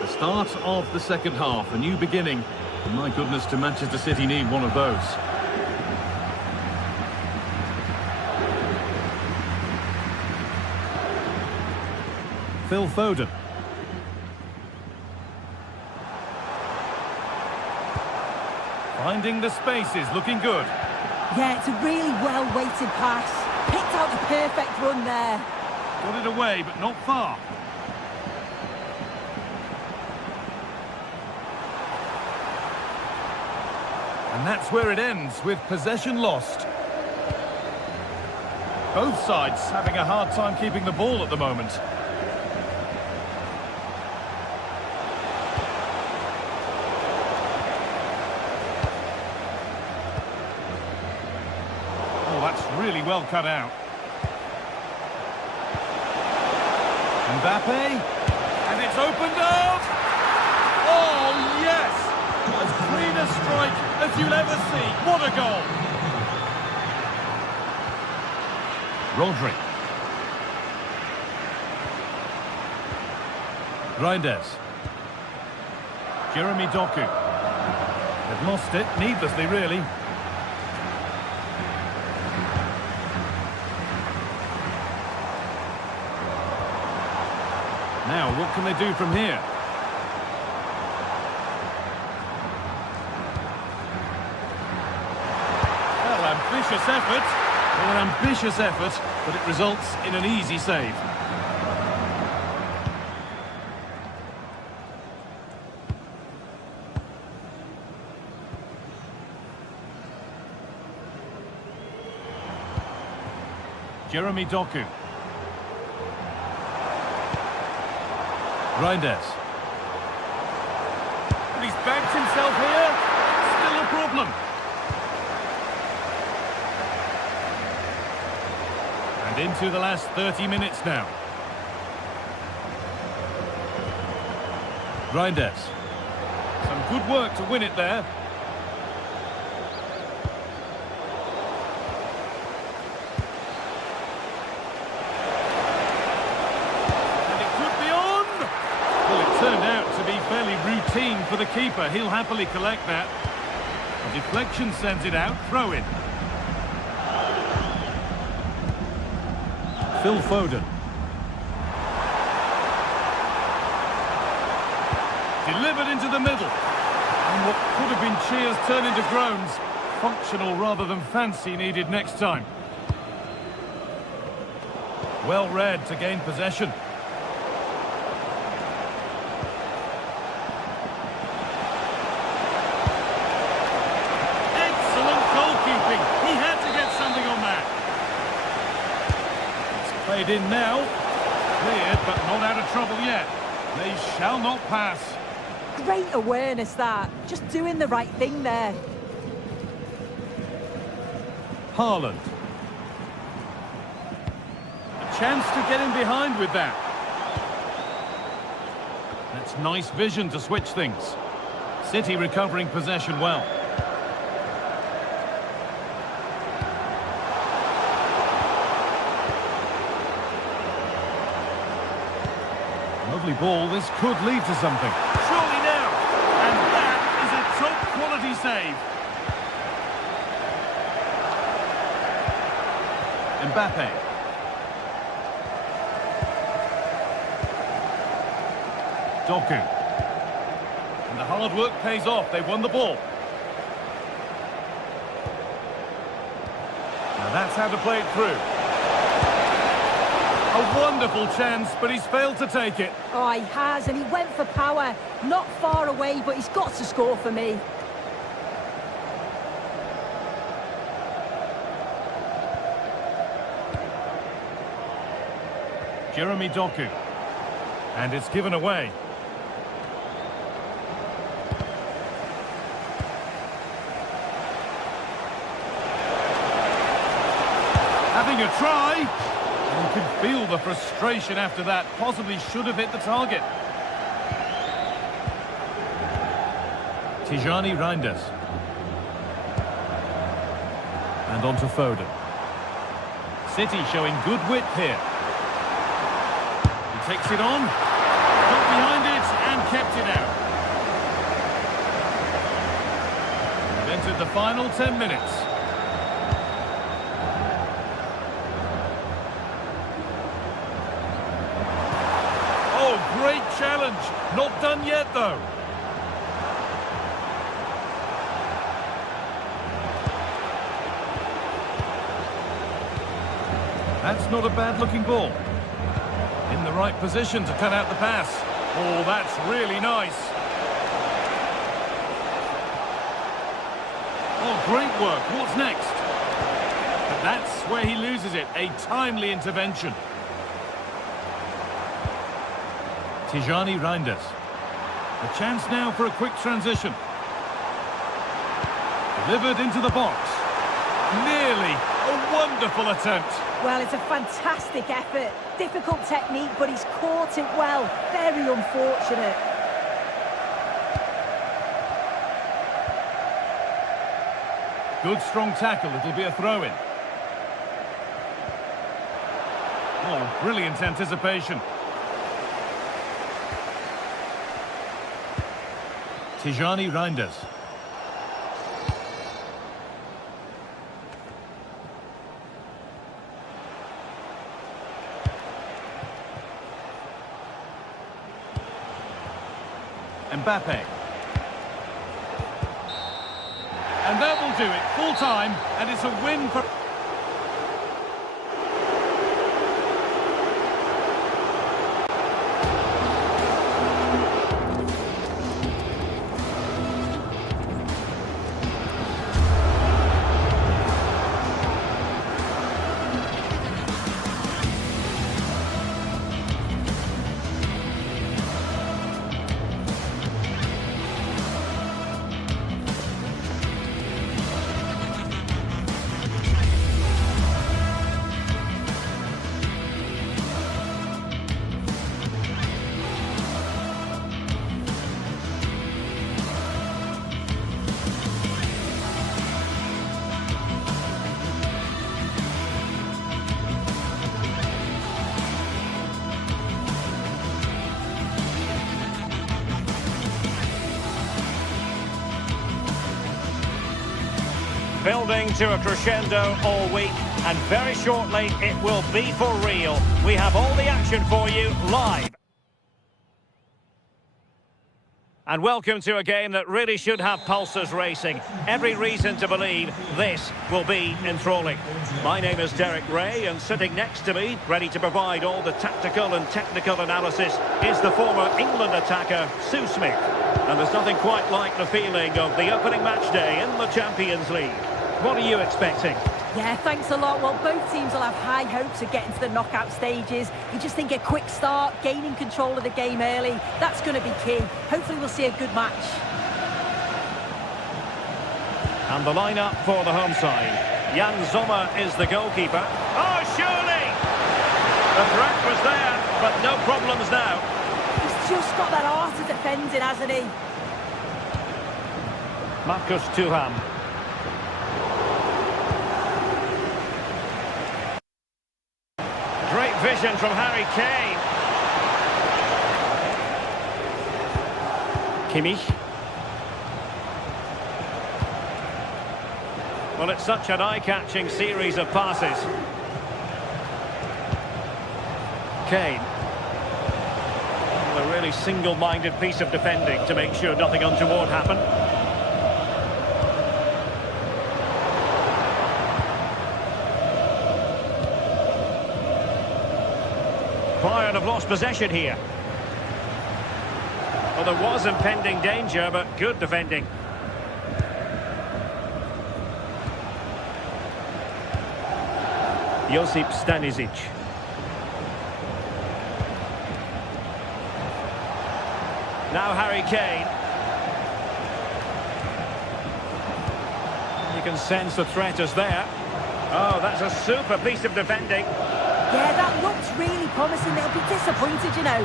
The start of the second half, a new beginning. And my goodness, do Manchester City need one of those. Phil Foden. Finding the spaces, looking good. Yeah, it's a really well-weighted pass. Picked out the perfect run there. Got it away, but not far. And that's where it ends, with possession lost. Both sides having a hard time keeping the ball at the moment. Really well cut out. Mbappe, and it's opened up! Oh, yes! As clean a strike as you'll ever see. What a goal! Rodri. Reinders. Jeremy Doku. They've lost it, needlessly really. Now, what can they do from here? Well, ambitious effort. Well, an ambitious effort, but it results in an easy save. Jeremy Doku. Reinders. And he's backed himself here. Still a problem. And into the last 30 minutes now. Reinders. Some good work to win it there. routine for the keeper. He'll happily collect that. A deflection sends it out. Throw in. Phil Foden. Delivered into the middle. And what could have been cheers turn into groans. Functional rather than fancy needed next time. Well read to gain possession. Excellent goalkeeping. He had to get something on that. It's played in now. Cleared, but not out of trouble yet. They shall not pass. Great awareness, that. Just doing the right thing there. Haaland. A chance to get in behind with that. That's nice vision to switch things. City recovering possession well. Lovely ball. This could lead to something. Surely now. And that is a top quality save. Mbappe. Doku. And the hard work pays off. They won the ball. Now that's how to play it through. A wonderful chance, but he's failed to take it. Oh, he has, and he went for power. Not far away, but he's got to score for me. Jeremy Doku. And it's given away. Having a try. And you can feel the frustration after that. Possibly should have hit the target. Tijani Reinders. And on to Foden. City showing good width here. He takes it on. Got behind it and kept it out. We've entered the final 10 minutes. Oh, great challenge. Not done yet, though. That's not a bad-looking ball. In the right position to cut out the pass. Oh, that's really nice. Oh, great work. What's next? But that's where he loses it. A timely intervention. Tijani Reinders. A chance now for a quick transition. Delivered into the box. Nearly. A wonderful attempt. Well, it's a fantastic effort. Difficult technique, but he's caught it well. Very unfortunate. Good strong tackle. It'll be a throw-in. Oh, brilliant anticipation. Tijani Reinders. Mbappe. And that will do it. Full time, and it's a win for... building to a crescendo all week, and very shortly it will be for real. We have all the action for you live. And welcome to a game that really should have pulses racing. Every reason to believe this will be enthralling. My name is Derek Ray, and sitting next to me, ready to provide all the tactical and technical analysis, is the former England attacker, Sue Smith. And there's nothing quite like the feeling of the opening match day in the Champions League. What are you expecting? Yeah, thanks a lot. Well, both teams will have high hopes of getting to the knockout stages. You just think a quick start, gaining control of the game early, that's going to be key. Hopefully we'll see a good match. And the lineup for the home side. Jan Sommer is the goalkeeper. Oh, surely! The threat was there, but no problems now. He's just got that art of defending, hasn't he? Marcus Thuram. Great vision from Harry Kane. Kimmich. Well, it's such an eye-catching series of passes. Kane. A really single-minded piece of defending to make sure nothing untoward happened. Bayern have lost possession here. Well, there was impending danger, but good defending. Josip Stanisic. Now Harry Kane. You can sense the threat is there. Oh, that's a super piece of defending. Yeah, that looks really promising. They'll be disappointed, you know.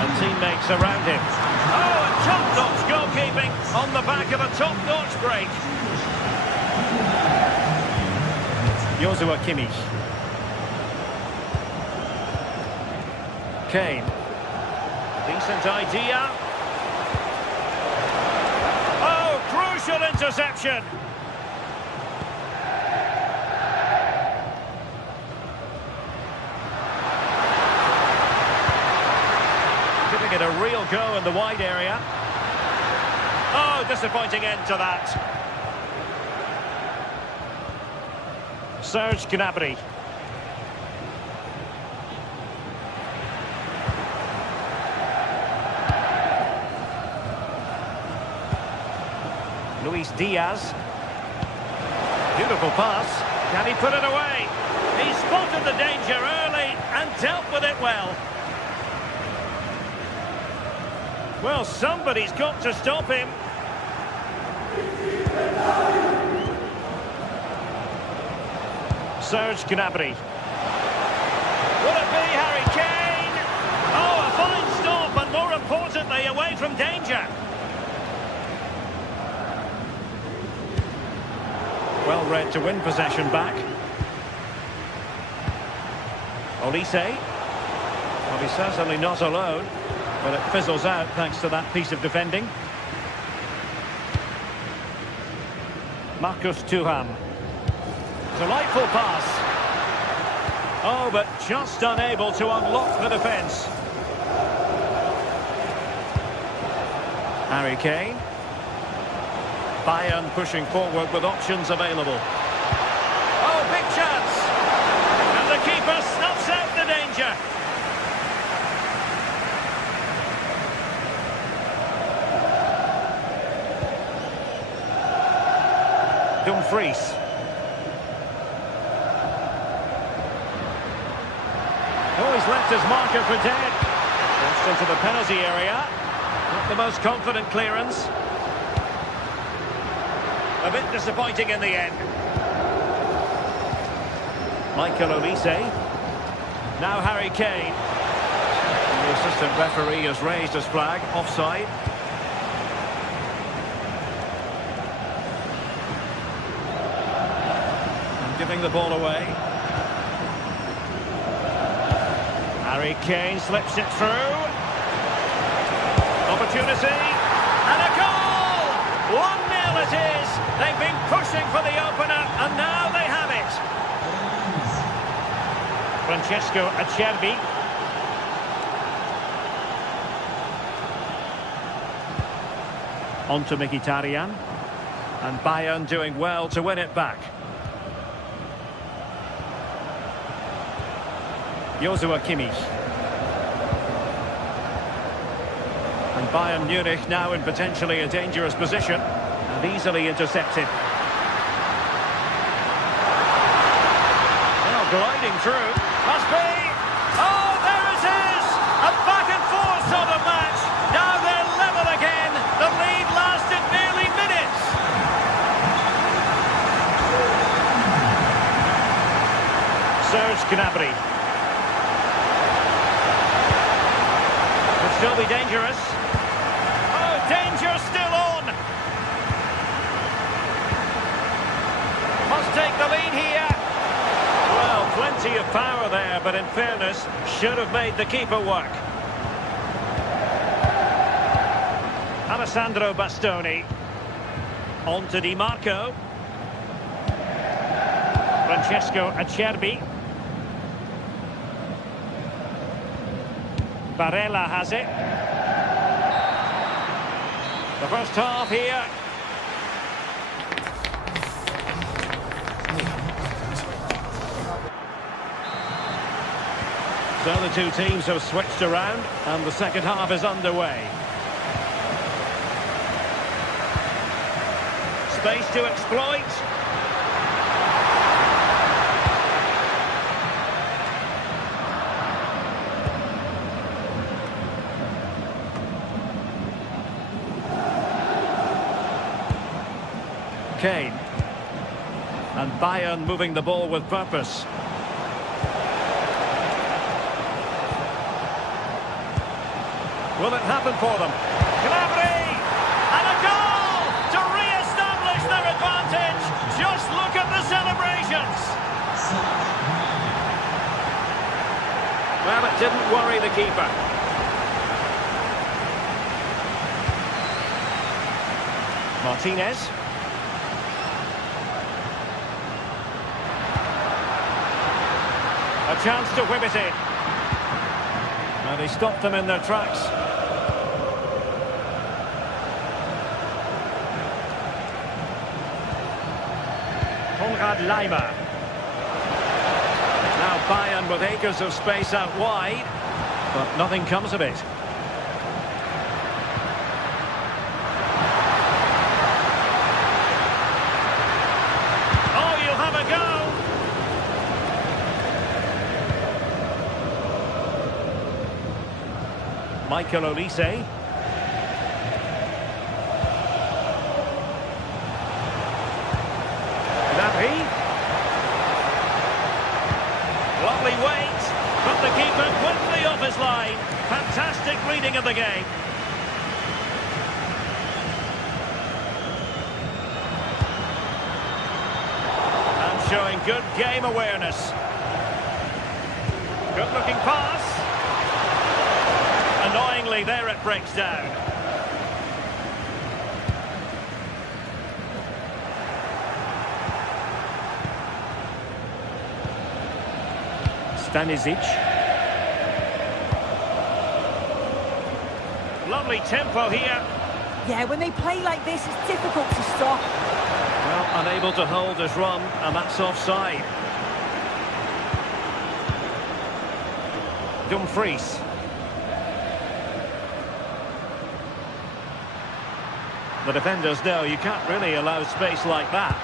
And teammates around him. Oh, and top-notch goalkeeping on the back of a top-notch break. Joshua Kimmich. Kane. Decent idea. Oh, crucial interception. Giving it a real go in the wide area. Oh, disappointing end to that. Serge Gnabry. Luis Diaz. Beautiful pass. Can he put it away? He spotted the danger early and dealt with it well. Well, somebody's got to stop him. Serge Gnabry. Will it be Harry Kane? Oh, a fine stop, and more importantly, away from danger. Well read to win possession back. Olise. Well, he's certainly not alone, but it fizzles out thanks to that piece of defending. Marcus Thuram. Delightful pass. Oh, but just unable to unlock the defence. Harry Kane. Bayern pushing forward with options available. Oh, big chance! And the keeper snuffs out the danger. Dumfries. Oh, he's left his marker for dead. Just into the penalty area. Not the most confident clearance. A bit disappointing in the end. Michael Olise. Now Harry Kane. The assistant referee has raised his flag. Offside. And giving the ball away. Harry Kane slips it through. Opportunity. And a goal! 1-0 it is. They've been pushing for the opener, and now they have it. Francesco Acerbi. On to Mkhitaryan. And Bayern doing well to win it back. Joshua Kimmich. And Bayern Munich now in potentially a dangerous position. And easily intercepted. Now gliding through. Must be. Oh, there it is! A back and forth sort of match. Now they're level again. The lead lasted nearly minutes. Serge Gnabry. Could still be dangerous. Oh, danger still on. Must take the lead here. Well, plenty of power there, but in fairness, should have made the keeper work. Alessandro Bastoni. On to Di Marco. Francesco Acerbi. Barella has it. The first half here. So the two teams have switched around and the second half is underway. Space to exploit. Kane. And Bayern moving the ball with purpose. Will it happen for them? Gnabry! And a goal to re-establish their advantage. Just look at the celebrations. Well, it didn't worry the keeper. Martinez. A chance to whip it in. And he stopped them in their tracks. Konrad Laimer. Now Bayern with acres of space out wide, but nothing comes of it. Oh, you'll have a go! Michael Olise. Lovely weight, but the keeper quickly off his line. Fantastic reading of the game. And showing good game awareness. Good looking pass. Annoyingly, there it breaks down. Stanisic. Lovely tempo here. Yeah, when they play like this, it's difficult to stop. Well, unable to hold his run, and that's offside. Dumfries. The defenders know you can't really allow space like that.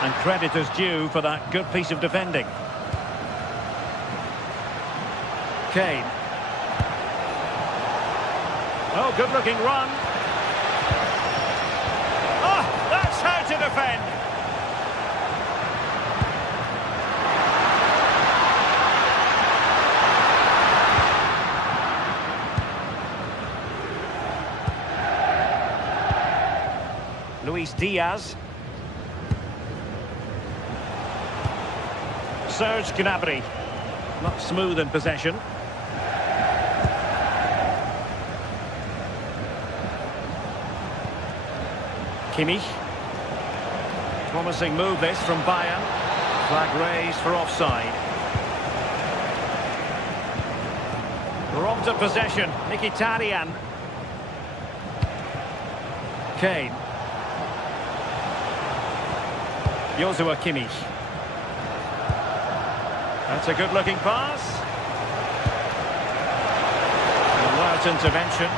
And credit is due for that good piece of defending. Kane. Oh, good-looking run. Oh, that's how to defend. Luis Diaz. Serge Gnabry. Not smooth in possession. Kimmich. Promising move this from Bayern. Flag raised for offside. Robbed of possession. Mkhitaryan. Kane. Joshua Kimmich. That's a good-looking pass. Alert intervention.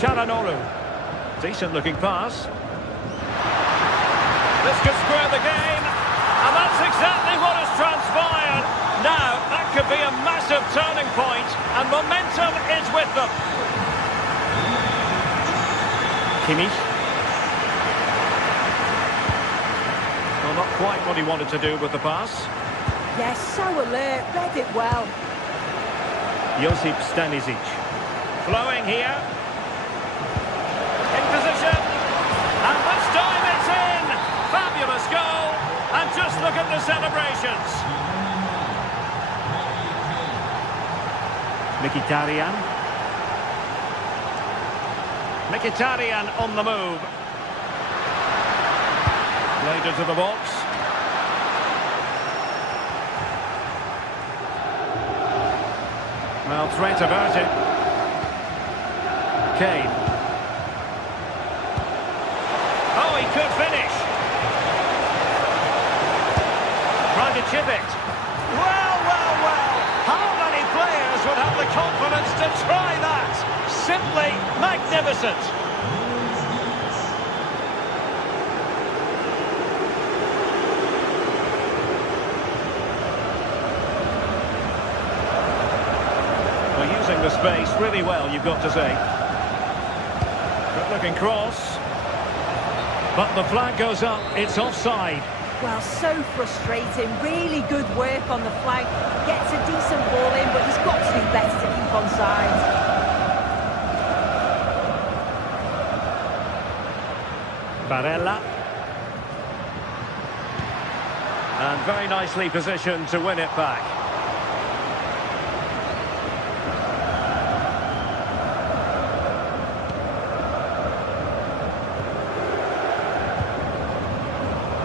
Çalhanoğlu. Decent-looking pass. This could square the game, and that's exactly what has transpired. Now, that could be a massive turning point, and momentum is with them. Kimmich. Well, not quite what he wanted to do with the pass. Yes, so alert, read it well. Josip Stanisic. Flowing here. In position. And this time it's in. Fabulous goal. And just look at the celebrations. Mkhitaryan. Mkhitaryan on the move. Played into the box. Well, threat averted. Kane. Oh, he could finish. Trying to chip it. Well, well, well. How many players would have the confidence to try that? Simply magnificent. Well, using the space really well, you've got to say. Good-looking cross. But the flag goes up, it's offside. Well, so frustrating. Really good work on the flag. Gets a decent ball in, but he's got to do better to keep onside. Barella. And very nicely positioned to win it back.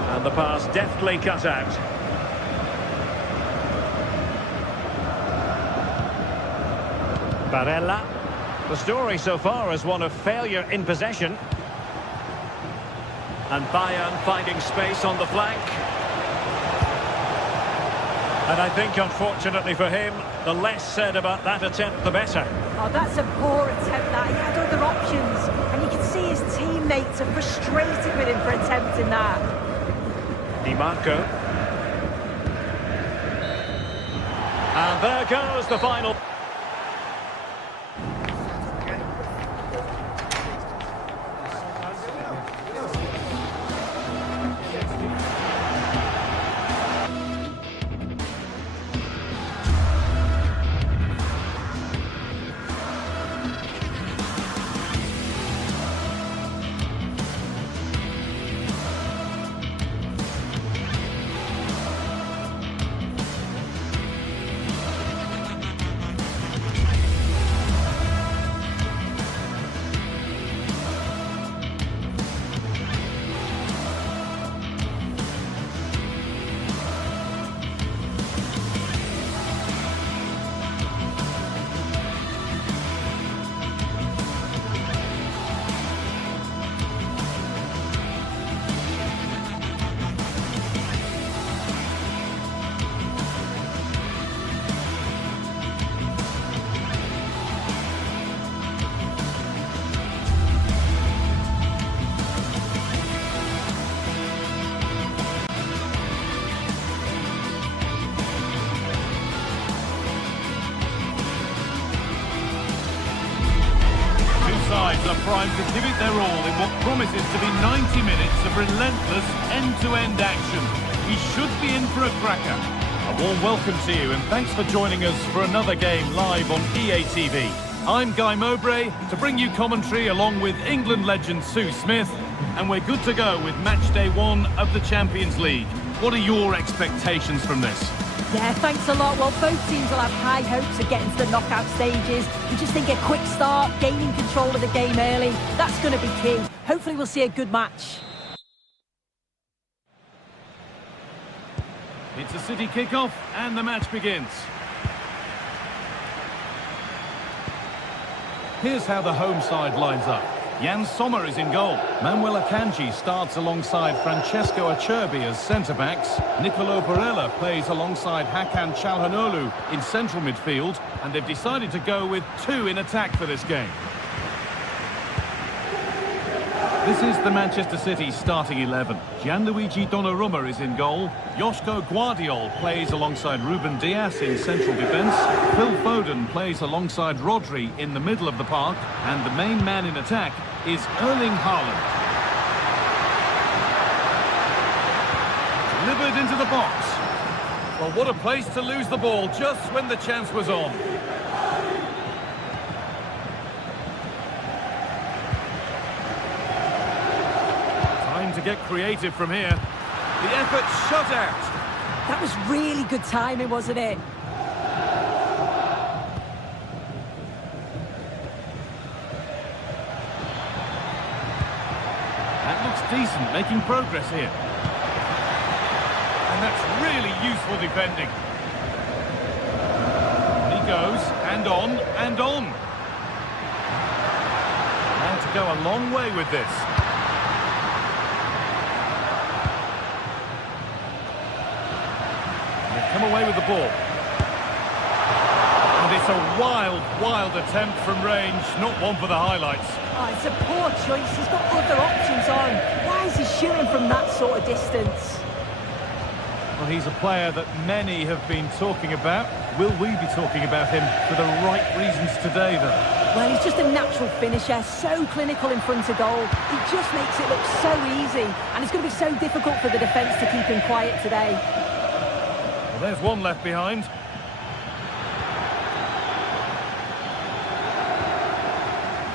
And the pass deftly cut out. Barella. The story so far is one of failure in possession. And Bayern finding space on the flank. And I think, unfortunately for him, the less said about that attempt, the better. Oh, that's a poor attempt, that. He had other options. And you can see his teammates are frustrated with him for attempting that. Di Marco. And there goes the final. Sides are primed to give it their all in what promises to be 90 minutes of relentless end-to-end action. We should be in for a cracker. A warm welcome to you and thanks for joining us for another game live on EA TV. I'm Guy Mowbray to bring you commentary along with England legend Sue Smith, and we're good to go with match day 1 of the Champions League. What are your expectations from this? Yeah, thanks a lot. Well, both teams will have high hopes of getting to the knockout stages. We just think a quick start, gaining control of the game early, that's going to be key. Hopefully we'll see a good match. It's a City kickoff and the match begins. Here's how the home side lines up. Jan Sommer is in goal. Manuel Akanji starts alongside Francesco Acerbi as centre-backs. Nicolo Barella plays alongside Hakan Çalhanoğlu in central midfield. And they've decided to go with two in attack for this game. This is the Manchester City starting 11. Gianluigi Donnarumma is in goal. Joško Guardiol plays alongside Ruben Dias in central defence. Phil Foden plays alongside Rodri in the middle of the park. And the main man in attack is Erling Haaland. Delivered into the box. Well, what a place to lose the ball just when the chance was on. To get creative from here. The effort shut out. That was really good timing, wasn't it? That looks decent, making progress here. And that's really useful defending. And he goes, and on, and on. And to go a long way with this. Come away with the ball. And it's a wild attempt from range, not one for the highlights. Oh, it's a poor choice. He's got other options on. Why is he shooting from that sort of distance? Well, he's a player that many have been talking about. Will we be talking about him for the right reasons today, though? Well, he's just a natural finisher, so clinical in front of goal. He just makes it look so easy. And it's going to be so difficult for the defence to keep him quiet today. Well, there's one left behind.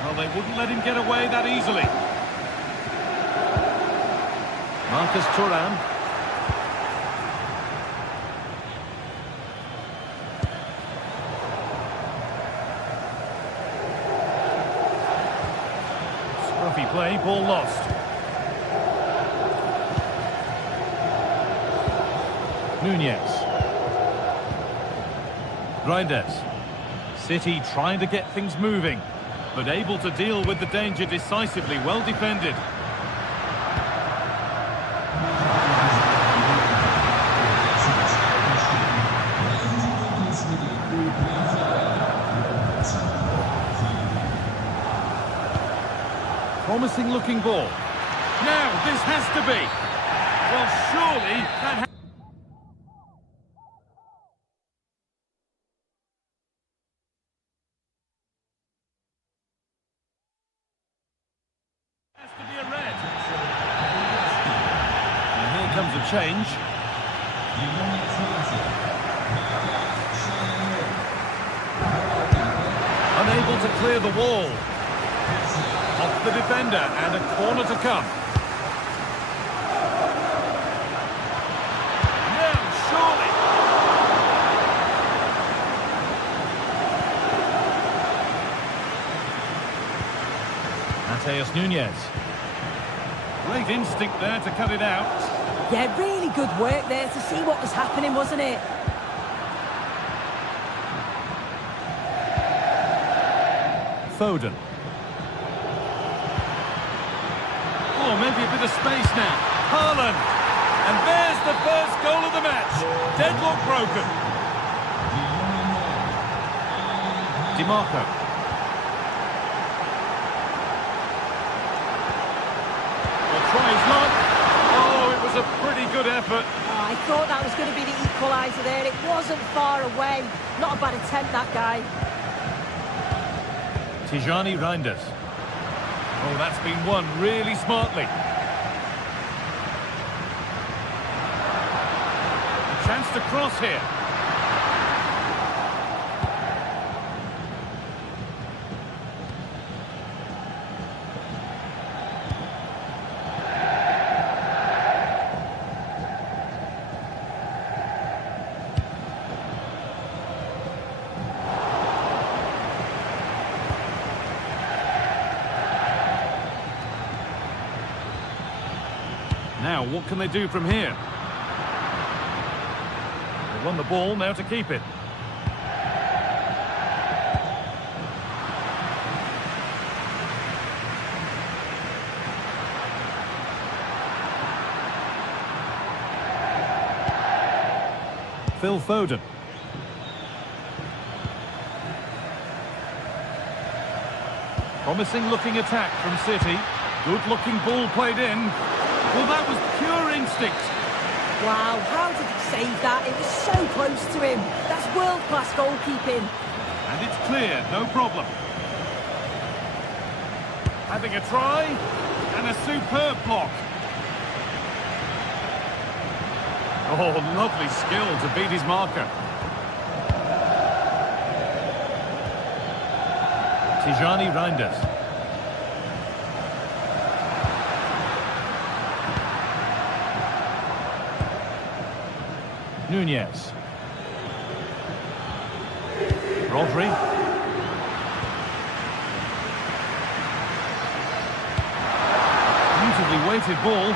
Well, they wouldn't let him get away that easily. Marcus Thuram. Scruffy play, ball lost. Nunez. Reinders. City trying to get things moving, but able to deal with the danger decisively. Well defended. Promising looking ball. Now, this has to be. Well, surely that comes a change. Unable to clear the wall. Off the defender and a corner to come. No, surely. Mateus Nunez. Great instinct there to cut it out. Yeah, really good work there to see what was happening, wasn't it? Foden. Oh, maybe a bit of space now. Haaland. And there's the first goal of the match. Deadlock broken. DiMarco. Will try his luck. Oh, it was a pretty good effort. Oh, I thought that was going to be the equaliser there. It wasn't far away. Not a bad attempt, that guy. Tijani Reinders. Oh, that's been won really smartly. A chance to cross here. Now, what can they do from here? They won the ball, now to keep it. Phil Foden. Promising looking attack from City. Good looking ball played in. Well, that was pure instinct. Wow, how did he save that? It was so close to him. That's world-class goalkeeping. And it's clear, no problem. Having a try, and a superb block. Oh, lovely skill to beat his marker. Tijani Reinders. Nunez. Rodri. Beautifully weighted ball.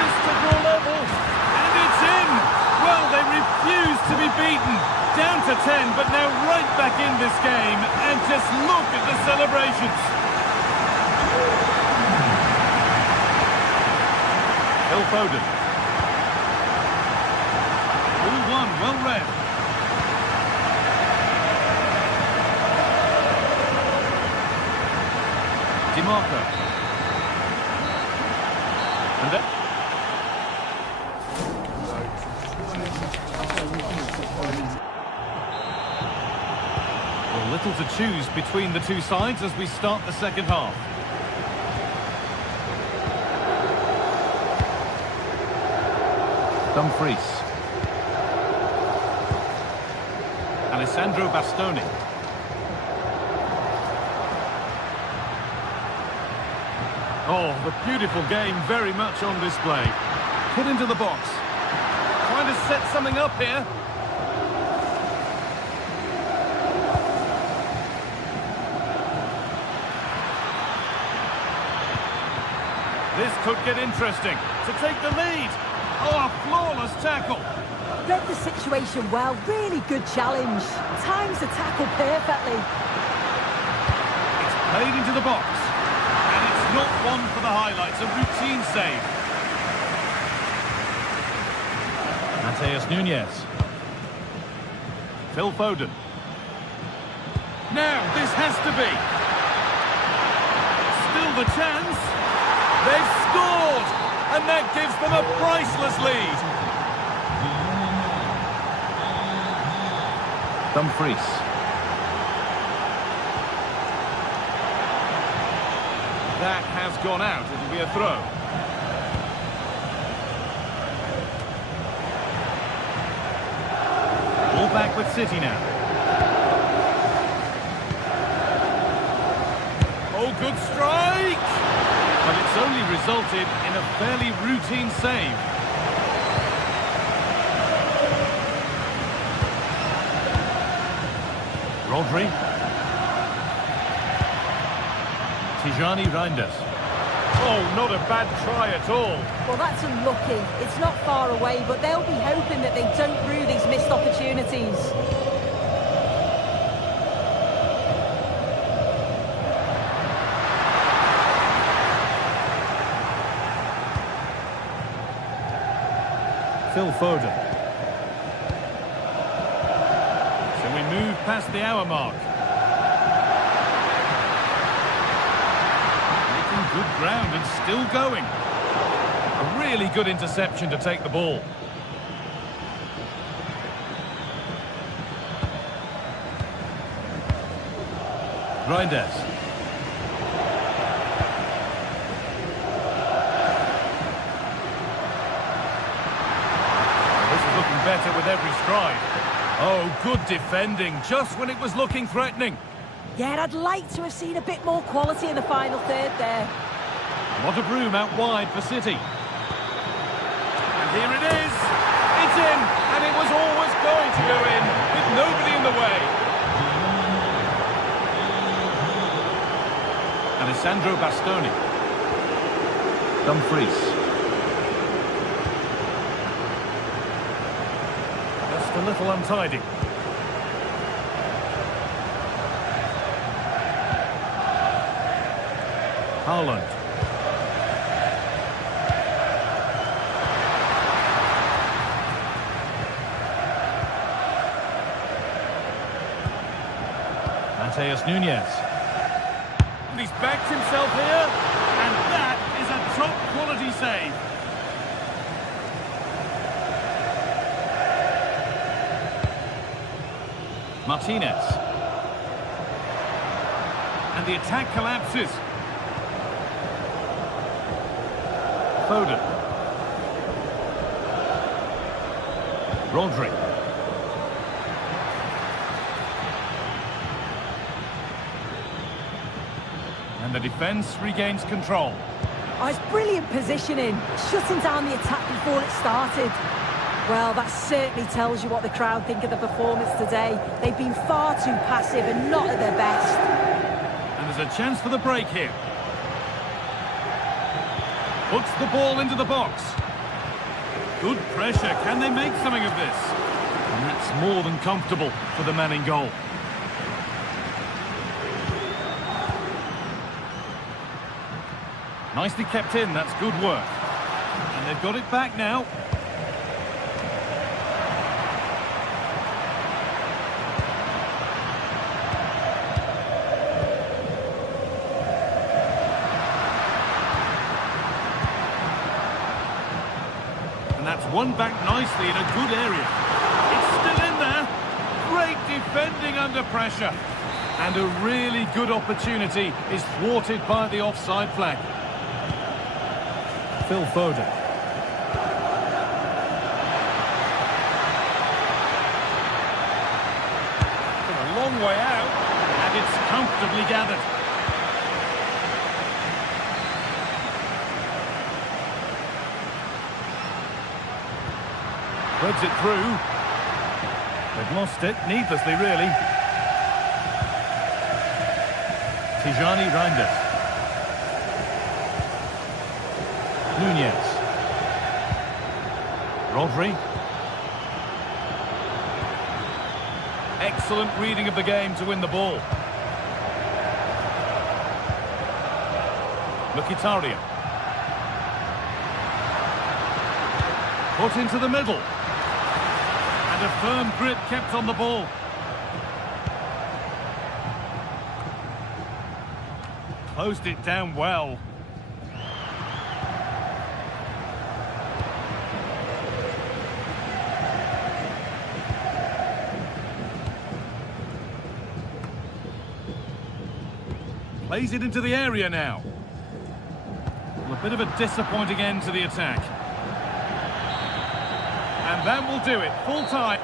This to draw level. And it's in! Well, they refuse to be beaten. Down to 10, but now right back in this game. And just look at the celebrations. Phil Foden. 2-1, well read. DiMarco. And then... Well, little to choose between the two sides as we start the second half. Dumfries. Alessandro Bastoni. Oh, the beautiful game very much on display. Put into the box. Trying to set something up here. This could get interesting. To take the lead. Oh, a flawless tackle. Read the situation well. Really good challenge. Times the tackle perfectly. It's played into the box. And it's not one for the highlights. A routine save. Mateus Nunez. Phil Foden. Now, this has to be. Still the chance. They've scored. And that gives them a priceless lead. Dumfries. That has gone out. It'll be a throw. All back with City now. Oh, good strike! But it's only resulted in a fairly routine save. Rodri. Tijani Reinders. Oh, not a bad try at all. Well, that's unlucky. It's not far away, but they'll be hoping that they don't rue these missed opportunities. Phil Foden. So we move past the hour mark. Making good ground and still going. A really good interception to take the ball. Reinders. Better with every stride. Oh, good defending, just when it was looking threatening. Yeah, I'd like to have seen a bit more quality in the final third there. A lot of room out wide for City. And here it is. It's in, and it was always going to go in, with nobody in the way. Alessandro Bastoni. Dumfries. little untidy. Haaland. Mateus Nunes. And he's backed himself here, and that is a top-quality save. Martinez. And the attack collapses. Foden. Rodri. And the defence regains control. Oh, it's brilliant positioning, shutting down the attack before it started. Well, that certainly tells you what the crowd think of the performance today. They've been far too passive and not at their best. And there's a chance for the break here. Puts the ball into the box. Good pressure. Can they make something of this? And that's more than comfortable for the man in goal. Nicely kept in. That's good work. And they've got it back now. And that's won back nicely in a good area. It's still in there. Great defending under pressure. And a really good opportunity is thwarted by the offside flag. Phil Foden. From a long way out, and it's comfortably gathered. Threads it through. They've lost it, needlessly really. Tijani Reinders. Nunes. Rodri. Excellent reading of the game to win the ball. Mkhitaryan. Put into the middle. And a firm grip kept on the ball. Closed it down well. Plays it into the area now. Well, a bit of a disappointing end to the attack. And that will do it. Full time.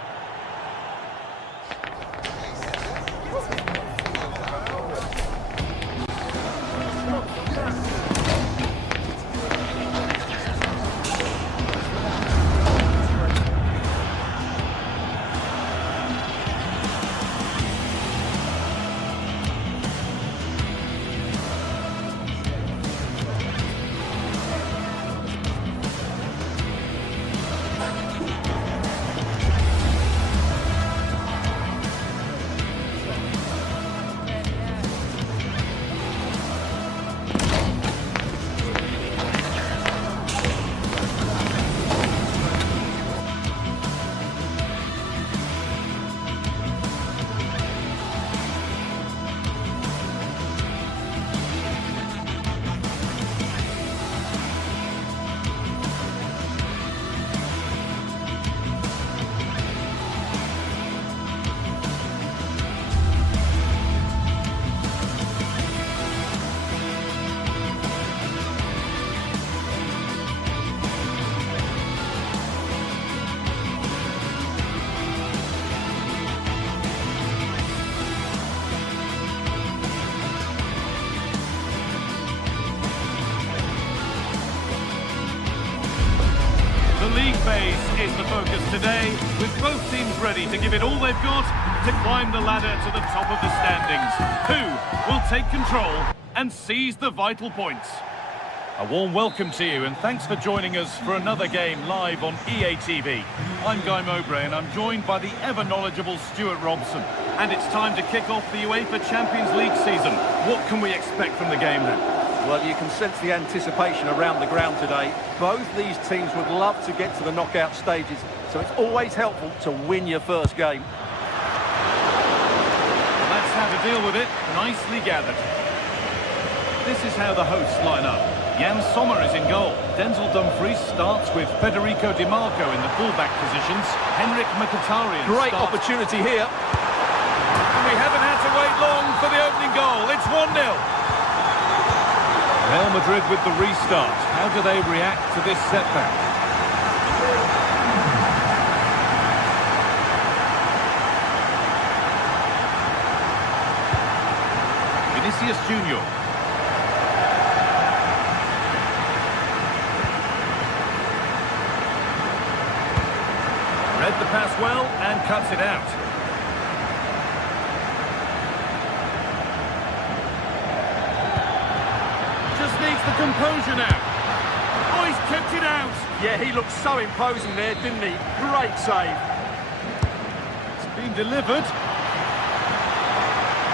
The league phase is the focus today, with both teams ready to give it all they've got to climb the ladder to the top of the standings. Who will take control and seize the vital points? A warm welcome to you and thanks for joining us for another game live on EA TV. I'm Guy Mowbray and I'm joined by the ever-knowledgeable Stuart Robson. And it's time to kick off the UEFA Champions League season. What can we expect from the game then? Well, you can sense the anticipation around the ground today. Both these teams would love to get to the knockout stages, so it's always helpful to win your first game. Well, that's how to deal with it. Nicely gathered. This is how the hosts line up. Jan Sommer is in goal. Denzel Dumfries starts with Federico Di Marco in the fullback positions. Henrik Mkhitaryan Great starts. opportunity here. And we haven't had to wait long for the opening goal. It's 1-0. Real Madrid with the restart. How do they react to this setback? Vinicius Junior. Read the pass well and cuts it out. Just needs the composure now. Oh, he's kept it out. Yeah, he looked so imposing there, didn't he? Great save. It's been delivered.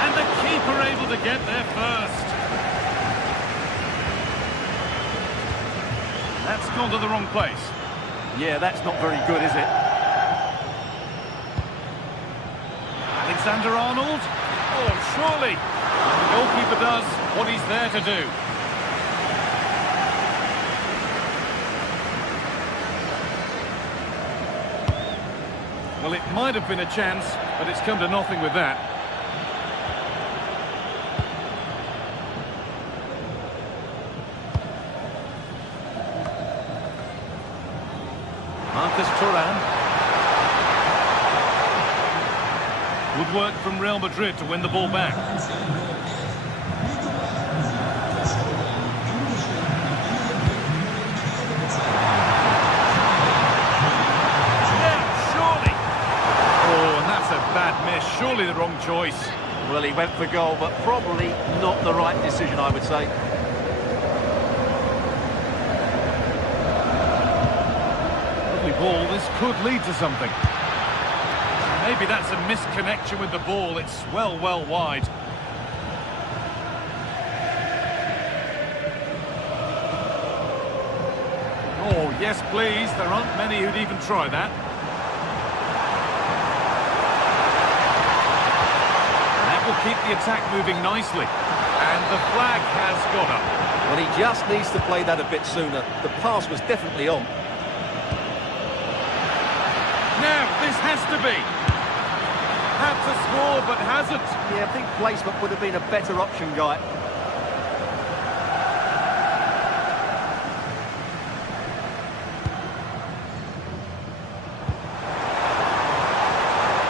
And the keeper able to get there first. That's gone to the wrong place. Yeah, that's not very good, is it? Alexander-Arnold. Oh, surely. The goalkeeper does what he's there to do. Well, it might have been a chance, but it's come to nothing with that. Marcus Thuram. Good work from Real Madrid to win the ball back. Yeah, surely. Oh, and that's a bad miss. Surely the wrong choice. Well, he went for goal, but probably not the right decision, I would say. Lovely ball. This could lead to something. Maybe that's a misconnection with the ball. It's well wide. Oh, yes, please. There aren't many who'd even try that. That will keep the attack moving nicely. And the flag has gone up. Well, he just needs to play that a bit sooner. The pass was definitely on. Now, this has to be. Had to score, but hasn't. Yeah, I think placement would have been a better option, Guy.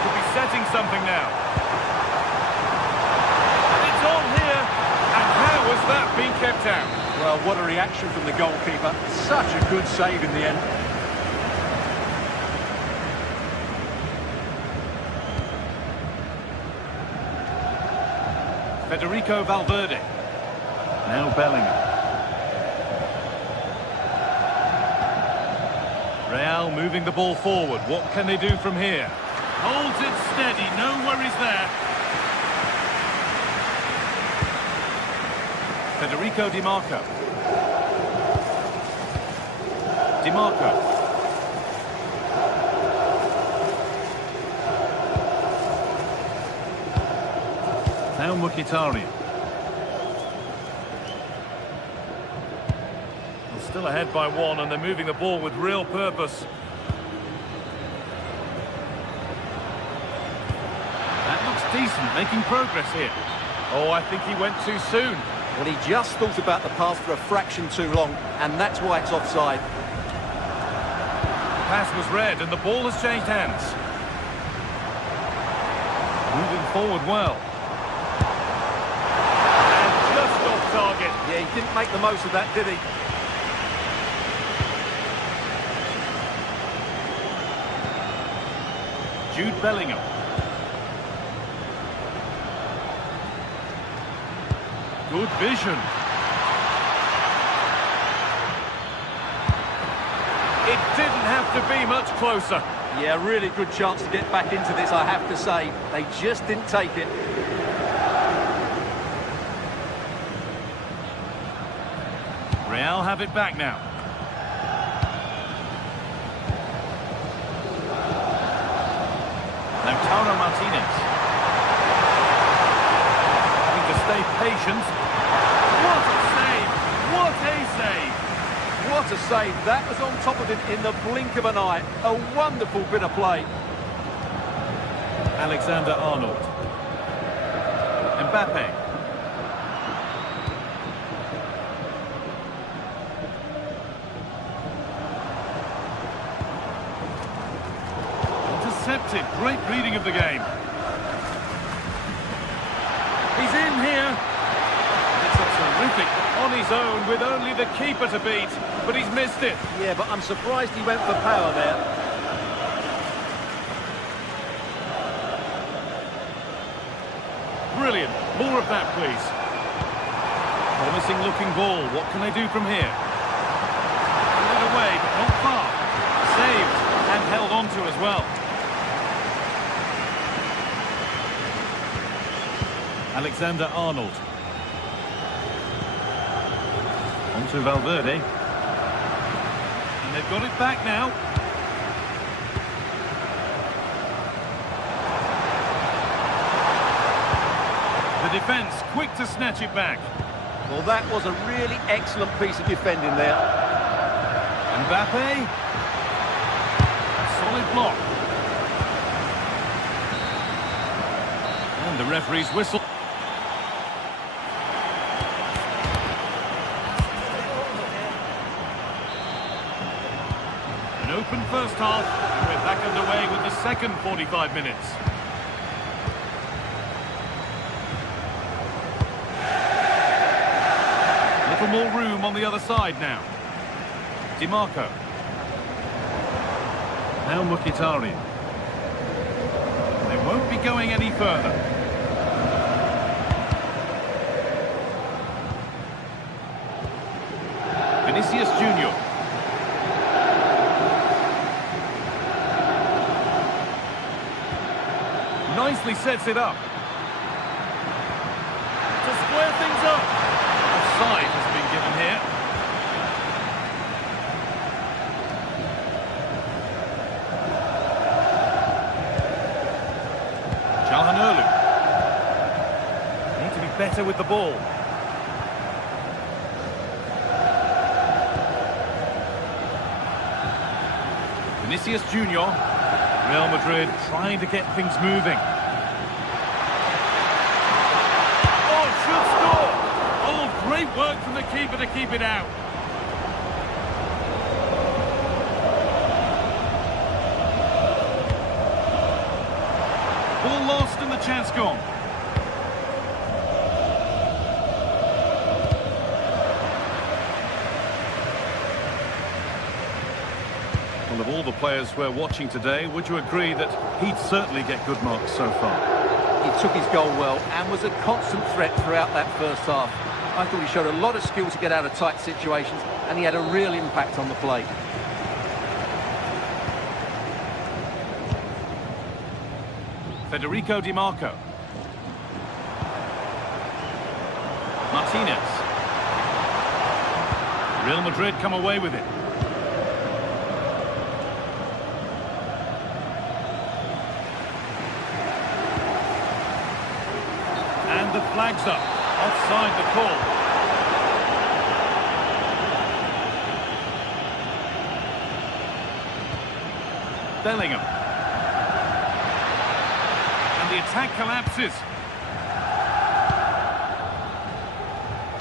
Could be setting something now. And it's on here. And how has that been kept out? Well, what a reaction from the goalkeeper. Such a good save in the end. Federico Valverde. Now Bellingham. Real moving the ball forward. What can they do from here? Holds it steady. No worries there. Federico Di Marco. Di Marco. Now Mkhitaryan. Well, still ahead by one, and they're moving the ball with real purpose. That looks decent, making progress here. Oh, I think he went too soon. Well, he just thought about the pass for a fraction too long, and that's why it's offside. Pass was read, and the ball has changed hands. Moving forward well. Target. Yeah, he didn't make the most of that, did he? Jude Bellingham. Good vision. have to be much closer. Yeah, really good chance to get back into this, I have to say. They just didn't take it. Real have it back now. Lautaro Martinez. Having to stay patient. What a save! What a save! What a save. That was on top of him in the blink of an eye. A wonderful bit of play. Alexander-Arnold. Mbappe. Intercepted. Great reading of the game. He's in here. It's a terrific on his own with only the keeper to beat, but he's missed it. Yeah, but I'm surprised he went for power there. Brilliant. More of that, please. Promising looking ball. What can they do from here? Pulled it away, but not far. Saved and held on to as well. Alexander-Arnold. On to Valverde. And they've got it back now. The defence quick to snatch it back. Well, that was a really excellent piece of defending there. Mbappe. Solid block. And the referee's whistle. An open first half. We're back underway with the second 45 minutes. Little more room on the other side now. DiMarco. Now Mkhitaryan. They won't be going any further. Vinicius Junior. Nicely sets it up. To square things up. Offside has been given here. Calhanoglu. Need to be better with the ball. Vinicius Junior. Real Madrid trying to get things moving. Oh, should score! Oh, great work from the keeper to keep it out. Ball lost and the chance gone. Well, of all the players we're watching today, would you agree that he'd certainly get good marks so far? He took his goal well and was a constant threat throughout that first half. I thought he showed a lot of skill to get out of tight situations, and he had a real impact on the play. Federico DiMarco. Martinez. Real Madrid come away with it. And the flag's up. Offside the call. Bellingham. And the attack collapses.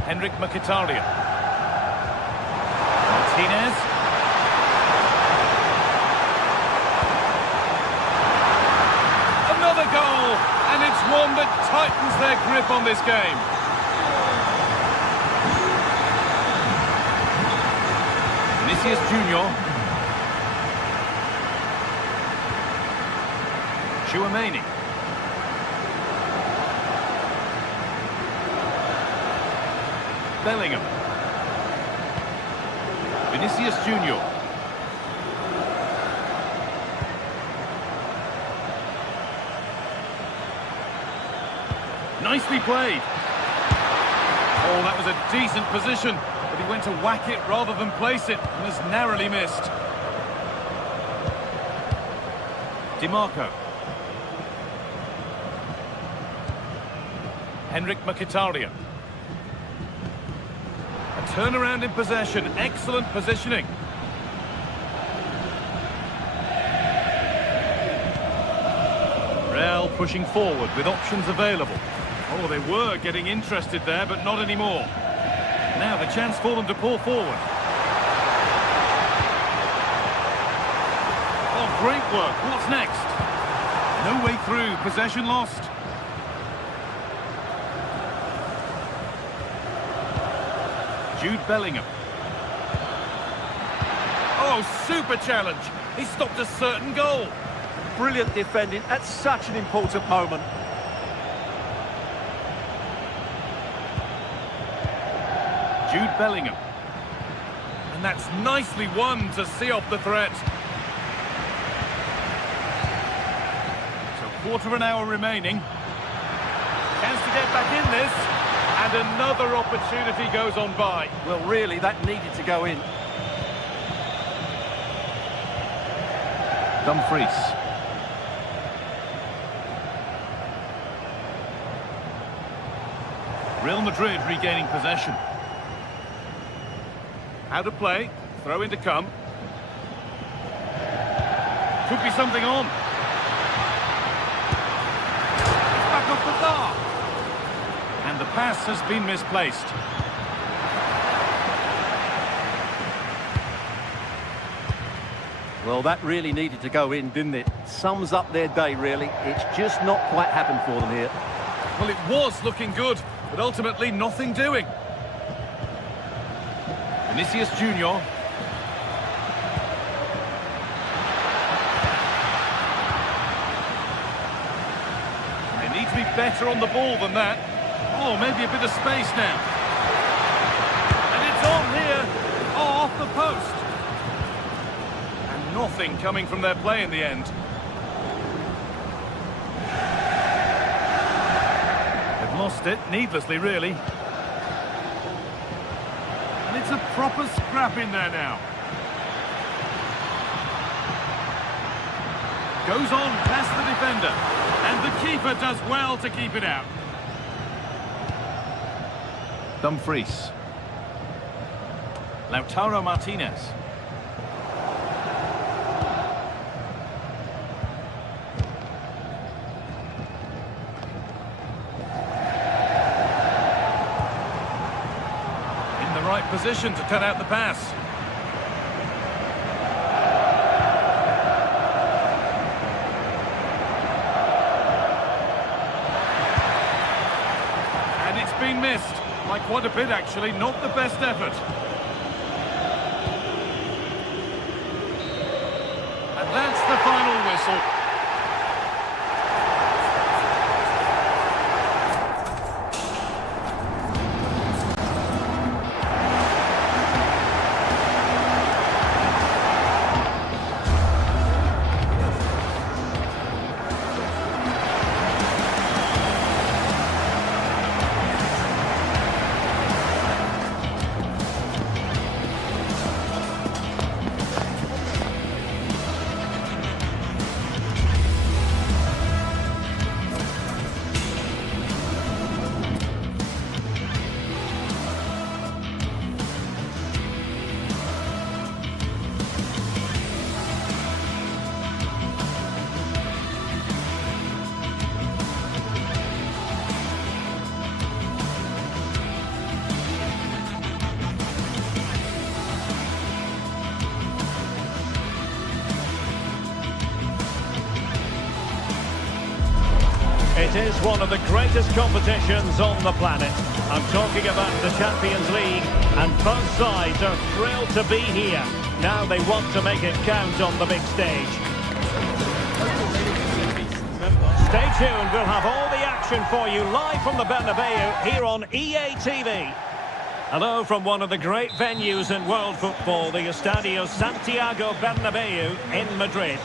Henrik Mkhitaryan. Martinez. Another goal, and it's one that tightens their grip on this game. Vinicius Junior. Chouameni. Bellingham. Vinicius Junior. Nicely played. Oh, that was a decent position, but he went to whack it rather than place it and has narrowly missed. DiMarco. Henrik Mkhitaryan. A turnaround in possession. Excellent positioning. Real pushing forward with options available. Oh, they were getting interested there, but not anymore. Now the chance for them to pull forward. Oh, great work. What's next? No way through. Possession lost. Jude Bellingham. Oh, super challenge. He stopped a certain goal. Brilliant defending at such an important moment. Jude Bellingham. And that's nicely won to see off the threat. So quarter of an hour remaining. Chance to get back in this. And another opportunity goes on by. Well, really, that needed to go in. Dumfries. Real Madrid regaining possession. Out of play. Throw in to come. Could be something on. Back off the bar. And the pass has been misplaced. Well, that really needed to go in, didn't it? Sums up their day, really. It's just not quite happened for them here. Well, it was looking good, but ultimately nothing doing. Vinicius Junior. They need to be better on the ball than that. Oh, maybe a bit of space now. And it's on here. Oh, off the post. And nothing coming from their play in the end. They've lost it, needlessly, really. And it's a proper scrap in there now. Goes on past the defender. And the keeper does well to keep it out. Dumfries. Lautaro Martinez. In the right position to cut out the pass. And it's been missed. By quite a bit, actually. Not the best effort. And that's the final whistle. It is one of the greatest competitions on the planet. I'm talking about the Champions League, and both sides are thrilled to be here. Now they want to make it count on the big stage. Stay tuned, we'll have all the action for you live from the Bernabeu here on EA TV. Hello from one of the great venues in world football, the Estadio Santiago Bernabeu in Madrid.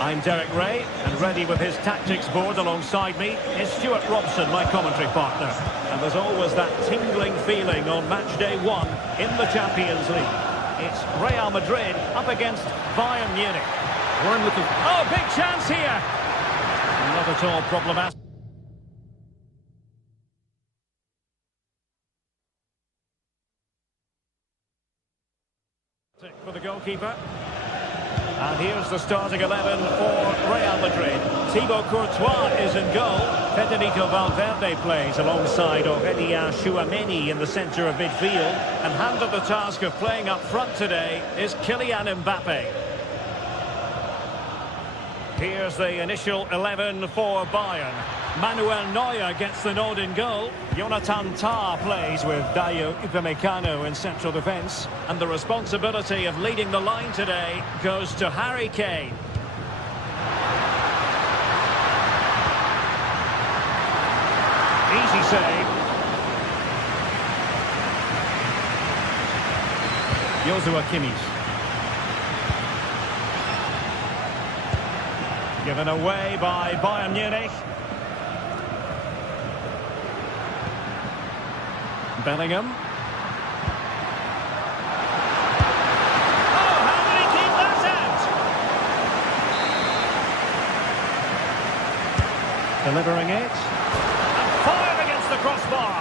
I'm Derek Ray, and ready with his tactics board alongside me is Stuart Robson, my commentary partner. And there's always that tingling feeling on match day 1 in the Champions League. It's Real Madrid up against Bayern Munich. Well, I'm looking... Oh, big chance here! Not at all problematic. For the goalkeeper. And here's the starting 11 for Real Madrid. Thibaut Courtois is in goal. Federico Valverde plays alongside Aurélien Tchouameni in the centre of midfield. And handed the task of playing up front today is Kylian Mbappe. Here's the initial 11 for Bayern. Manuel Neuer gets the nod in goal. Jonathan Tah plays with Dayo Upamecano in central defence. And the responsibility of leading the line today goes to Harry Kane. Easy save. Joshua Kimmich. Given away by Bayern Munich. Bellingham. Oh, how did he keep that out? Delivering it. And fired against the crossbar.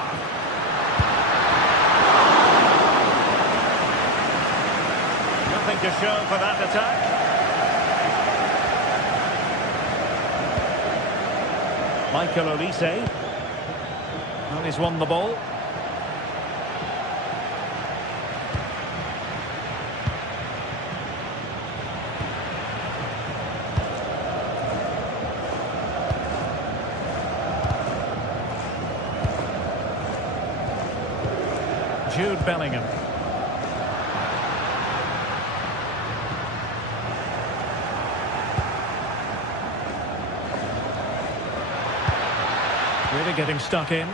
Nothing to show for that attack. Michael Olise. Well, he's won the ball. Jude Bellingham. Really getting stuck in.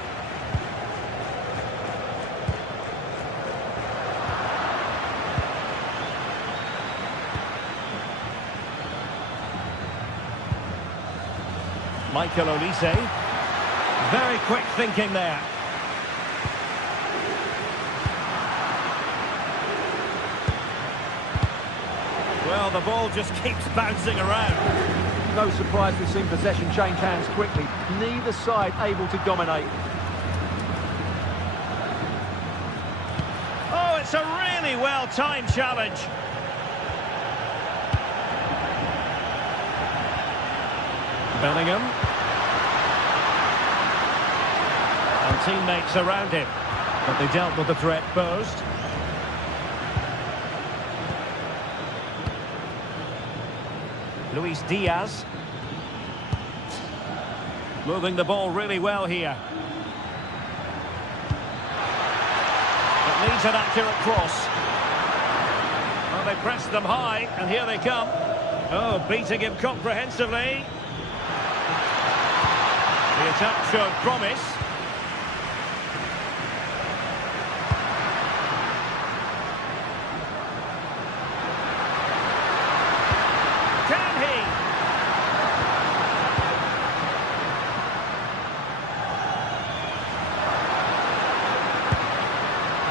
Michael Olise. Very quick thinking there. Well, the ball just keeps bouncing around. No surprise we've seen possession change hands quickly. Neither side able to dominate. Oh, it's a really well-timed challenge. Bellingham. And teammates around him. But they dealt with the threat posed. Luis Diaz. Moving the ball really well here. It needs an accurate cross. Well, they pressed them high, and here they come. Oh, beating him comprehensively. The attack showed promise.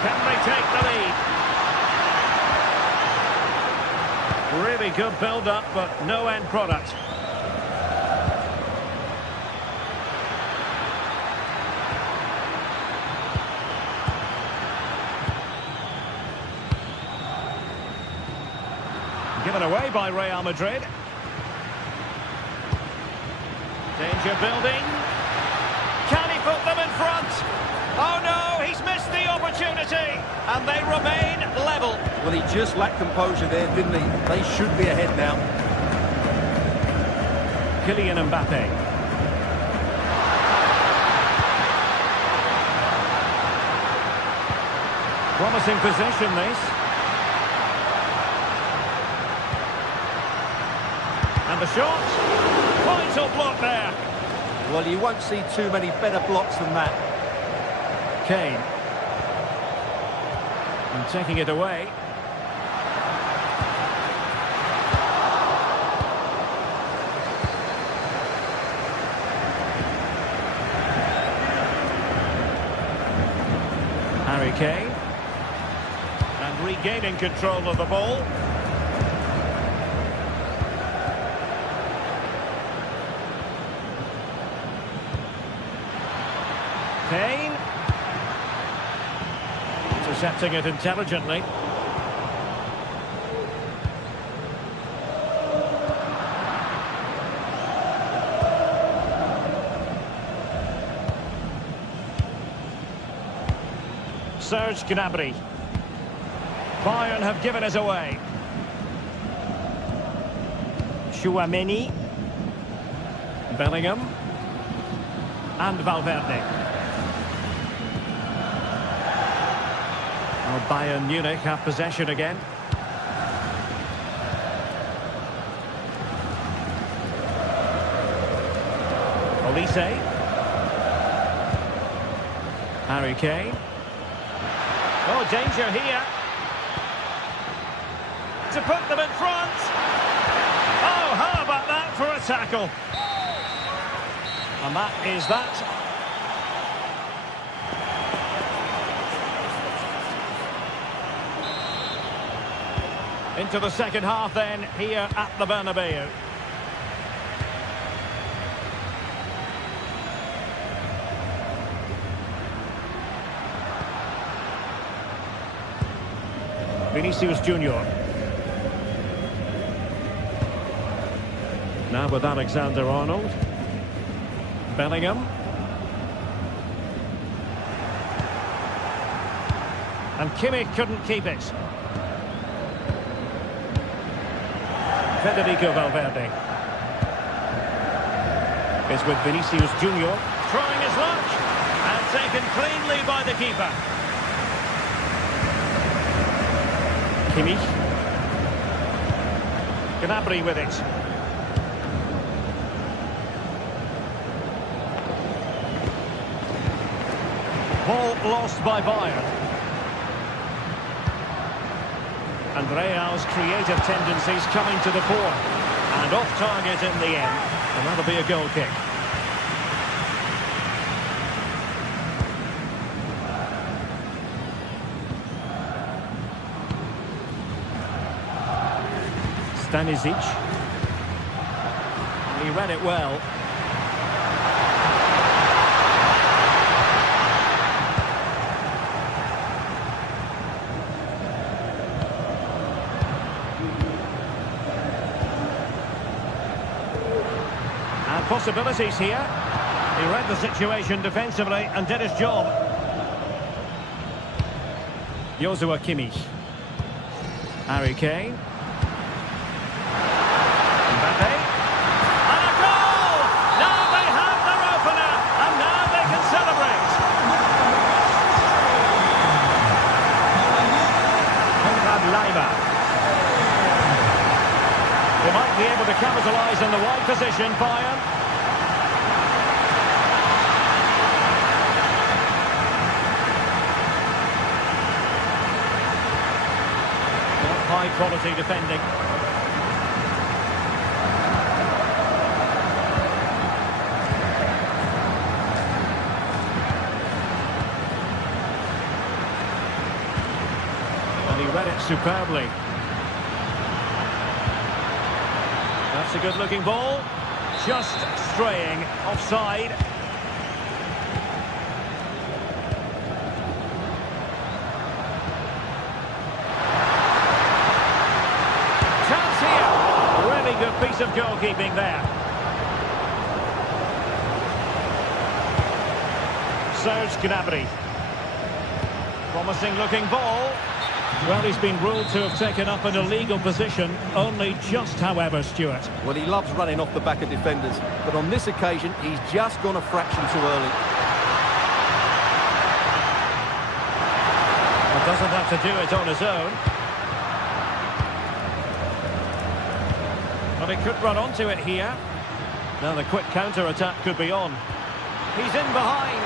Can they take the lead? Really good build-up, but no end product. Given away by Real Madrid. Danger building. Can he put them in front? Oh no, he's missed the opportunity, and they remain level. Well, he just lacked composure there, didn't he? They should be ahead now. Kylian Mbappe. Promising possession, this. And the shot. Vital block there. Well, you won't see too many better blocks than that. Kane. And taking it away. Harry Kane. And regaining control of the ball. Kane. Intercepting it intelligently. Serge Gnabry. Bayern have given us away. Tchouaméni. Bellingham. And Valverde. Well, Bayern Munich have possession again. Olise. Harry Kane. Oh, danger here. To put them in front. Oh, how about that for a tackle? And that is that. Into the second half then, here at the Bernabeu. Vinicius Junior. Now with Alexander-Arnold. Bellingham. And Kimmich couldn't keep it. Federico Valverde. Is with Vinicius Junior. Trying his luck. And taken cleanly by the keeper. Kimmich. Gnabry with it. Ball lost by Bayern. And Real's creative tendencies coming to the fore. And off target in the end. And that'll be a goal kick. Stanisic. He read it well. And possibilities here. He read the situation defensively and did his job. Joshua Kimmich. Harry Kane. They might be able to capitalise on the wide position, Bayern. High quality defending. And he read it superbly. That's a good-looking ball. Just straying offside. Chance here. Really good piece of goalkeeping there. Serge Gnabry. Promising-looking ball. Well, he's been ruled to have taken up an illegal position, only just, however, Stuart. Well, he loves running off the back of defenders, but on this occasion, he's just gone a fraction too early. Well, doesn't have to do it on his own. But he could run onto it here. Now the quick counter-attack could be on. He's in behind.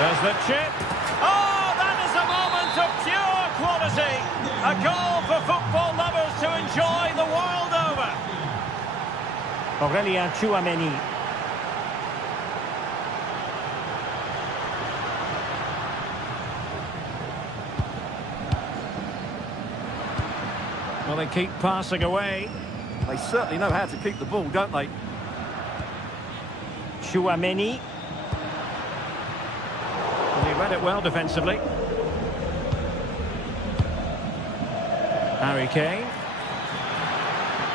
There's the chip. Oh, that is a moment of pure quality. A goal for football lovers to enjoy the world over. Aurélien Tchouaméni. Well, they keep passing away. They certainly know how to keep the ball, don't they? Chouameni. He read it well defensively. Harry Kane.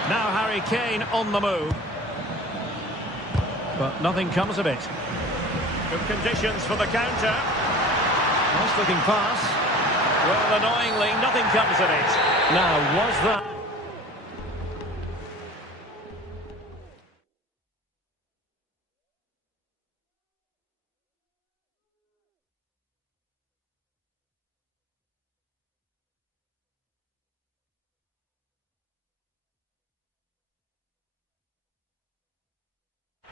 Now Harry Kane on the move. But nothing comes of it. Good conditions for the counter. Nice looking pass. Well, annoyingly, nothing comes of it. Now, was that...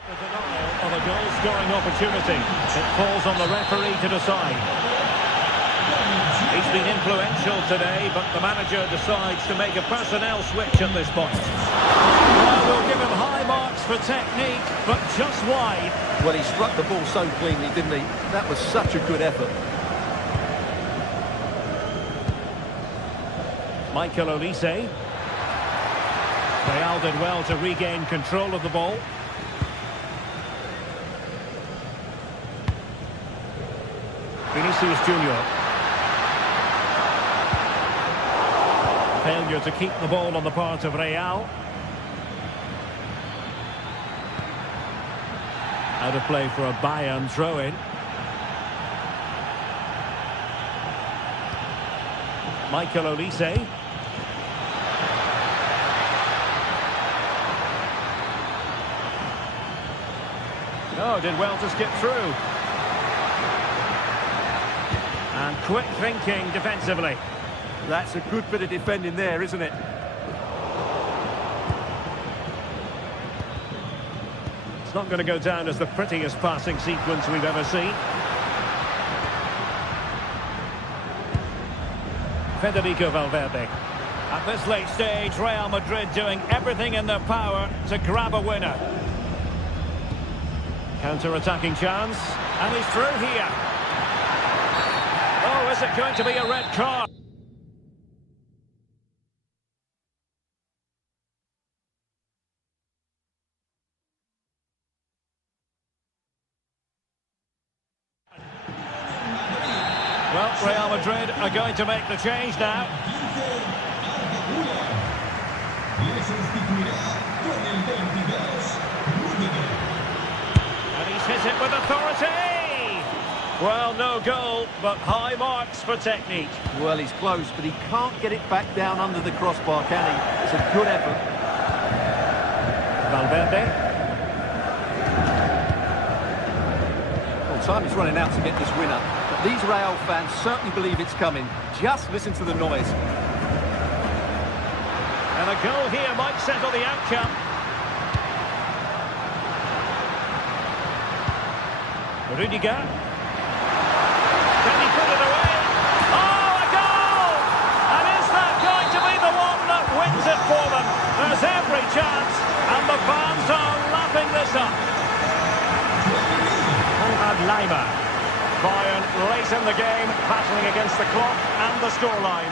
The denial of a goal-scoring opportunity. It falls on the referee to decide. He's been influential today, but the manager decides to make a personnel switch at this point. Well, we'll give him high marks for technique, but just wide. Well, he struck the ball so cleanly, didn't he? That was such a good effort. Michael Olise. Real did well to regain control of the ball. Vinicius Junior. Failure to keep the ball on the part of Real. Out of play for a Bayern throw-in. Michael Olise. Oh, did well to skip through. And quick thinking defensively. That's a good bit of defending there, isn't it? It's not going to go down as the prettiest passing sequence we've ever seen. Federico Valverde. At this late stage, Real Madrid doing everything in their power to grab a winner. Counter-attacking chance. And he's through here. Oh, is it going to be a red card? Well, Real Madrid are going to make the change now. And he's hit it with authority. Well, no goal, but high marks for technique. Well, he's close, but he can't get it back down under the crossbar, can he? It's a good effort. Valverde. Well, time is running out to get this winner. But these Real fans certainly believe it's coming. Just listen to the noise. And a goal here might settle the outcome. Rudiger. Can he put it away? Oh, a goal! And is that going to be the one that wins it for them? There's every chance, and the fans are lapping this up. Konrad Laimer. Bayern late in the game, battling against the clock and the scoreline.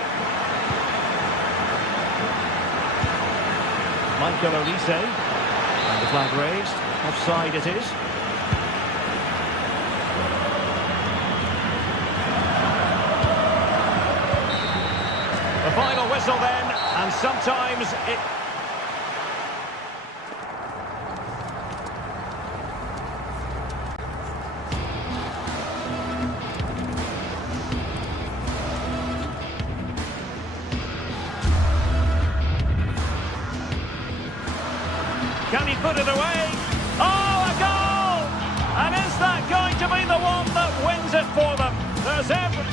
Michael Olise. And the flag raised. Offside it is. The final whistle then, and sometimes it... Can he put it away? Oh, a goal! And is that going to be the one that wins it for them? There's every...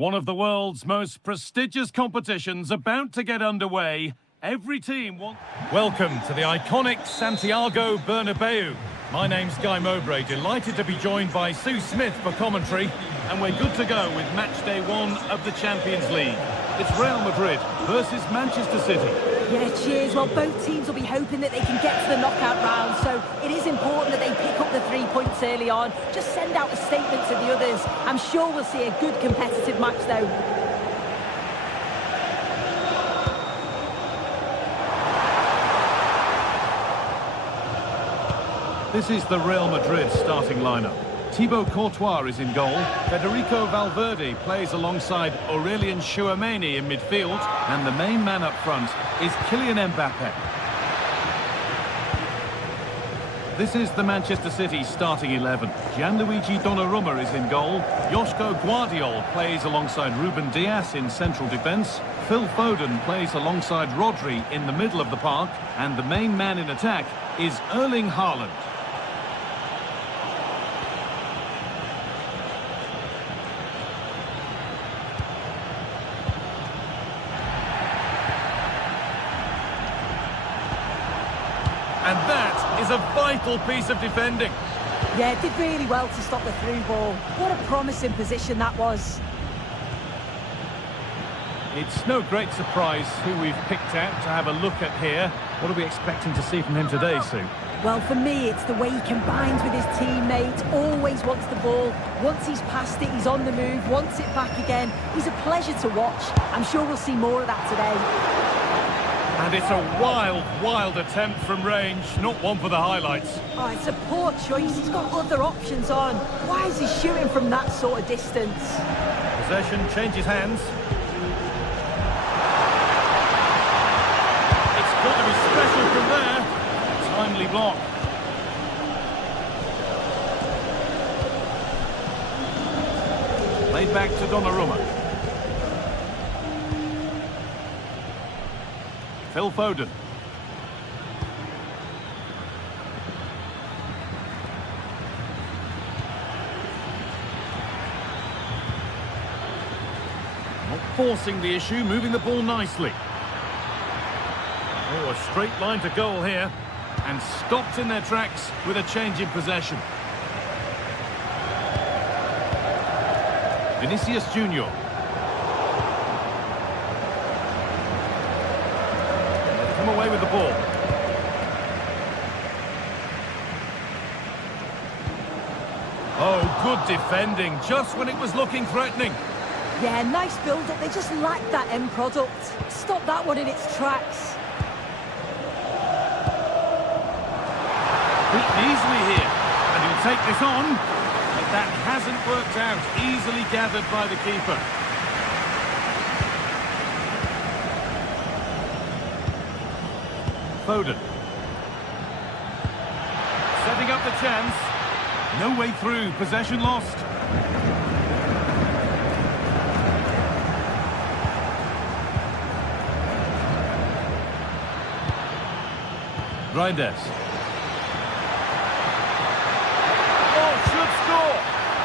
One of the world's most prestigious competitions about to get underway. Every team wants... Welcome to the iconic Santiago Bernabeu. My name's Guy Mowbray, delighted to be joined by Sue Smith for commentary. And we're good to go with match day 1 of the Champions League. It's Real Madrid versus Manchester City. Yeah, cheers. Well, both teams will be hoping that they can get to the knockout round, so it is important that they pick up the 3 points early on. Just send out a statement to the others. I'm sure we'll see a good competitive match, though. This is the Real Madrid starting lineup. Thibaut Courtois is in goal. Federico Valverde plays alongside Aurelien Tchouameni in midfield. And the main man up front is Kylian Mbappe. This is the Manchester City starting 11. Gianluigi Donnarumma is in goal. Joško Guardiol plays alongside Ruben Dias in central defence. Phil Foden plays alongside Rodri in the middle of the park. And the main man in attack is Erling Haaland. And that is a vital piece of defending. Yeah, did really well to stop the through ball. What a promising position that was. It's no great surprise who we've picked out to have a look at here. What are we expecting to see from him today, Sue? Well, for me, it's the way he combines with his teammates, always wants the ball. Once he's passed it, he's on the move, wants it back again. He's a pleasure to watch. I'm sure we'll see more of that today. And it's a wild, wild attempt from range, not one for the highlights. Oh, it's a poor choice. He's got other options on. Why is he shooting from that sort of distance? Possession changes hands. It's got to be special from there. Timely block. Laid back to Donnarumma. Phil Foden. Not forcing the issue, moving the ball nicely. Oh, a straight line to goal here. And stopped in their tracks with a change in possession. Vinicius Junior. Come away with the ball. Oh, good defending, just when it was looking threatening. Yeah, nice build-up. They just lacked that end product. Stop that one in its tracks. Beaten easily here, and he'll take this on. But that hasn't worked out. Easily gathered by the keeper. Foden. Setting up the chance. No way through. Possession lost. Reinders. Oh, should score.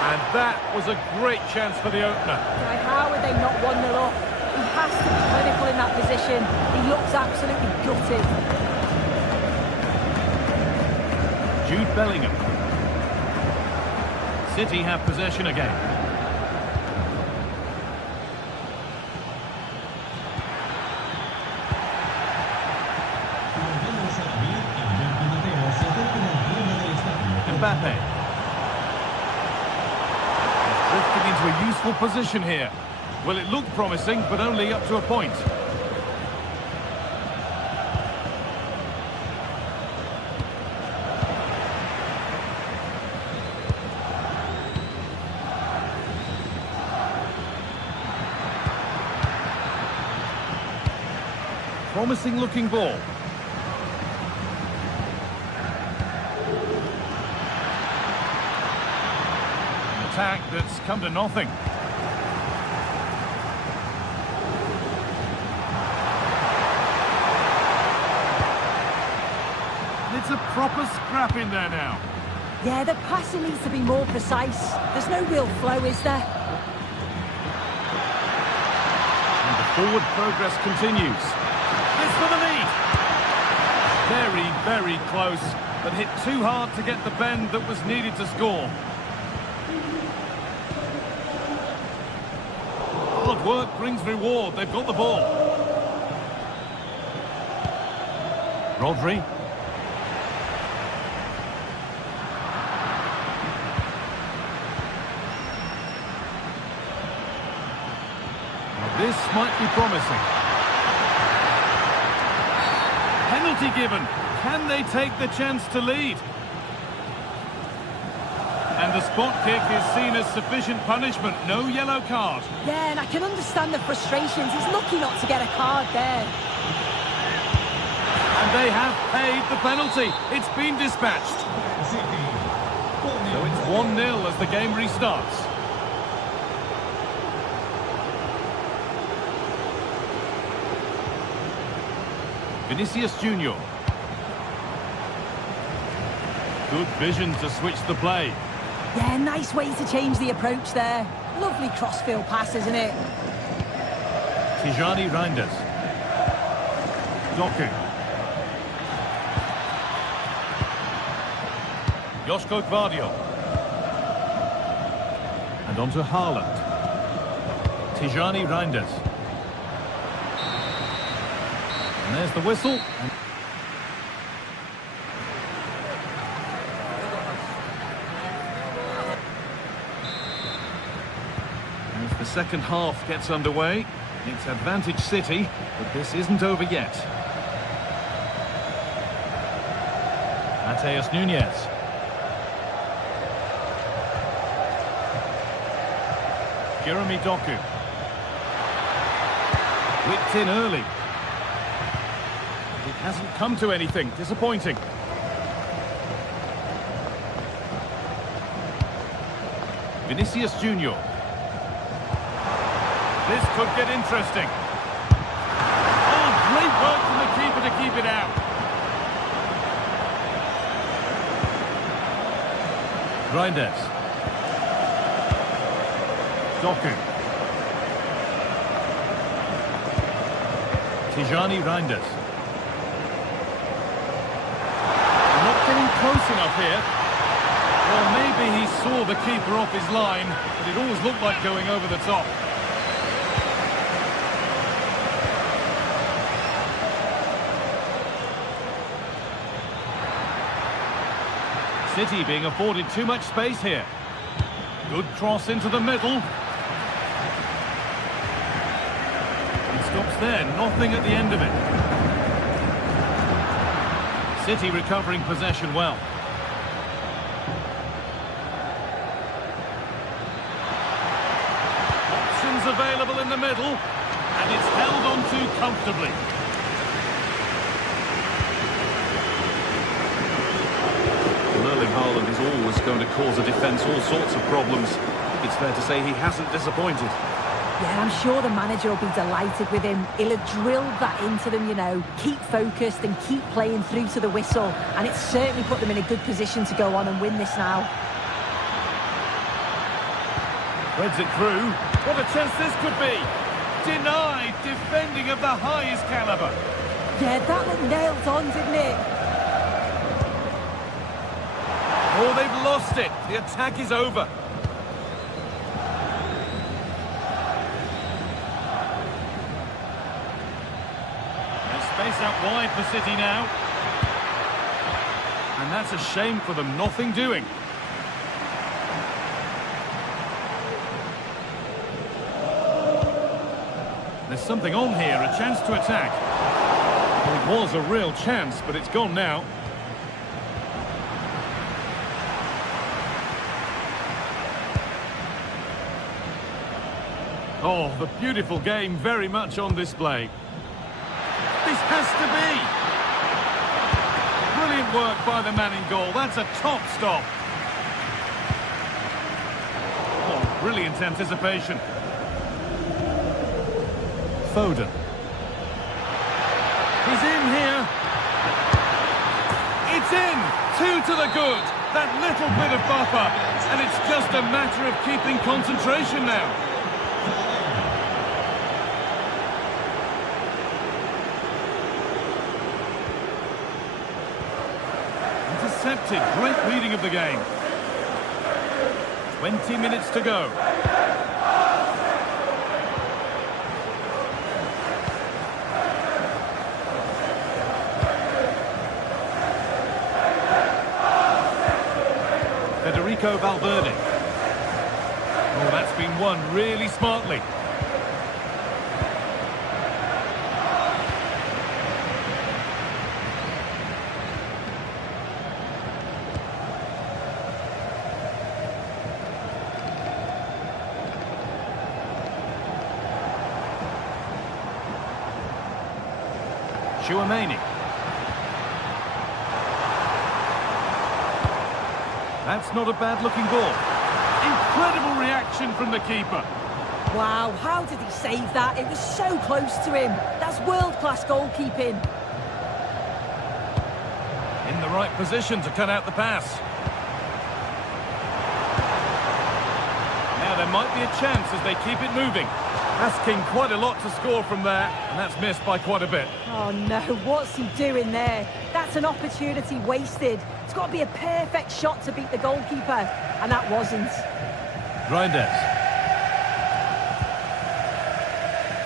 And that was a great chance for the opener. How would they not 1-0 up? He has to be clinical in that position. He looks absolutely gutted. Jude Bellingham. City have possession again. Mbappe. He's drifting into a useful position here. Well, it looked promising, but only up to a point. Promising looking ball. An attack that's come to nothing. It's a proper scrap in there now. Yeah, the passing needs to be more precise. There's no real flow, is there? Forward progress continues. It's for the lead. Very, very close, but hit too hard to get the bend that was needed to score. Hard work brings reward. They've got the ball. Rodri. This might be promising. Penalty given. Can they take the chance to lead? And the spot kick is seen as sufficient punishment. No yellow card. Yeah, and I can understand the frustrations. He's lucky not to get a card there. And they have paid the penalty. It's been dispatched. So it's 1-0 as the game restarts. Vinicius Junior. Good vision to switch the play. Yeah, nice way to change the approach there. Lovely crossfield pass, isn't it? Tijani Reinders. Doku. Joško Gvardiol. And on to Haaland. Tijani Reinders. And there's the whistle. As the second half gets underway, it's advantage City, but this isn't over yet. Mateus Nunes. Jeremy Doku. Whipped in early. It hasn't come to anything. Disappointing. Vinicius Junior. This could get interesting. Oh, great work from the keeper to keep it out. Reinders. Doku. Tijani Reinders. Not getting close enough here. Well, maybe he saw the keeper off his line, but it always looked like going over the top. City being afforded too much space here. Good cross into the middle. It stops there, nothing at the end of it. City recovering possession well. Options available in the middle, and it's held on to comfortably. Erling Haaland is always going to cause a defence all sorts of problems. I think it's fair to say he hasn't disappointed. Yeah, I'm sure the manager will be delighted with him. He'll have drilled that into them, you know. Keep focused and keep playing through to the whistle. And it's certainly put them in a good position to go on and win this now. Threads it through. What a chance this could be. Denied, defending of the highest calibre. Yeah, that looked nailed on, didn't it? Oh, they've lost it. The attack is over. There's space out wide for City now. And that's a shame for them. Nothing doing. There's something on here. A chance to attack. Well, it was a real chance, but it's gone now. Oh, the beautiful game very much on display. This has to be. Brilliant work by the man in goal. That's a top stop. Oh, brilliant anticipation. Foden. He's in here. It's in. 2 to the good. That little bit of buffer. And it's just a matter of keeping concentration now. reacted. Great reading of the game. 20 minutes to go. Federico Valverde. Oh, that's been won really smartly. Chouameni. That's not a bad-looking ball. Incredible reaction from the keeper. Wow, how did he save that? It was so close to him. That's world-class goalkeeping. In the right position to cut out the pass. Now there might be a chance as they keep it moving. Asking quite a lot to score from there, and that's missed by quite a bit. Oh no, what's he doing there? That's an opportunity wasted. It's got to be a perfect shot to beat the goalkeeper, and that wasn't. Reinders.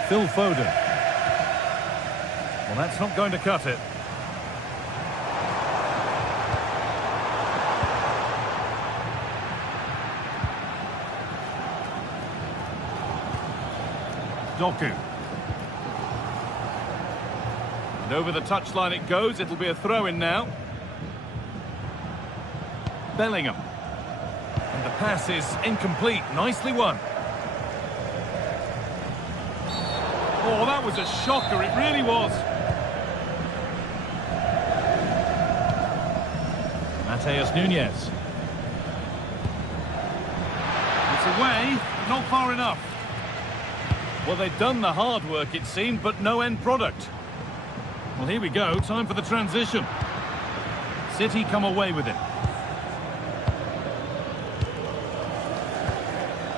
Phil Foden. Well, that's not going to cut it. Doku. And over the touchline it goes. It'll be a throw-in now. Bellingham. And the pass is incomplete. Nicely won. Oh, that was a shocker. It really was. Mateus Nunes. It's away, but not far enough. Well, they've done the hard work, it seemed, but no end product. Well, here we go. Time for the transition. City come away with it.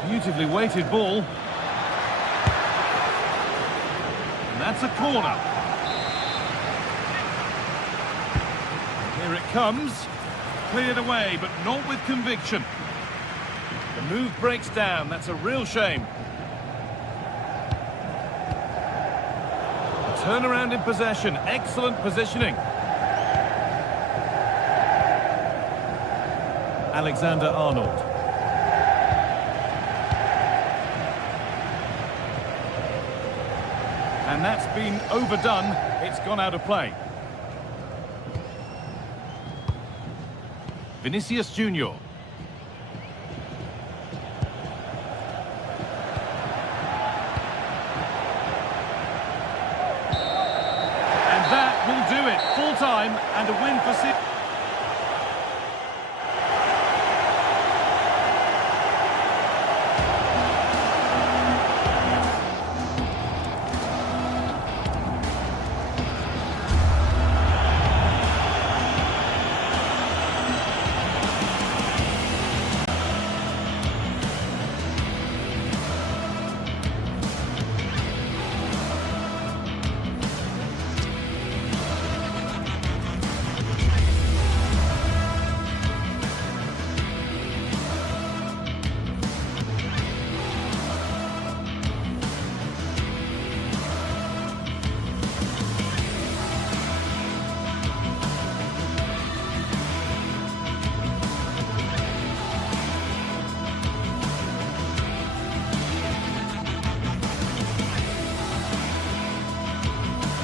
Beautifully weighted ball. And that's a corner. Here it comes. Cleared away, but not with conviction. The move breaks down. That's a real shame. Turnaround in possession. Excellent positioning. Alexander-Arnold. And that's been overdone. It's gone out of play. Vinicius Junior. Will do it. Full time and a win for City.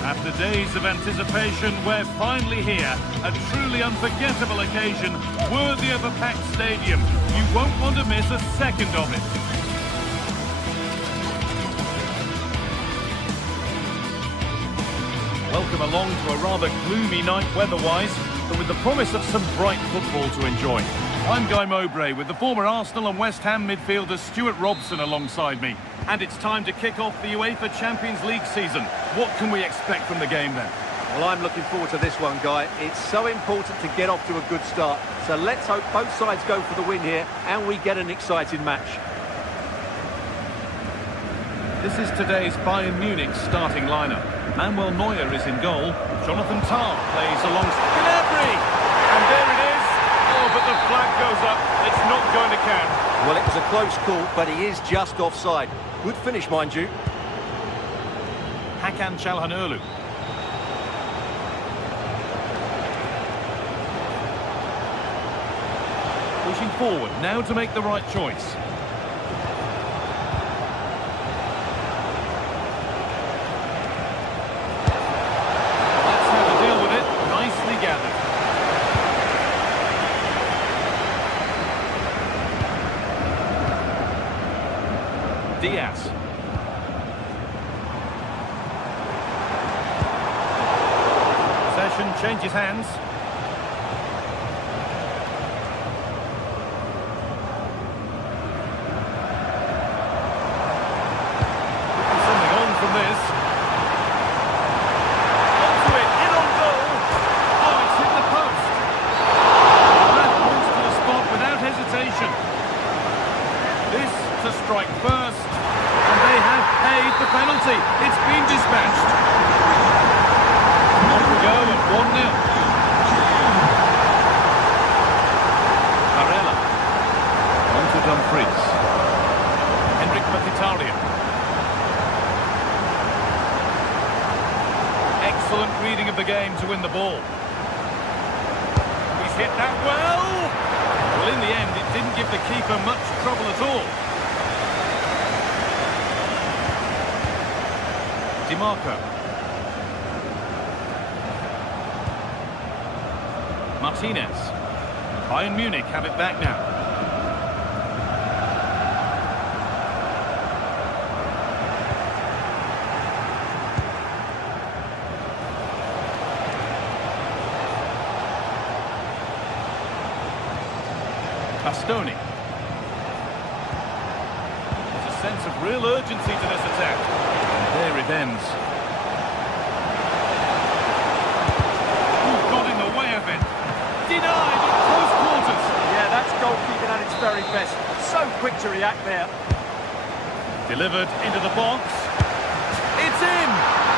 After days of anticipation, we're finally here. A truly unforgettable occasion, worthy of a packed stadium. You won't want to miss a second of it. Welcome along to a rather gloomy night weather-wise, but with the promise of some bright football to enjoy. I'm Guy Mowbray with the former Arsenal and West Ham midfielder Stuart Robson alongside me. And it's time to kick off the UEFA Champions League season. What can we expect from the game then? Well, I'm looking forward to this one, Guy. It's so important to get off to a good start. So let's hope both sides go for the win here and we get an exciting match. This is today's Bayern Munich starting lineup. Manuel Neuer is in goal. Jonathan Tah plays alongside Gnabry. And there it is. the flag goes up. It's not going to count. Well, it was a close call, but he is just offside. Good finish, mind you. Hakan Çalhanoğlu. Pushing forward, now to make the right choice. That's how to deal with it. Nicely gathered. Diaz. Possession changes hands. Something on from this. Onto it, in on goal. Oh, it's hit the post. That moves to the spot without hesitation. This to strike first. And they have paid the penalty. It's been dispatched. On we go at 1-0. Varela. On to Dumfries. Henrik Mkhitaryan. Excellent reading of the game to win the ball. He's hit that well. Well, in the end, it didn't give the keeper much trouble at all. DiMarco. Martinez. Bayern Munich have it back now. Bastoni. There's a sense of real urgency to this attack. And there it ends. Got in the way of it. Denied at close quarters. Yeah, that's goalkeeping at its very best. So quick to react there. Delivered into the box. It's in!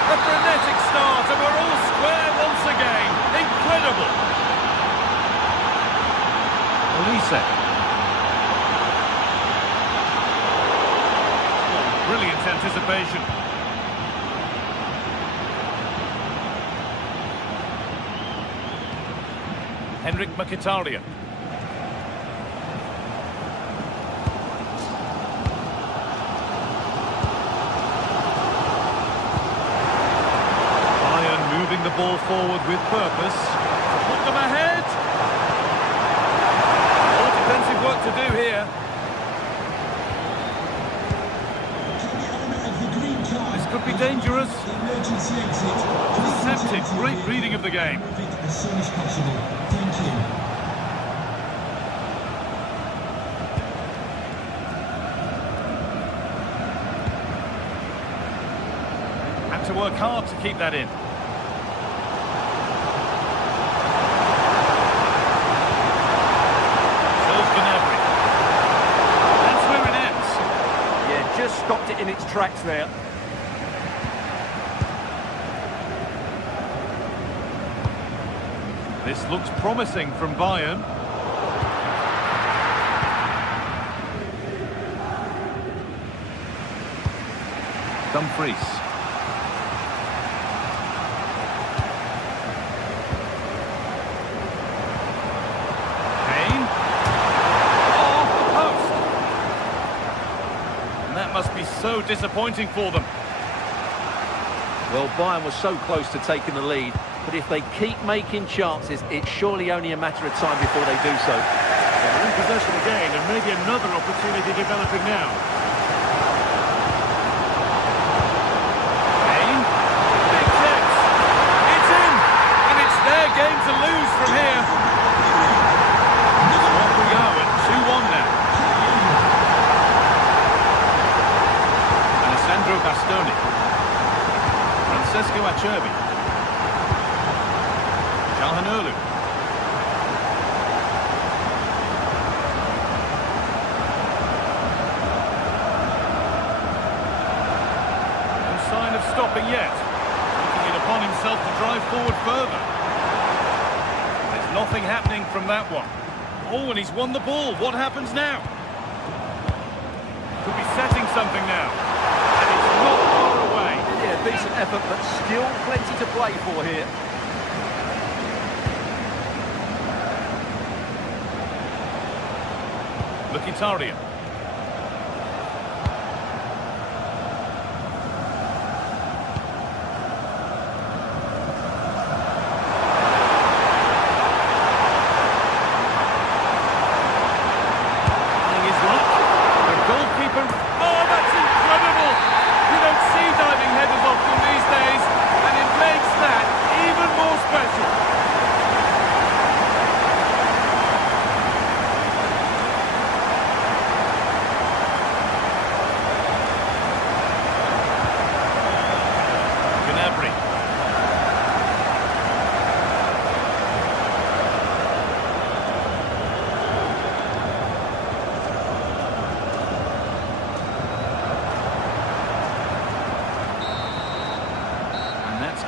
A frenetic start, and we're all square once again. Incredible! Elise. Oh, brilliant anticipation. Henrik Mkhitaryan. Bayern moving the ball forward with purpose. To put them ahead. More defensive work to do here. This could be dangerous. Intercepted. Great reading of the game. As soon as possible. Thank you. Had to work hard to keep that in. Shows Gnabry. That's where it ends. Yeah, just stopped it in its tracks there. This looks promising from Bayern. Dumfries. Kane. Oh, off the post. And that must be so disappointing for them. Well, Bayern was so close to taking the lead, but if they keep making chances, it's surely only a matter of time before they do so. They're in possession again, and maybe another opportunity developing now. Kane. Big chance. It's in! And it's their game to lose from here. So off we go at 2-1 now. Alessandro Bastoni. Francesco Acerbi. Çalhanoğlu. No sign of stopping yet. Taking it upon himself to drive forward further. There's nothing happening from that one. Oh, and he's won the ball. What happens now? Could be setting something now. And it's not far away. Yeah, decent effort, but still plenty to play for here. Mkhitaryan.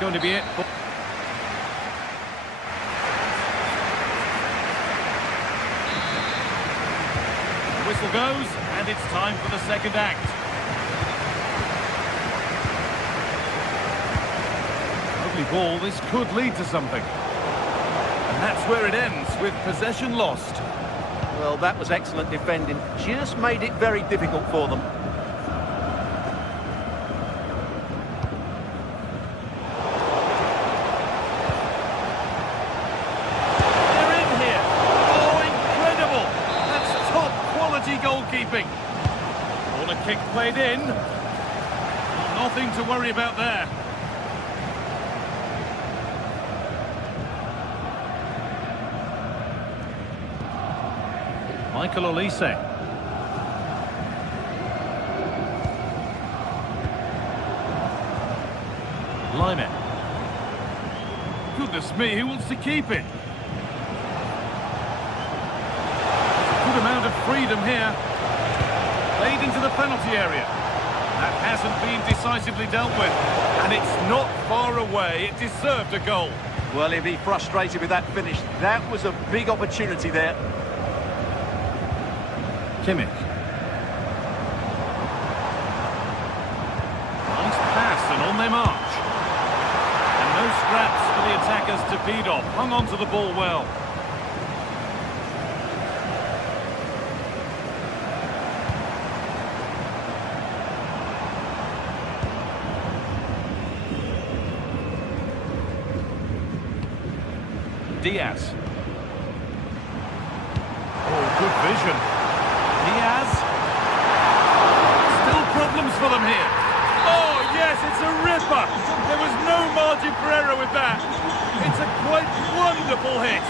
Going to be it. The whistle goes, and it's time for the second act. Lovely ball, this could lead to something. And that's where it ends, with possession lost. Well, that was excellent defending. Just made it very difficult for them. Goalkeeping. Corner kick played in. Nothing to worry about there. Michael Olise. Lyman. Goodness me, who wants to keep it? Good amount of freedom here. Played into the penalty area. That hasn't been decisively dealt with. And it's not far away. It deserved a goal. Well, he'll be frustrated with that finish. That was a big opportunity there. Kimmich. Nice pass and on they march. And no scraps for the attackers to feed off. Hung on to the ball well. Diaz. Oh, good vision. Diaz. Still problems for them here. Oh, yes, it's a ripper. There was no margin for error with that. It's a quite wonderful hit.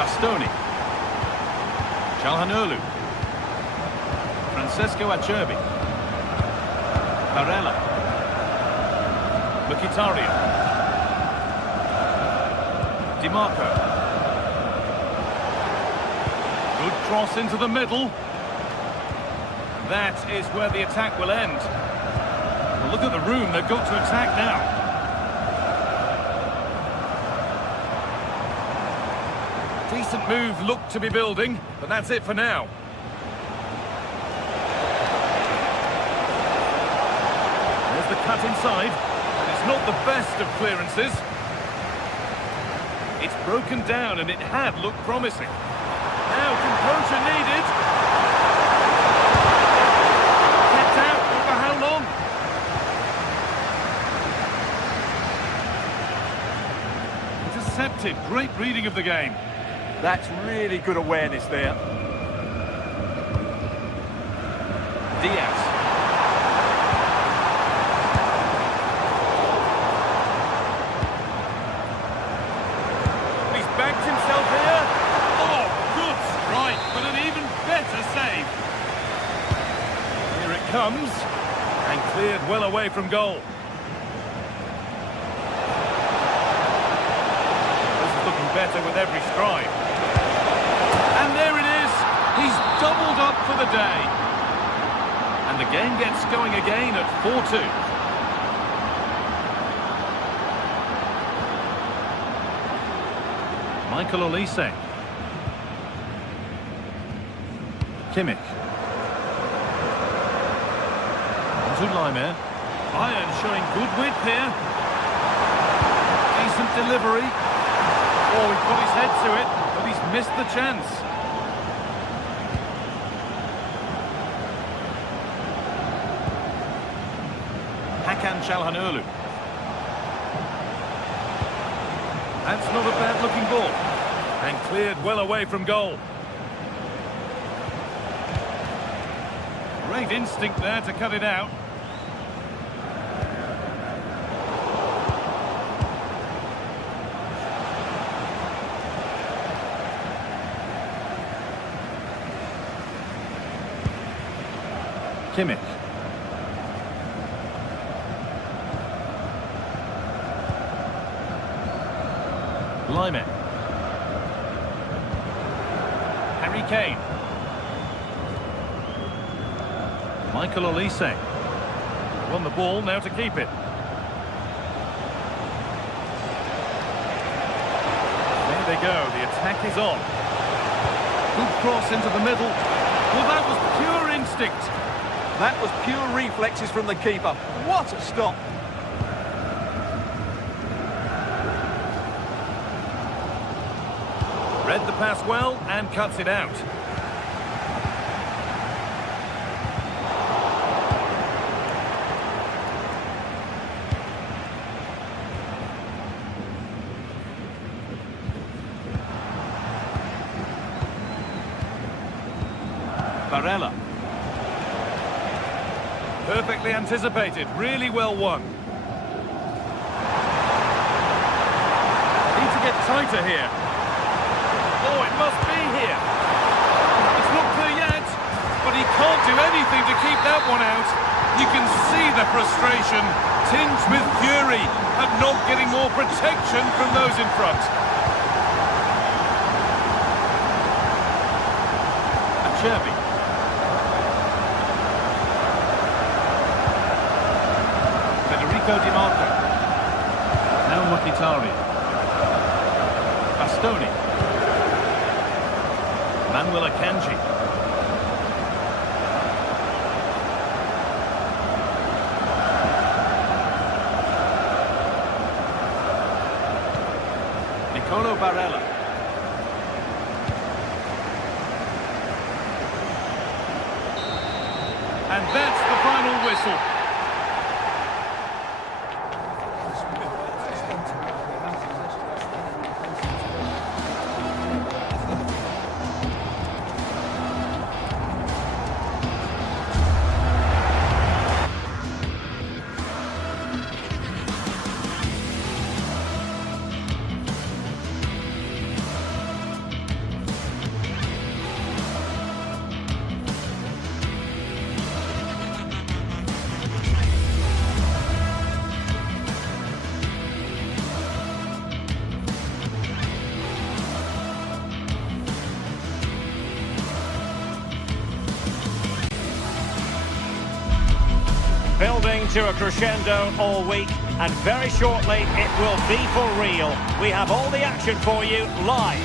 Bastoni. Calhanoglu. Francesco Acerbi. Barella. Mkhitaryan. DiMarco. Good cross into the middle. That is where the attack will end. Well, look at the room they've got to attack now. Decent move looked to be building, but that's it for now. There's the cut inside, and it's not the best of clearances. It's broken down, and it had looked promising. Now, composure needed. Kept out, but for how long? Intercepted. Great reading of the game. That's really good awareness there. Diaz. Backed himself here. Oh, good strike, but an even better save. Here it comes, and cleared well away from goal. This is looking better with every stride. And there it is. He's doubled up for the day. And the game gets going again at 4-2. Michael Olise. Kimmich. To Laimer. Bayern showing good width here. Decent delivery. Oh, he put his head to it, but he's missed the chance. Hakan Çalhanoğlu. That's not a bad-looking ball. And cleared well away from goal. Great instinct there to cut it out. Kimmich. Laimer. Harry Kane. Michael Olise. Won the ball, now to keep it. There they go, the attack is on. Good cross into the middle. Well, that was pure instinct. That was pure reflexes from the keeper. What a stop! Read the pass well and cuts it out. Barella. Perfectly anticipated, really well won. Need to get tighter here. Oh, it must be here. It's not clear yet, but he can't do anything to keep that one out. You can see the frustration, tinged with fury at not getting more protection from those in front. Acerbi. Di Marco. Now Mkhitaryan. Bastoni. Manuel Akanji. Nicolo Barella. And that's the final whistle. Building to a crescendo all week, and very shortly it will be for real. We have all the action for you live.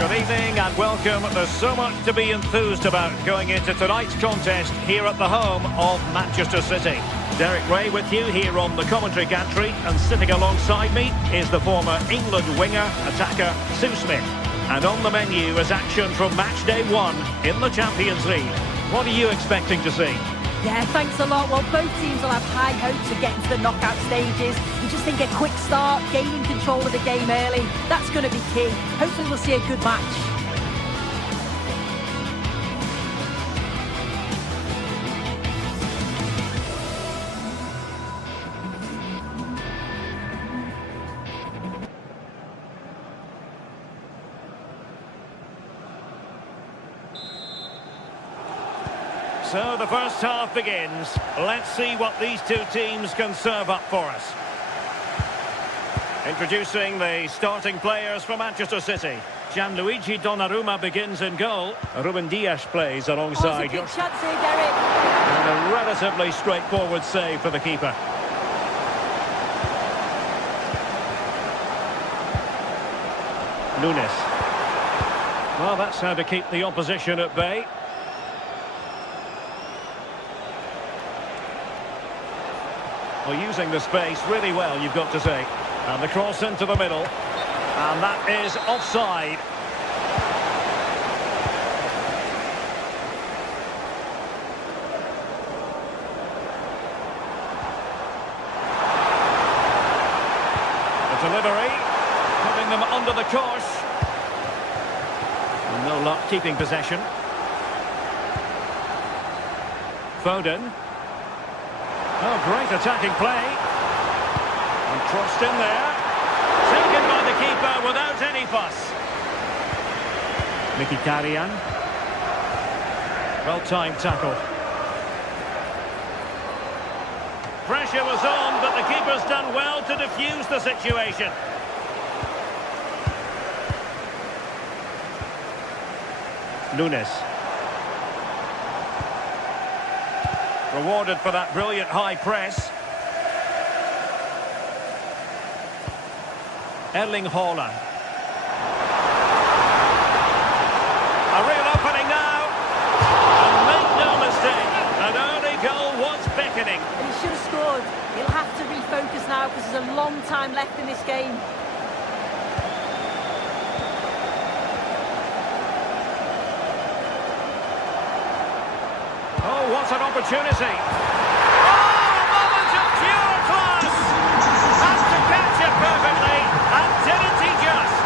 Good evening and welcome. There's so much to be enthused about going into tonight's contest here at the home of Manchester City. Derek Ray with you here on the commentary gantry, and sitting alongside me is the former England winger, attacker Sue Smith. And on the menu is action from match day 1 in the Champions League. What are you expecting to see? Yeah, thanks a lot. Well, both teams will have high hopes of getting to the knockout stages. We just think a quick start, gaining control of the game early, that's going to be key. Hopefully we'll see a good match. So the first half begins. Let's see what these two teams can serve up for us. Introducing the starting players for Manchester City. Gianluigi Donnarumma begins in goal. Ruben Dias plays alongside. Good chance here, Derek. And a relatively straightforward save for the keeper. Nunes. Well, that's how to keep the opposition at bay. Well, using the space really well, you've got to say. And the cross into the middle. And that is offside. The delivery, putting them under the cosh. And no luck keeping possession. Foden. Oh, great attacking play. And crossed in there. Taken by the keeper without any fuss. Mkhitaryan. Well-timed tackle. Pressure was on, but the keeper's done well to defuse the situation. Nunes. Rewarded for that brilliant high press. Erling Haaland. A real opening now. And make no mistake, an early goal was beckoning. He should have scored. He'll have to refocus now because there's a long time left in this game. Oh, what an opportunity. Oh, a moment of pure class. Has to catch it perfectly, and didn't he just?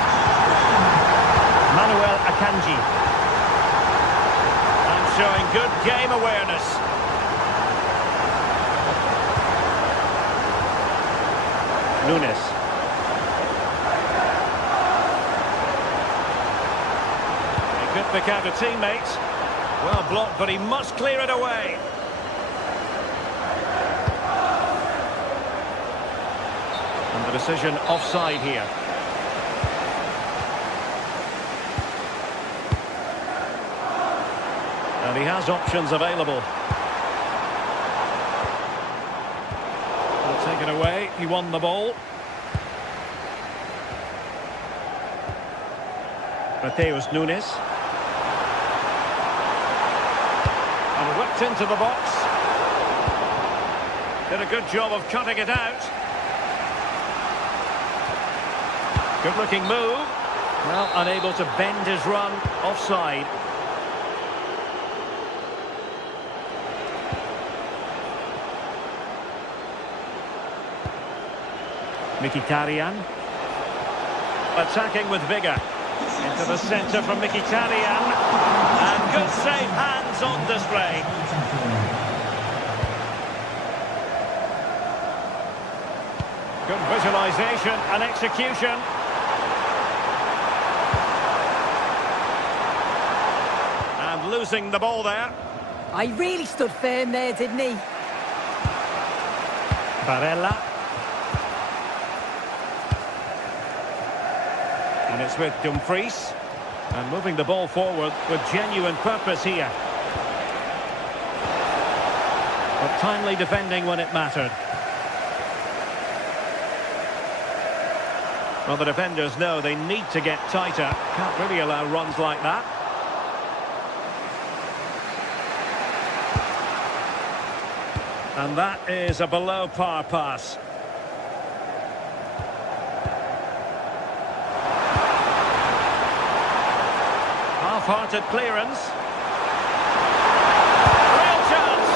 Manuel Akanji. And showing good game awareness. Nunes. He could pick out a teammate. Well blocked, but he must clear it away. And the decision offside here. And he has options available. Well, taken away, he won the ball. Mateus Nunes. And whipped into the box. Did a good job of cutting it out. Good looking move. Well, unable to bend his run. Offside. Mkhitaryan. Attacking with vigour. Into the centre from Mkhitaryan. And good safe hands on display. Good visualisation and execution. And losing the ball there. I really stood firm there, didn't he? Barella. And it's with Dumfries. And moving the ball forward with genuine purpose here. But timely defending when it mattered. Well, the defenders know they need to get tighter. Can't really allow runs like that. And that is a below-par pass. Half-hearted clearance. Real chance.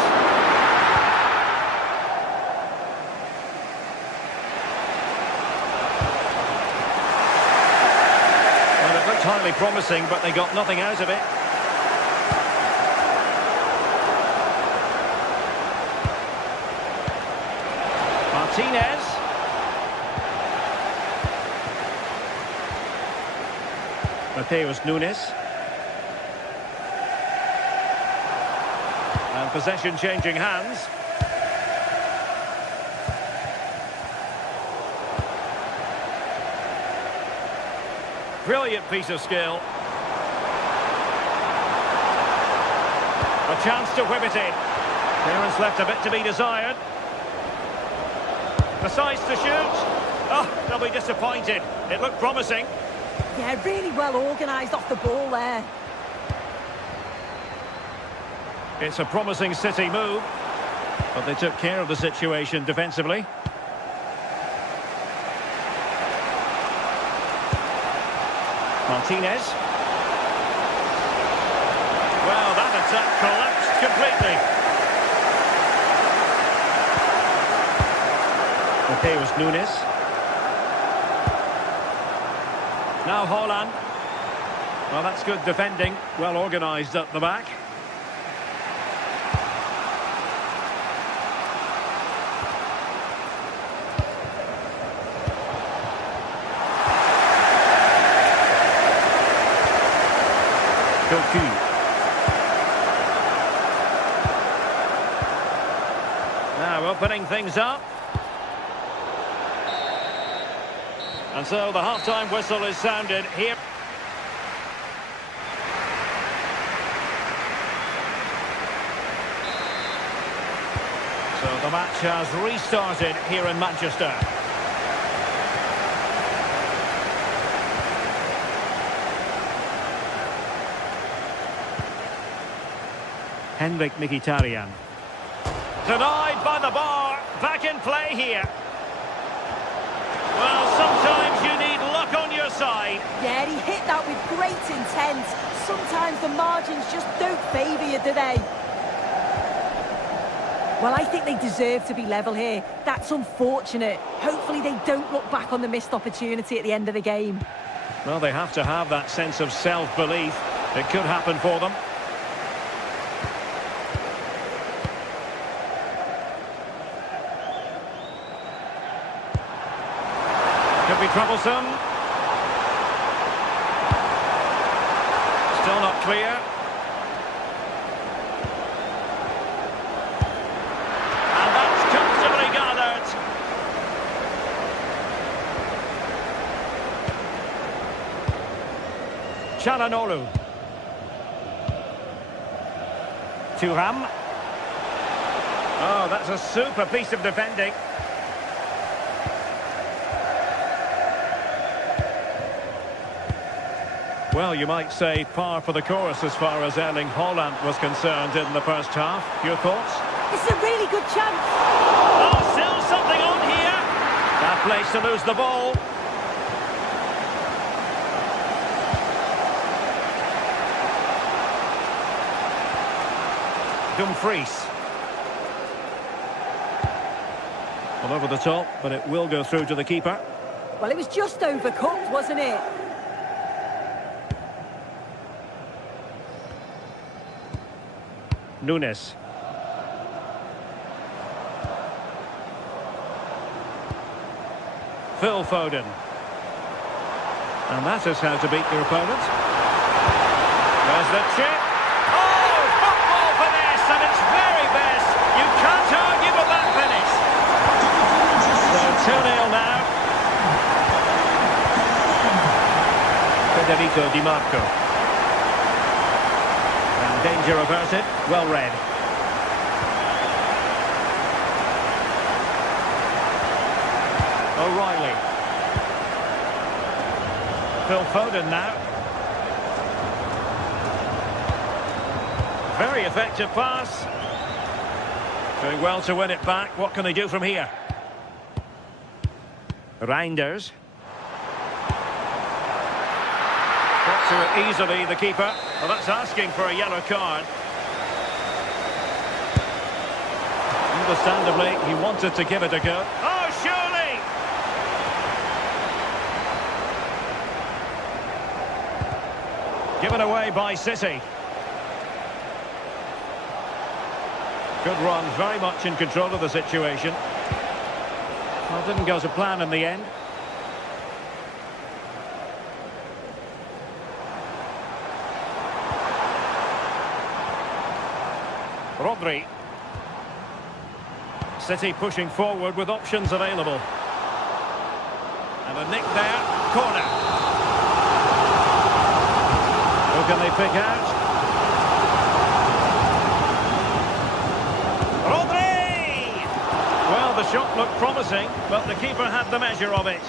Well, it looked highly promising, but they got nothing out of it. Martinez. Mateus Nunes. And possession changing hands. Brilliant piece of skill. A chance to whip it in. Clearance left a bit to be desired. Decides to shoot. Oh, they'll be disappointed. It looked promising. Yeah, really well organised off the ball there. It's a promising City move, but they took care of the situation defensively. Martinez. Well, that attack collapsed completely. Okay, it was Nunes. Now Haaland. Well, that's good defending. Well organised at the back. Now opening things up. And so the half-time whistle is sounded here. So the match has restarted here in Manchester. Henrik Mkhitaryan. Denied by the bar. Back in play here. Well, sometimes you need luck on your side. Yeah, he hit that with great intent. Sometimes the margins just don't favour you, do they? Well, I think they deserve to be level here. That's unfortunate. Hopefully they don't look back on the missed opportunity at the end of the game. Well, they have to have that sense of self-belief. It could happen for them. Could be troublesome. Still not clear. And that's comfortably gathered. Çalhanoğlu. Thuram. Oh, that's a super piece of defending. Well, you might say par for the course as far as Erling Haaland was concerned in the first half. Your thoughts? It's a really good chance. Oh, still something on here. That place to lose the ball. Dumfries. Well, over the top, but it will go through to the keeper. Well, it was just overcooked, wasn't it? Nunes. Phil Foden. And that is how to beat your opponent. There's the chip. Oh, football finesse at its very best. You can't argue with that finish. So 2-0 now. Federico Di Marco. And danger averted. Well read. O'Reilly. Phil Foden now. Very effective pass. Doing well to win it back. What can they do from here? Reinders. Got to it easily, the keeper. Well, that's asking for a yellow card. Understandably, he wanted to give it a go. Oh, surely! Given away by City. Good run, very much in control of the situation. Well, didn't go to plan in the end. Rodri. City pushing forward with options available. And a nick there. Corner. Who can they pick out? Rodri! Well, the shot looked promising, but the keeper had the measure of it.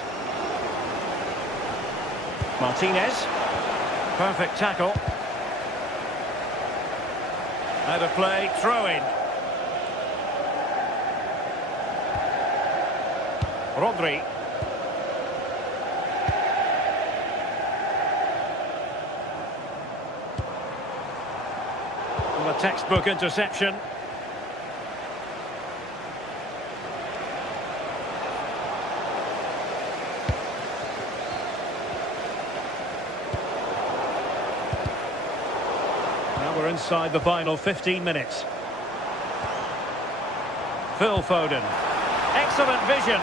Martinez. Perfect tackle. Out of play, throw in. Rodri. Well, a textbook interception. Now we're inside the final 15 minutes. Phil Foden. Excellent vision.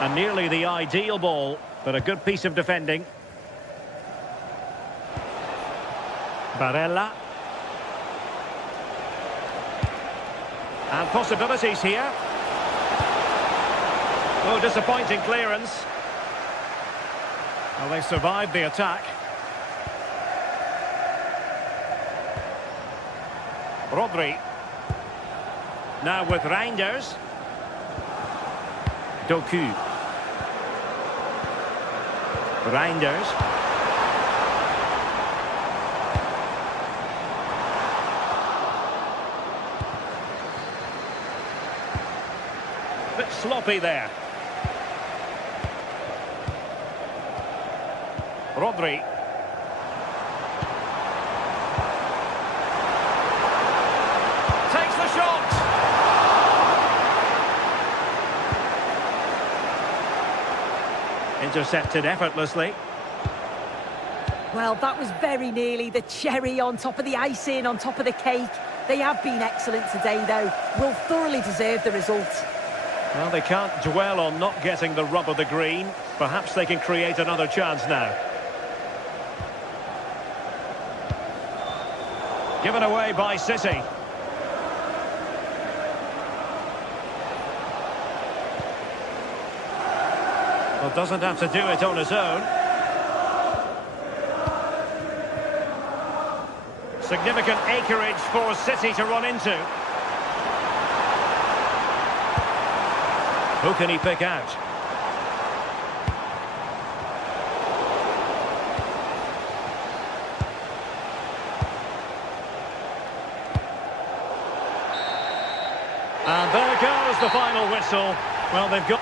And nearly the ideal ball, but a good piece of defending. Barella. And possibilities here. Oh, disappointing clearance. Well, they survived the attack. Rodri. Now with Reinders. Doku. Reinders. Bit sloppy there. Rodri. Takes the shot. Intercepted effortlessly. Well, that was very nearly the cherry on top of the icing, on top of the cake. They have been excellent today, though. Will thoroughly deserve the result. Well, they can't dwell on not getting the rub of the green. Perhaps they can create another chance now. Given away by City. Well, doesn't have to do it on his own. Significant acreage for City to run into. Who can he pick out? And there goes the final whistle. Well, they've got...